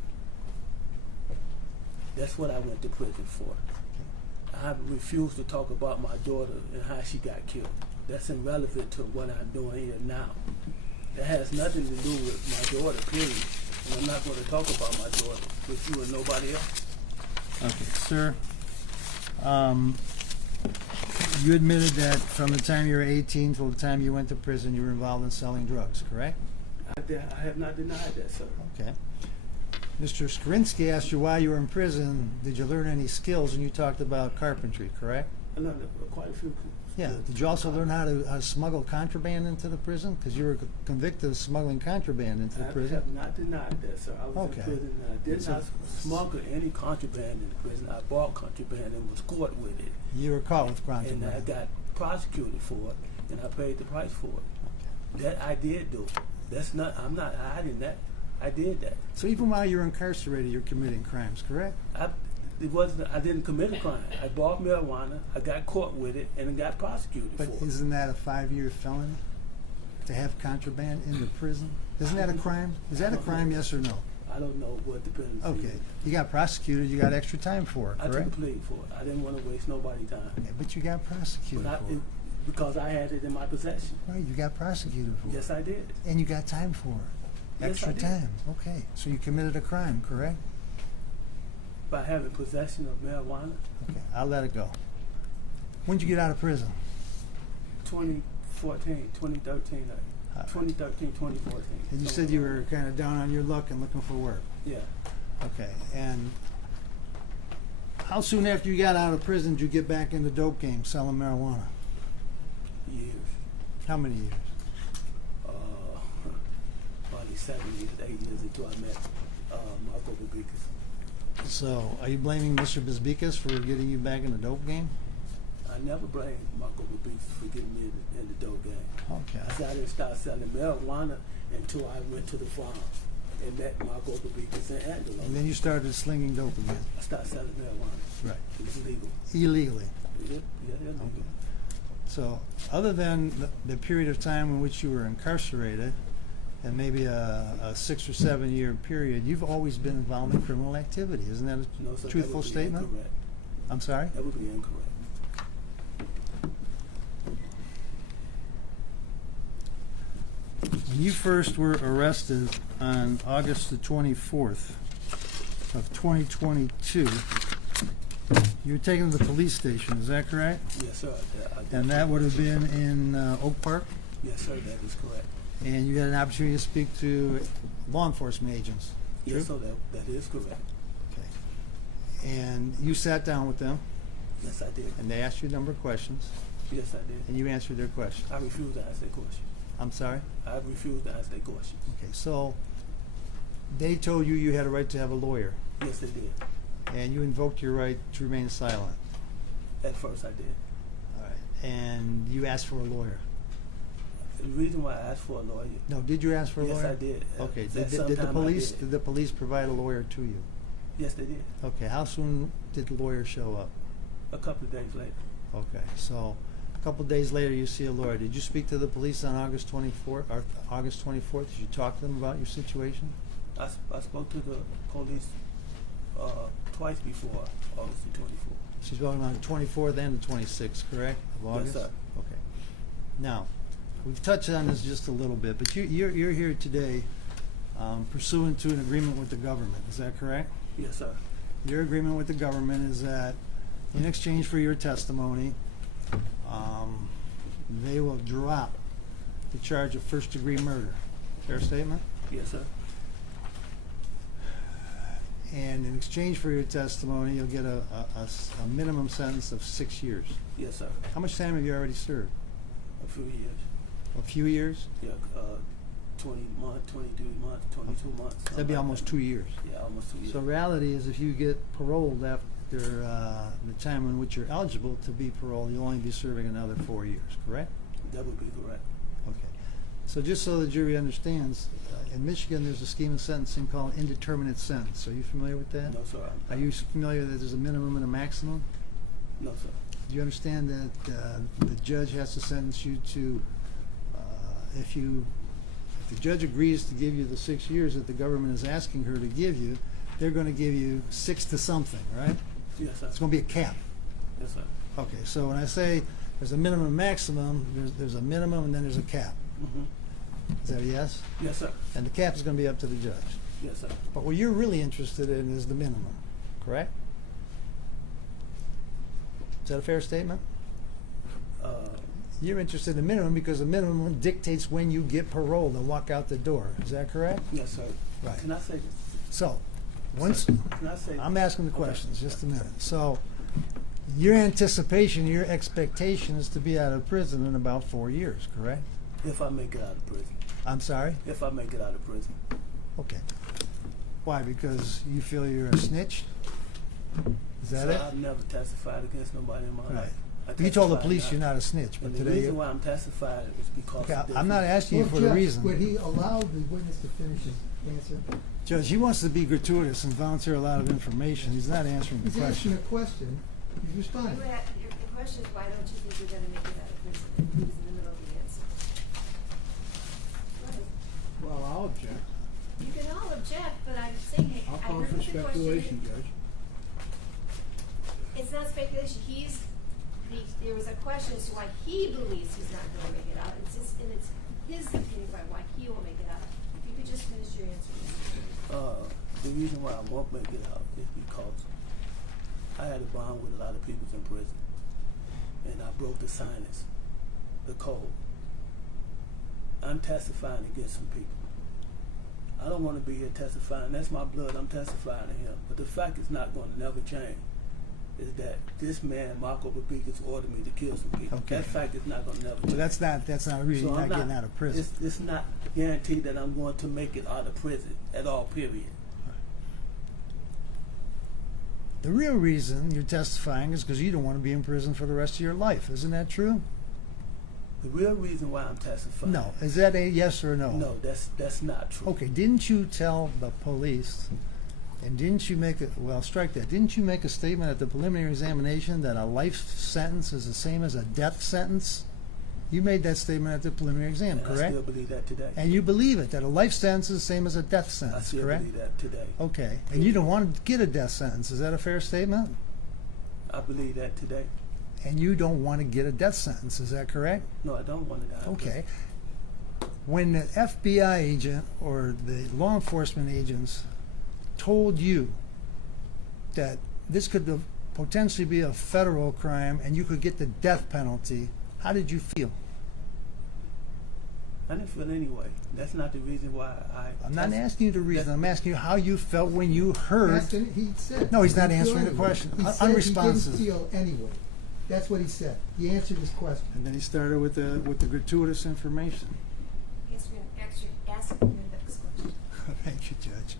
That's what I went to prison for. I refused to talk about my daughter and how she got killed. That's irrelevant to what I'm doing here now. It has nothing to do with my daughter, period. And I'm not going to talk about my daughter with you and nobody else. Okay, sir. You admitted that from the time you were 18 till the time you went to prison, you were involved in selling drugs, correct? I have not denied that, sir. Okay. Mr. Skorinsky asked you why you were in prison. Did you learn any skills? And you talked about carpentry, correct? I learned quite a few. Yeah. Did you also learn how to smuggle contraband into the prison? Because you were convicted of smuggling contraband into the I prison. have not denied that, sir. I was Okay. in prison and I did not smuggle any contraband in the prison. I bought contraband and was caught with it. You were caught with And I contraband. got prosecuted for it and I paid the price for it. That I did do. That's not, I'm not hiding that. I did that. So even while you were incarcerated, you're committing crimes, correct? I didn't commit a crime. I bought marijuana, I got caught with it, and got prosecuted But for it. isn't that a 5-year felony to have contraband in the prison? Isn't that a crime? Is that a crime, yes or no? I don't know what the penalty Okay. is. You got prosecuted, you got extra time for it, I took correct? a plea for it. I didn't want to waste nobody's time. Okay, but you got prosecuted But for it. because I had it in my possession. Right, you got prosecuted for Yes, it. I did. And you got time for it. Yes, Extra I did. time. Okay. So you committed a crime, correct? By having possession of marijuana, Okay, I'll let it go. When did you get out of prison? 2013, 2014. And you said you were kind of down on your luck and looking for work. Yeah. Okay, and how soon after you got out of prison did you get back in the dope game, selling marijuana? Years. How many years? Probably 7 years, 8 years until I met Marco Babicas. So, are you blaming Mr. Bizbicas for getting you back in the dope game? I never blamed Marco Babicas for getting me in the dope game. Okay. I said I didn't start selling marijuana until I went to the farm and met Marco Babicas and Angelo. And then you started slinging dope again. I started selling marijuana. Right. It was legal. Illegally. Yeah, illegal. Okay. So, other than the period of time in which you were incarcerated, and maybe a 6 or 7 year period, you've always been involved in criminal activity. Isn't that a No, sir, truthful that would be statement? Incorrect. I'm sorry? That would be incorrect. When you first were arrested on August the 24th of 2022, you were taken to the police station, is that correct? Yes, sir. I did. And that would have been in Oak Park? Yes, sir. That is correct. And you had an opportunity to speak to law enforcement agents? True? Yes, sir. That is correct. Okay. And you sat down with them, Yes, I did. and they asked you a number of questions, Yes, I did. and you answered their questions. I refused to ask that question. I'm sorry? I refused to ask that question. Okay, so They told you you had a right to have a lawyer, Yes, they did. and you invoked your right to remain silent. At first, I did. All right. And you asked for a lawyer. The reason why I asked for a lawyer. No, did you ask for a Yes, lawyer? I did. Okay. At Did some the time I police did. did the police provide a lawyer to you? Yes, they did. Okay. How soon did the lawyer show up? A couple of days later. Okay. So a couple of days later, you see a lawyer. Did you speak to the police on August 24th or August 24th? Did you talk to them about your situation? I spoke to the police twice before August the 24th. She's talking on the 24th and the 26th, correct? Of August? Yes, sir. Okay. Now, we've touched on this just a little bit, but you're here today pursuant to an agreement with the government. Is that correct? Yes, sir. Your agreement with the government is that in exchange for your testimony, they will drop the charge of first-degree murder. Fair statement? Yes, sir. And in exchange for your testimony, you'll get a minimum sentence of 6 years. Yes, sir. How much time have you already served? A few years. A few years? Yeah, 20 months, 23 months, 22 months. That'd be almost 2 years. Yeah, almost 2 years. So reality is if you get paroled after the time in which you're eligible to be paroled, you'll only be serving another 4 years, correct? That would be correct. Okay. So just so the jury understands, in Michigan there's a scheme of sentencing called indeterminate sentence. Are you familiar with that? No, sir. Are you familiar that there's a minimum and a maximum? No, sir. Do you understand that the judge has to sentence you to, if the judge agrees to give you the 6 years that the government is asking her to give you, they're going to give you 6 to something, right? Yes, sir. It's going to be a cap. Yes, sir. Okay, so when I say there's a minimum and maximum, there's a minimum and then there's a cap. Mm-hmm. Is that a yes? Yes, sir. And the cap is going to be up to the judge. Yes, sir. But what you're really interested in is the minimum, correct? Is that a fair statement? You're interested in the minimum because the minimum dictates when you get paroled and walk out the door. Is that correct? Yes, sir. Right. Can I say this? So, once Can I say I'm asking the questions, Okay. just a minute. So, your anticipation, your expectation is to be out of prison in about 4 years, correct? If I make it out of prison. I'm sorry? If I make it out of prison. Okay. Why? Because you feel you're a snitch? Is that So it? I've never testified against nobody in my Right. life. I You told the testified police not. you're not a snitch, but And the today reason you... why I'm testifying is because Okay, of this. I'm not asking you Well, for the Judge, reason. would he allow the witness to finish his answer? Judge, he wants to be gratuitous and volunteer a lot of information. He's not answering the He's asking question. a question. He's responding. The question is, why don't you think you're gonna make it out of prison? And he was in the middle of the answer. Go ahead. Well, I'll object. You can all object, but I'm saying, hey, I'll I call heard for what the question speculation, is. Judge. It's not speculation. There was a question as to why he believes he's not gonna make it out. It's his opinion by why he won't make it out. If you could just finish your answer. The reason why I won't make it out is because I had a bond with a lot of people in prison, and I broke the silence, the code. I'm testifying against some people. I don't want to be here testifying. That's my blood. I'm testifying to him. But the fact is not going to never change. Is that this man, Marco Babikis, ordered me to kill some people. Okay. That fact is not going to never change. But that's not a reason So you're I'm not getting out of prison. It's not guaranteed that I'm going to make it out of prison at all, period. The real reason you're testifying is because you don't want to be in prison for the rest of your life. Isn't that true? The real reason why I'm testifying. No. Is that a yes or no? No, that's not true. Okay, didn't you tell the police, and didn't you make strike that, didn't you make a statement at the preliminary examination that a life sentence is the same as a death sentence? You made that statement at the preliminary exam, And correct? I still believe that today. And you believe it, that a life sentence is the same as a death I sentence, still correct? believe that today. Okay, and you don't want to get a death sentence, is that a fair statement? I believe that today. And you don't want to get a death sentence, is that correct? No, I don't want to die. Okay. When the FBI agent or the law enforcement agents told you that this could potentially be a federal crime and you could get the death penalty, how did you feel? I didn't feel any way. That's not the reason why I'm not asking you the reason. I'm asking you how you felt when you heard. He said. No, he's he not didn't feel answering the anyway. question. He said Unresponsive. he didn't feel anyway. That's what he said. He answered his question. And then he started with the gratuitous information. Yes, we're gonna ask you the next question. Thank you, Judge.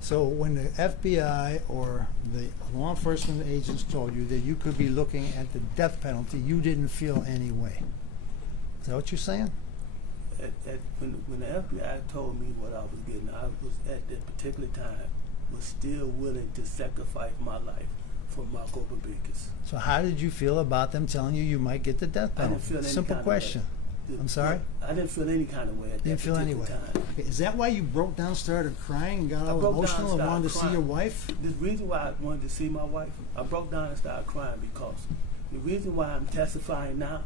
So when the FBI or the law enforcement agents told you that you could be looking at the death penalty, you didn't feel any way. Is that what you're saying? When the FBI told me what I was getting, I was at that particular time was still willing to sacrifice my life for Marco Babikis. So how did you feel about them telling you you might get the death I didn't penalty? feel any Simple kind of question. way. I'm sorry? I didn't feel any kind of way at Didn't that feel any particular way. time. Okay, is that why you broke down, started crying, and got I all broke down emotional and started wanted to see crying. your wife? The reason why I wanted to see my wife, I broke down and started crying because the reason why I'm testifying now,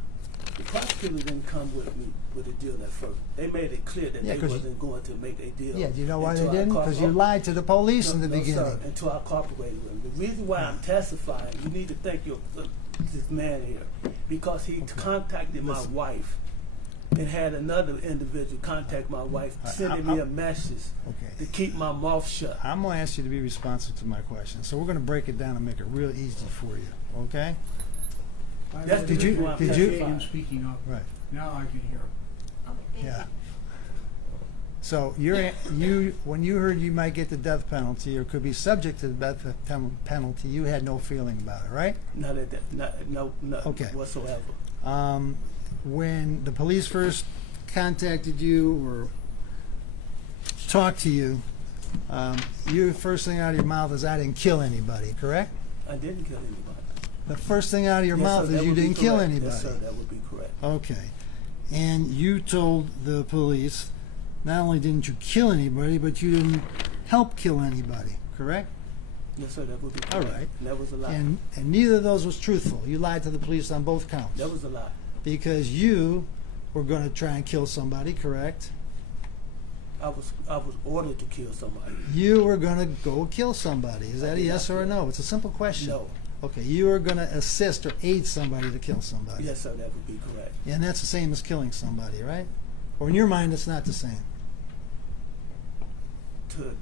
the prosecutor didn't come with me with a deal at first. They made it clear that Yeah, they 'cause you- wasn't going to make a deal. Yeah, do you know why they until I didn't? Because you lied to the police in the beginning. Sir, until I cooperated with him. The reason why I'm testifying, you need to thank this man here, because he contacted my wife and had another individual contact my wife, sending me a message to keep my mouth shut. I'm going to ask you to be responsive to my question. So we're going to break it down and make it real easy for you, okay? That's Did the you- reason why I'm did you- testifying. Him speaking up. Right. Now I can hear. Okay, thank Yeah. you. So when you heard you might get the death penalty or could be subject to the death penalty, you had no feeling about it, right? Not Okay. whatsoever. When the police first contacted you or talked to you, your first thing out of your mouth is, "I didn't kill anybody," correct? I didn't kill anybody. The first thing out of your Yes, mouth sir, is that you would be didn't kill correct. anybody. Yes, sir, that would be correct. Okay. And you told the police not only didn't you kill anybody, but you didn't help kill anybody, correct? Yes, sir, that would be correct. All right. And that was a lie. And neither of those was truthful. You lied to the police on both counts. That was a lie. Because you were going to try and kill somebody, correct? I was ordered to kill somebody. You were going to go kill somebody. Is that a did yes not or a kill. no? It's a simple question. No. Okay, you were going to assist or aid somebody to kill somebody. Yes, sir, that would be correct. And that's the same as killing somebody, right? Or in your mind, it's not the same. To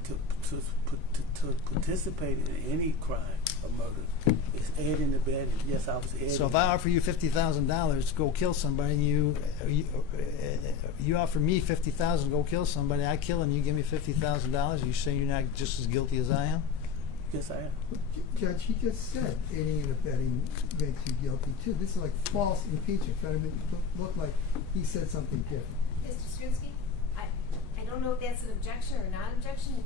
participate in any crime or murder is aiding and abetting. Yes, I was aiding. So if I offer you $50,000 to go kill somebody, and you offer me $50,000 to go kill somebody, I kill and you give me $50,000, you say you're not just as guilty as I am? Yes, I am. Judge, he just said aiding and abetting makes you guilty too. This is like false impeachment, trying to make it look like he said something different. Mr. Strinsky, I don't know if that's an objection or non-objection. You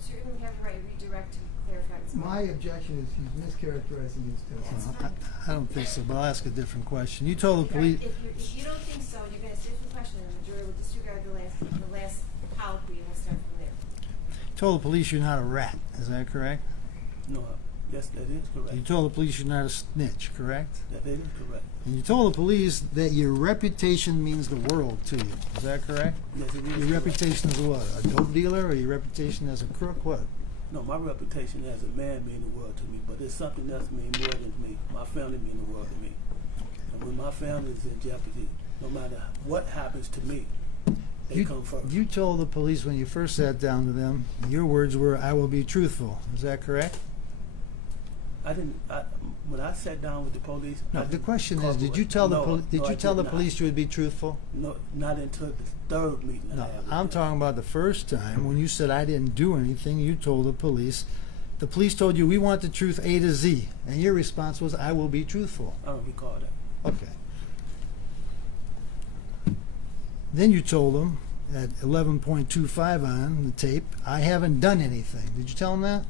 certainly have the right to redirect to clarify. My objection is he's mischaracterizing his testimony. I don't think so, but I'll ask a different question. You told the police... If you don't think so, you're going to ask a different question, and the jury will disregard the last colloquy, and we'll start from there. told the police you're not a rat. Is that correct? No, yes, that is correct. You told the police you're not a snitch, correct? That is correct. And you told the police that your reputation means the world to you. Is that correct? Yes, it is Your correct. reputation as what? A dope dealer, or your reputation as a crook? What? No, my reputation as a man means the world to me, but there's something else means more than me. My family means the world to me. And when my family is in jeopardy, no matter what happens to me, they come first. You told the police when you first sat down to them, your words were, "I will be truthful." Is that correct? When I sat down with the police. I No. The didn't question is, cooperate. did you tell No, the not. police you would be truthful? No, not until the third meeting. No. I had with I'm them. talking about the first time when you said I didn't do anything. You told the police. The police told you, "We want the truth A to Z," and your response was, "I will be truthful." I don't recall that. Okay. Then you told them at 11.25 on the tape, "I haven't done anything." Did you tell them that?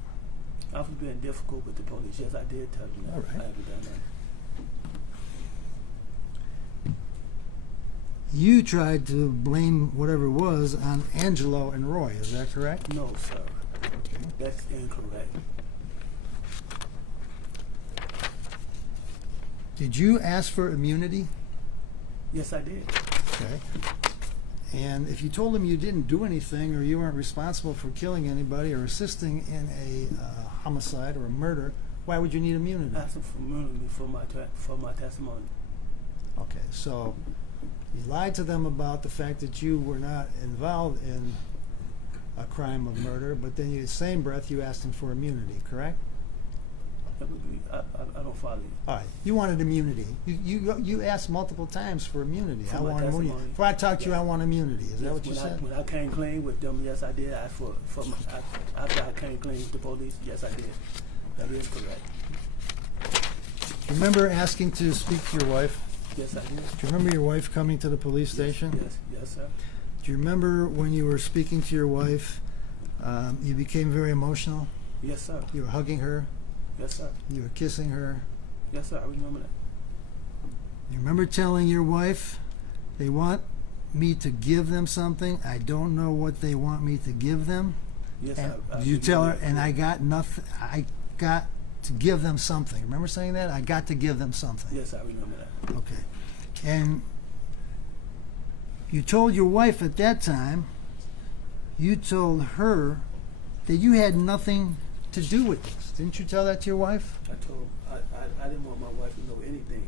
I was being difficult with the police. Yes, I did tell them that. All right. I haven't done that. You tried to blame whatever it was on Angelo and Roy. Is that correct? No, sir. Okay. That's incorrect. Did you ask for immunity? Yes, I did. Okay. And if you told them you didn't do anything or you weren't responsible for killing anybody or assisting in a homicide or a murder, why would you need immunity? Asking for immunity for my testimony. Okay, so you lied to them about the fact that you were not involved in a crime of murder, but then in the same breath you asked them for immunity, correct? I don't follow you. All right, you wanted immunity. You asked multiple times for immunity. For I my want immunity. testimony? Before I talked to you, Yes. I want immunity. Is that Yes, what you said? When I came clean with them, yes, I did. After I came clean with the police, yes, I did. That is correct. Do you remember asking to speak to your wife? Yes, I did. Do you remember your wife coming to the police station? Yes, sir. Do you remember when you were speaking to your wife, you became very emotional? Yes, sir. You were hugging her. Yes, sir. You were kissing her. Yes, sir. I remember that. You remember telling your wife, they want me to give them something. I don't know what they want me to give them. Yes, And I you tell her, remember that. and I got nothing. I got to give them something. Remember saying that? I got to give them something. Yes, I remember that. Okay. And you told your wife at that time, you told her that you had nothing to do with this. Didn't you tell that to your wife? I didn't want my wife to know anything.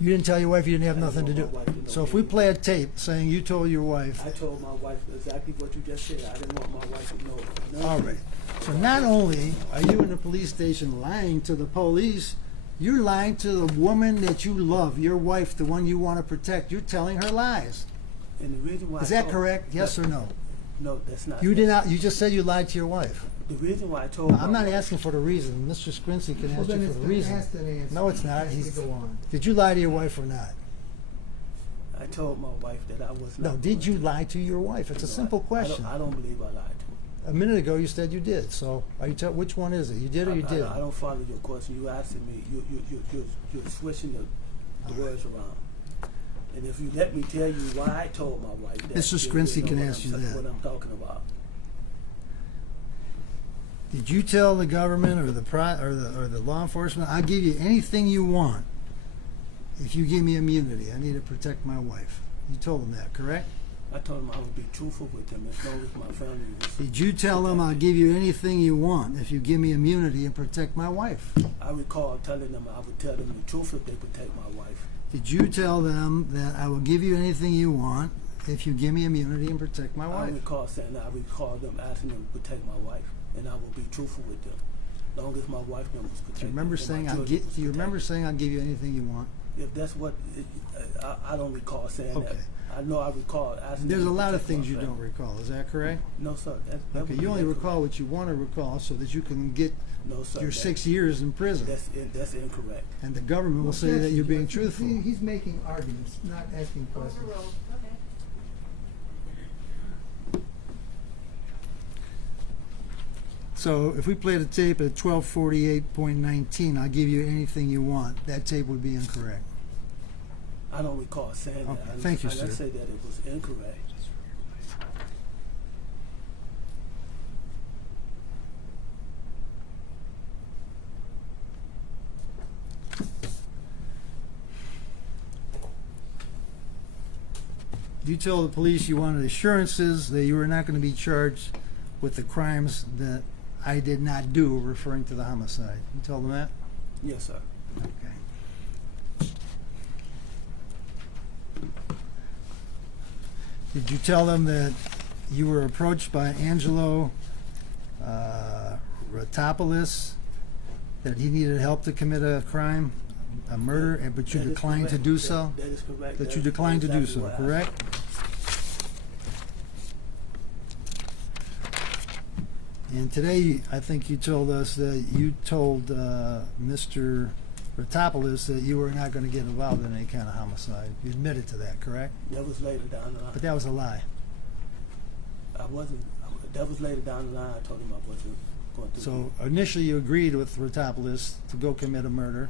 You didn't tell your wife you didn't have I nothing to didn't do. want my wife to know So if we anything. play a tape saying you told your wife, I told my wife exactly what you just said. I didn't want my wife to know nothing. all right. So not only are you in the police station lying to the police, you're lying to the woman that you love, your wife, the one you want to protect. You're telling her lies. And the reason why Is I that told- correct? Yes or no? No, that's not. You did not. You just said you lied to your wife. The reason why I told I'm my not wife- asking for the reason. Mr. Scrinsey can Well, ask then you it's for the been reason. asked and answered. No, it's not. You go on. Did you lie to your wife or not? I told my wife that I was not. No. Did going you to- lie to your wife? It's a No, simple question. I don't believe I lied to her. A minute ago you said you did. So are you which one is it? You did or you I didn't? don't follow your question. You asking me. You're switching the words around. And if you let me tell you why I told my wife that, Mr. then Scrinsey you know can what ask I'm you that. What I'm talking about. Did you tell the government or the law enforcement, I'll give you anything you want if you give me immunity? I need to protect my wife. You told them that, correct? I told them I would be truthful with them as long as my family was. Did you tell them I'll give you anything you want if you give me immunity and protect my wife? I recall telling them I would tell them the truth if they protect my wife. Did you tell them that I will give you anything you want if you give me immunity and protect my I wife? recall saying that. I recall them asking them to protect my wife, and I will be truthful with them, as long as my wife then was protected. Do you remember and my saying children was do you remember protected. saying I'll give you anything you want? If that's what, I don't recall saying that. Okay. I know I recall asking. There's a them to lot of protect my things you family. don't recall. Is that correct? No, sir. That Okay, would you be only incorrect. recall what you want to recall so that you can get No, sir. your that- 6 years in prison. That's incorrect. And the government will say that you're being Objection, Judge. truthful. He's making arguments, not asking questions. Overruled. Okay. So if we play the tape at 12:48.19, I'll give you anything you want. That tape would be incorrect. I don't recall saying Okay, that. thank you, I sir. just say that it was incorrect. You told the police you wanted assurances that you were not going to be charged with the crimes that I did not do, referring to the homicide. You told them that? Yes, sir. Okay. Did you tell them that you were approached by Angelo Ratopoulos, that he needed help to commit a crime, a murder, but you That is declined to correct. do so? That is correct. That That you is declined to do exactly so, what correct? And today, I think you told us that you told Mr. Ratopoulos that you were not going to get involved in any kind of homicide. You admitted to that, correct? That was later down the line. But that was a lie. I wasn't. That was later down the line. I told him I wasn't going to. So initially you agreed with Ratopoulos to go commit a murder,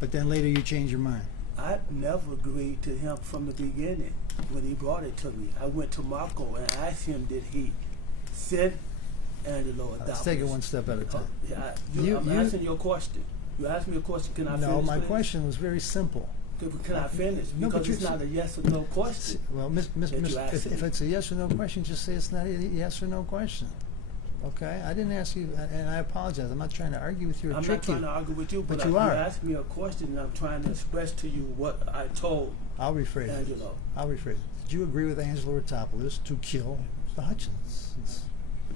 but then later you changed your mind. I never agreed to him from the beginning when he brought it to me. I went to Marco and asked him, did he send Angelo a Let's take it one step at a time. I'm asking you a question. You asked me a question. Can I finish? No, my please? question was very simple. Can I finish? No, but Because it's you're- not a yes or no question. Well, that you asked if me. it's a yes or no question, just say it's not a yes or no question. Okay? I didn't ask you, and I apologize. I'm not trying to argue with you or I'm trick not trying you. to argue with you, but But you you are. asked me a question, and I'm trying to express to you what I told I'll rephrase it. Angelo. I'll rephrase it. Did you agree with Angelo Ratopoulos to kill the Hutchinsons?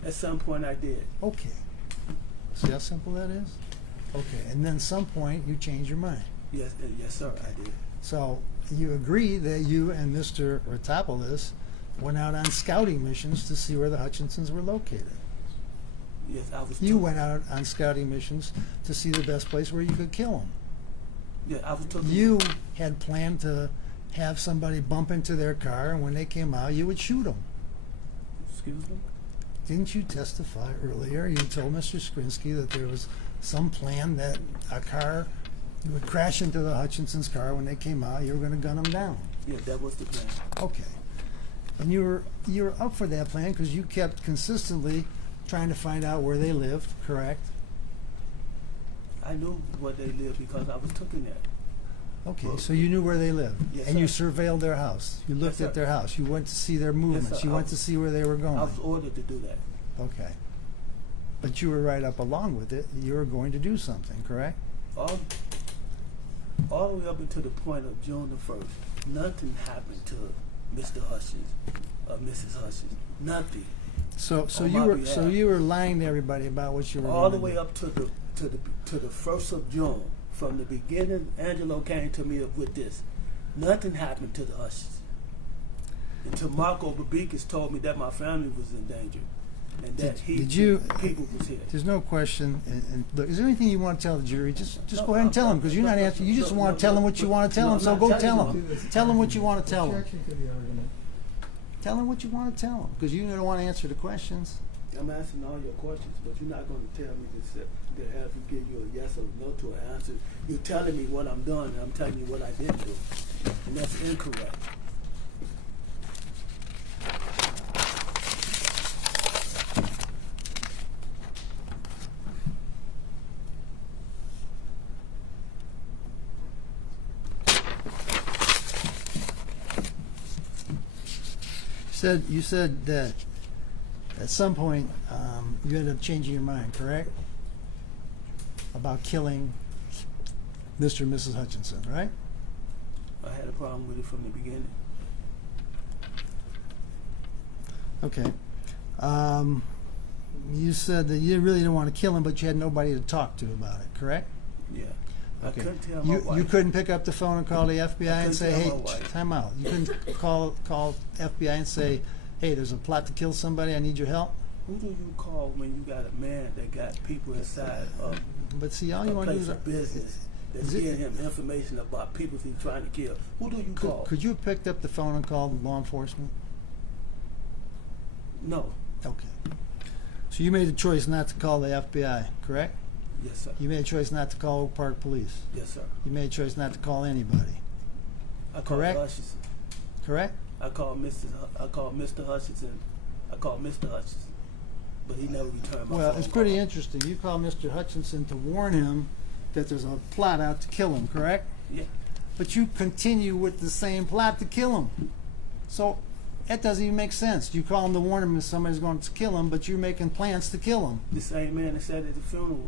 At some point, I did. Okay. See how simple that is? Okay, and then some point you changed your mind. Yes, yes, sir, I did. So you agree that you and Mr. Rotopoulos went out on scouting missions to see where the Hutchinsons were located. Yes, I was. You went out on scouting missions to see the best place where you could kill them. Yeah, I was talking. You had planned to have somebody bump into their car, and when they came out, you would shoot them. Excuse me? Didn't you testify earlier? You told Mr. Skrinsky that there was some plan that a car, you would crash into the Hutchinsons' car. When they came out, you were going to gun them down. Yeah, that was the plan. Okay. And you were up for that plan because you kept consistently trying to find out where they lived, correct? I knew where they lived because I was taken there. Okay, so you knew where they lived, Yes, and you sir. surveilled their house. You looked Yes, at sir. their house. You went to see their movements. sir. You I went was- to see where they were going. I was ordered to do that. Okay. But you were right up along with it. You were going to do something, correct? All the way up until the point of June the 1st, nothing happened to Mr. Hutchins or Mrs. Hutchins. Nothing. So On my behalf. you were lying to everybody about what you were All going the to way do. up to the 1st of June. From the beginning, Angelo came to me with this. Nothing happened to the Hutchins. Until Marco Babikis told me that my family was in danger. And that people was here. There's no question. And look, is there anything you want to tell the jury? Just No, go ahead and tell no, them because you're no, not no, answering. You just no, want no, to tell them no, what you no, want to tell no, them. So I'm go not tell telling them. you. Tell them what you want to tell them. Objection to the argument. Tell them what you want to tell them because you don't want to answer the questions. I'm asking all your questions, but you're not going to tell me to have to give you a yes or no to an answer. You're telling me what I'm doing, and I'm telling you what I didn't do, and that's incorrect. You said that at some point you ended up changing your mind, correct? About killing Mr. and Mrs. Hutchinson, right? I had a problem with it from the beginning. Okay. You said that you really didn't want to kill him, but you had nobody to talk to about it, correct? Yeah. I Okay. couldn't tell my wife. You couldn't pick up the phone and call the FBI and couldn't say, tell "Hey, my wife. time out." You couldn't call FBI and say, "Hey, there's a plot to kill somebody. I need your help." Who do you call when you got a man that got people inside of But see, all you a want to do place is of business that's is it- giving him information about people he's trying to kill? Who do you call? Could you have picked up the phone and called law enforcement? No. Okay. So you made the choice not to call the FBI, correct? Yes, sir. You made a choice not to call Oak Park Police. Yes, sir. You made a choice not to call anybody, I called Correct? Hutchinson. correct? I called Mr. Hutchinson. But he never returned my Well, phone it's pretty call. interesting. You called Mr. Hutchinson to warn him that there's a plot out to kill him, correct? Yeah. But you continue with the same plot to kill him. So that doesn't even make sense. You call him to warn him if somebody's going to kill him, but you're making plans to kill him. The same man that said at his funeral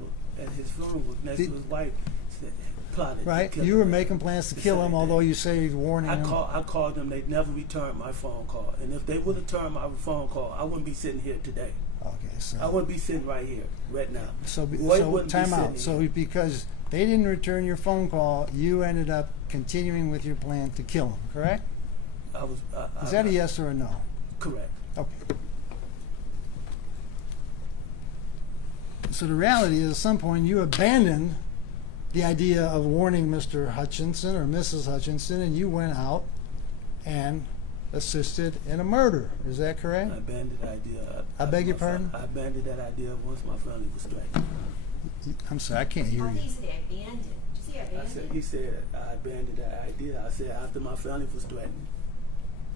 next Did- to his wife, said, plotted Right? to kill You him. were making plans to The kill same him, thing. although you say you're warning him. I called them. They never returned my phone call. And if they would have returned my phone call, I wouldn't be sitting here today. Okay, so I wouldn't be sitting right here, right now. So, Roy wouldn't be time out. sitting So here. because they didn't return your phone call, you ended up continuing with your plan to kill him, correct? Is that a yes or a no? Correct. Okay. So the reality is, at some point, you abandoned the idea of warning Mr. Hutchinson or Mrs. Hutchinson, and you went out and assisted in a murder. Is that correct? I abandoned the idea. I beg your pardon? I abandoned that idea once my family was threatened. I'm sorry, I can't hear you. He said abandoned. Did you say abandoned? He said I abandoned that idea. I said after my family was threatened,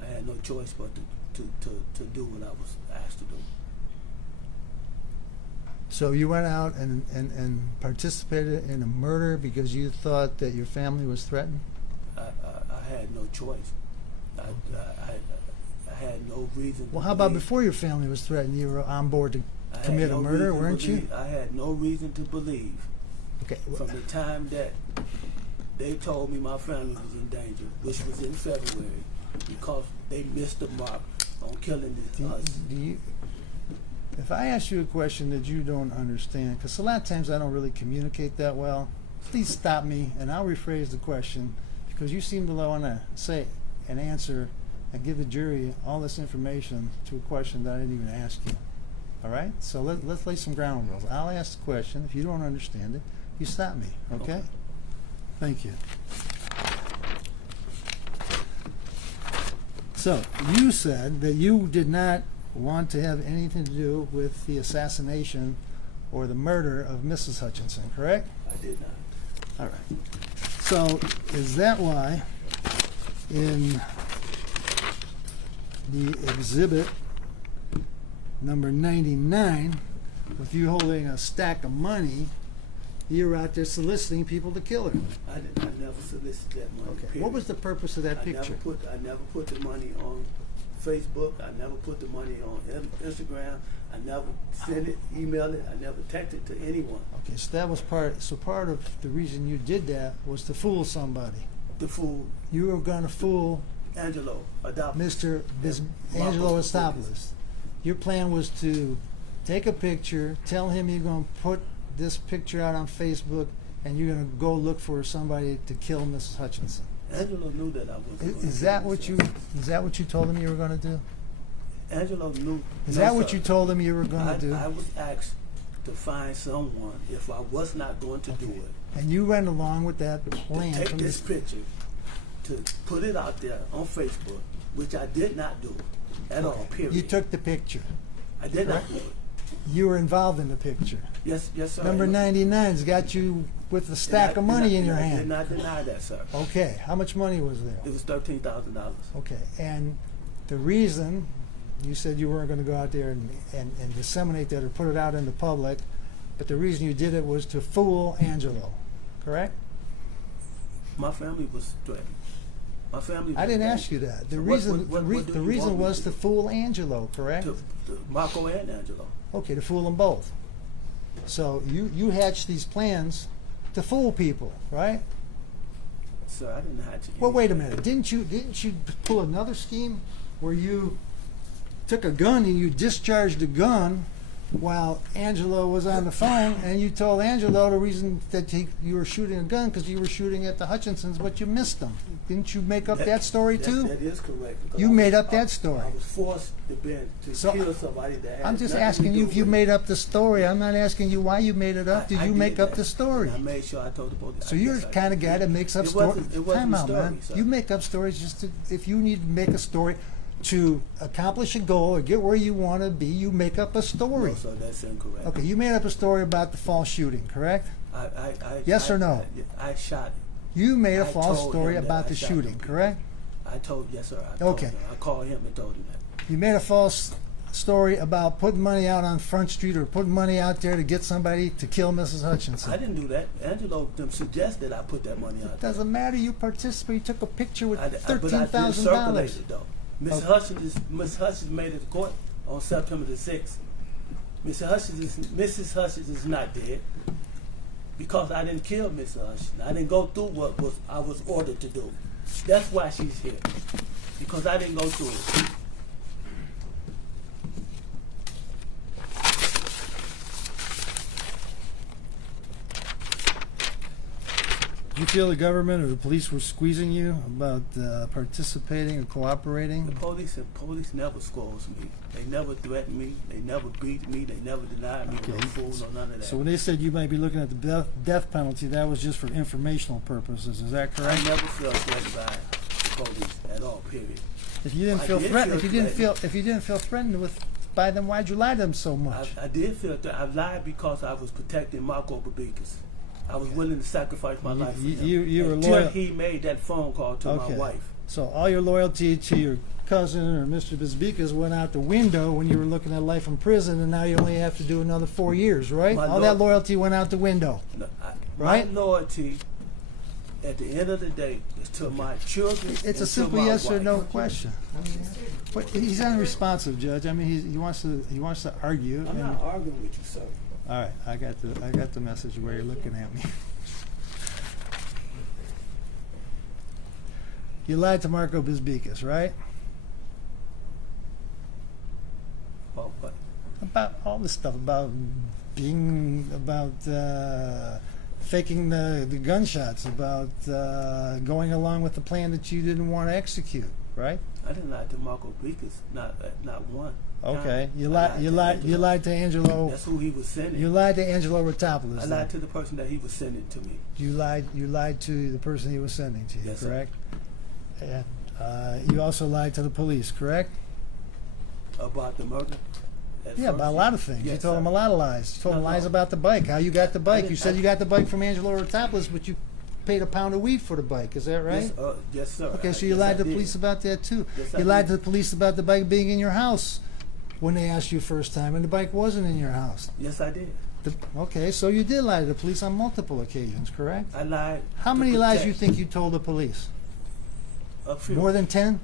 I had no choice but to do what I was asked to do. So you went out and participated in a murder because you thought that your family was threatened? I had no choice. I had no reason. Well, how about before your family was threatened? You were on board to commit a murder, weren't you? I had no reason to believe. Okay. From the time that they told me my family was in danger, which was in February, because they missed the mark on killing this us. If I ask you a question that you don't understand, because a lot of times I don't really communicate that well, please stop me and I'll rephrase the question, because you seem to want to say an answer and give the jury all this information to a question that I didn't even ask you. All right? So let's lay some ground rules. I'll ask the question. If you don't understand it, you stop me. Okay? Thank you. So you said that you did not want to have anything to do with the assassination or the murder of Mrs. Hutchinson, correct? I did not. All right. So is that why in the exhibit number 99, with you holding a stack of money, you were out there soliciting people to kill her? I never solicited that money. Okay. Period. What was the purpose of that picture? I never put the money on Facebook. I never put the money on Instagram. I never sent it, emailed it. I never texted it to anyone. Okay, so that was part of the reason you did that was to fool somebody. The fool. You were going to fool Angelo Adopoulos. Mr. Angelo Adopoulos. Your plan was to take a picture, tell him you're going to put this picture out on Facebook, and you're going to go look for somebody to kill Mrs. Hutchinson. Angelo knew that I was. Is that what you told him you were going to do? Angelo knew. Is that what you told him you were going to do? I was asked to find someone if I was not going to do it. And you went along with that plan. To take this picture, to put it out there on Facebook, which I did not do at all, period. You took the picture. I did not do it. You were involved in the picture. Yes, sir. Number 99's got you with a stack of money in your hand. I did not deny that, sir. Okay. How much money was there? It was $13,000. Okay. And the reason you said you weren't going to go out there and disseminate that or put it out in the public, but the reason you did it was to fool Angelo, correct? My family was threatened. My family. I didn't ask you that. The reason was to fool Angelo, correct? To Marco and Angelo. Okay, to fool them both. So you hatched these plans to fool people, right? Sir, I didn't hatch it. Well, wait a minute. Didn't you pull another scheme where you took a gun and you discharged a gun while Angelo was on the phone, and you told Angelo the reason that you were shooting a gun because you were shooting at the Hutchinsons, but you missed them. Didn't you make up that story too? That is correct. You made up that story. I was forced to kill somebody that had I'm just nothing asking to you do if you with made up the story. I'm not asking you why you made it up. Did you make up the story? I made sure I told the police. So you're the kind of guy that makes up stories. It wasn't Time out, story, man. sir. You make up stories just to, if you need to make a story to accomplish a goal or get where you want to be, you make up a story. No, sir, that's incorrect. Okay, you made up a story about the false shooting, correct? Yes or no? I shot. You made a I false told story him that about I the shot shooting, them. correct? Yes, sir. I told Okay. him. I called him and told him that. You made a false story about putting money out on Front Street or putting money out there to get somebody to kill Mrs. Hutchinson. I didn't do that. Angelo suggested I put that money out there. Doesn't matter. You participated. You took a picture with But I did $13,000. circulate it, though. Miss Hutchins made it to court on September the 6th. Mrs. Hutchins is not dead because I didn't kill Mrs. Hutchins. I didn't go through what I was ordered to do. That's why she's here, because I didn't go through it. Did you feel the government or the police were squeezing you about participating or cooperating? The police never squeezed me. They never threatened me. They never beat me. They never denied me no food or none of that. So when they said you might be looking at the death penalty, that was just for informational purposes. Is that correct? I never felt threatened by the police at all. Period. If you didn't feel threatened, if you didn't feel threatened by them, why'd you lie to them so much? I did feel threatened. I lied because I was protecting Marco Babikis. I was willing to sacrifice my life for him. You were until loyal. He made that phone call to my wife. So all your loyalty to your cousin or Mr. Bisbikas went out the window when you were looking at life in prison, and now you only have to do another 4 years, right? All that loyalty went out the window, right? My loyalty, at the end of the day, is to my children. It's a simple yes or no question. But he's unresponsive, Judge. I mean, he wants to argue. I'm not arguing with you, sir. All right, I got the message where you're looking at me. You lied to Marco Bisbikas, right? Well, what? About all this stuff, about faking the gunshots, about going along with the plan that you didn't want to execute, right? I didn't lie to Marco Beakers, not one. Okay, time. you I lied to Angelo. That's who he was sending. You lied to Angelo Rotopoulos. I lied to the person that he was sending to me. You lied to the person he was sending to you, Yes, sir. correct? And you also lied to the police, correct? About the murder? Yeah, about a lot of things. Yes, you told sir. him a lot of lies. You told him No, lies no. about the bike, how you got the bike. didn't- You said you got the bike from Angelo Rotopoulos, but you paid a pound of weed for the bike. Is that right? Yes, sir. Okay, so you Yes, lied I to the did. police about that too. Yes, I You lied did. to the police about the bike being in your house when they asked you first time, and the bike wasn't in your house. Yes, I did. Okay, so you did lie to the police on multiple occasions, correct? I lied. How to many lies protect you think you told the police? A few. More than 10?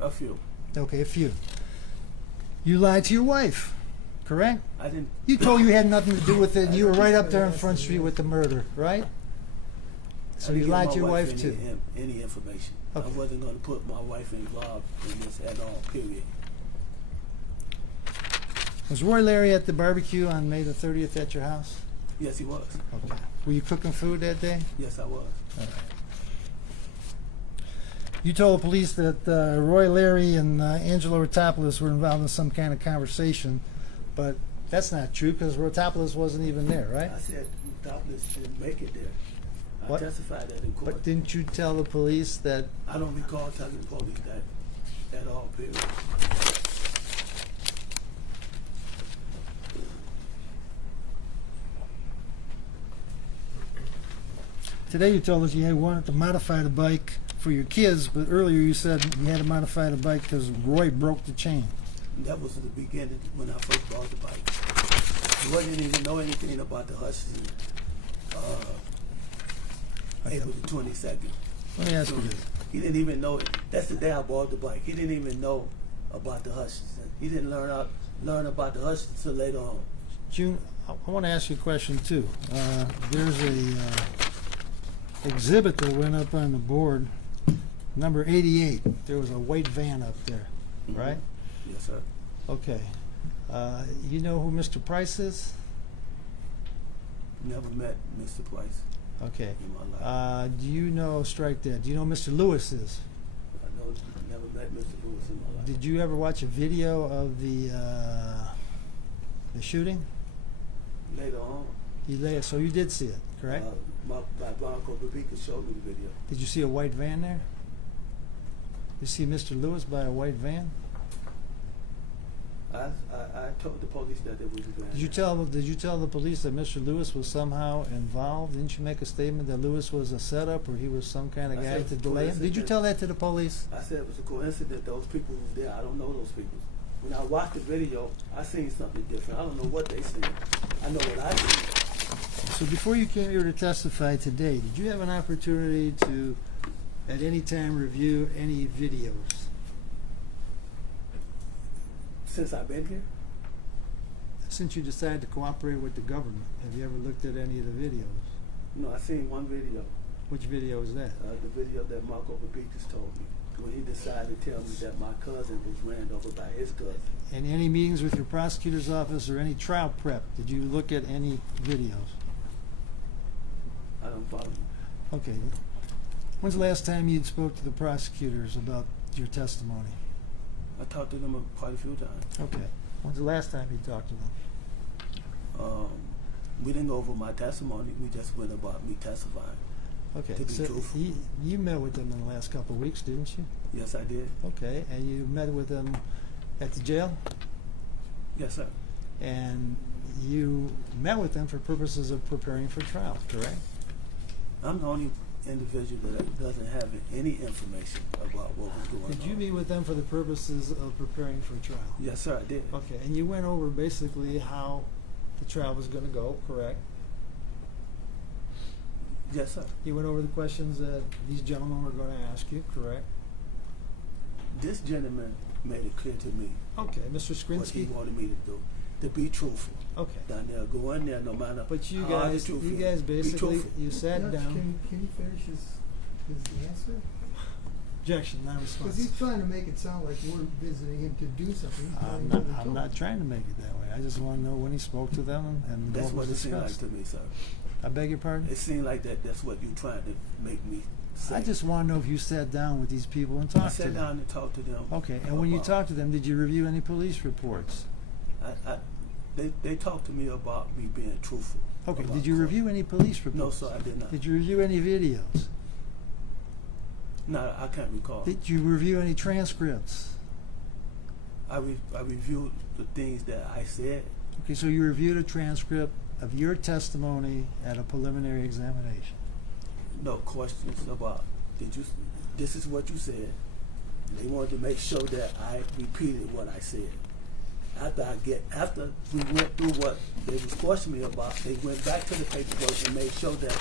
A few. Okay, a few. You lied to your wife, correct? I didn't. You told you had nothing to do with it, and you were right up there on Front Street with the murder, right? So I didn't you give lied my to your wife any, too. Any information. Okay. I wasn't going to put my wife involved in this at all. Period. Was Roy Larry at the barbecue on May the 30th at your house? Yes, he was. Okay. Were you cooking food that day? Yes, I was. All right. You told the police that Roy Larry and Angelo Rotopoulos were involved in some kind of conversation, but that's not true because Rotopoulos wasn't even there, right? I said Douglas didn't make it there. What? I testified that in court. But didn't you tell the police that? I don't recall telling the police that at all. Period. Today you told us you wanted to modify the bike for your kids, but earlier you said you had to modify the bike because Roy broke the chain. That was in the beginning when I first bought the bike. Roy didn't even know anything about the Hutchinson. April the 22nd. Let me ask you this. He didn't even know it. That's the day I bought the bike. He didn't even know about the Hutchinson. He didn't learn about the Hutchinson until later on. June, I want to ask you a question too. There's a exhibit that went up on the board, number 88. There was a white van up there, right? Yes, sir. Okay. You know who Mr. Price is? Never met Mr. Price Okay. in my life. Do you know, strike that, do you know who Mr. Lewis is? I know never met Mr. Lewis in my life. Did you ever watch a video of the shooting? Later on, So you did see it, correct? my Blanco Babika showed me the video. Did you see a white van there? You see Mr. Lewis by a white van? I told the police that there was a van. Did you tell the police that Mr. Lewis was somehow involved? Didn't you make a statement that Lewis was a setup or he was some kind of I guy said to it's delay him? Did you coincidence. tell that to the police? I said it was a coincidence. Those people who were there, I don't know those people. When I watched the video, I seen something different. I don't know what they seen. I know what I seen. So before you came here to testify today, did you have an opportunity to at any time review any videos? Since I've been here, Since you decided to cooperate with the government, have you ever looked at any of the videos? no, I seen one video. Which video is that? The video that Marco Babikas told me when he decided to tell me that my cousin was ran over by his cousin. In any meetings with your prosecutor's office or any trial prep, did you look at any videos? I don't follow you. Okay. When's the last time you spoke to the prosecutors about your testimony? I talked to them quite a few times. Okay. When's the last time you talked to them? We didn't go over my testimony. We just went about me testifying. Okay. To be So truthful. you met with them in the last couple of weeks, didn't you? Yes, I did. Okay. And you met with them at the jail? Yes, sir. And you met with them for purposes of preparing for trial, correct? I'm the only individual that doesn't have any information about what was going on. Did you meet with them for the purposes of preparing for trial? Yes, sir, I did. Okay, and you went over basically how the trial was going to go, correct? Yes, sir. You went over the questions that these gentlemen were going to ask you, correct? This gentleman made it clear to me Okay, Mr. what he Skrinsky. wanted me to do, to be truthful. Okay, Daniel, go in there no matter but you how the guys, truth you is. guys Be basically, truthful. you sat Judge, down. Can you finish his answer? Objection, Because non-responsive. he's trying to make it sound like we're visiting him to do something. He's telling you what he I'm told not us. trying to make it that way. I just want to know when he spoke to them and That's what what was it seemed like discussed. to me, sir. I beg your pardon? It seemed like that's what you trying to make me say. I just want to know if you sat down with these people and I talked to sat them. down and talked to them. Okay, and when you about- talked to them, did you review any police reports? They talked to me about me being truthful. Okay, about did you court. review any police reports? No, sir, I did not. Did you review any videos? No, I can't recall. Did you review any transcripts? I reviewed the things that I said. Okay, so you reviewed a transcript of your testimony at a preliminary examination. No questions about this is what you said. They wanted to make sure that I repeated what I said. After we went through what they was questioning me about, they went back to the paperwork and made sure that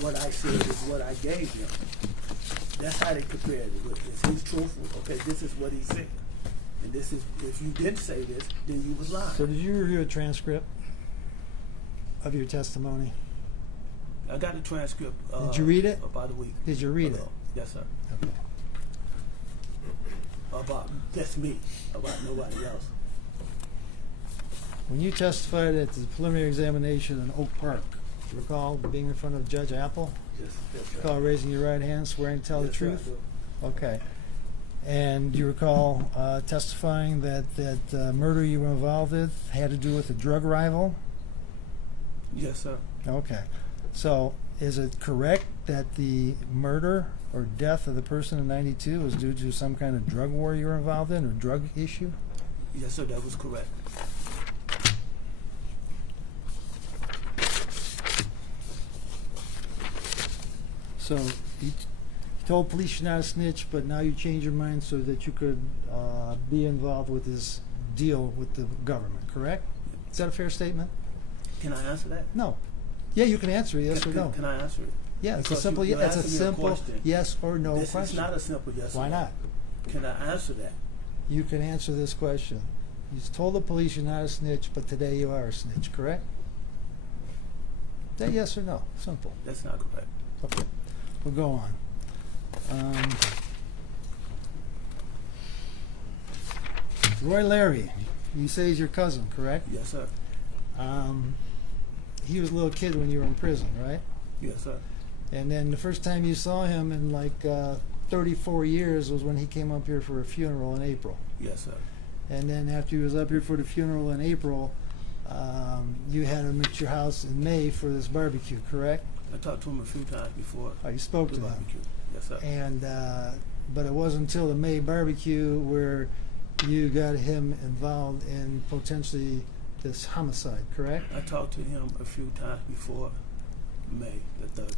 what I said is what I gave them. That's how they compared it. Is he's truthful? Okay, this is what he said. And this is, if you didn't say this, then you was lying. So did you review a transcript of your testimony? I got a transcript. Did you read it? About a week. Did you read ago. it? Yes, sir. Okay. About just me, about nobody else. When you testified at the preliminary examination in Oak Park, do you recall being in front of Judge Apple? Yes, yes, Recall raising your right hand, swearing to tell the Yes, sir, I truth? do. Okay. And do you recall testifying that murder you were involved with had to do with a drug rival? Yes, sir. Okay. So is it correct that the murder or death of the person in 92 was due to some kind of drug war you were involved in or drug issue? Yes, sir, that was correct. So you told police you're not a snitch, but now you changed your mind so that you could be involved with this deal with the government, correct? Is that a fair statement? Can I answer that? No. Yeah, you can answer it, yes or no. Can I answer it? Yeah, it's a Because simple. you It's a asked me simple question. yes or no This question. is not a simple yes or Why no. not? Can I answer that? You can answer this question. You told the police you're not a snitch, but today you are a snitch, correct? Is that yes or no? Simple. That's not correct. Okay, we'll go on. Roy Larry, you say he's your cousin, correct? Yes, sir. He was a little kid when you were in prison, right? Yes, sir. And then the first time you saw him in like 34 years was when he came up here for a funeral in April. Yes, sir. And then after he was up here for the funeral in April, you had him at your house in May for this barbecue, correct? I talked to him a few times before. Oh, you spoke the to him. barbecue. Yes, sir. And but it wasn't until the May barbecue where you got him involved in potentially this homicide, correct? I talked to him a few times before May the 30th.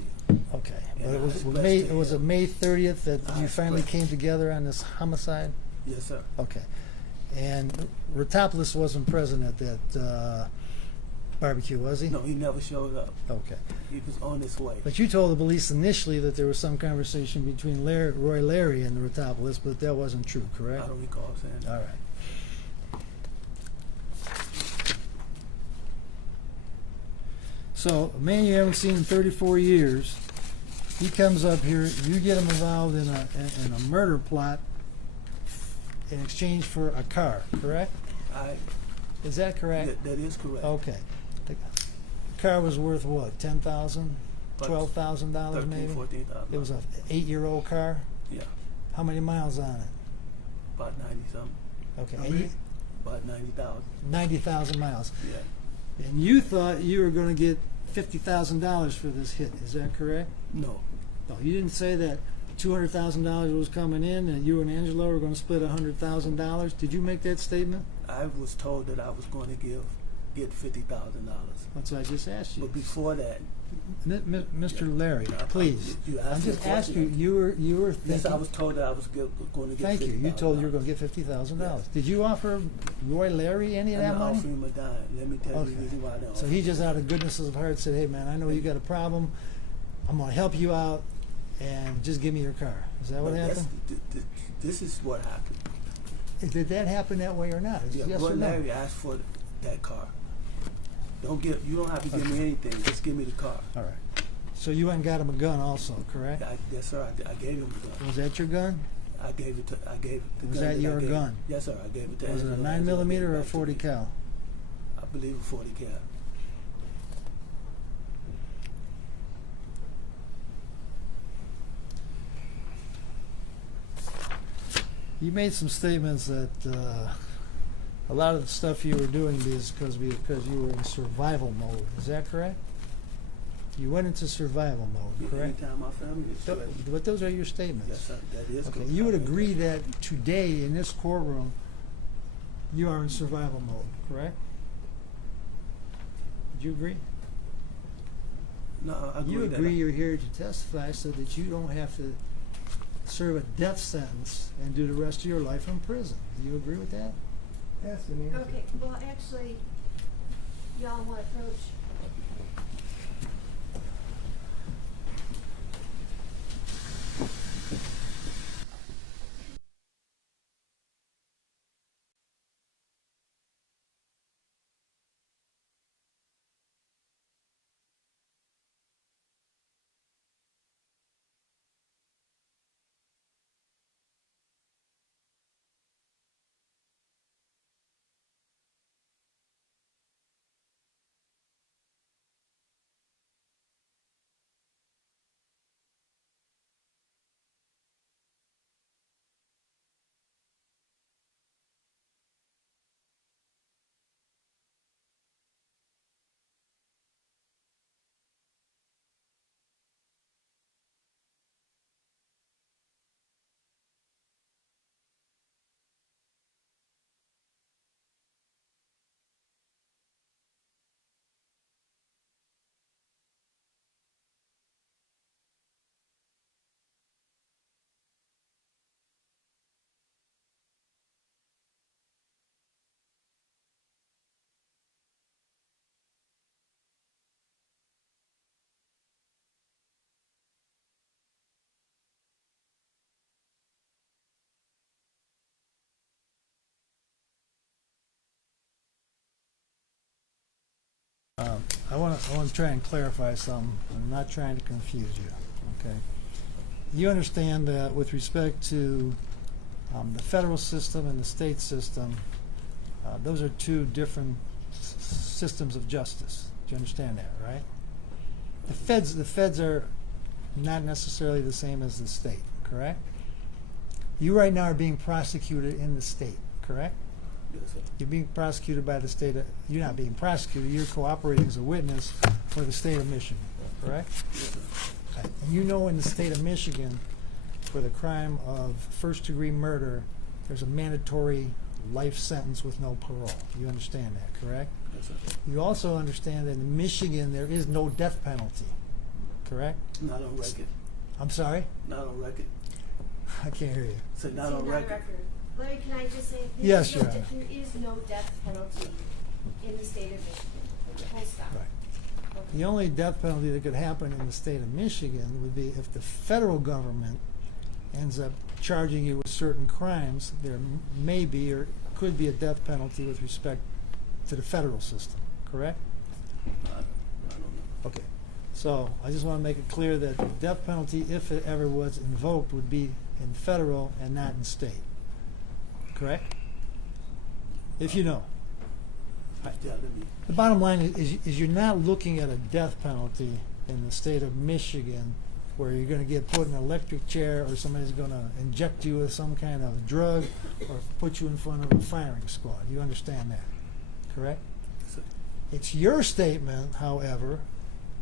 Okay, but And it I was expressed May. to It was a him- May 30th that I you finally expressed- came together on this homicide. Yes, sir. Okay, and Rotopoulos wasn't present at that barbecue, was he? No, he never showed up. Okay, He was on his way. but you told the police initially that there was some conversation between Roy Larry and Rotopoulos, but that wasn't true, correct? I don't recall saying that. All right. So, a man you haven't seen in 34 years, he comes up here, you get him involved in a murder plot in exchange for a car, correct? Is that correct? That is correct. Okay. The car was worth what, $10,000? About $12,000 maybe? $14,000. It was an 8-year-old car? Yeah, How many miles on it? about 90 something. Okay, How many? About 90,000. 90,000 miles. Yeah. And you thought you were going to get $50,000 for this hit, is that correct? No. No, you didn't say that $200,000 was coming in and you and Angelo were going to split $100,000. Did you make that statement? I was told that I was going to get $50,000. That's what I just asked you. But before that, Mr. Larry, Yeah, please. you asked I'm me a just asking question. you. You were thinking. yes, I was told that I was going to get Thank you. You told you were going $50,000. to get $50,000. Yes. Did you offer Roy Larry any of I'm that not money? offering him a dime. Let me tell you Okay. the reason why I don't. So he just out of goodness of heart said, "Hey man, I know you got a problem. I'm going to help you out, and just give me your car." Is that what But happened? This is what happened. Did that happen that way or not? Yeah, Yes Roy or no? Larry asked for that car. You don't have to give me anything. Just give me the car. All right. So you went and got him a gun also, correct? Yes, sir. I gave him the gun. Was that your gun? I gave it to. I gave it. The Was gun that your I gave, gun? Yes, sir. I gave it to. Was it a Angela. 9 Angela millimeter gave it or a back to 40 me. cal? I believe a 40 cal. You made some statements that a lot of the stuff you were doing is because you were in survival mode. Is that correct? You went into survival mode, correct? Anytime my family is threatened. But those are your statements. Yes, sir. That is Okay, correct. you would agree that today in this courtroom, you are in survival mode, correct? Would you agree? No, I agree. You that agree you're here to testify so that you don't have to serve a death sentence and do the rest of your life in prison. Do you agree with that? That's an answer. Okay, well, actually, y'all want to approach. I want to try and clarify something. I'm not trying to confuse you. Okay. You understand that with respect to the federal system and the state system, those are two different systems of justice. Do you understand that, right? The feds are not necessarily the same as the state, correct? You right now are being prosecuted in the state, correct? Yes, sir. You're being prosecuted by the state of, you're not being prosecuted, you're cooperating as a witness for the state of Michigan, correct? Yes, sir. Okay. And you know in the state of Michigan, for the crime of first-degree murder, there's a mandatory life sentence with no parole. You understand that, correct? Yes, sir. You also understand that in Michigan there is no death penalty, correct? Not on record. I'm sorry? Not on record. I can't hear you. Say not See, on record. Larry, can I just say, Yes, there Your Honor. is no death penalty in the state of Michigan. Full stop. Right. Okay. The only death penalty that could happen in the state of Michigan would be if the federal government ends up charging you with certain crimes. There may be or could be a death penalty with respect to the federal system, correct? I don't know. Okay. So I just want to make it clear that the death penalty, if it ever was invoked, would be in federal and not in state. Correct? If you know. Right. Telling me. The bottom line is you're not looking at a death penalty in the state of Michigan where you're going to get put in an electric chair or somebody's going to inject you with some kind of drug or put you in front of a firing squad. You understand that, correct? Yes, sir. It's your statement, however,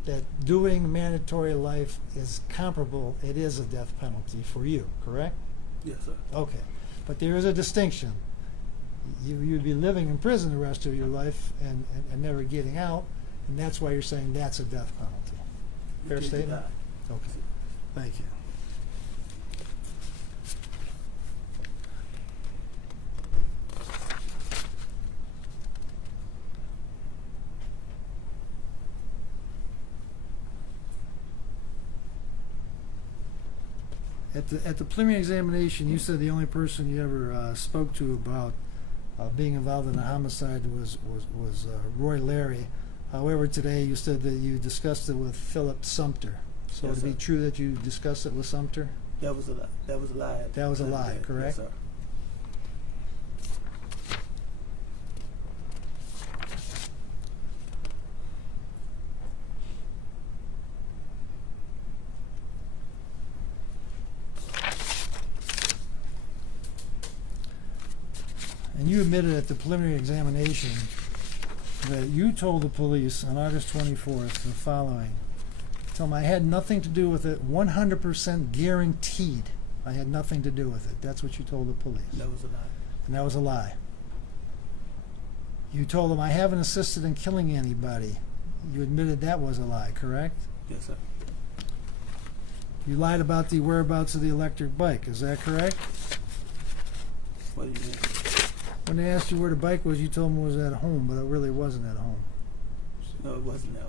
that doing mandatory life is comparable. It is a death penalty for you, correct? Yes, sir. Okay. But there is a distinction. You'd be living in prison the rest of your life and never getting out, and that's why you're saying that's a death penalty. Fair You can't statement? deny. Okay. Thank you. At the preliminary examination, you said the only person you ever spoke to about being involved in a homicide was Roy Larry. However, today you said that you discussed it with Philip Sumter. So Yes, to be sir. true that you discussed it with Sumter? That was a lie. That was a lie. That was a lie, Yes, correct? sir. And you admitted at the preliminary examination that you told the police on August 24th the following. Tell them I had nothing to do with it, 100% guaranteed I had nothing to do with it. That's what you told the police. That was a lie. And that was a lie. You told them I haven't assisted in killing anybody. You admitted that was a lie, correct? Yes, sir. You lied about the whereabouts of the electric bike. Is that correct? What do you mean? When they asked you where the bike was, you told them it was at home, but it really wasn't at home. No, it wasn't that.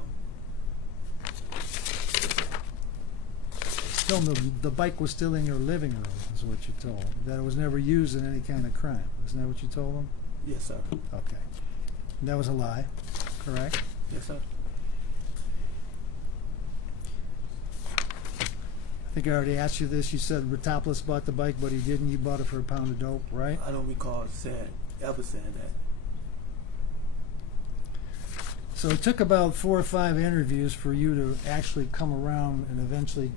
Told them the bike was still in your living room, is what you told them. That it was never used in any kind of crime. Isn't that what you told them? Yes, sir. Okay. And that was a lie, correct? Yes, sir. I think I already asked you this. You said Ritopoulos bought the bike, but he didn't. You bought it for a pound of dope, right? I don't recall ever saying that. So it took about 4 or 5 interviews for you to actually come around and eventually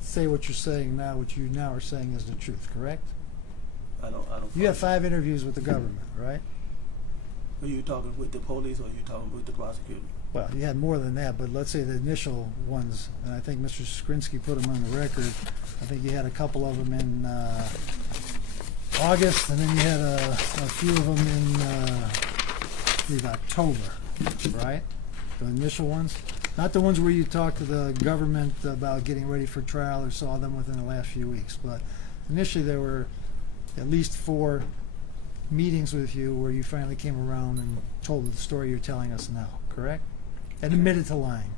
say what you're saying now, what you now are saying is the truth, correct? I don't. You had 5 interviews with the government, right? Are you talking with the police or are you talking with the prosecutor? Well, you had more than that, but let's say the initial ones, and I think Mr. Skrinsky put them on the record. I think you had a couple of them in August, and then you had a few of them in I believe October, right? The initial ones? Not the ones where you talked to the government about getting ready for trial or saw them within the last few weeks, but initially there were at least 4 meetings with you where you finally came around and told the story you're telling us now, correct? And admitted to lying.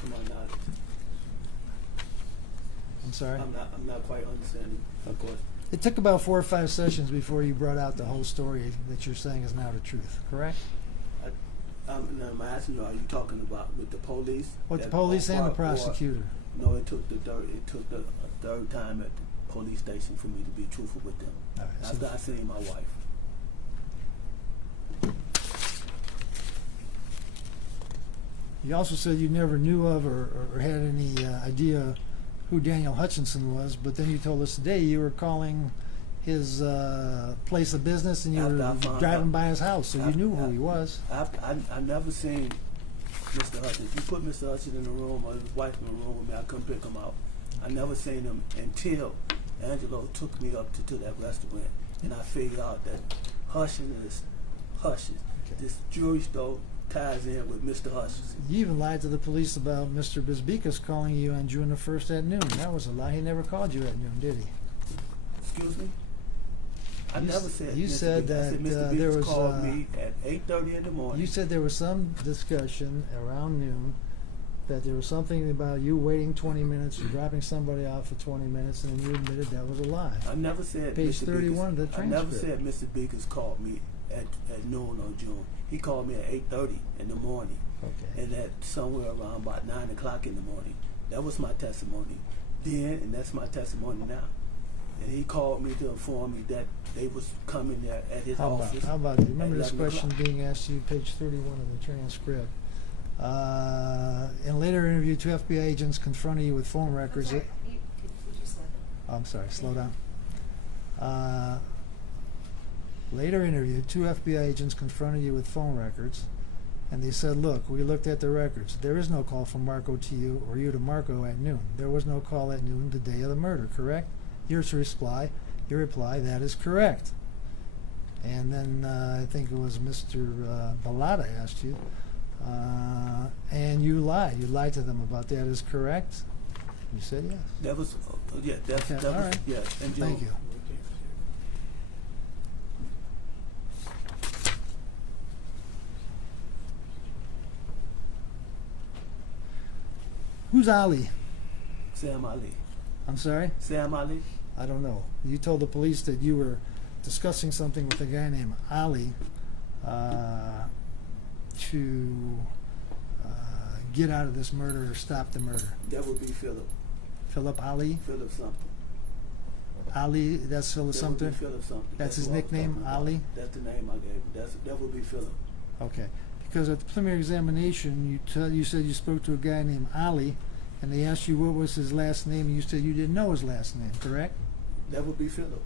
Come on now. I'm sorry? I'm not quite understanding. Of course. It took about 4 or 5 sessions before you brought out the whole story that you're saying is now the truth, correct? I'm asking you, are you talking about with the police? With the police and the Or- prosecutor. No, it took the third time at the police station for me to be truthful with them. All right, so- After I seen my wife. You also said you never knew of or had any idea who Daniel Hutchinson was, but then you told us today you were calling his place of business and you After I were found driving out- by his house, so you knew who he was. I never seen Mr. Hutchinson. If you put Mr. Hutchinson in the room or his wife in the room with me, I couldn't pick him out. I never seen him until Angelo took me up to that restaurant, and I figured out that Hutchinson is Hutchinson. Okay. This jewelry store ties in with Mr. Hutchinson. You even lied to the police about Mr. Bisbicus calling you on June the 1st at noon. That was a lie. He never called you at noon, did he? Excuse me? I You never s- said you Mr. said Biggs. I said that, Mr. there Biggs was, called me at 8:30 in the morning. You said there was some discussion around noon that there was something about you waiting 20 minutes or dropping somebody off for 20 minutes, and then you admitted that was a lie. I never said Page Mr. 31 of the Biggers, I never transcript. said Mr. Biggers called me at noon on June. He called me at 8:30 in the morning, Okay. and at somewhere around about 9 o'clock in the morning. That was my testimony then, and that's my testimony now. And he called me to inform me that they was coming there at his office. How about you remember at this 11 question o'clock. being asked to you, page 31 of the transcript. In a later interview, 2 FBI agents confronted you with phone I'm records. sorry, would you slow down? Oh, I'm sorry, slow down. Later interview, 2 FBI agents confronted you with phone records, and they said, look, we looked at the records. There is no call from Marco to you or you to Marco at noon. There was no call at noon the day of the murder, correct? Your reply, that is correct. And then I think it was Mr. Bellata asked you, and you lied. You lied to them about that is correct? You said yes. That was, yeah, that's, Okay, that was, all right. yeah. And Thank Joe, you. Who's Ali? Sam Ali. I'm sorry? Sam Ali? I don't know. You told the police that you were discussing something with a guy named Ali to get out of this murder or stop the murder? That would be Philip. Philip Ali? Philip something. Ali, that's Philip That something? would be Philip something. That's his who I was nickname, talking about. Ali? That's the name I gave him. That would be Philip. Okay. Because at the preliminary examination, you said you spoke to a guy named Ali, and they asked you what was his last name, and you said you didn't know his last name, correct? That would be Philip.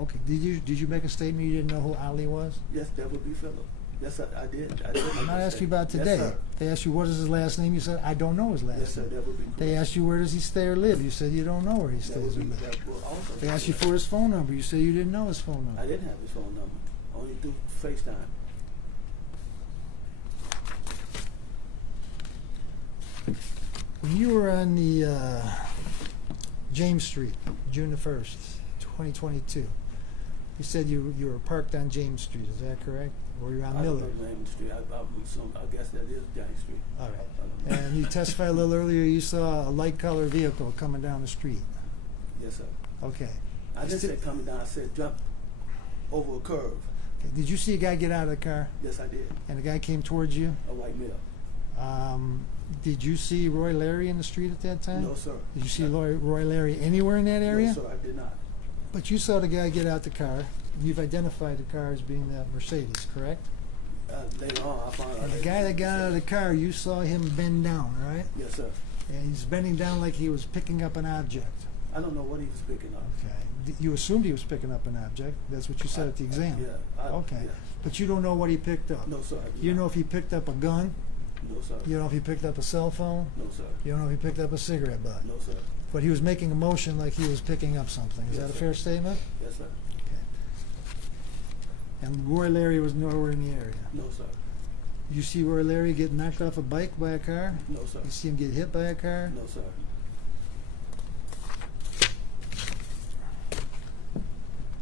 Okay. Did you make a statement you didn't know who Ali was? Yes, that would be Philip. Yes, I did. I'm not asking you about today. Yes, sir. They asked you what is his last name. You said I don't know his last Yes, sir. name. That would be correct. They asked you where does he stay or live. You said you don't know where he That stays would or be, lives. that would also They be asked you correct. for his phone number. You said you didn't know his phone number. I didn't have his phone number. Only through FaceTime. When you were on the James Street, June the 1st, 2022, you said you were parked on James Street. Is that correct? Or you're on I don't Miller? know James Street. I guess that is James Street. All right. I don't know. And you testified a little earlier you saw a light colored vehicle coming down the street. Yes, sir. Okay. I didn't say coming down. I said jump over a curve. Okay. Did you see a guy get out of the car? Yes, I did. And the guy came towards you? A white male. Did you see Roy Larry in the street at that time? No, sir. Did you see Roy Larry anywhere in that area? No, sir. I did not. But you saw the guy get out the car. You've identified the car as being that Mercedes, correct? Later on, I found out. And the guy that got out of the car, you saw him bend down, right? Yes, sir. And he's bending down like he was picking up an object. I don't know what he was picking up. Okay. You assumed he was picking up an object. That's what you said at the exam. Yeah. Okay. Yeah. But you don't know what he picked up. No, sir. I do You not. know if he picked up a gun. No, sir. You don't know if he picked up a cell phone. No, sir. You don't know if he picked up a cigarette butt. No, sir. But he was making a motion like he was picking up something. Is Yes, that a sir. fair statement? Yes, sir. And Roy Larry was nowhere in the area. No, sir. You see Roy Larry get knocked off a bike by a car? No, sir. You see him get hit by a car? No, sir.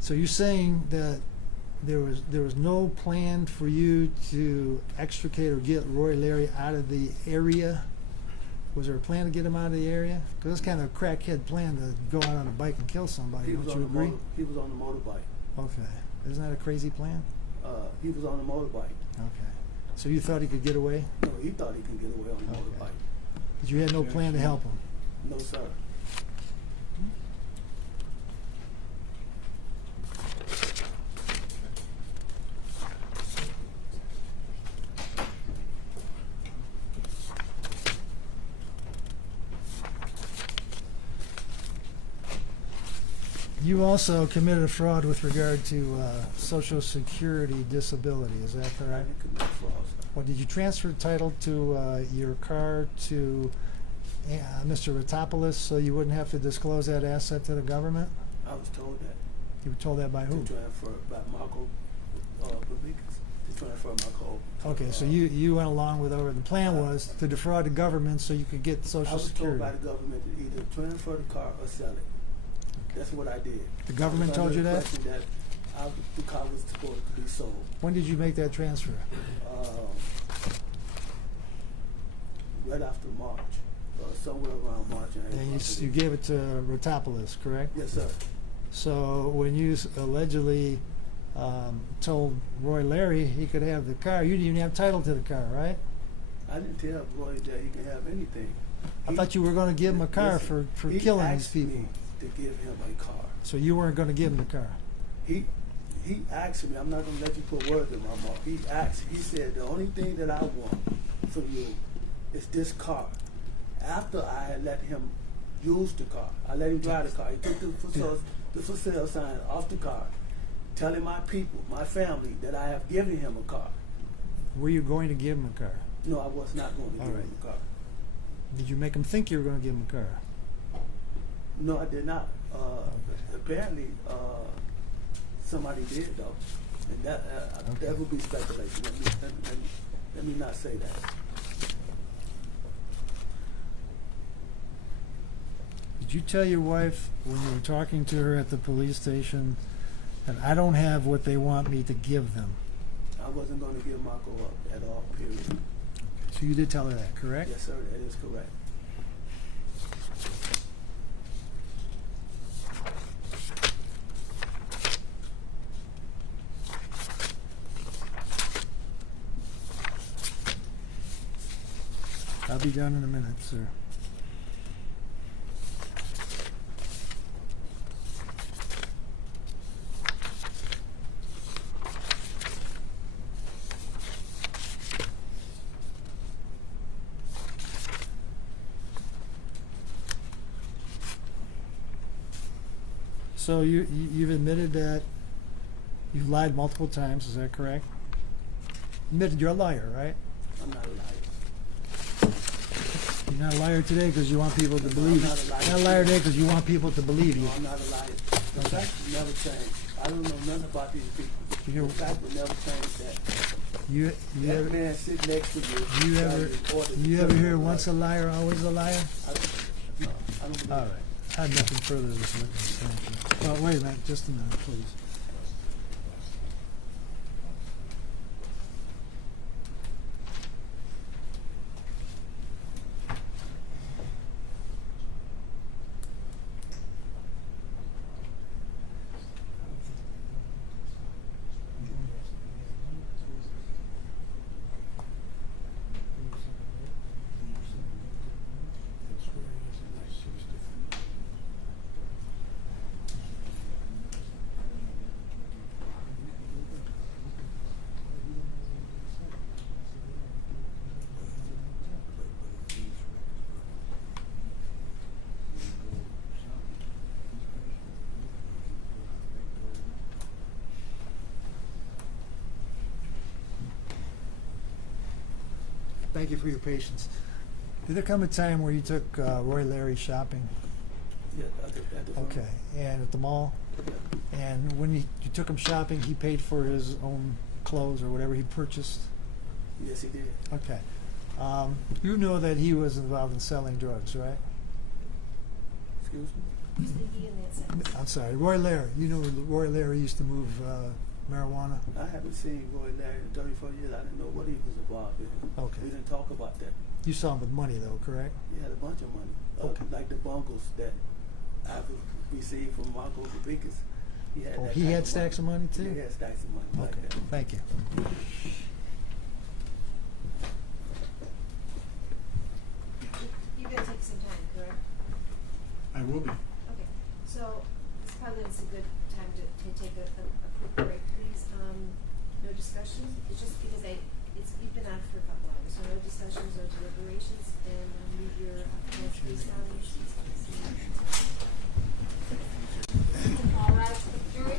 So you're saying that there was no plan for you to extricate or get Roy Larry out of the area? Was there a plan to get him out of the area? Because it's kind of a crackhead plan to go out on a bike and kill somebody. He was Don't on you the agree? He was on the motorbike. Okay. Isn't that a crazy plan? He was on the motorbike. Okay. So you thought he could get away? No, he thought he could get away on the Okay. motorbike. But you had no plan to help him? No, sir. You also committed a fraud with regard to Social Security disability, is that I correct? didn't commit fraud, sir. Well, did you transfer title to your car to Mr. Ratopoulos so you wouldn't have to disclose that asset to the government? I was told that. You were told that by who? To transfer by Marco Babikis. To transfer Marco. Okay, so you went along with whatever the plan was to defraud the government so you could get I Social was told Security. by the government to either transfer the car or sell it. That's what I did. The government I was told you under that? the impression that the car was supposed to be sold. When did you make that transfer? Right after March, somewhere around March and April. And I you believe. gave it to Ratopoulos, correct? Yes, sir. So when you allegedly told Roy Larry he could have the car, you didn't even have title to the car, right? I didn't tell Roy that he can have anything. I thought you were going to give him a car Listen, for he killing these asked people. me to give him a car. So you weren't going to give him the car. He asked me, I'm not going to let you put words in my mouth. He said, the only thing that I want from you is this car. After I had let him use the car, I let him drive the car. He took the for sale sign off the car, telling my people, my family, that I have given him a car. Were you going to give him a car? No, I was not going to give him a car. Did you make him think you were going to give him a car? No, I did not. Apparently, somebody did though, and that would be speculation. Let me not say that. Did you tell your wife when you were talking to her at the police station that I don't have what they want me to give them? I wasn't going to give Marco up at all. Period. So you did tell her that, correct? Yes, sir. That is correct. be done in a minute, sir. So you've admitted that you've lied multiple times, is that correct? Admitted you're a liar, right? I'm not a liar. You're not a liar today because you want people to believe not a you. liar. You're not a liar today because you want people to believe you. No, I'm not a liar. The fact will never change. I don't know nothing about these people. You- The fact will never change that. You That ever man sitting next to you. you got ever his orders to you tell ever me hear I'm once a liar, always a liar? I don't believe All right. I have nothing further to this witness. Thank you. Oh, wait a minute, just a minute, please. Thank you for your patience. Did there come a time where you took Roy Larry shopping? Yeah, I did that. Okay, and at the mall? And when you took him shopping, he paid for his own clothes or whatever he purchased? Yes, he did. Okay. You know that he was involved in selling drugs, right? Excuse me? Who's the he in that sentence? I'm sorry, Roy Larry. You know Roy Larry used to move marijuana? I haven't seen Roy Larry in 34 years. I didn't know what he was involved in. Okay. We didn't talk about that. You saw him with money, though, correct? He had a bunch of money. Okay. Like the bungles that I've received from Marco Babicas. He had Oh, that he type had stacks of money, too? Yeah, he had stacks of money like Okay, that. thank you. You're gonna take some time, correct? I will be. Okay, so this probably is a good time to take a quick break, please. No discussions, it's just because you've been out for a couple hours, so no discussions, no deliberations, and leave your hands face down in your seats, please. All right, jury.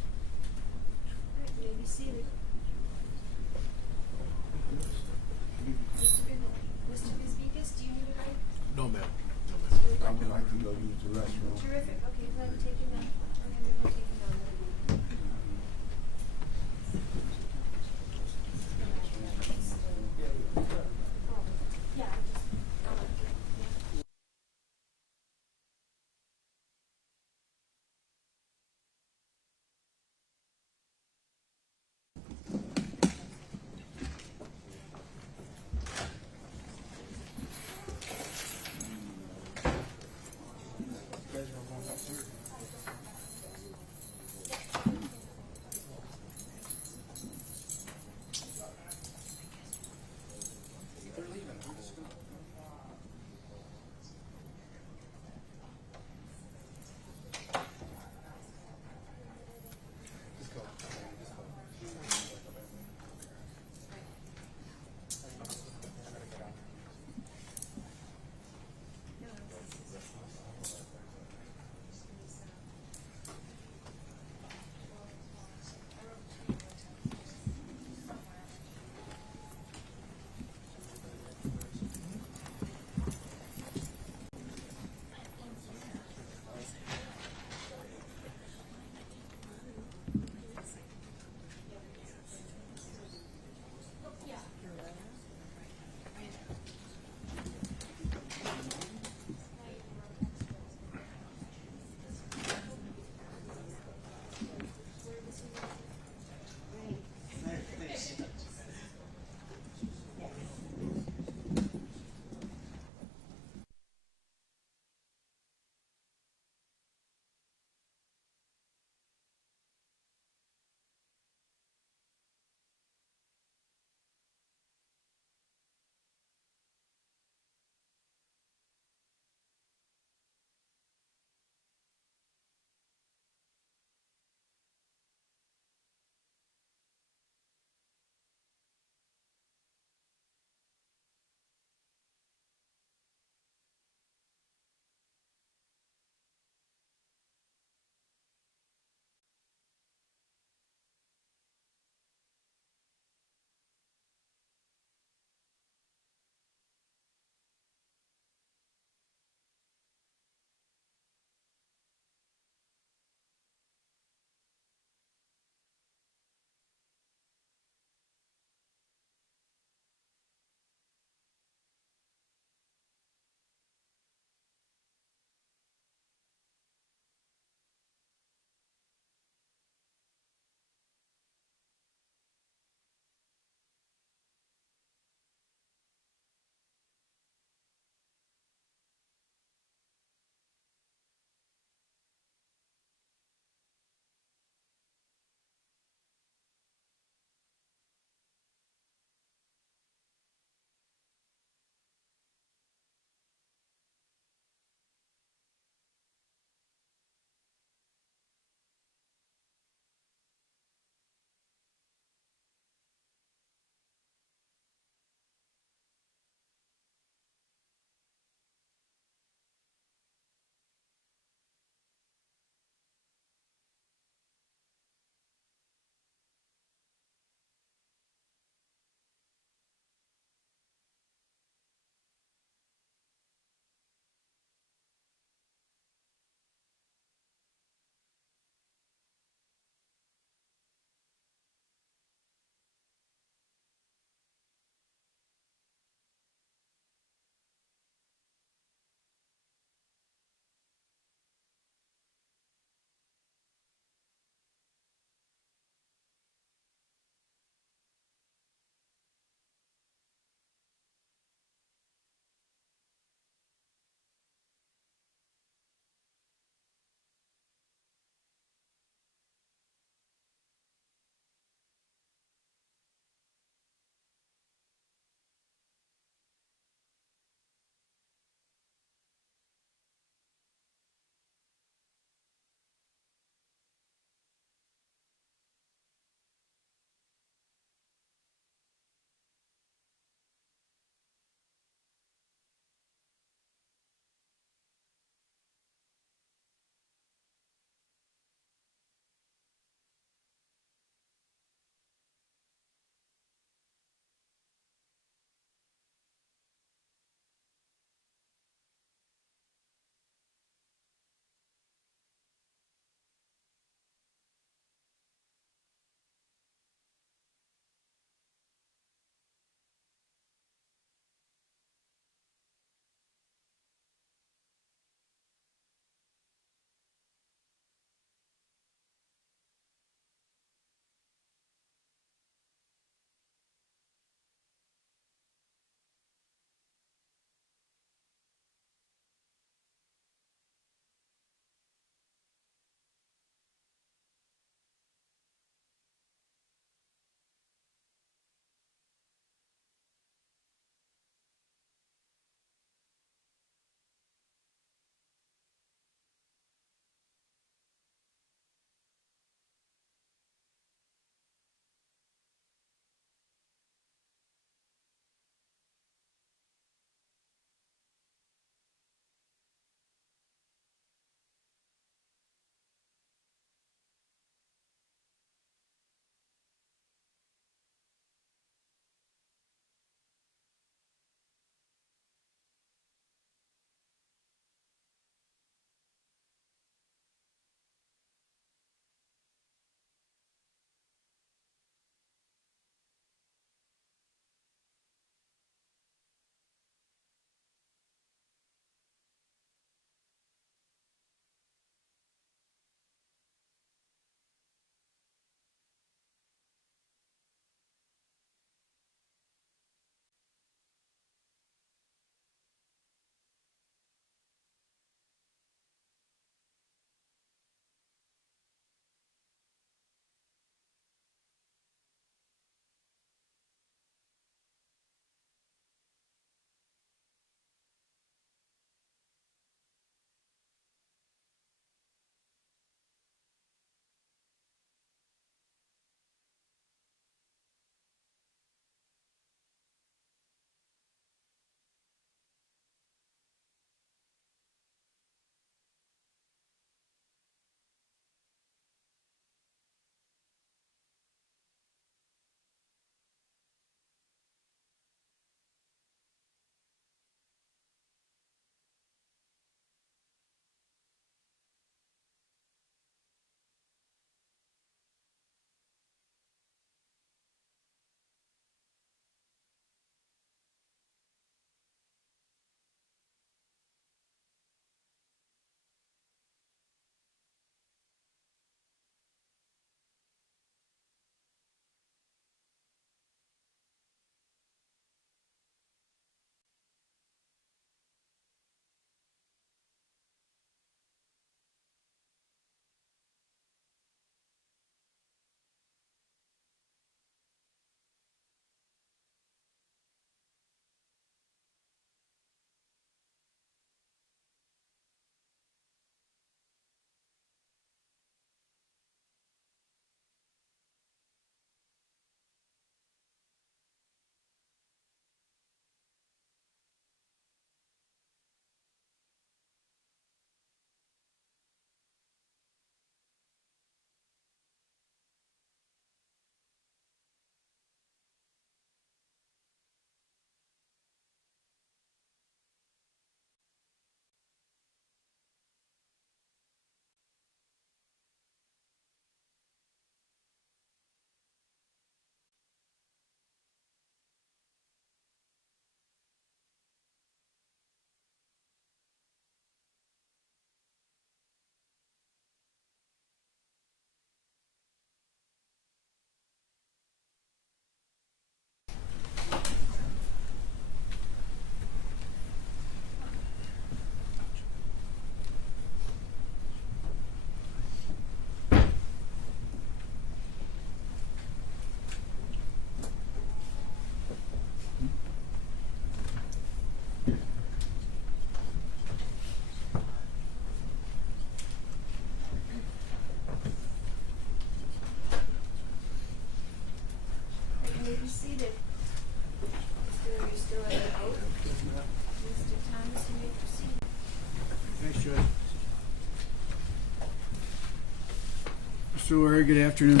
Mr. Larry, good afternoon.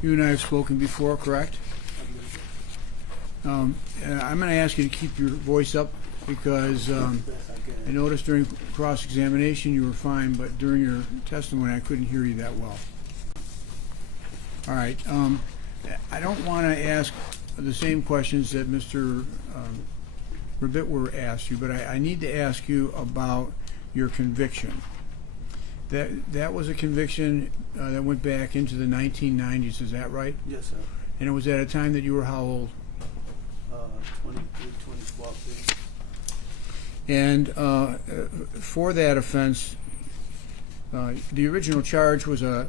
You and I have spoken before, correct? I'm going to ask you to keep your voice up because I noticed during cross-examination you were fine, but during your testimony I couldn't hear you that well. All right. I don't want to ask the same questions that Mr. Rabitwer asked you, but I need to ask you about your conviction. That was a conviction that went back into the 1990s, is that right? Yes, sir. And it was at a time that you were how old? 23, 24. And for that offense, the original charge was a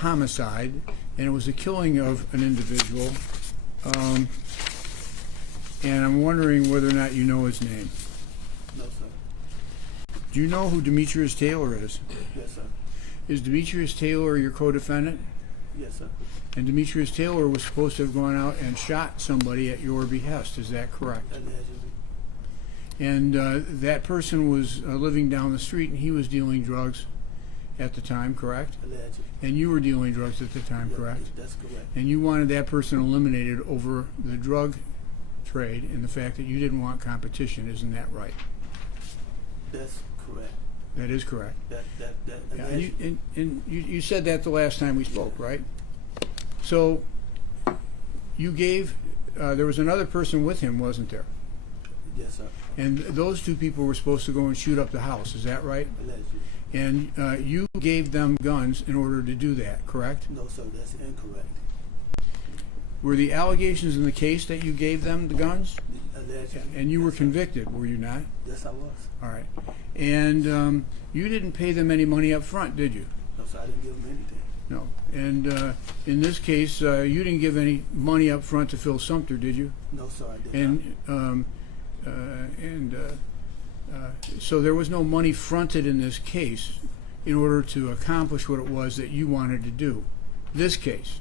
homicide, and it was the killing of an individual. And I'm wondering whether or not you know his name. No, sir. Do you know who Demetrius Taylor is? Yes, sir. Is Demetrius Taylor your co-defendant? Yes, sir. And Demetrius Taylor was supposed to have gone out and shot somebody at your behest. Is that correct? Allegedly. And that person was living down the street, and he was dealing drugs at the time, correct? Allegedly. And you were dealing drugs at the time, correct? That's correct. And you wanted that person eliminated over the drug trade and the fact that you didn't want competition. Isn't that right? That's correct. That is correct. Yeah, and you said that the last time we spoke, right? So you gave, there was another person with him, wasn't there? Yes, sir. And those two people were supposed to go and shoot up the house, is that right? Allegedly. And you gave them guns in order to do that, correct? No, sir, that's incorrect. Were the allegations in the case that you gave them the guns? Allegedly. And you were Yes, convicted, were you not? Yes, I was. All right. And you didn't pay them any money up front, did you? No, sir, I didn't give them anything. No. And in this case, you didn't give any money up front to Phil Sumter, did you? No, sir, I did not. So there was no money fronted in this case in order to accomplish what it was that you wanted to do. This case.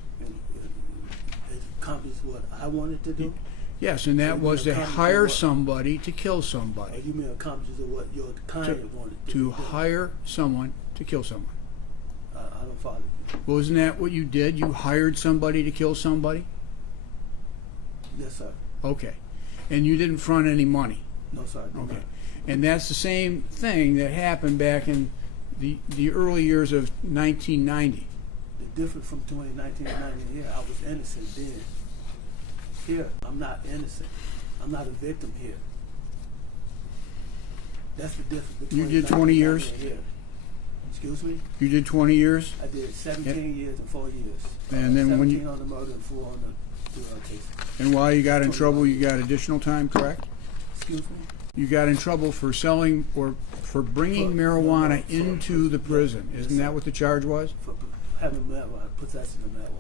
It accomplished what I wanted to do? Yes, and that was to hire somebody to kill somebody. You mean accomplishes what your client wanted to To do? hire someone to kill someone. I don't follow you. Well, isn't that what you did? You hired somebody to kill somebody? Yes, sir. Okay. And you didn't front any money? No, sir, I did Okay. not. And that's the same thing that happened back in the early years of 1990. The difference from 2019 and 90 here, I was innocent then. Here, I'm not innocent. I'm not a victim here. That's the difference between You did 20 years? and here. Excuse me? You did 20 years? I did 17 years and 4 years. And then when 17 you- on the murder and 4 on the case. And while you got in trouble, you got additional time, correct? Excuse me? You got in trouble for selling or for bringing marijuana into the prison. Isn't that what the charge was? For having marijuana, possessing of marijuana.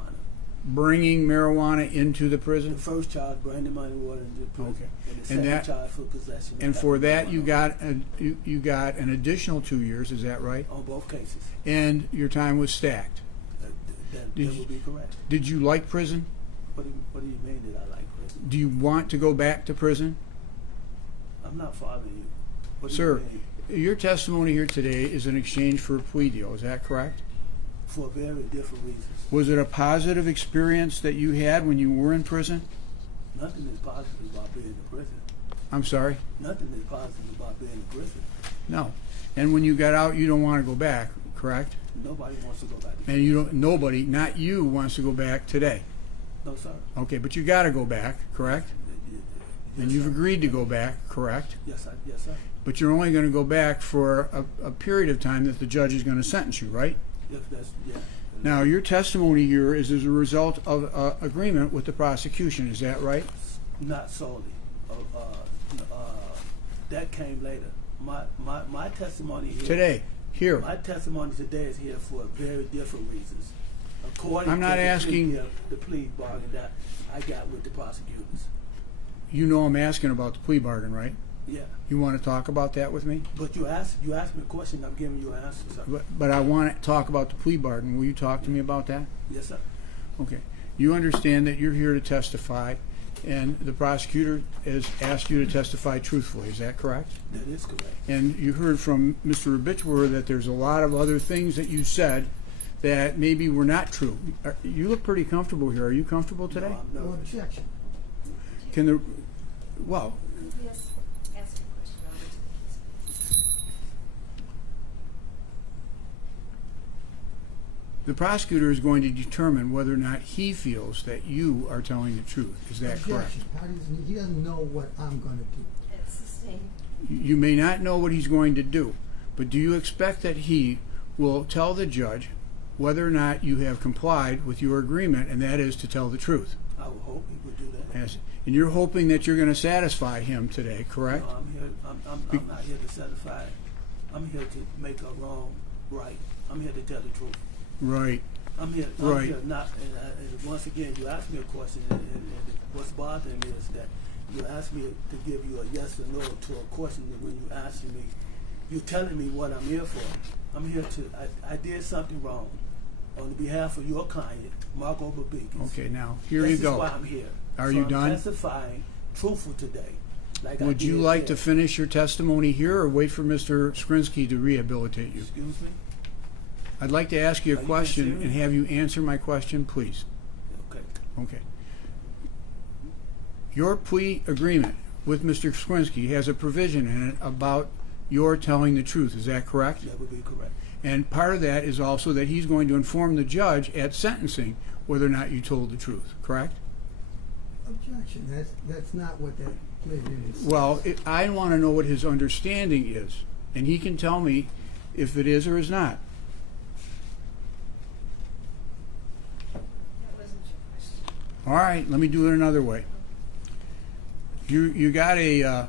Bringing marijuana into the prison? The first charge, bringing money, water into the prison. Okay. And the And second that- charge for possession. of And for that, marijuana. you got an additional 2 years. Is that right? On both cases. And your time was stacked. That Did would be correct. Did you like prison? What do you mean that I like prison? Do you want to go back to prison? I'm not following you. What do Sir, you mean? your testimony here today is in exchange for a plea deal. Is that correct? For very different reasons. Was it a positive experience that you had when you were in prison? Nothing is positive about being in prison. I'm sorry? Nothing is positive about being in prison. No. And when you got out, you don't want to go back, correct? Nobody wants to go back to prison. And you don't. Nobody, not you, wants to go back today. No, sir. Okay, but you got to go back, correct? And you've agreed to go back, correct? Yes, sir. But you're only going to go back for a period of time that the judge is going to sentence you, right? If that's, yeah. Now, your testimony here is as a result of agreement with the prosecution. Is that right? Not solely. That came later. My testimony here. Today, here. My testimony today is here for very different reasons. According I'm not to asking. the plea bargain that I got with the prosecutors. You know I'm asking about the plea bargain, right? Yeah. You want to talk about that with me? But you asked me a question. I'm giving you an answer, sir. But I want to talk about the plea bargain. Will you talk to me about that? Yes, sir. Okay. You understand that you're here to testify, and the prosecutor has asked you to testify truthfully. Is that correct? That is correct. And you heard from Mr. Rabitwer that there's a lot of other things that you said that maybe were not true. You look pretty comfortable here. Are you comfortable today? No, No objection. Can the, well, Yes, ask your question. I'll get to the case. the prosecutor is going to determine whether or not he feels that you are telling the truth. Is that correct? Objection. How does he doesn't know what I'm going to do. It's sustained. You may not know what he's going to do, but do you expect that he will tell the judge whether or not you have complied with your agreement, and that is to tell the truth? I would hope he would do that. Yes. And you're hoping that you're going to satisfy him today, correct? No, I'm here. I'm not here to satisfy. I'm here to make a wrong right. I'm here to tell the truth. Right. I'm here not. And once again, you asked me a question, and what's bothering me is that you asked me to give you a yes or no to a question. That when you asking me, you're telling me what I'm here for. I'm here to. I did something wrong on behalf of your client, Marco Babikis. Okay, now here you go. This is why I'm here. Are So you I'm done? testifying truthful today. Like Would you like to finish your testimony here or wait for Mr. Skrinsky to rehabilitate you? Excuse me? I'd like to ask you a Are you question serious? and have you answer my question, please. Okay. Okay. Your plea agreement with Mr. Skrinsky has a provision in it about your telling the truth. Is that correct? That would be correct. And part of that is also that he's going to inform the judge at sentencing whether or not you told the truth, correct? Objection. That's not what that plea agreement says. Well, I want to know what his understanding is, and he can tell me if it is or is not. That wasn't your question. All right, let me do it another way. You got a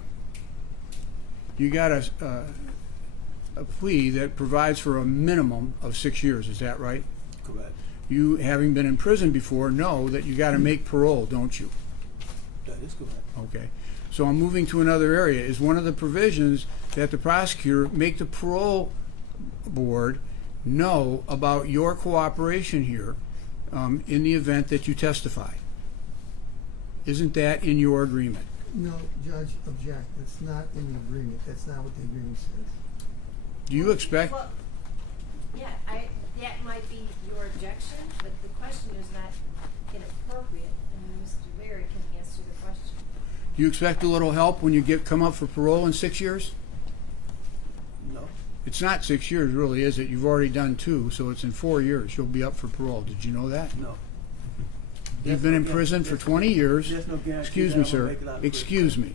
plea that provides for a minimum of 6 years. Is that right? Correct. You, having been in prison before, know that you got to make parole, don't you? That is correct. Okay. So I'm moving to another area. Is one of the provisions that the prosecutor make the parole board know about your cooperation here in the event that you testify? Isn't that in your agreement? No, Judge, object. That's not in the agreement. That's not what the agreement says. Do you expect? Well, yeah, that might be your objection, but the question is not inappropriate, and Mr. Berry can answer the question. Do you expect a little help when you come up for parole in 6 years? No. It's not 6 years, really, is it? You've already done 2, so it's in 4 years. You'll be up for parole. Did you know that? No. You've been in prison for 20 years. There's no guarantee Excuse that me, I'm gonna sir. make it out of Excuse prison.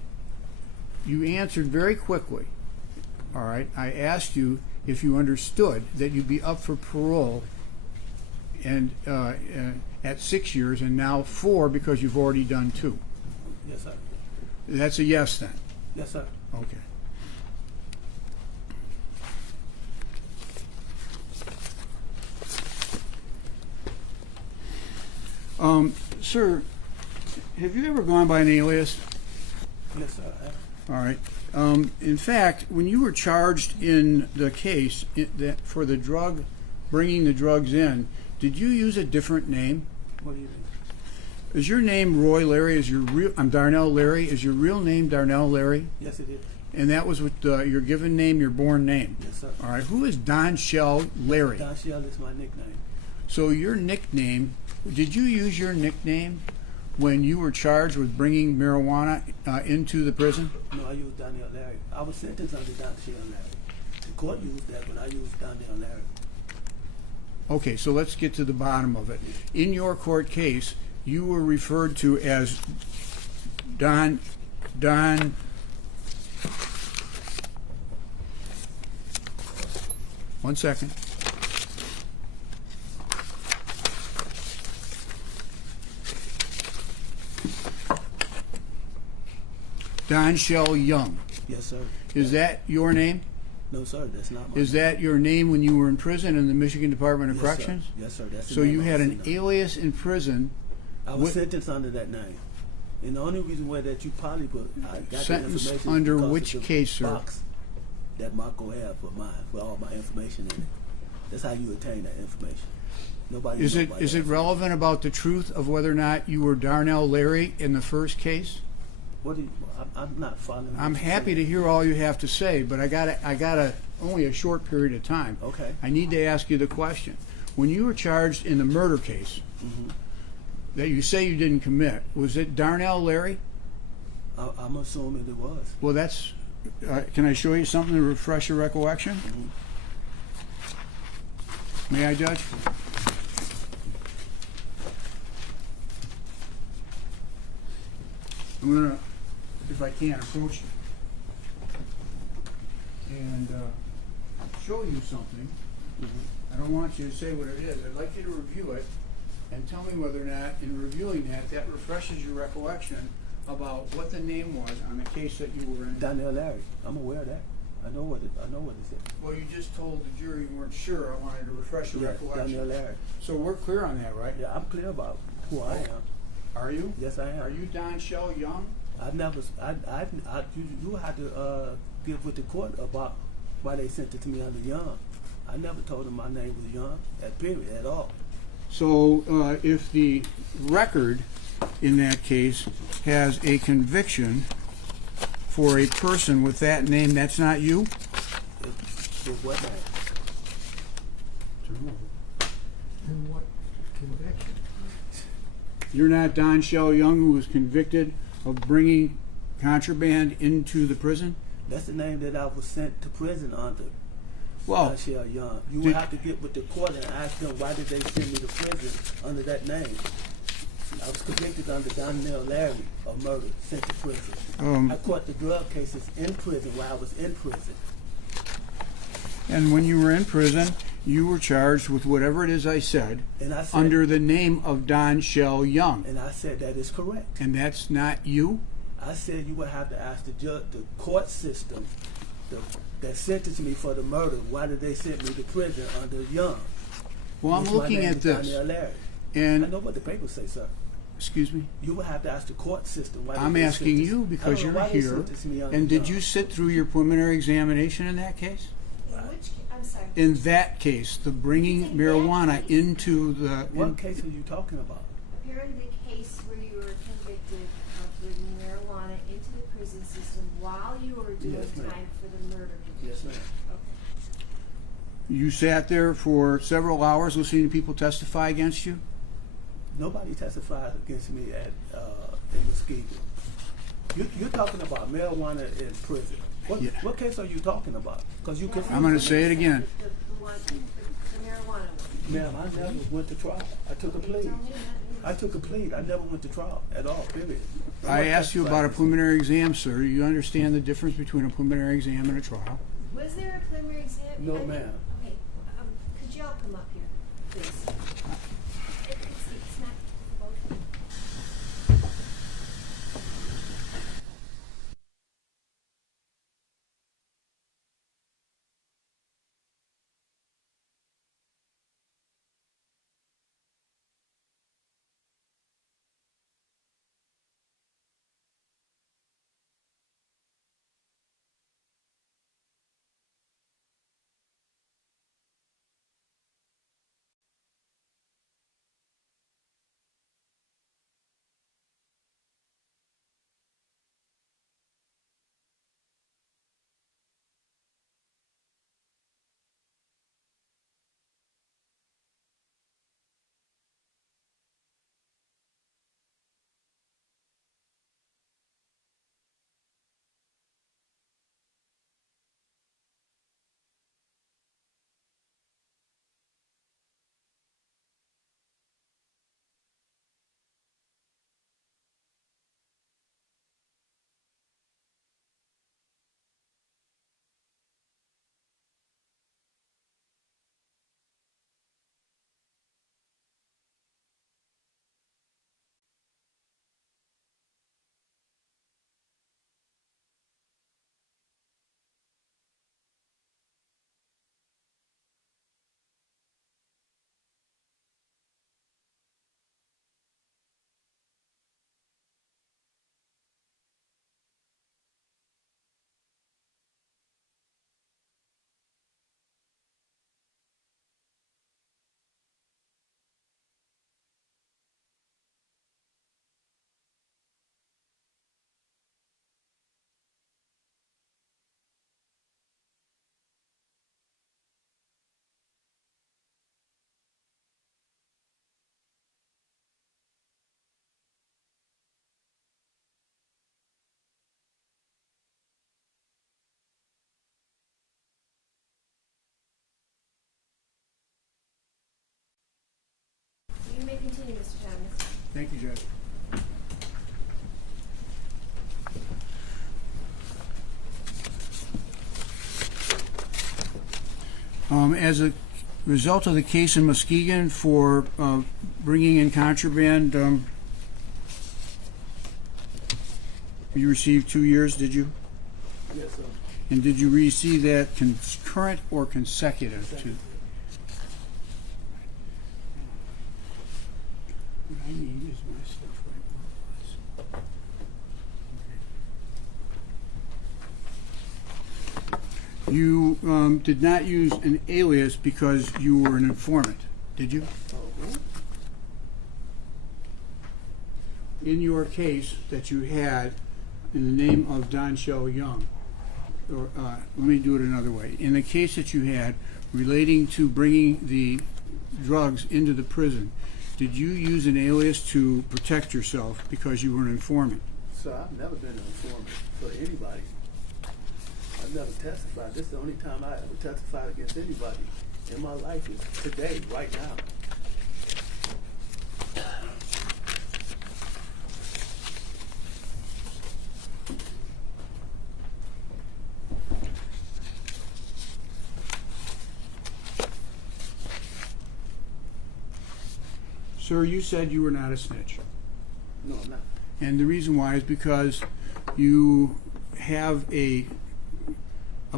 me. You answered very quickly. All right. I asked you if you understood that you'd be up for parole and at 6 years and now 4 because you've already done 2. Yes, sir. That's a yes then. Yes, sir. Okay. Sir, have you ever gone by an alias? Yes, sir. All right. In fact, when you were charged in the case for the bringing the drugs in, did you use a different name? What do you mean? Is your name Roy Larry? I'm Darnell Larry. Is your real name Darnell Larry? Yes, it is. And that was with your given name, your born name. Yes, sir. All right. Who is Don Shell Larry? Don Shell is my nickname. So your nickname, did you use your nickname when you were charged with bringing marijuana into the prison? No, I used Daniel Larry. I was sentenced under Don Shell Larry. The court used that, but I used Daniel Larry. Okay, so let's get to the bottom of it. In your court case, you were referred to as Don. One second. Don Shell Young. Yes, sir. Is that your name? No, sir, that's not my Is name. that your name when you were in prison in the Michigan Department of Yes, sir. Corrections? Yes, sir. That's the So name you I had was an sentenced under. alias in prison. I was What- sentenced under that name. And the only reason why that you probably put I got Sentenced that information is under because which of the case, sir? box that Marco had for all my information in it. That's how you attain that information. Nobody Is knows it about is that it relevant about the truth of whether or not you were Darnell Larry in the first case? What do you, I'm not following. what I'm you're happy to saying. hear all you have to say, but I got only a short period of time. Okay. I need to ask you the question. when you were charged in the murder case that you say you didn't commit, was it Darnell Larry? I'm assuming it was. Well, that's. Can I show you something to refresh your recollection? May I, Judge? I'm gonna, if I can, approach you and show you something. I don't want you to say what it is. I'd like you to review it and tell me whether or not, in reviewing that, that refreshes your recollection about what the name was on the case that you were in. Daniel Larry. I'm aware of that. I know what it is. Well, you just told the jury you weren't sure. I wanted to refresh your recollection. Daniel Larry. So we're clear on that, right? Yeah, I'm clear about who I am. Are you? Yes, I am. Are you Don Shell Young? I've never. You had to give with the court about why they sent it to me under Young. I never told them my name was Young. Period. At all. So if the record in that case has a conviction for a person with that name, that's not you? It what name? And what conviction? You're not Don Shell Young, who was convicted of bringing contraband into the prison? That's the name that I was sent to prison under. Well, Daniel Young. You would have to get with the court and ask them why did they send me to prison under that name. I was convicted under Daniel Larry of murder, sent to prison. I caught the drug cases in prison while I was in prison. And when you were in prison, you were charged with whatever it is I said, under the name of Don Shell Young. And I said that is correct. And that's not you? I said you would have to ask the judge, the court system that sentenced me for the murder, why did they send me to prison under Young? Well, I'm looking at this. Daniel Larry. And I know what the papers say, sir. Excuse me? You would have to ask the court system why I'm asking you because you're here. And did you sit through your preliminary examination in that case? I'm sorry. In that case, the bringing marijuana into the... What case are you talking about? Apparently the case where you were convicted of bringing marijuana into the prison system while you were doing time for the murder conviction. Yes, ma'am. Okay. You sat there for several hours listening to people testify against you? Nobody testified against me in Muskegon. You're talking about marijuana in prison. What case are you talking about? Because you I'm going to say it again. The marijuana one. Ma'am, I never went to trial. I took a plea. I never went to trial at all, period. I asked you about a preliminary exam, sir. You understand the difference between a preliminary exam and a trial? Was there a preliminary exam? No, ma'am. Okay, could you all come up here, please? It's not both. continue, Mr. Thomas. Thank you, Judge. As a result of the case in Muskegon for bringing in contraband, you received 2 years, did you? Yes, sir. And did you receive that concurrent or consecutive to? What I need is my stuff right where it was. Okay. You did not use an alias because you were an informant, did you? In your case that you had in the name of Don Shell Young, or let me do it another way. In the case that you had relating to bringing the drugs into the prison, did you use an alias to protect yourself because you were an informant? Sir, I've never been an informant for anybody. I've never testified. This is the only time I ever testified against anybody in my life is today, right now. Sir, you said you were not a snitch. No, I'm not. And the reason why is because you have a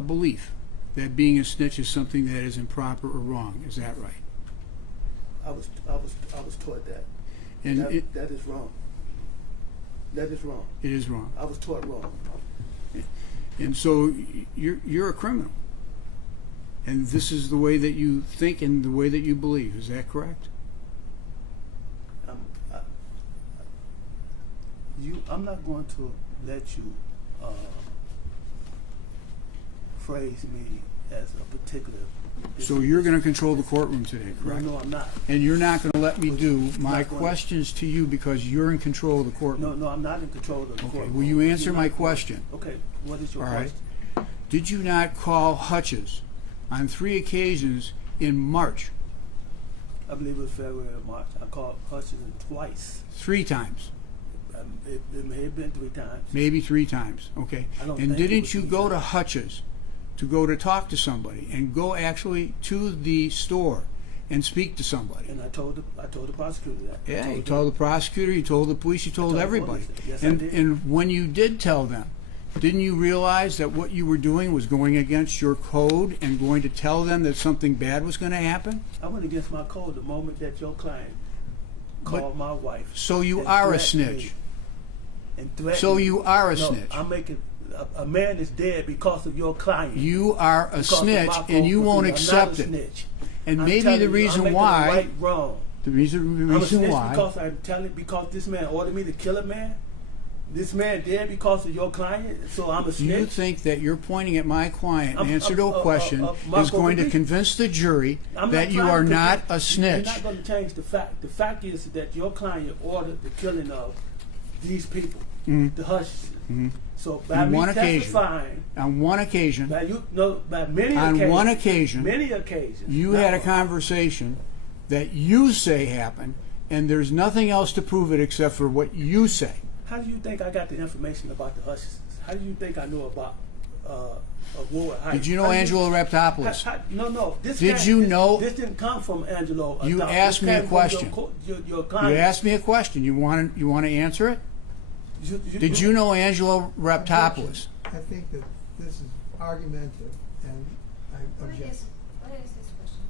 belief that being a snitch is something that is improper or wrong. Is that right? I was taught that. And that is wrong. That is wrong. It is wrong. I was taught wrong. And so you're a criminal. And this is the way that you think and the way that you believe. Is that correct? I'm not going to let you phrase me as a particular. So you're going to control the courtroom today, correct? No, I'm not. And you're not going to let me do my questions to you because you're in control of the courtroom. No, I'm not in control of the courtroom. Okay, will you answer my question? Okay, what is your All right. question? Did you not call Hutch's on 3 occasions in March? I believe it was February or March. I called Hutchinson twice. 3 times. It may have been 3 times. Maybe 3 times. Okay. And didn't you go to Hutch's to go to talk to somebody and go actually to the store and speak to somebody? And I told the prosecutor that. Yeah, you told the prosecutor, you told the police, you told everybody. Yes, I did. And when you did tell them, didn't you realize that what you were doing was going against your code and going to tell them that something bad was going to happen? I went against my code the moment that your client called my wife. So you are a snitch. So you are a snitch. I'm making a man is dead because of your client. You are a snitch, and you won't accept it. And maybe the reason why. Right, wrong. The reason why. Because I'm telling because this man ordered me to kill a man. This man dead because of your client, so I'm a snitch. You think that you're pointing at my client in answer to a question is going to convince the jury that you are not a snitch? You're not going to change the fact. The fact is that your client ordered the killing of these people, the Hutchinson. Mm-hmm. So by me testifying, on one occasion, by many occasions, you had a conversation that you say happened, and there's nothing else to prove it except for what you say. How do you think I got the information about the Hutchinsons? How do you think I know about Ward Heights? Did you know Angelo Raptopoulos? No. This didn't come from Angelo. You asked me a question. Your you asked me a question. You want to answer it? Did you know Angelo Raptopoulos? I think that this is argumentative, and I object. What is this question?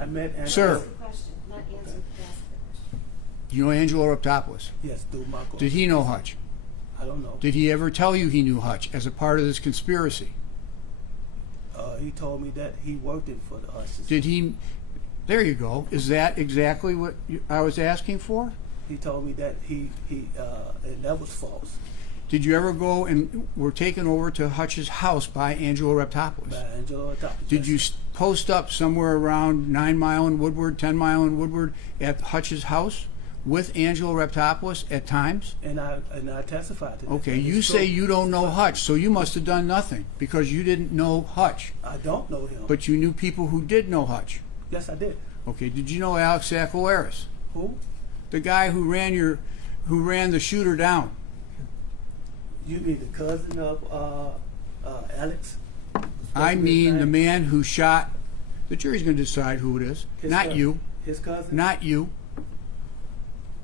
I met Angelo. Sir. Not answer the question. You know Angelo Raptopoulos? Yes, through my course. Did he know Hutch? I don't know. Did he ever tell you he knew Hutch as a part of this conspiracy? He told me that he worked it for the Hutchinson. Did he? There you go. Is that exactly what I was asking for? He told me that and that was false. Did you ever go and were taken over to Hutch's house by Angelo Raptopoulos? By Angelo Raptopoulos. Did you post up somewhere around 9 Mile and Woodward, 10 Mile and Woodward at Hutch's house with Angelo Raptopoulos at times? And I testified to that. Okay, you say you don't know Hutch, so you must have done nothing because you didn't know Hutch. I don't know him. But you knew people who did know Hutch. Yes, I did. Okay, did you know Alex Sacolaris? Who? The guy who ran the shooter down. You mean the cousin of Alex? I mean the man who shot. The jury's going to decide who it is. His Not cousin. you. His cousin? Not you.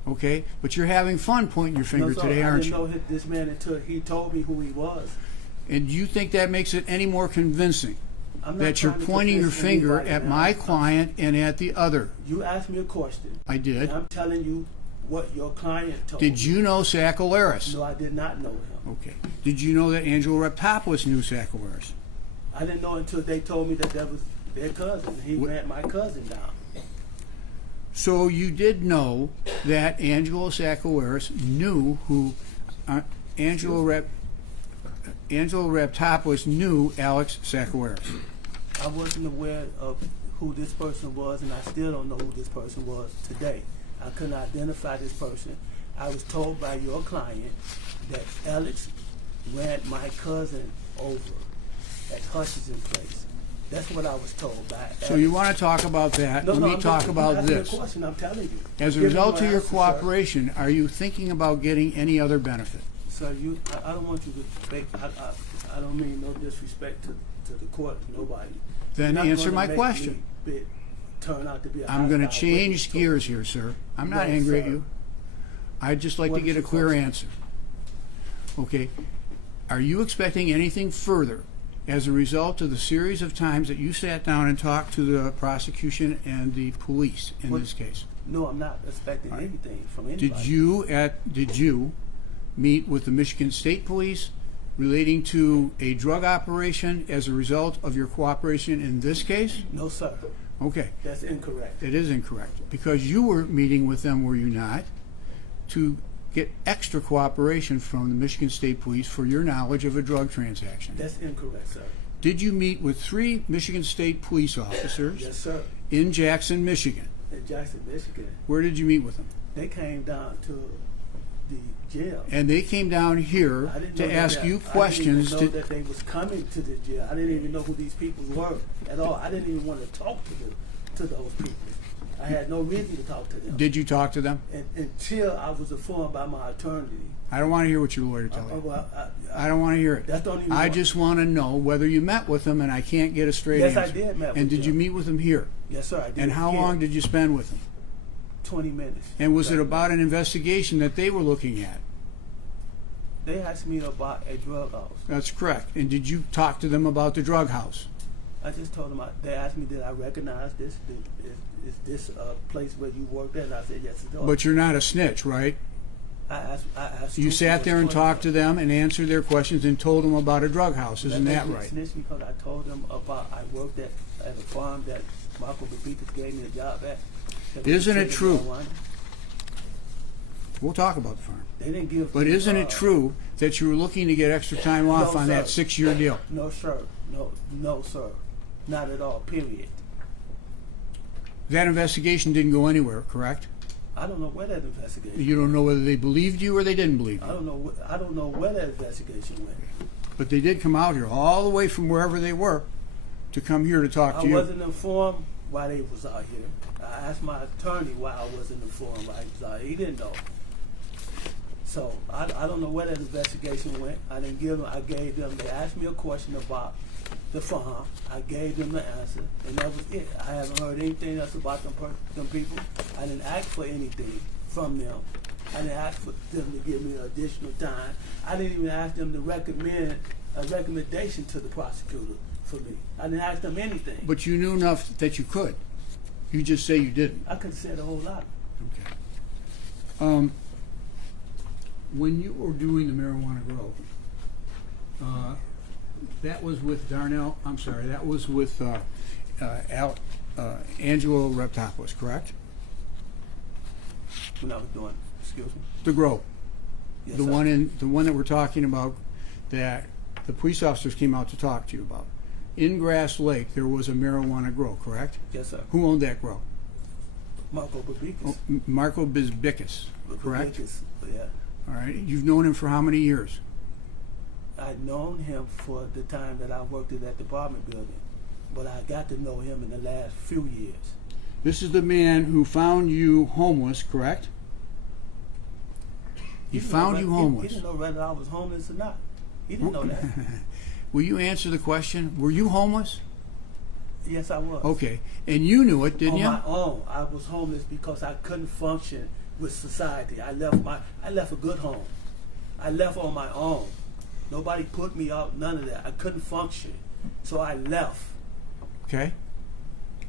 Okay? But you're having fun pointing your finger No, sir, today, I aren't didn't you? know this man until he told me who he was. And do you think that makes it any more convincing I'm not that you're trying to pointing your convince finger anybody at now. my client and at the other? You asked me a question. I did. And I'm telling you what your client told me. Did you know Sacolaris? No, I did not know him. Okay. Did you know that Angelo Reptopoulos knew Sacolaris? I didn't know until they told me that was their cousin. He ran my cousin down. So you did know that Angelo Sacolaris knew who Angelo Reptopoulos knew Alex Sacolaris. I wasn't aware of who this person was, and I still don't know who this person was today. I couldn't identify this person. I was told by your client that Alex ran my cousin over at Hutchinson's place. That's what I was told by Alex. So you want to talk about that? Let me talk about this. A question, I'm telling you. As a Give me result my of your answer, cooperation, are you thinking about getting any other benefit? Sir, I don't want you to make. I don't mean no disrespect to the court, to nobody. Then You're not answer gonna my make question. me turn out to be a I'm going to hostile change witness to gears it. here, sir. I'm not No, angry at sir. you. I'd just like What to is get a your clear question? answer. Okay. Are you expecting anything further as a result of the series of times that you sat down and talked to the prosecution and the police in What- this case? No, I'm not expecting All right. anything from anybody. Did you meet with the Michigan State Police relating to a drug operation as a result of your cooperation in this case? No, sir. Okay. That's incorrect. It is incorrect because you were meeting with them, were you not, to get extra cooperation from the Michigan State Police for your knowledge of a drug transaction. That's incorrect, sir. Did you meet with 3 Michigan State police officers Yes, sir. in Jackson, Michigan? In Jackson, Michigan, Where did you meet with them? they came down to the jail. And they came down here I didn't to know ask that, you I questions didn't even know that they was coming to the jail. I didn't even know who these people were at all. I didn't even want to talk to those people. I had no reason to talk to them. Did you talk to them? Until I was informed by my attorney. I don't want to hear what your lawyer tells you. Well, I don't want to hear it. That's the only I reason. just want to know whether you met with them, and I can't get a straight Yes, I answer. did met And with did you them. meet with them here? Yes, sir, I did. And how Here. long did you spend with them? 20 minutes. And was it about an investigation that they were looking at? They asked me about a drug house. That's correct. And did you talk to them about the drug house? I just told them, they asked me, did I recognize this? Is this a place where you worked at? And I said, yes, it does. But you're not a snitch, right? I asked You sat there and talked to them and answered their questions and told them about a drug house. Isn't that right? Snitch because I told them about I worked at a farm that Marco Babikas gave me a job at. Isn't it true? Marijuana. We'll talk about the farm. They didn't give. But isn't it true that you were looking to get extra time off No, on that sir. 6-year deal? No, sir. No, sir. Not at all. Period. That investigation didn't go anywhere, correct? I don't know where that investigation. You don't know whether they believed you or they didn't believe I you. don't know. I don't know where that investigation went. But they did come out here, all the way from wherever they were, to come here to talk I to you. wasn't informed why they was out here. I asked my attorney why I wasn't informed why he was out here. He didn't know. So I don't know where that investigation went. I didn't give them. I gave them. They asked me a question about the farm. I gave them the answer, and that was it. I haven't heard anything else about them people. I didn't ask for anything from them. I didn't ask for them to give me additional time. I didn't even ask them to recommend a recommendation to the prosecutor for me. I didn't ask them anything. But you knew enough that you could. You just say you didn't. I could have said a whole lot. Okay. When you were doing the marijuana grow, that was with Darnell. I'm sorry, that was with Angelo Reptopoulos, correct? When I was doing, excuse me. The grow, Yes, the sir. one that we're talking about, that the police officers came out to talk to you about. In Grass Lake, there was a marijuana grow, correct? Yes, sir. Who owned that grow? Marco Babikas. Marco Bizbickas, correct? Babikas, yeah. All right. You've known him for how many years? I'd known him for the time that I worked in that department building, but I got to know him in the last few years. This is the man who found you homeless, correct? He found you homeless. He didn't know whether I was homeless or not. He didn't know that. Will you answer the question? Were you homeless? Yes, I was. Okay. And you knew it, didn't you? On my own. I was homeless because I couldn't function with society. I left a good home. I left on my own. Nobody put me out, none of that. I couldn't function. So I left. Okay.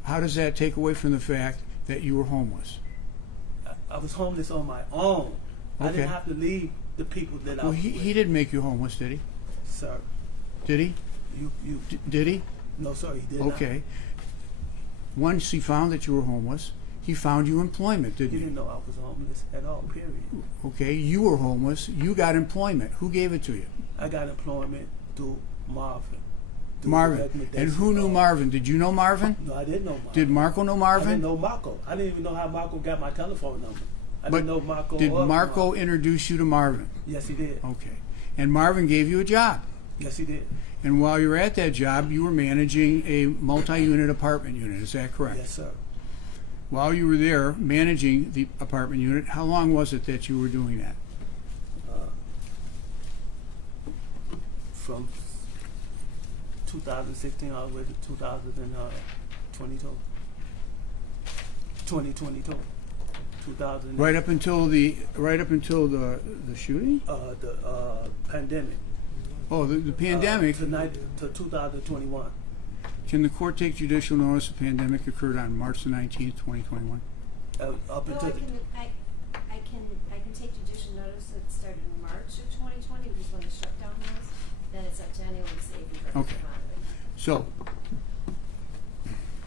How does that take away from the fact that you were homeless? I was homeless on my own. I Okay. didn't have to leave the people that I Well, was with. he didn't make you homeless, did he? Sir, Did he? you Did he? no, sir, he did not. Okay. Once he found that you were homeless, he found you employment, He didn't didn't know I was homeless at all, period. Okay, you were homeless. You got employment. Who gave it to you? I got employment through Marvin. Through Marvin. the And recommendation who knew of- Marvin? Did you know Marvin? No, I didn't know Marvin. Did Marco know I Marvin? didn't know Marco. I didn't even know how Marco got my telephone number. I But didn't know Marco. did or Marco Marvin. introduce you to Marvin? Yes, he did. Okay. And Marvin gave you a job. Yes, he did. And while you were at that job, you were managing a multi-unit apartment unit. Is that correct? Yes, sir. While you were there managing the apartment unit, how long was it that you were doing that? From 2016 all the way to 2022. 2022. 2000. Right up until the shooting? The pandemic. Oh, the pandemic. Tonight to 2021. Can the court take judicial notice the pandemic occurred on March the 19th, 2021? Up No, until I can take judicial notice that it started in March of 2020, which is when the shutdown was. Then it's up to anyone to say if you've ever Okay. come out of it. So,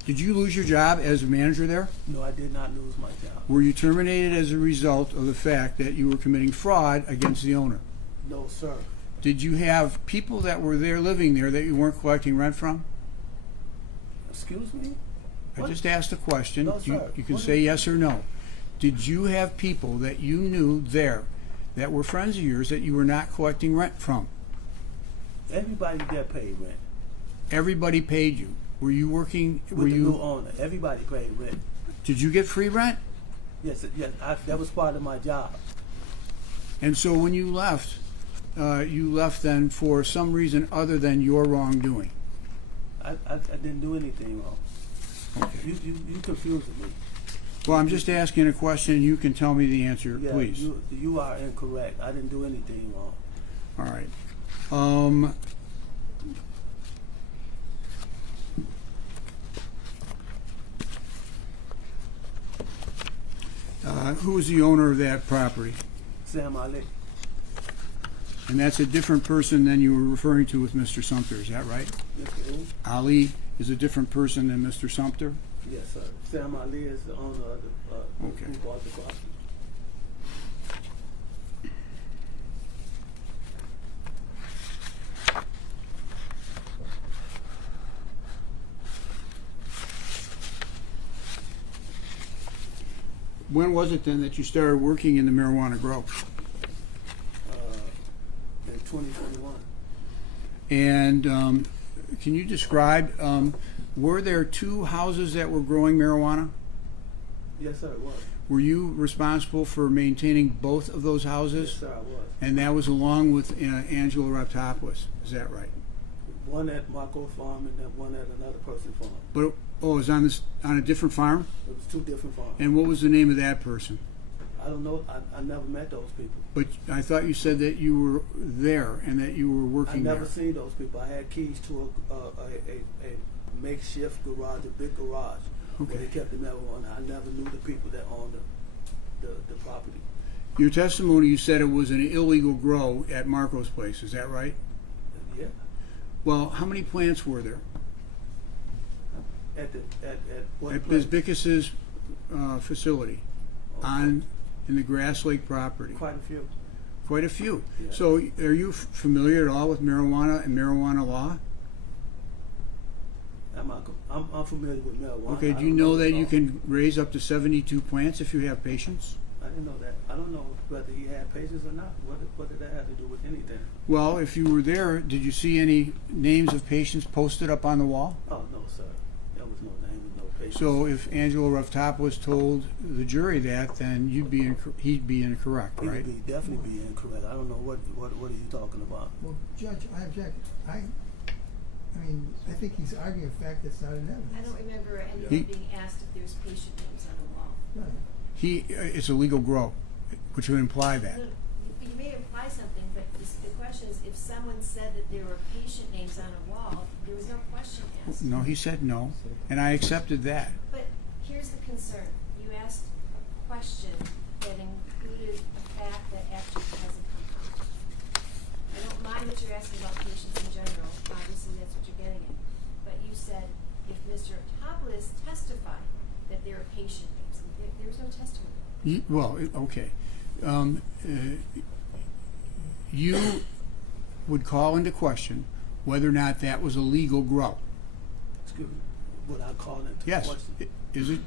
did you lose your job as a manager there? no, I did not lose my job. Were you terminated as a result of the fact that you were committing fraud against the owner? No, sir. Did you have people that were there living there that you weren't collecting rent from? Excuse me? I What? just asked a question. No, You, sir. you can What say is- yes or no. Did you have people that you knew there that were friends of yours that you were not collecting rent from? Everybody there paid rent. Everybody paid you. Were you working? With Were the new you? owner. Everybody paid rent. Did you get free rent? Yes, that was part of my job. And so when you left then for some reason other than your wrongdoing. I didn't do anything wrong. Okay. You confusing me. Well, I'm just asking a question, and you can tell me the answer, Yeah, please. you are incorrect. I didn't do anything wrong. All right. Who was the owner of that property? Sam Ali. And that's a different person than you were referring to with Mr. Sumter, is that right? Mr. Who? Ali is a different person than Mr. Sumter? Yes, sir. Sam Ali is the owner of the Okay. who bought the property. When was it then that you started working in the marijuana grow? In 2021. And can you describe, were there two houses that were growing marijuana? Yes, sir, it was. Were you responsible for maintaining both of those houses? Yes, sir, I was. And that was along with Angela Raptopoulos, is that right? One at Marco Farm and then one at another person's farm. But it was on a different farm? It was two different farms. And what was the name of that person? I don't know. I never met those people. But I thought you said that you were there and that you were I working never there. seen those people. I had keys to a makeshift garage, a big garage, where Okay. they kept the marijuana. I never knew the people that owned the property. Your testimony, you said it was an illegal grow at Marco's place, is that right? Yeah. Well, how many plants were there? At what At place? Bizbickus's facility in the Grass Lake property? Quite a few. Quite a few. Yeah. So are you familiar at all with marijuana and marijuana law? I'm familiar with marijuana. Okay, I do you don't know the that law. you can raise up to 72 plants if you have patience? I didn't know that. I don't know whether he had patients or not. What did that have to do with anything? Well, if you were there, did you see any names of patients posted up on the wall? Oh, no, sir. There was no name of no So if Angelo Raftopoulos told the jury that, then he'd be incorrect, He right? would be definitely be incorrect. I don't know what are you talking about. Well, Judge, I object. I mean, I think he's arguing a fact that's not in evidence. I don't remember anyone He- being asked if there's patient names on the wall. Right. It's a legal grow, which would imply that. No, you may imply something, but the question is, if someone said that there were patient names on a wall, there was no question asked. No, he said no, and I accepted that. But here's the concern. You asked a question that included a fact that actually hasn't come out. I don't mind that you're asking about patients in general. Obviously, that's what you're getting at. But you said if Mr. Toplis testified that there are patient names, and there was no testimony. Okay. You would call into question whether or not that was a legal grow. Excuse me. Would I call into Yes. question?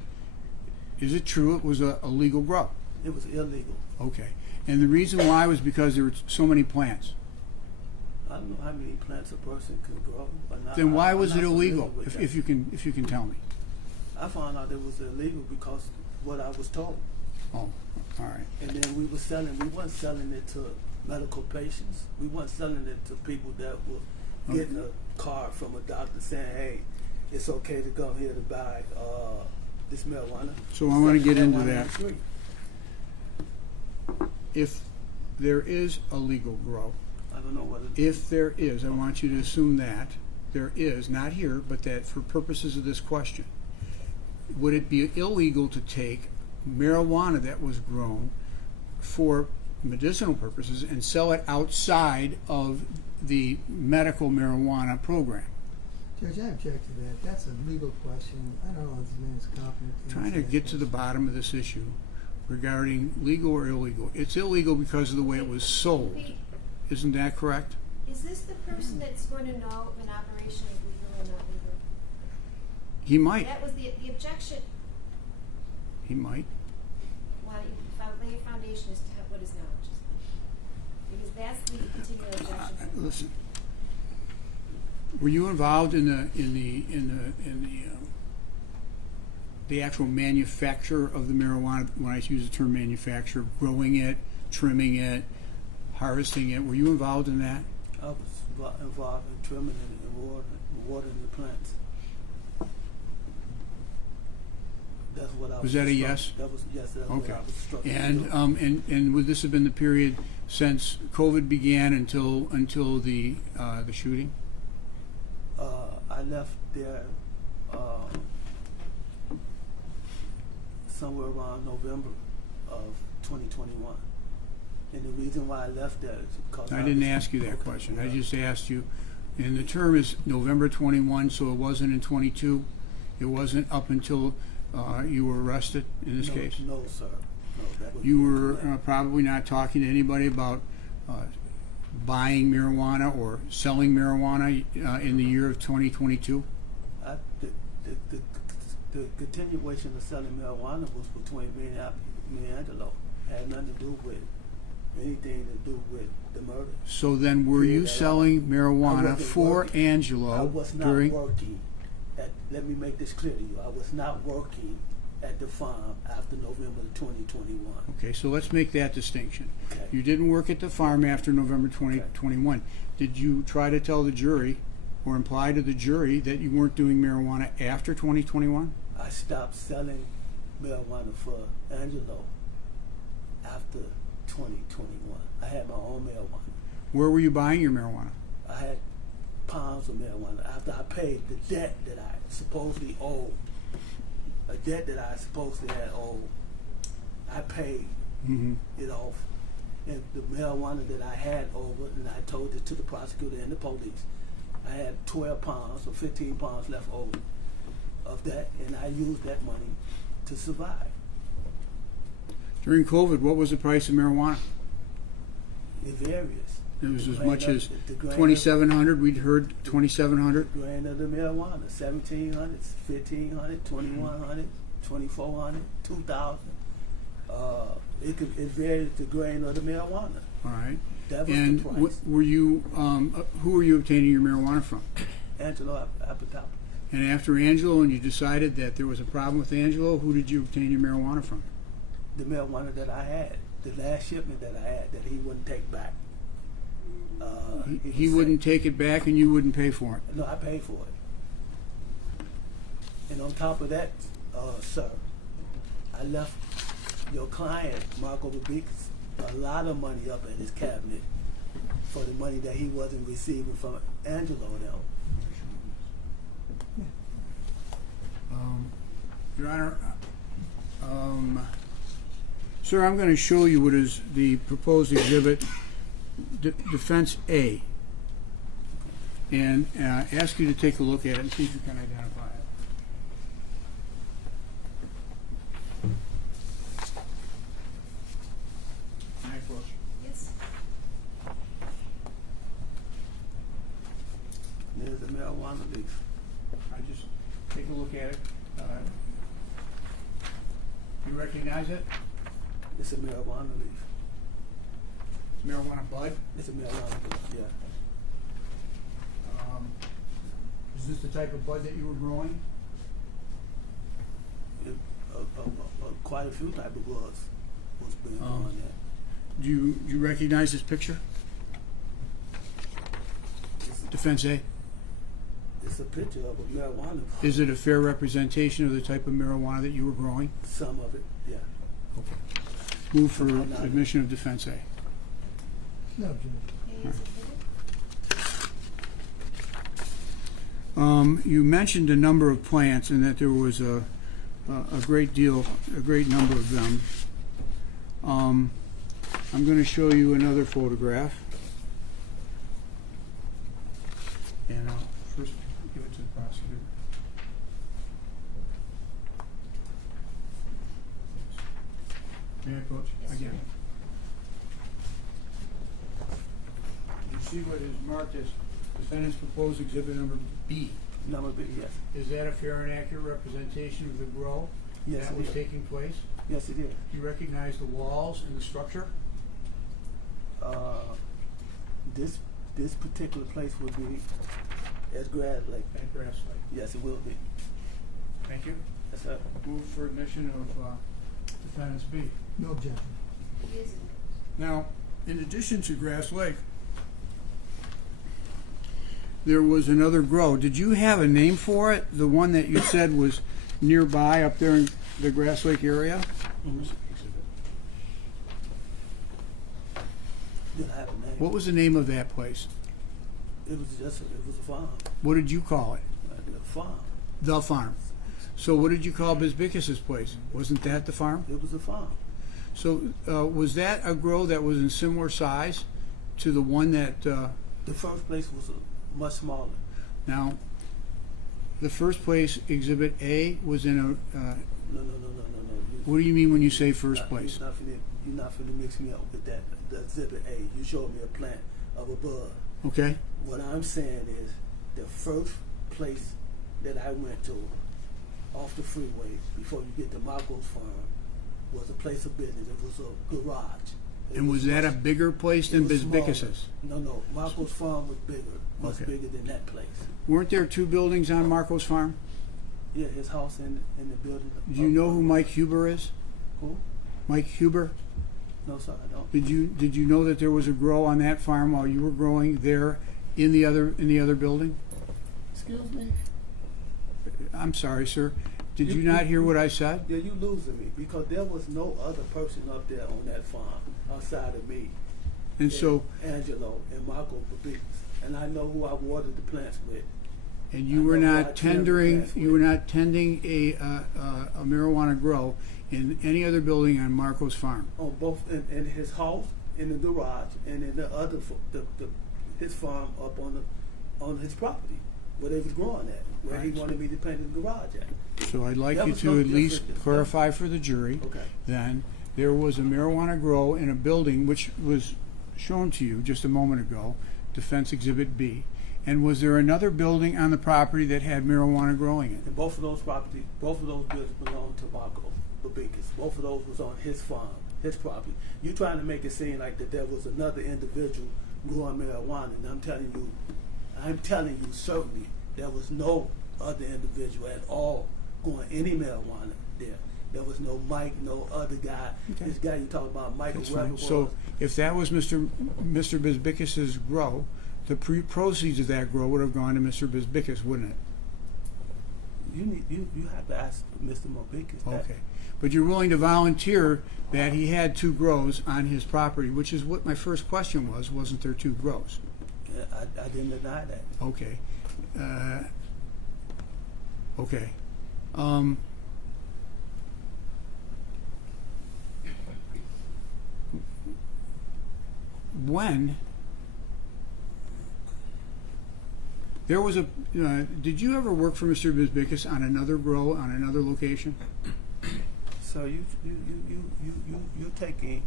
Is it true it was a legal grow? It was illegal. Okay. And the reason why was because there were so many plants. I don't know how many plants a person could grow. But not, Then why I'm was not it illegal? familiar with If that. you can tell me. I found out it was illegal because what I was told. Oh, all right. And then we weren't selling it to medical patients. We weren't selling it to people that were getting a card from a doctor saying, hey, it's okay to come here to buy this marijuana. So I want to get into Marijuana that. is free. If there is a legal grow, I don't know what it if there is, I want you to assume that there is, not here, but that for purposes of this question, would it be illegal to take marijuana that was grown for medicinal purposes and sell it outside of the medical marijuana program? Judge, I object to that. That's a legal question. I don't know if this man is competent. Trying to get to the bottom of this issue regarding legal or illegal. It's illegal because of the way it was sold. Isn't that correct? Is this the person that's going to know if an operation is legal or not legal? He might. That was the objection. He might. Why don't you lay a foundation as to what his knowledge is? Because that's the continual objection. Listen. Were you involved in the actual manufacture of the marijuana? When I use the term manufacture, growing it, trimming it, harvesting it. Were you involved in that? I was involved in trimming and watering the plants. That's what I was. Was that a yes? That was yes. That's Okay. what I was struck And would this have been the period since COVID began until the shooting? I left there somewhere around November of 2021. And the reason why I left there is because I didn't ask you that question. I just asked you, and the term is November 21, so it wasn't in 22. It wasn't up until you were arrested in this case. No, sir. No, that would You be were incorrect. probably not talking to anybody about buying marijuana or selling marijuana in the year of 2022. The continuation of selling marijuana was between me and Angelo. It had nothing to do with anything to do with the murder. So then, were you selling marijuana for Angelo I was not during? working. Let me make this clear to you. I was not working at the farm after November 2021. Okay, so let's make that distinction. Okay. You didn't work at the farm after November 2021. Did you try to tell the jury or imply to the jury that you weren't doing marijuana after 2021? I stopped selling marijuana for Angelo after 2021. I had my own marijuana. Where were you buying your marijuana? I had pounds of marijuana after I paid the debt that I supposedly owed. A debt that I supposedly had owed. I paid it off. And the marijuana that I had over, and I told it to the prosecutor and the police, I had 12 pounds or 15 pounds left over of that, and I used that money to survive. During COVID, what was the price of marijuana? It varies. It was The as grain much of- as the grain of- 2,700. We'd heard 2,700. The grain of the marijuana, 1,700, 1,500, 2,100, 2,400, 2,000. It varies the grain of the marijuana. All right. That was And the price. were you? Who were you obtaining your marijuana from? Angelo Apatow. And after Angelo, and you decided that there was a problem with Angelo, who did you obtain your marijuana from? The marijuana that I had, the last shipment that I had, that he wouldn't take back. He wouldn't take it back, and you wouldn't pay for it. No, I paid for it. And on top of that, sir, I left your client, Marco Rubic's, a lot of money up in his cabinet for the money that he wasn't receiving from Angelo now. Your Honor, sir, I'm going to show you what is the proposed exhibit, Defense A, and ask you to take a look at it and see if you can identify it. Can I approach? Yes. There's a marijuana leaf. I just take a look at it. You recognize it? It's a marijuana leaf. Marijuana bud? It's a marijuana leaf, yeah. Is this the type of bud that you were growing? Quite a few type of was being on there. Do you recognize this picture? Defense A? It's a picture of a marijuana. Is it a fair representation of the type of marijuana that you were growing? Some of it, yeah. Okay. Move for admission of Defense A. No objection. A is admitted. You mentioned a number of plants and that there was a great number of them. I'm going to show you another photograph. And I'll first give it to the prosecutor. May I approach? Yes, Again. You see what is marked as defendant's proposed exhibit number B. Number B, yes. Is that a fair and accurate representation of the grow Yes, that it was is. taking place? Yes, it is. Do you recognize the walls and the structure? This particular place will be at Grass Lake. At Grass Lake. Yes, it will be. Thank you. Yes, sir. Move for admission of defendant's B. No objection. B is admitted. Now, in addition to Grass Lake, there was another grow. Did you have a name for it? The one that you said was nearby up there in the Grass Lake area? Did I have a name? What was the name of that place? It was a farm. What did you call it? A farm. The farm. So what did you call Bizbikis's place? Wasn't that the farm? It was a farm. So was that a grow that was in similar size to the one that... The first place was much smaller. Now, the first place, Exhibit A, was in a... No. What do you mean when you say first place? You're not finna mix me up with that. The Exhibit A. You showed me a plant of a bud. Okay. What I'm saying is the first place that I went to off the freeway before you get to Marco's farm was a place of business. It was a garage. And was that a bigger place than Bizbikis's? No. Marco's farm was bigger, much bigger than that place. Weren't there two buildings on Marco's farm? Yeah, his house and the building. Do you know who Mike Huber is? Who? Mike Huber? No, sir, I don't. Did you know that there was a grow on that farm while you were growing there in the other building? Excuse me? I'm sorry, sir. Did you not hear what I said? Yeah, you losing me because there was no other person up there on that farm outside of me. And so, Angelo and Marco Babis. And I know who I watered the plants with. and you were not tending a marijuana grow in any other building on Marco's farm. On both in his house, in the garage, and in the other his farm up on his property where they was growing at, where he wanted me to paint the garage at. So I'd like That you was to no at least different. clarify for the jury Okay. then there was a marijuana grow in a building which was shown to you just a moment ago, Defense Exhibit B. And was there another building on the property that had marijuana growing in it? And both of those buildings belonged to Marco Babikis. Both of those was on his farm, his property. You trying to make it seem like that there was another individual growing marijuana, and I'm telling you certainly there was no other individual at all growing any marijuana there. There was no Mike, no other guy. Okay. This guy you talk about, Michael That's fine. Weber, So if that was Mr. Bizbikis's grow, the proceeds of that grow would have gone to Mr. Bizbikis, wouldn't it? you have to ask Mr. Mobikis that. Okay. But you're willing to volunteer that he had 2 grows on his property, which is what my first question was. Wasn't there 2 grows? Yeah, I didn't deny that. Okay. Okay. When there was a, did you ever work for Mr. Bizbikis on another grow on another location? So you taking,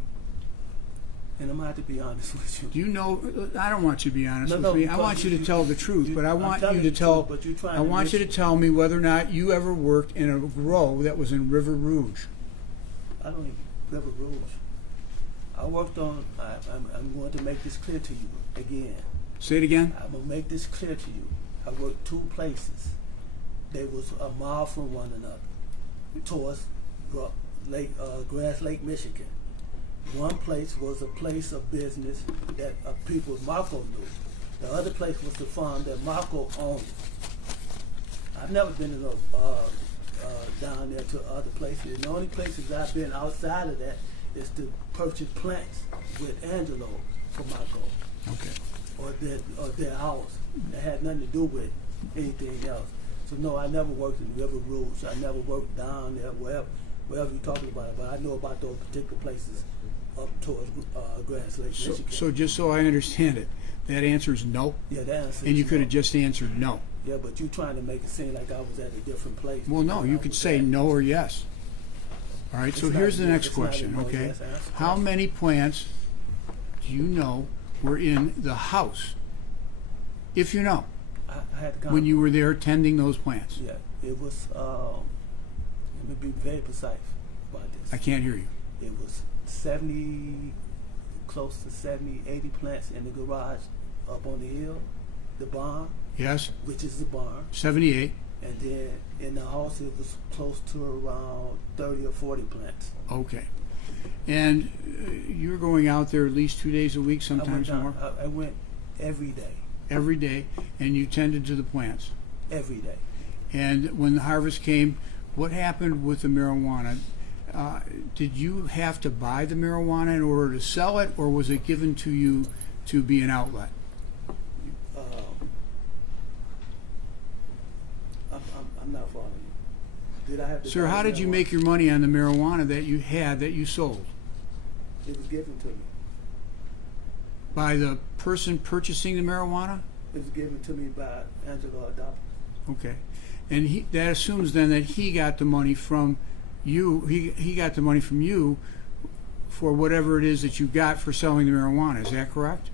and I'm gonna have to be honest with you. Do you know? I don't want you to be honest No, with no, me. I because want you to tell the truth, but I I'm want telling you to the tell. truth, but you're trying I to want you to tell me whether or not you ever worked in a grow that was in River Rouge. I don't even River Rouge. I worked on. I'm going to make this clear to you again. Say it again. I'm gonna make this clear to you. I worked 2 places. They was a mile from one another, towards Grass Lake, Michigan. One place was a place of business that people Marco knew. The other place was the farm that Marco owned. I've never been to down there to other places. The only places I've been outside of that is to purchase plants with Angelo for Marco. Okay. Or their house. That had nothing to do with anything else. So no, I never worked in River Rouge. I never worked down there, wherever you're talking about it. But I know about those particular places up towards Grass Lake, Michigan. So just so I understand it, that answer is no. Yeah, that answer. And you could have just answered no. Yeah, but you're trying to make it seem like I was at a different place. Well, no, you could say no or yes. All right. So here's the next question. Okay. How many plants do you know were in the house? If you know, I had to when you were there tending those plants. Yeah, it was. Let me be very precise about this. I can't hear you. It was 70, close to 70, 80 plants in the garage up on the hill, the barn. Yes. Which is the barn. 78. And then in the house, it was close to around 30 or 40 plants. Okay. And you were going out there at least 2 days a week, sometimes more? I went every day. Every day, and you tended to the plants? Every day. And when the harvest came, what happened with the marijuana? Did you have to buy the marijuana in order to sell it, or was it given to you to be an outlet? I'm not following you. Did I have to? Sir, how did you make your money on the marijuana that you had that you sold? It was given to me. By the person purchasing the marijuana? It was given to me by Angelo Adopter. Okay. And that assumes then that he got the money from you. He got the money from you for whatever it is that you got for selling the marijuana. Is that correct?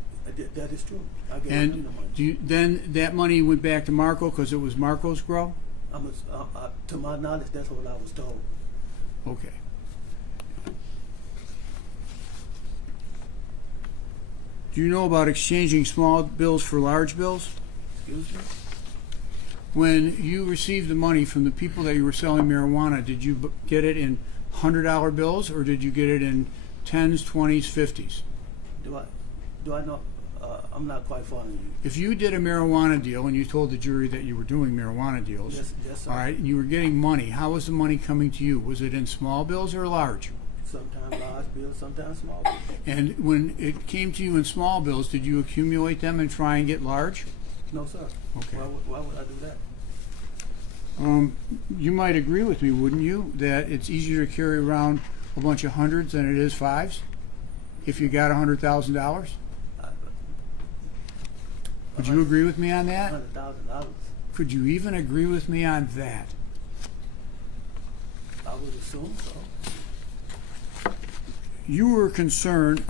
That is true. I gave him And the money. then that money went back to Marco because it was Marco's grow? To my knowledge, that's what I was told. Okay. Do you know about exchanging small bills for large bills? Excuse me? When you received the money from the people that you were selling marijuana, did you get it in $100 bills or did you get it in 10s, 20s, 50s? Do I know? I'm not quite following you. If you did a marijuana deal and you told the jury that you were doing marijuana deals, yes, sir. all right, and you were getting money, how was the money coming to you? Was it in small bills or large? Sometimes large bills, sometimes small bills. And when it came to you in small bills, did you accumulate them and try and get large? No, sir. Okay. Why would I do that? You might agree with me, wouldn't you, that it's easier to carry around a bunch of hundreds than it is fives if you got $100,000? Would you agree with me on that? $100,000. Could you even agree with me on that? I would assume so. You were concerned,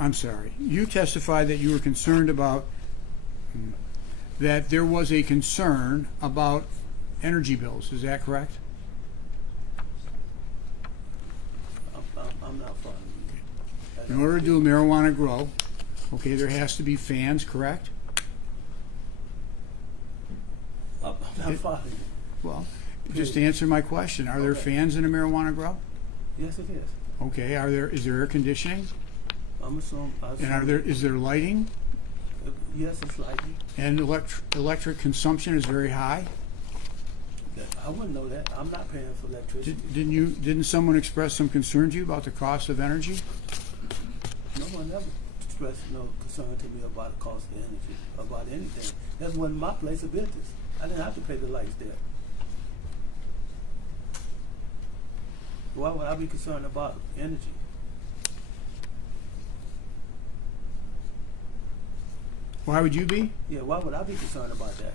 you testified that you were concerned about, that there was a concern about energy bills. Is that correct? I'm not following you. In order to do a marijuana grow, okay, there has to be fans, correct? I'm not following you. Well, just to answer my question, are there Okay. fans in a marijuana grow? Yes, it is. Okay, is there air conditioning? I'm assuming. And is there lighting? Yes, it's likely. And electric consumption is very high? I wouldn't know that. I'm not paying for electricity. Didn't someone express some concern to you about the cost of energy? No one ever expressed no concern to me about the cost of energy, about anything. That wasn't my place of business. I didn't have to pay the lights there. Why would I be concerned about energy? Why would you be? Yeah, why would I be concerned about that?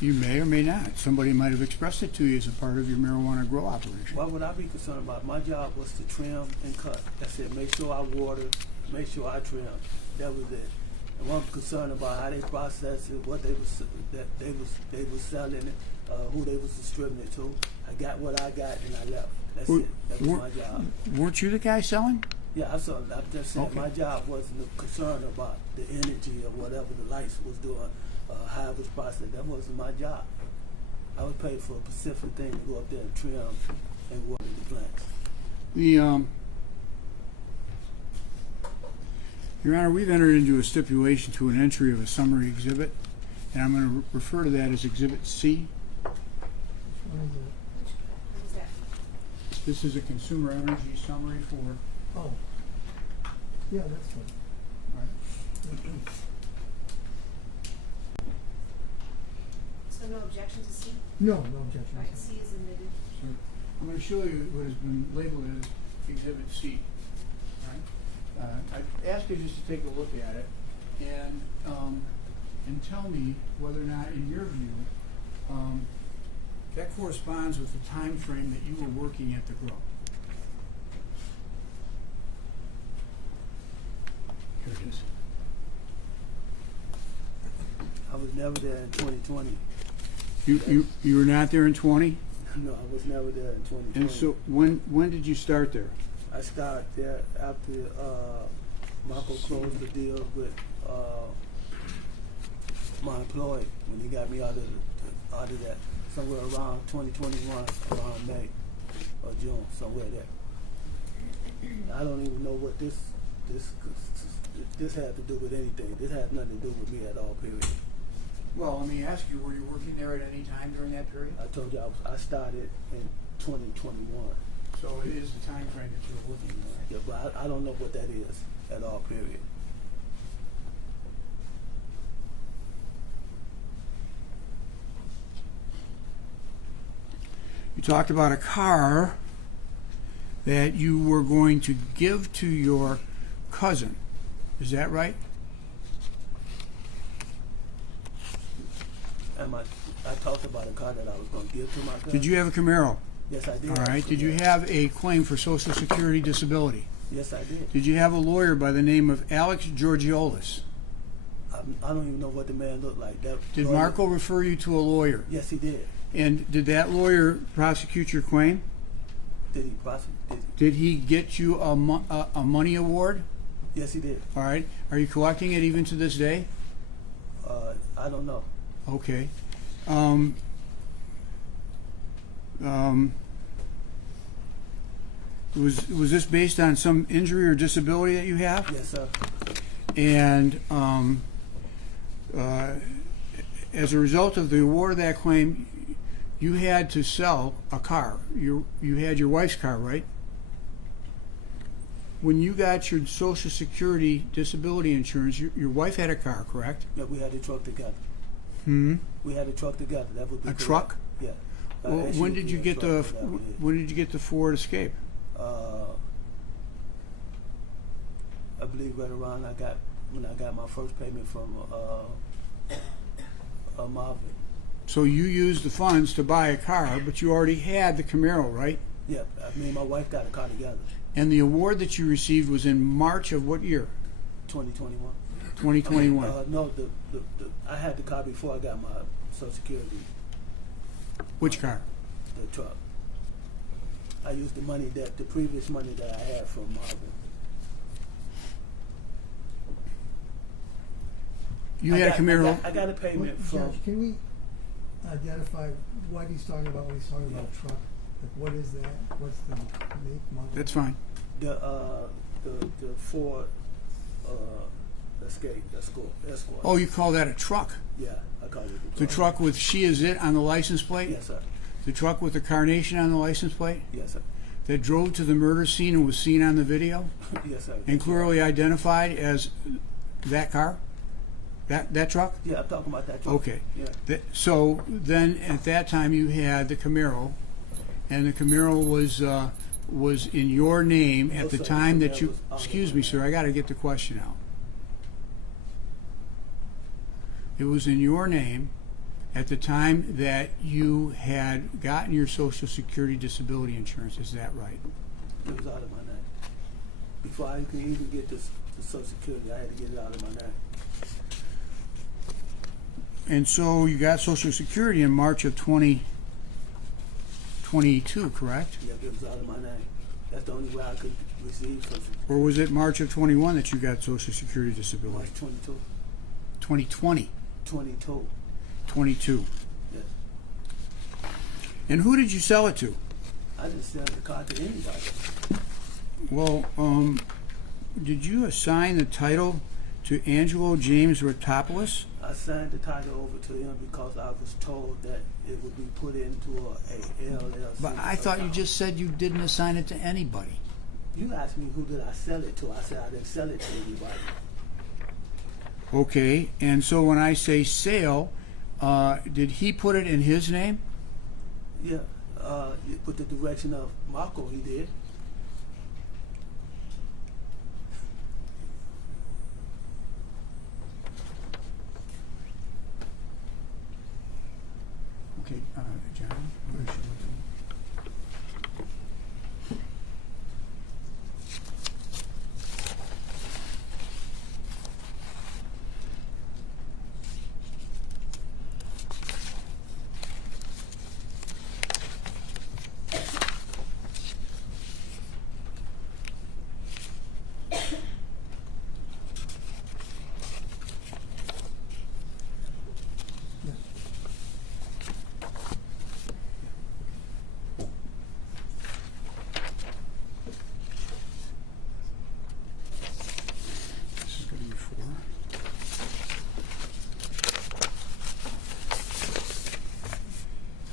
You may or may not. Somebody might have expressed it to you as a part of your marijuana grow operation. Why would I be concerned about it? My job was to trim and cut. That's it. Make sure I water, make sure I trim. That was it. I wasn't concerned about how they processed it, what they was selling it, who they was distributing it to. I got what I got and I left. That's it. That was my job. Weren't you the guy selling? Yeah, I'm just saying Okay. my job wasn't concerned about the energy or whatever the lights was doing, how it was processed. That wasn't my job. I was paid for a specific thing to go up there and trim and water the plants. Your Honor, we've entered into a stipulation to an entry of a summary exhibit, and I'm going to refer to that as Exhibit C. Which one is it? What is that? This is a consumer energy summary for. Oh. Yeah, that's fine. So no objection to C? No objection. Right, C is admitted. Sure. I'm going to show you what has been labeled as Exhibit C. All right? I ask you just to take a look at it and tell me whether or not, in your view, that corresponds with the time frame that you were working at the grow. Here it is. I was never there in 2020. You were not there in 20? No, I was never there in 2020. And so when did you start there? I started there after Marco closed the deal with my employee when he got me out of that, somewhere around 2021, around May or June, somewhere there. I don't even know what this had to do with anything. This had nothing to do with me at all, period. Well, let me ask you, were you working there at any time during that period? I told you I started in 2021. So it is the time frame that you were working there. Yeah, but I don't know what that is at all, period. You talked about a car that you were going to give to your cousin. Is that right? I talked about a car that I was going to give to my cousin. Did you have a Camaro? Yes, I did. All right. Did you have a claim for Social Security disability? Yes, I did. Did you have a lawyer by the name of Alex Georgiolis? I don't even know what the man looked like. Did Marco refer you to a lawyer? Yes, he did. And did that lawyer prosecute your claim? Did he prosecute? Did he get you a money award? Yes, he did. All right. Are you collecting it even to this day? I don't know. Okay. Was this based on some injury or disability that you have? Yes, sir. And as a result of the award of that claim, you had to sell a car. You had your wife's car, right? When you got your Social Security disability insurance, your wife had a car, correct? Yeah, we had a truck together. Hmm. We had a truck together. That would be A correct. truck? Yeah. Well, when did you get the Ford Escape? I believe right around when I got my first payment from Marvin. So you used the funds to buy a car, but you already had the Camaro, right? Yeah, me and my wife got a car together. And the award that you received was in March of what year? 2021. 2021. No, I had the car before I got my Social Security. Which car? The truck. I used the previous money that I had from Marvin. You had a Camaro. I got a payment from. Judge, can we identify what he's talking about when he's talking about truck? Like, what is that? What's the make, model? That's fine. The Ford Escort. Oh, you call that a truck? Yeah, I call it The truck with "She Is It" on the license plate? Yes, sir. The truck with the carnation on the license plate? Yes, sir. That drove to the murder scene and was seen on the video? Yes, sir. And clearly identified as that car? That truck? Yeah, I'm talking about that truck. Okay. Yeah. So then at that time you had the Camaro, and the Camaro was in your name at No, the sir, time the that Camaro you... was out of Excuse my me, name. sir, I got to get the question out. It was in your name at the time that you had gotten your Social Security disability insurance. Is that right? It was out of my name. Before I could even get the Social Security, I had to get it out of my name. And so you got Social Security in March of 2022, correct? Yeah, it was out of my name. That's the only way I could receive Social Security. Or was it March of 21 that you got Social Security disability? March 22. 2020. 22. 22. Yes. And who did you sell it to? I didn't sell the car to anybody. Well, did you assign the title to Angelo James Rotopoulos? I signed the title over to him because I was told that it would be put into a LLC. But I thought you account. just said you didn't assign it to anybody. You asked me who did I sell it to. I said I didn't sell it to anybody. Okay, and so when I say sale, did he put it in his name? Yeah, with the direction of Marco, he did. Okay, John, where should we go? This is going to be 4.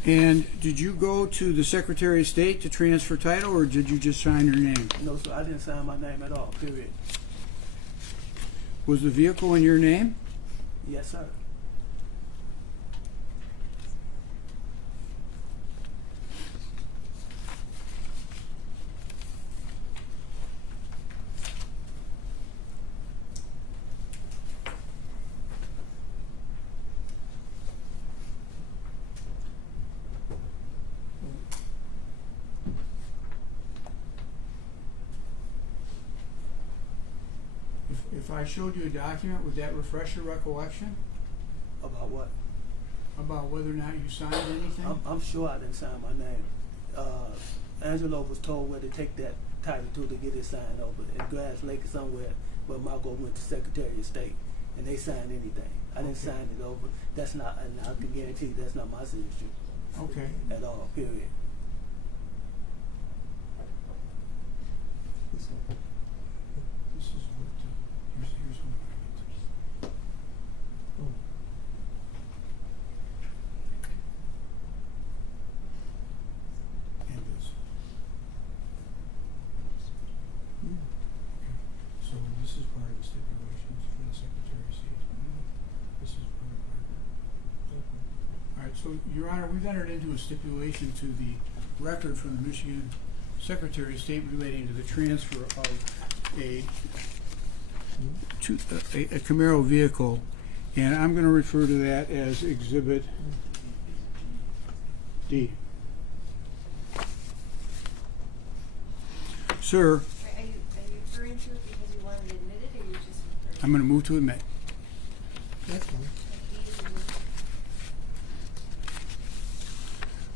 And did you go to the Secretary of State to transfer title, or did you just sign your name? No, sir, I didn't sign my name at all, period. Was the vehicle in your name? Yes, sir. If I showed you a document, would that refresh your recollection About what? about whether or not you signed anything? I'm sure I didn't sign my name. Angelo was told where to take that title to get it signed over in Grass Lake or somewhere where Marco went to Secretary of State and they signed anything. I didn't Okay. sign it over. That's not, and I can guarantee that's not my signature Okay. at all, period. This is what, here's what I get to. Oh. And this. Hmm. So this is part of the stipulations for the Secretary of State. This is part of our... All right, so, Your Honor, we've entered into a stipulation to the record from the Michigan Secretary of State relating to the transfer of a Camaro vehicle, and I'm going to refer to that as Exhibit D. Sir, Are you referring to it because you wanted to admit it, or you just referring? I'm going to move to admit. That's fine.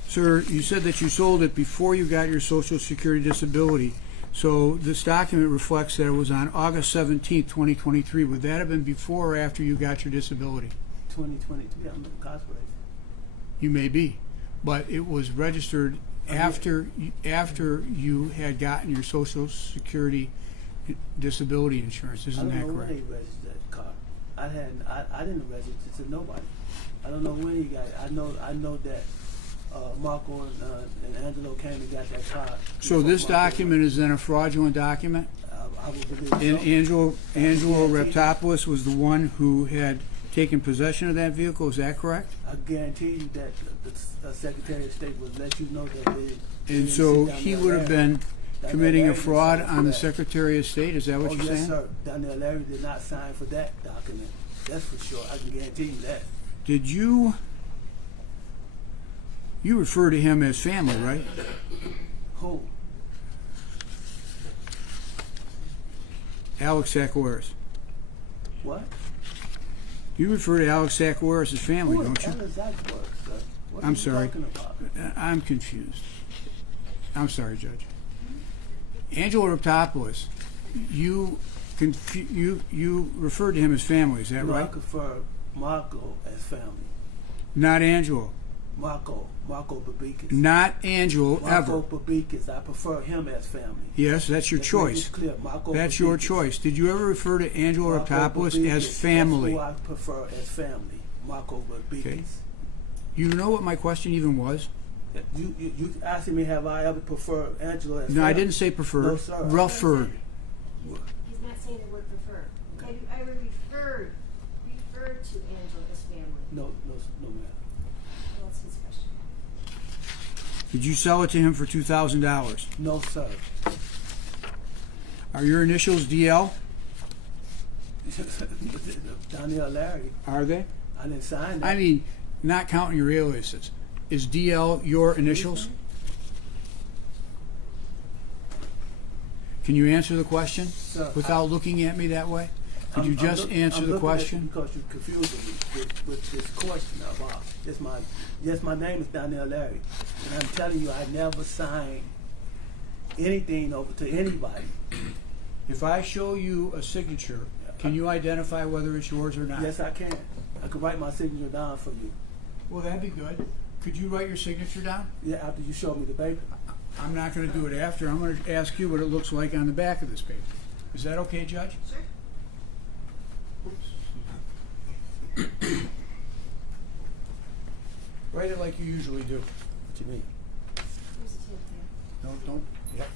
Sir, you said that you sold it before you got your Social Security disability. So this document reflects that it was on August 17th, 2023. Would that have been before or after you got your disability? 2023, I'm incarcerated. You may be, but it was registered after you had gotten your Social Security disability insurance. Isn't that I don't know correct? when he registered that car. I didn't register it to nobody. I don't know when he got it. I know that Marco and Angelo came and got that car. So before this Marco document is then a fraudulent document? I would believe And so. Angelo Reptopoulos was the one who had taken possession of that vehicle, is that correct? I guarantee you that the Secretary of State would let you know that they And didn't so sit down he there would have been Daniel committing a Larry fraud didn't sign on the for that. Secretary of State, is that what Oh, you're yes, saying? sir. Daniel Larry did not sign for that document. That's for sure. I can guarantee you that. Did you refer to him as family, right? Who? Alex Sacolaris. What? You refer to Alex Sacolaris as family, Who don't the you? hell is that word, sir? What I'm are you sorry. talking about? I'm confused. I'm sorry, Judge. Angelo Reptopoulos, you referred to him as family, is that No, I right? prefer Marco as family. Not Angelo. Marco Babikis. Not Angelo, Marco ever. Babikis. I prefer him as family. Yes, that's your Let's make choice. it clear. Marco That's your Babikis. choice. Did you ever refer to Angelo Marco Reptopoulos Babikis, as family? That's who I prefer as family. Marco Babikis. Okay. You know what my question even was? You asking me have I ever preferred Angelo as No, family? I didn't say preferred. No, sir. Referred. He's not saying the word prefer. Have you ever referred to Angela as family? No, ma'am. That's his question. Did you sell it to him for $2,000? No, sir. Are your initials DL? Daniel Larry. Are they? I didn't sign that. I mean, not counting your aliases. Is DL your initials? Can you answer the question Sir, without looking at me that way? Could you just answer the question? Because you're confusing me with this question about my name is Daniel Larry, and I'm telling you I never signed anything over to anybody. If I show you a signature, can you identify whether it's yours or not? Yes, I can. I can write my signature down for you. Well, that'd be good. Could you write your signature down? Yeah, after you show me the paper. I'm not going to do it after. I'm going to ask you what it looks like on the back of this paper. Is that okay, Judge? Sure. Write it like you usually do. What you mean? Here's a tip there. Don't. Yep.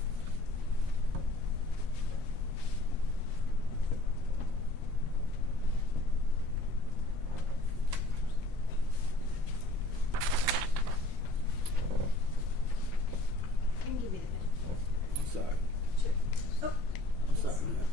You can give me the pen. I'm sorry. Sure. Oh. I'm sorry, man.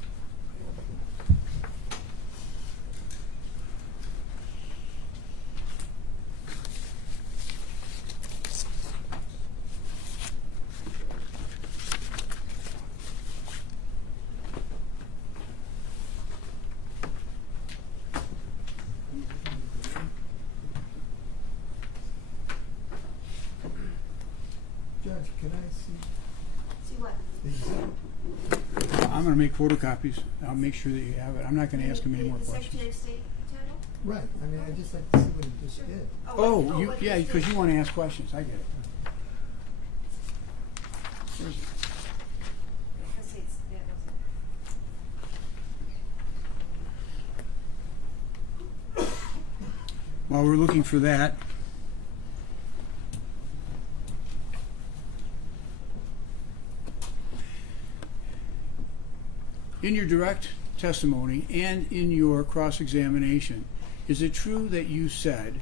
Judge, can I see See what? the exhibit? I'm going to make photocopies. I'll make sure that you have it. I'm not going to ask him any more The questions. Secretary of State title? Right, I mean, I'd just like to see what he just Sure. did. Oh, what you, did yeah, he because say? you want to ask questions. I get it. Where's it? Let's see, it's, yeah, that's it. While we're looking for that, in your direct testimony and in your cross-examination, is it true that you said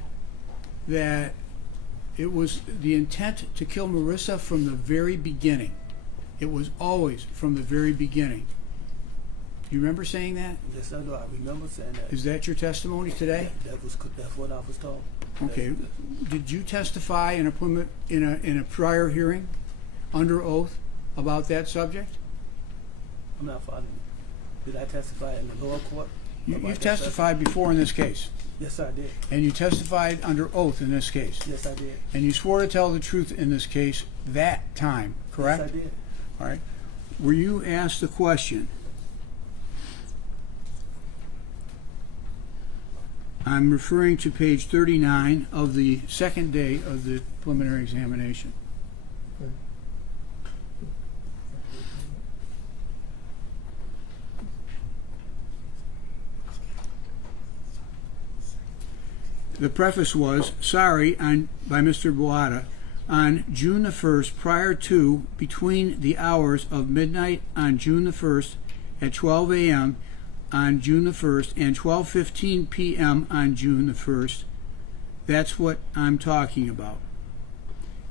that it was the intent to kill Marissa from the very beginning? It was always from the very beginning. Do you remember saying that? Yes, I know. I remember saying that. Is that your testimony today? That's what I was told. Okay. Did you testify in a prior hearing under oath about that subject? I'm not following you. Did I testify in the lower court? about You've that testified before in this case, subject? Yes, I did. and you testified under oath in this case, Yes, I did. and you swore to tell the truth in this case that time, correct? Yes, I did. All right. Were you asked the question I'm referring to page 39 of the second day of the preliminary examination. Okay. The preface was, sorry, by Mr. Boada, on June the 1st, prior to, between the hours of midnight on June the 1st at 12 a.m. on June the 1st and 12:15 p.m. on June the 1st. That's what I'm talking about.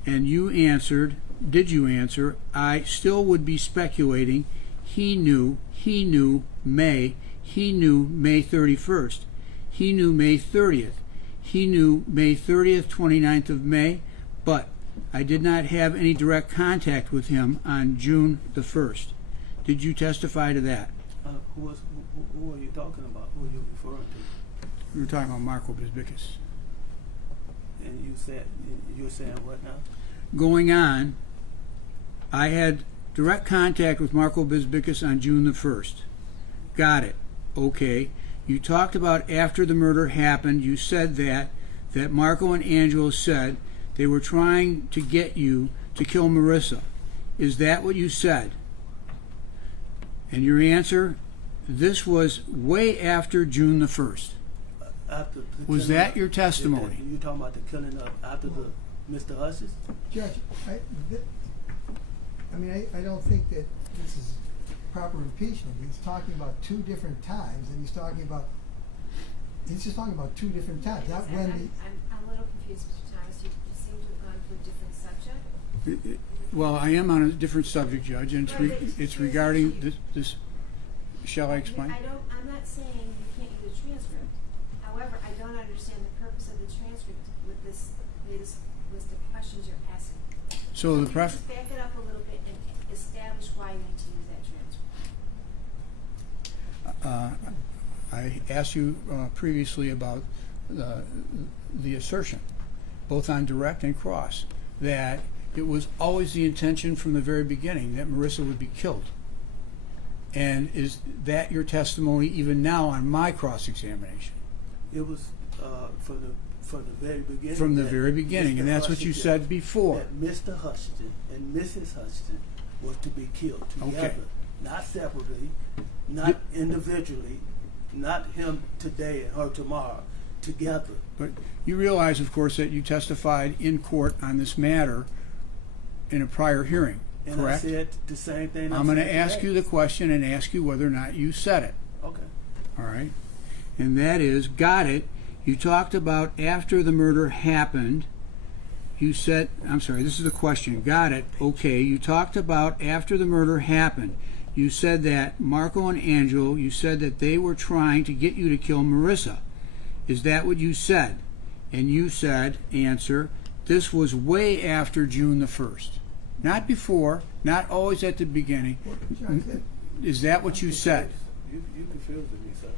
And you answered, did you answer, I still would be speculating, he knew May 31st. He knew May 30th. He knew May 30th, 29th of May, but I did not have any direct contact with him on June the 1st. Did you testify to that? Who are you talking about? Who are you referring to? We were talking about Marco Bisbicus. And you're saying what now? Going on, I had direct contact with Marco Bisbicus on June the 1st. Got it. Okay. You talked about after the murder happened, you said that Marco and Angelo said they were trying to get you to kill Marissa. Is that what you said? And your answer, this was way after June the 1st. After the Was killing that of- your testimony? You talking about the killing of after the Mr. Hutchins? Judge, I don't think that this is proper impeachment. He's talking about two different times, and he's just talking about two different times. Not when the. I'm a little confused, Mr. Thomas. You seem to have gone to a different subject. Well, I am on a different subject, Judge, and it's regarding this. Shall I explain? I'm not saying you can't use a transcript. However, I don't understand the purpose of the transcript with this list of questions you're asking. So the Can you just back it up a little bit and establish why you need to use that transcript. I asked you previously about the assertion, both on direct and cross, that it was always the intention from the very beginning that Marissa would be killed. And is that your testimony even now on my cross-examination? It was from the very beginning. From the very beginning, Mr. and that's what you Hutchinson- said before. That Mr. Hutchinson and Mrs. Hutchinson was to be killed together, Okay. not separately, not individually, not him today and her tomorrow, together. But you realize, of course, that you testified in court on this matter in a prior hearing, And correct? I said the same thing. I'm going to saying ask today. you the question and ask you whether or not you said it. Okay. All right? And that is, got it. You talked about after the murder happened. You said, I'm sorry, this is the question. Got it. Okay. You talked about after the murder happened. You said that Marco and Angelo, you said that they were trying to get you to kill Marissa. Is that what you said? And you said, answer, this was way after June the 1st. Not before, not always at the beginning. Is that what you said? You confused me, sir.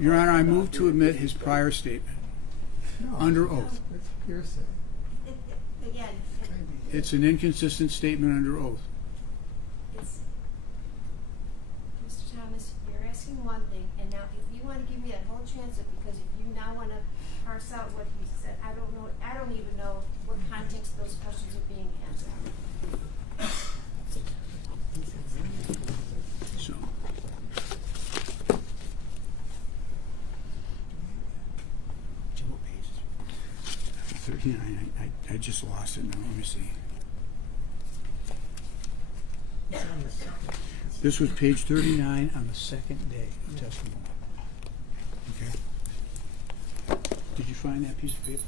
Your Honor, I I'm not move to doing admit this. his prior statement No, under oath. It's hearsay. Again, It's an inconsistent statement under oath. it's, Mr. Thomas, you're asking one thing, and now if you want to give me that whole transcript, because if you now want to parse out what he said, I don't even know what context those questions are being answered. So. What page is it? 39. I just lost it now. Let me see. It's on the second. This was page 39 on the second day of testimony. Okay. Did you find that piece of paper?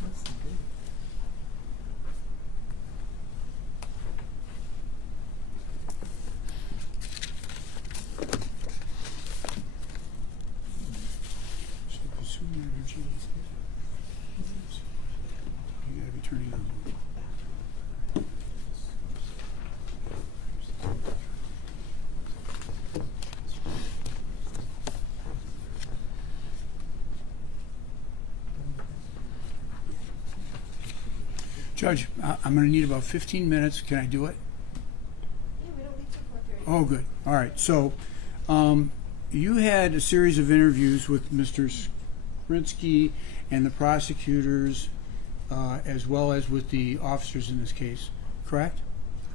What's the date? Judge, I'm going to need about 15 minutes. Can I do it? Yeah, we don't leave till 4:30. Oh, good. All right. So, you had a series of interviews with Mr. Skrinsky and the prosecutors, as well as with the officers in this case, correct?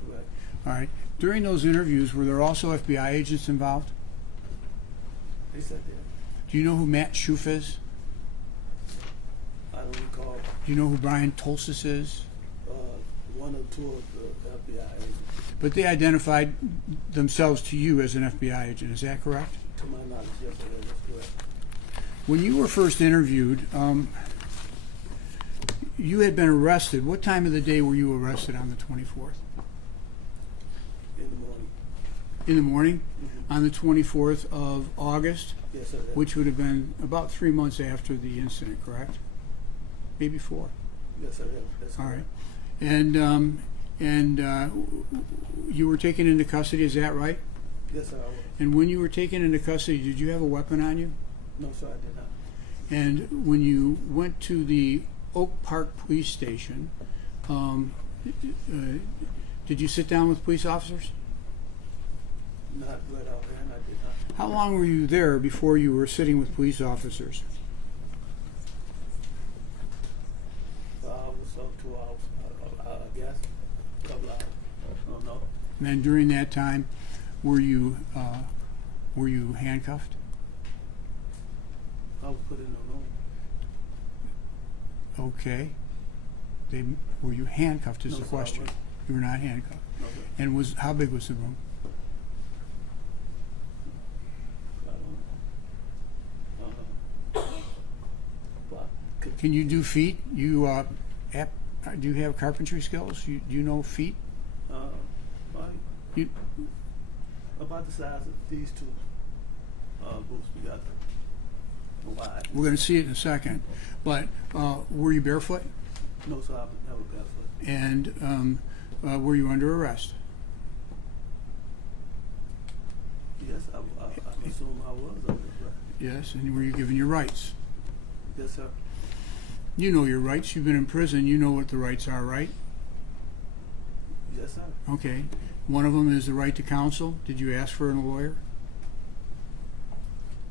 Correct. All right. During those interviews, were there also FBI agents involved? They said that. Do you know who Matt Schoof is? I don't recall Do you know who Brian Tolsis is? one or two of the FBI agents. But they identified themselves to you as an FBI agent. Is that correct? To my knowledge, yes, sir, that's correct. When you were first interviewed, you had been arrested. What time of the day were you arrested on the 24th? In the morning. In the morning? Mm-hmm. On the 24th of August, Yes, sir. that- which would have been about 3 months after the incident, correct? Maybe 4. Yes, sir. That's All correct. right. And you were taken into custody, is that right? Yes, sir. I was. And when you were taken into custody, did you have a weapon on you? No, sir, I did not. And when you went to the Oak Park Police Station, did you sit down with police officers? Not right out there, and I did not. How long were you there before you were sitting with police officers? I was up 2 hours, I guess. A couple hours. I don't know. And then during that time, were you handcuffed? I was put in the room. Okay. Were you handcuffed is No, the sir, I question. wasn't. You were not handcuffed. No, sir. And how big was the room? I don't know. But Can you do feet? Do you have carpentry skills? Do you know feet? like, You, about the size of these two boots we got. Wide. we're going to see it in a second. But were you barefoot? No, sir, I was never barefoot. And were you under arrest? Yes, I assume I was under arrest. Yes. And were you given your rights? Yes, sir. You know your rights. You've been in prison. You know what the rights are, right? Yes, sir. Okay. One of them is the right to counsel. Did you ask for a lawyer?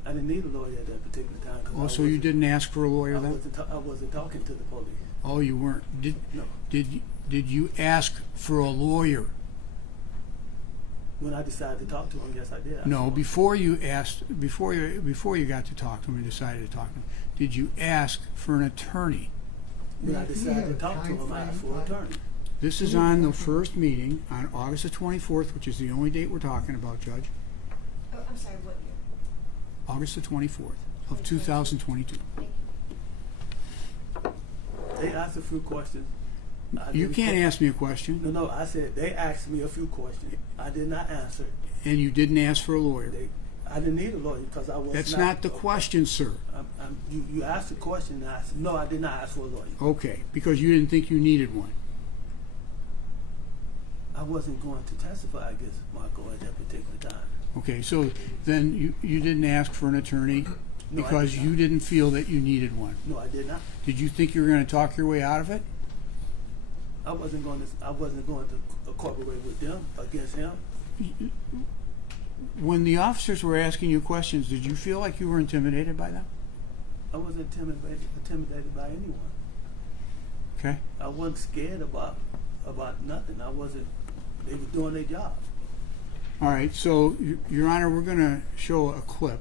I didn't need a lawyer at that particular time. 'Cause Oh, I so you wasn't- didn't ask for a lawyer I then? wasn't talking to the police. Oh, you weren't. No. Did you ask for a lawyer? When I decided to talk to him, yes, I did. No, before you got to talk to him and decided to talk to him, did you ask for an attorney? When I Do you decided have to a talk to him, I asked for an timeframe? attorney. This is on the first meeting on August the 24th, which is the only date we're talking about, Judge. Oh, I'm sorry, what year? August the 24th of 2022. Thank you. They asked a few questions. I You didn't can't que- ask me a question, No, I said they asked me a few questions. I did not answer. and you didn't ask for a lawyer. I didn't need a lawyer because I was That's not the question, sir. You asked a question, and I said, no, I did not ask for a lawyer. Okay, because you didn't think you needed one. I wasn't going to testify against Marco at that particular time. Okay, so then you didn't ask for an attorney No, I because did not. you didn't feel that you needed one. No, I did not. Did you think you were going to talk your way out of it? I wasn't going to cooperate with them against him. When the officers were asking you questions, did you feel like you were intimidated by them? I wasn't intimidated by anyone. Okay. I wasn't scared about nothing. I wasn't. They were doing their job. All right. So, Your Honor, we're going to show a clip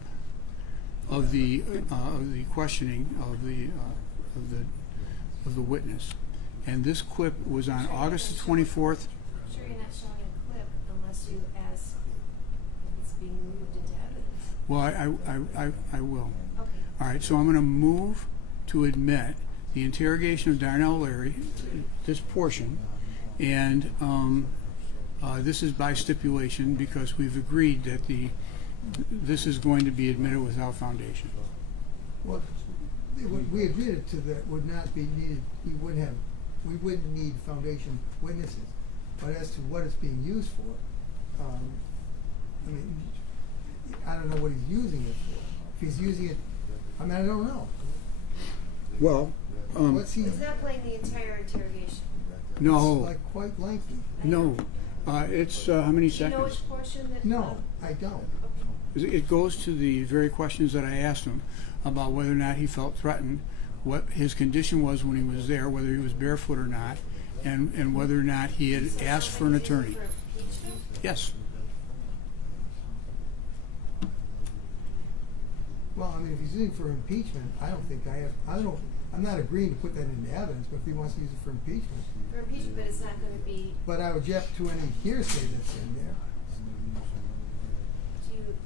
of the questioning of the witness, and this clip was on August the 24th. Sure, you're not showing a clip unless you ask if it's being moved into evidence. Well, I will. Okay. All right. So I'm going to move to admit the interrogation of Darnell Larry, this portion, and this is by stipulation because we've agreed that this is going to be admitted without foundation. Well, we agreed to that would not be needed, we wouldn't need foundation witnesses. But as to what it's being used for, I mean, I don't know what he's using it for. If he's using it, I mean, I don't know. Well, What's he? He's not playing the entire interrogation. No. It's like quite lengthy. No. It's how many Do you know seconds? which portion that? No, I don't. Okay. It goes to the very questions that I asked him about whether or not he felt threatened, what his condition was when he was there, whether he was barefoot or not, and whether or not he had asked for an attorney. For impeachment? Yes. Well, I mean, if he's using it for impeachment, I don't, I'm not agreeing to put that into evidence, but if he wants to use it for impeachment. For impeachment, but it's not gonna be, But I object to any hearsay that's in there.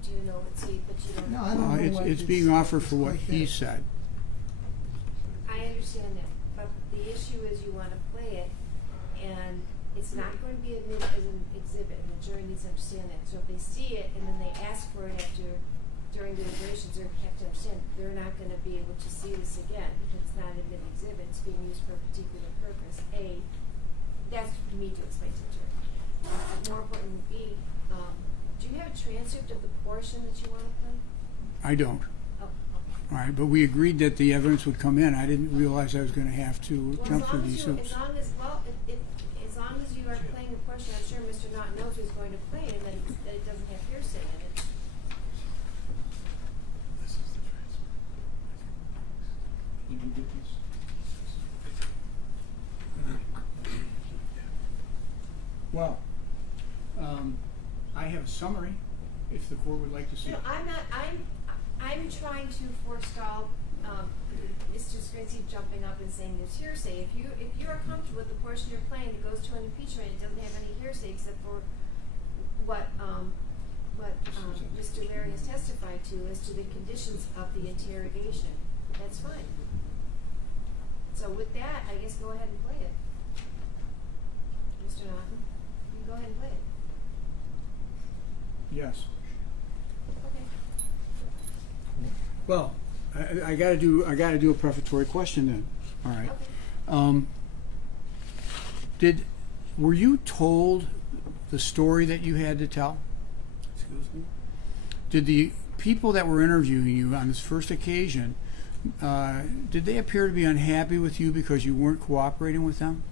do you know it's he, but you don't? No, I don't know what It's being offered for what quite he there. said. I understand that, but the issue is you wanna play it, and it's not going to be admitted as an exhibit, and the jury needs to understand that. So if they see it, and then they ask for it during deliberations, they have to understand, they're not gonna be able to see this again, because it's not an admitted exhibit, it's being used for a particular purpose. That's for me to explain to the jury. More important would be, do you have a transcript of the portion that you wanna play? I don't. Oh, okay. All right, but we agreed that the evidence would come in. I didn't realize I was going to have to Well, jump as through long as these you, hoops. as long as, well, as long as you are playing a portion, I'm sure Mr. Naughton knows who's going to play it, and that it doesn't have hearsay in it. Well, I have a summary, if the court would like to see No, it. I'm trying to forestall, Mr. Scrinsky jumping up and saying there's hearsay. If you are comfortable with the portion you're playing that goes to an impeachment, it doesn't have any hearsay except for what Mr. Larry has testified to as to the conditions of the interrogation, that's fine. So with that, I guess go ahead and play it. Mr. Naughton, you can go ahead and play it. Yes. Okay. Well, I got to do a prefatory question then. All right. Okay. Were you told the story that you had to tell? Excuse me? Did the people that were interviewing you on this first occasion, did they appear to be unhappy with you because you weren't cooperating with them?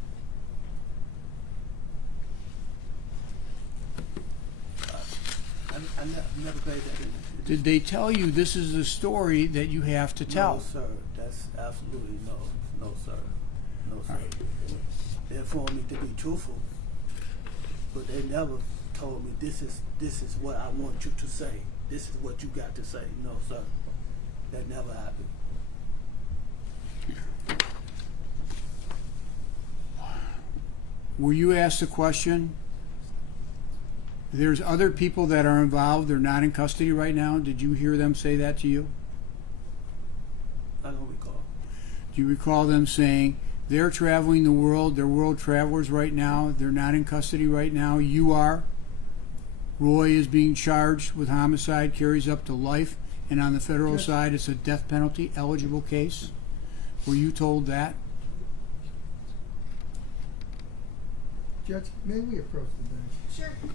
I never played that in. Did they tell you this is the story that you have to tell? No, sir. That's absolutely no. No, sir. No, sir. All right. They informed me to be truthful, but they never told me this is what I want you to say. This is what you got to say. No, sir. That never happened. Were you asked a question? There's other people that are involved. They're not in custody right now. Did you hear them say that to you? I don't recall. Do you recall them saying they're traveling the world, they're world travelers right now, they're not in custody right now, you are? Roy is being charged with homicide, carries up to life, and on the federal Yes. side it's a death penalty eligible case? Were you told that? Judge, may we approach the bench? Sure.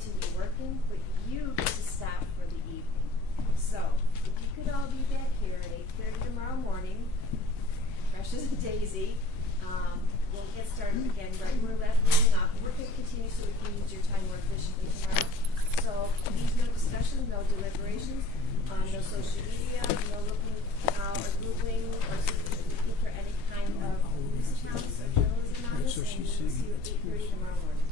continue working, but you get to stop for the evening. So, if you could all be back here at 8:30 tomorrow morning, fresh as a daisy, we'll get started again right where we left meeting off. We're going to continue so we can use your time more efficiently tomorrow. So, please, no discussion, no deliberations, no social media, no looking or Googling or looking for any kind of news accounts or journalism on this, So and she's we'll see you at saying- 8:30 tomorrow morning.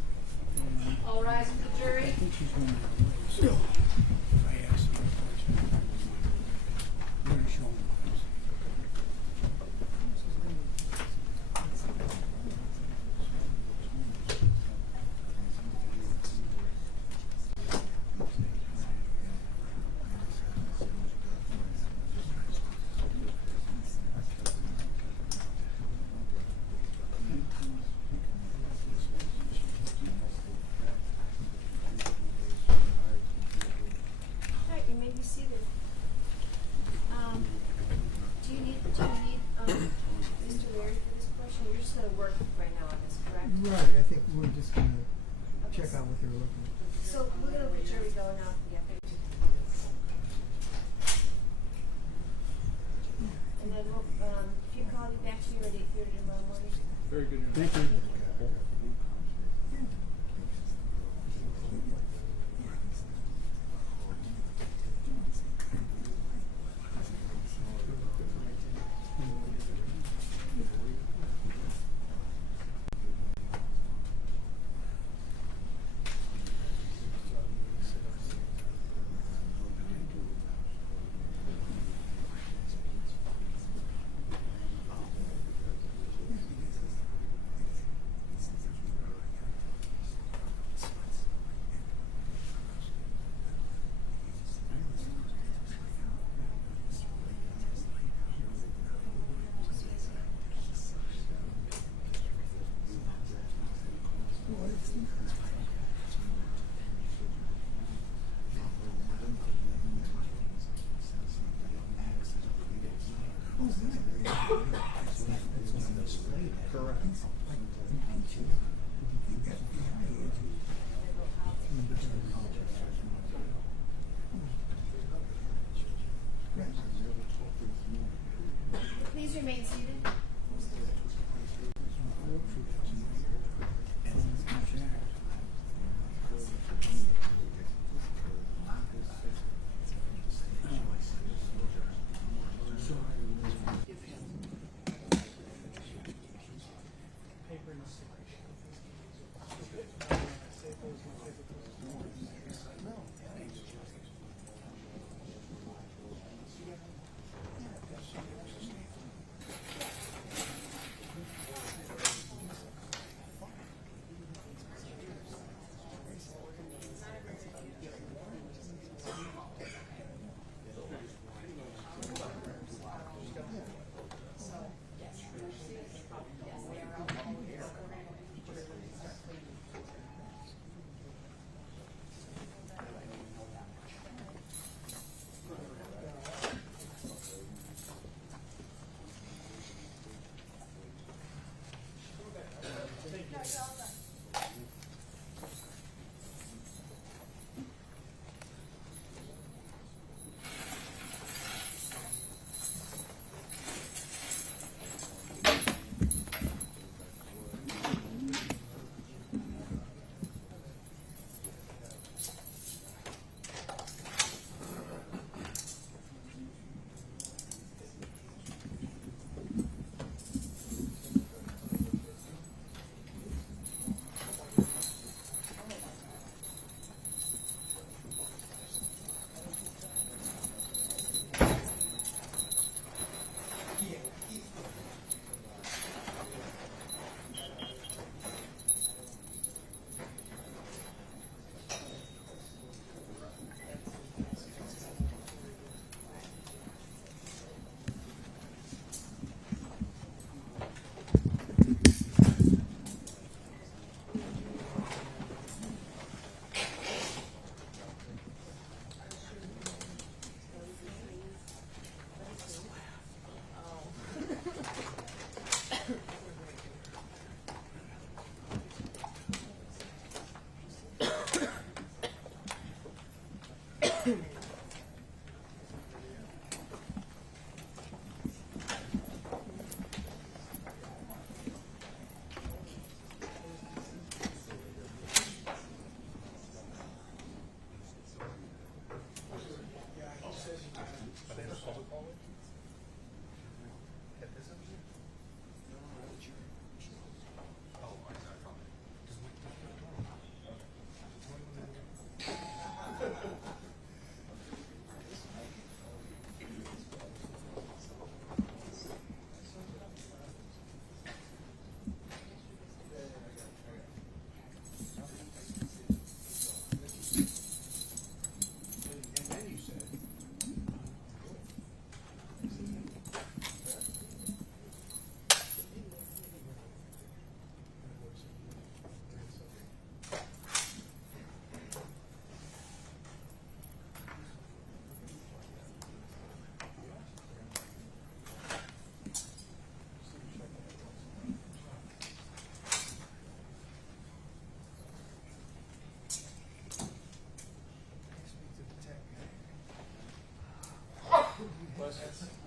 All rise for the jury. I think she's going to. Still. If I ask her a question, I'm going to show him. Alright, you may be seated. Do you need Mr. Larry for this portion? You're just gonna work right now on this, correct? Right, I think we're just gonna check out what they're looking at. So we're gonna let Jerry go now. Yeah. And then we'll, if you call me back here at 8:30 tomorrow morning. Very good. Thank you. Please remain seated. Questions?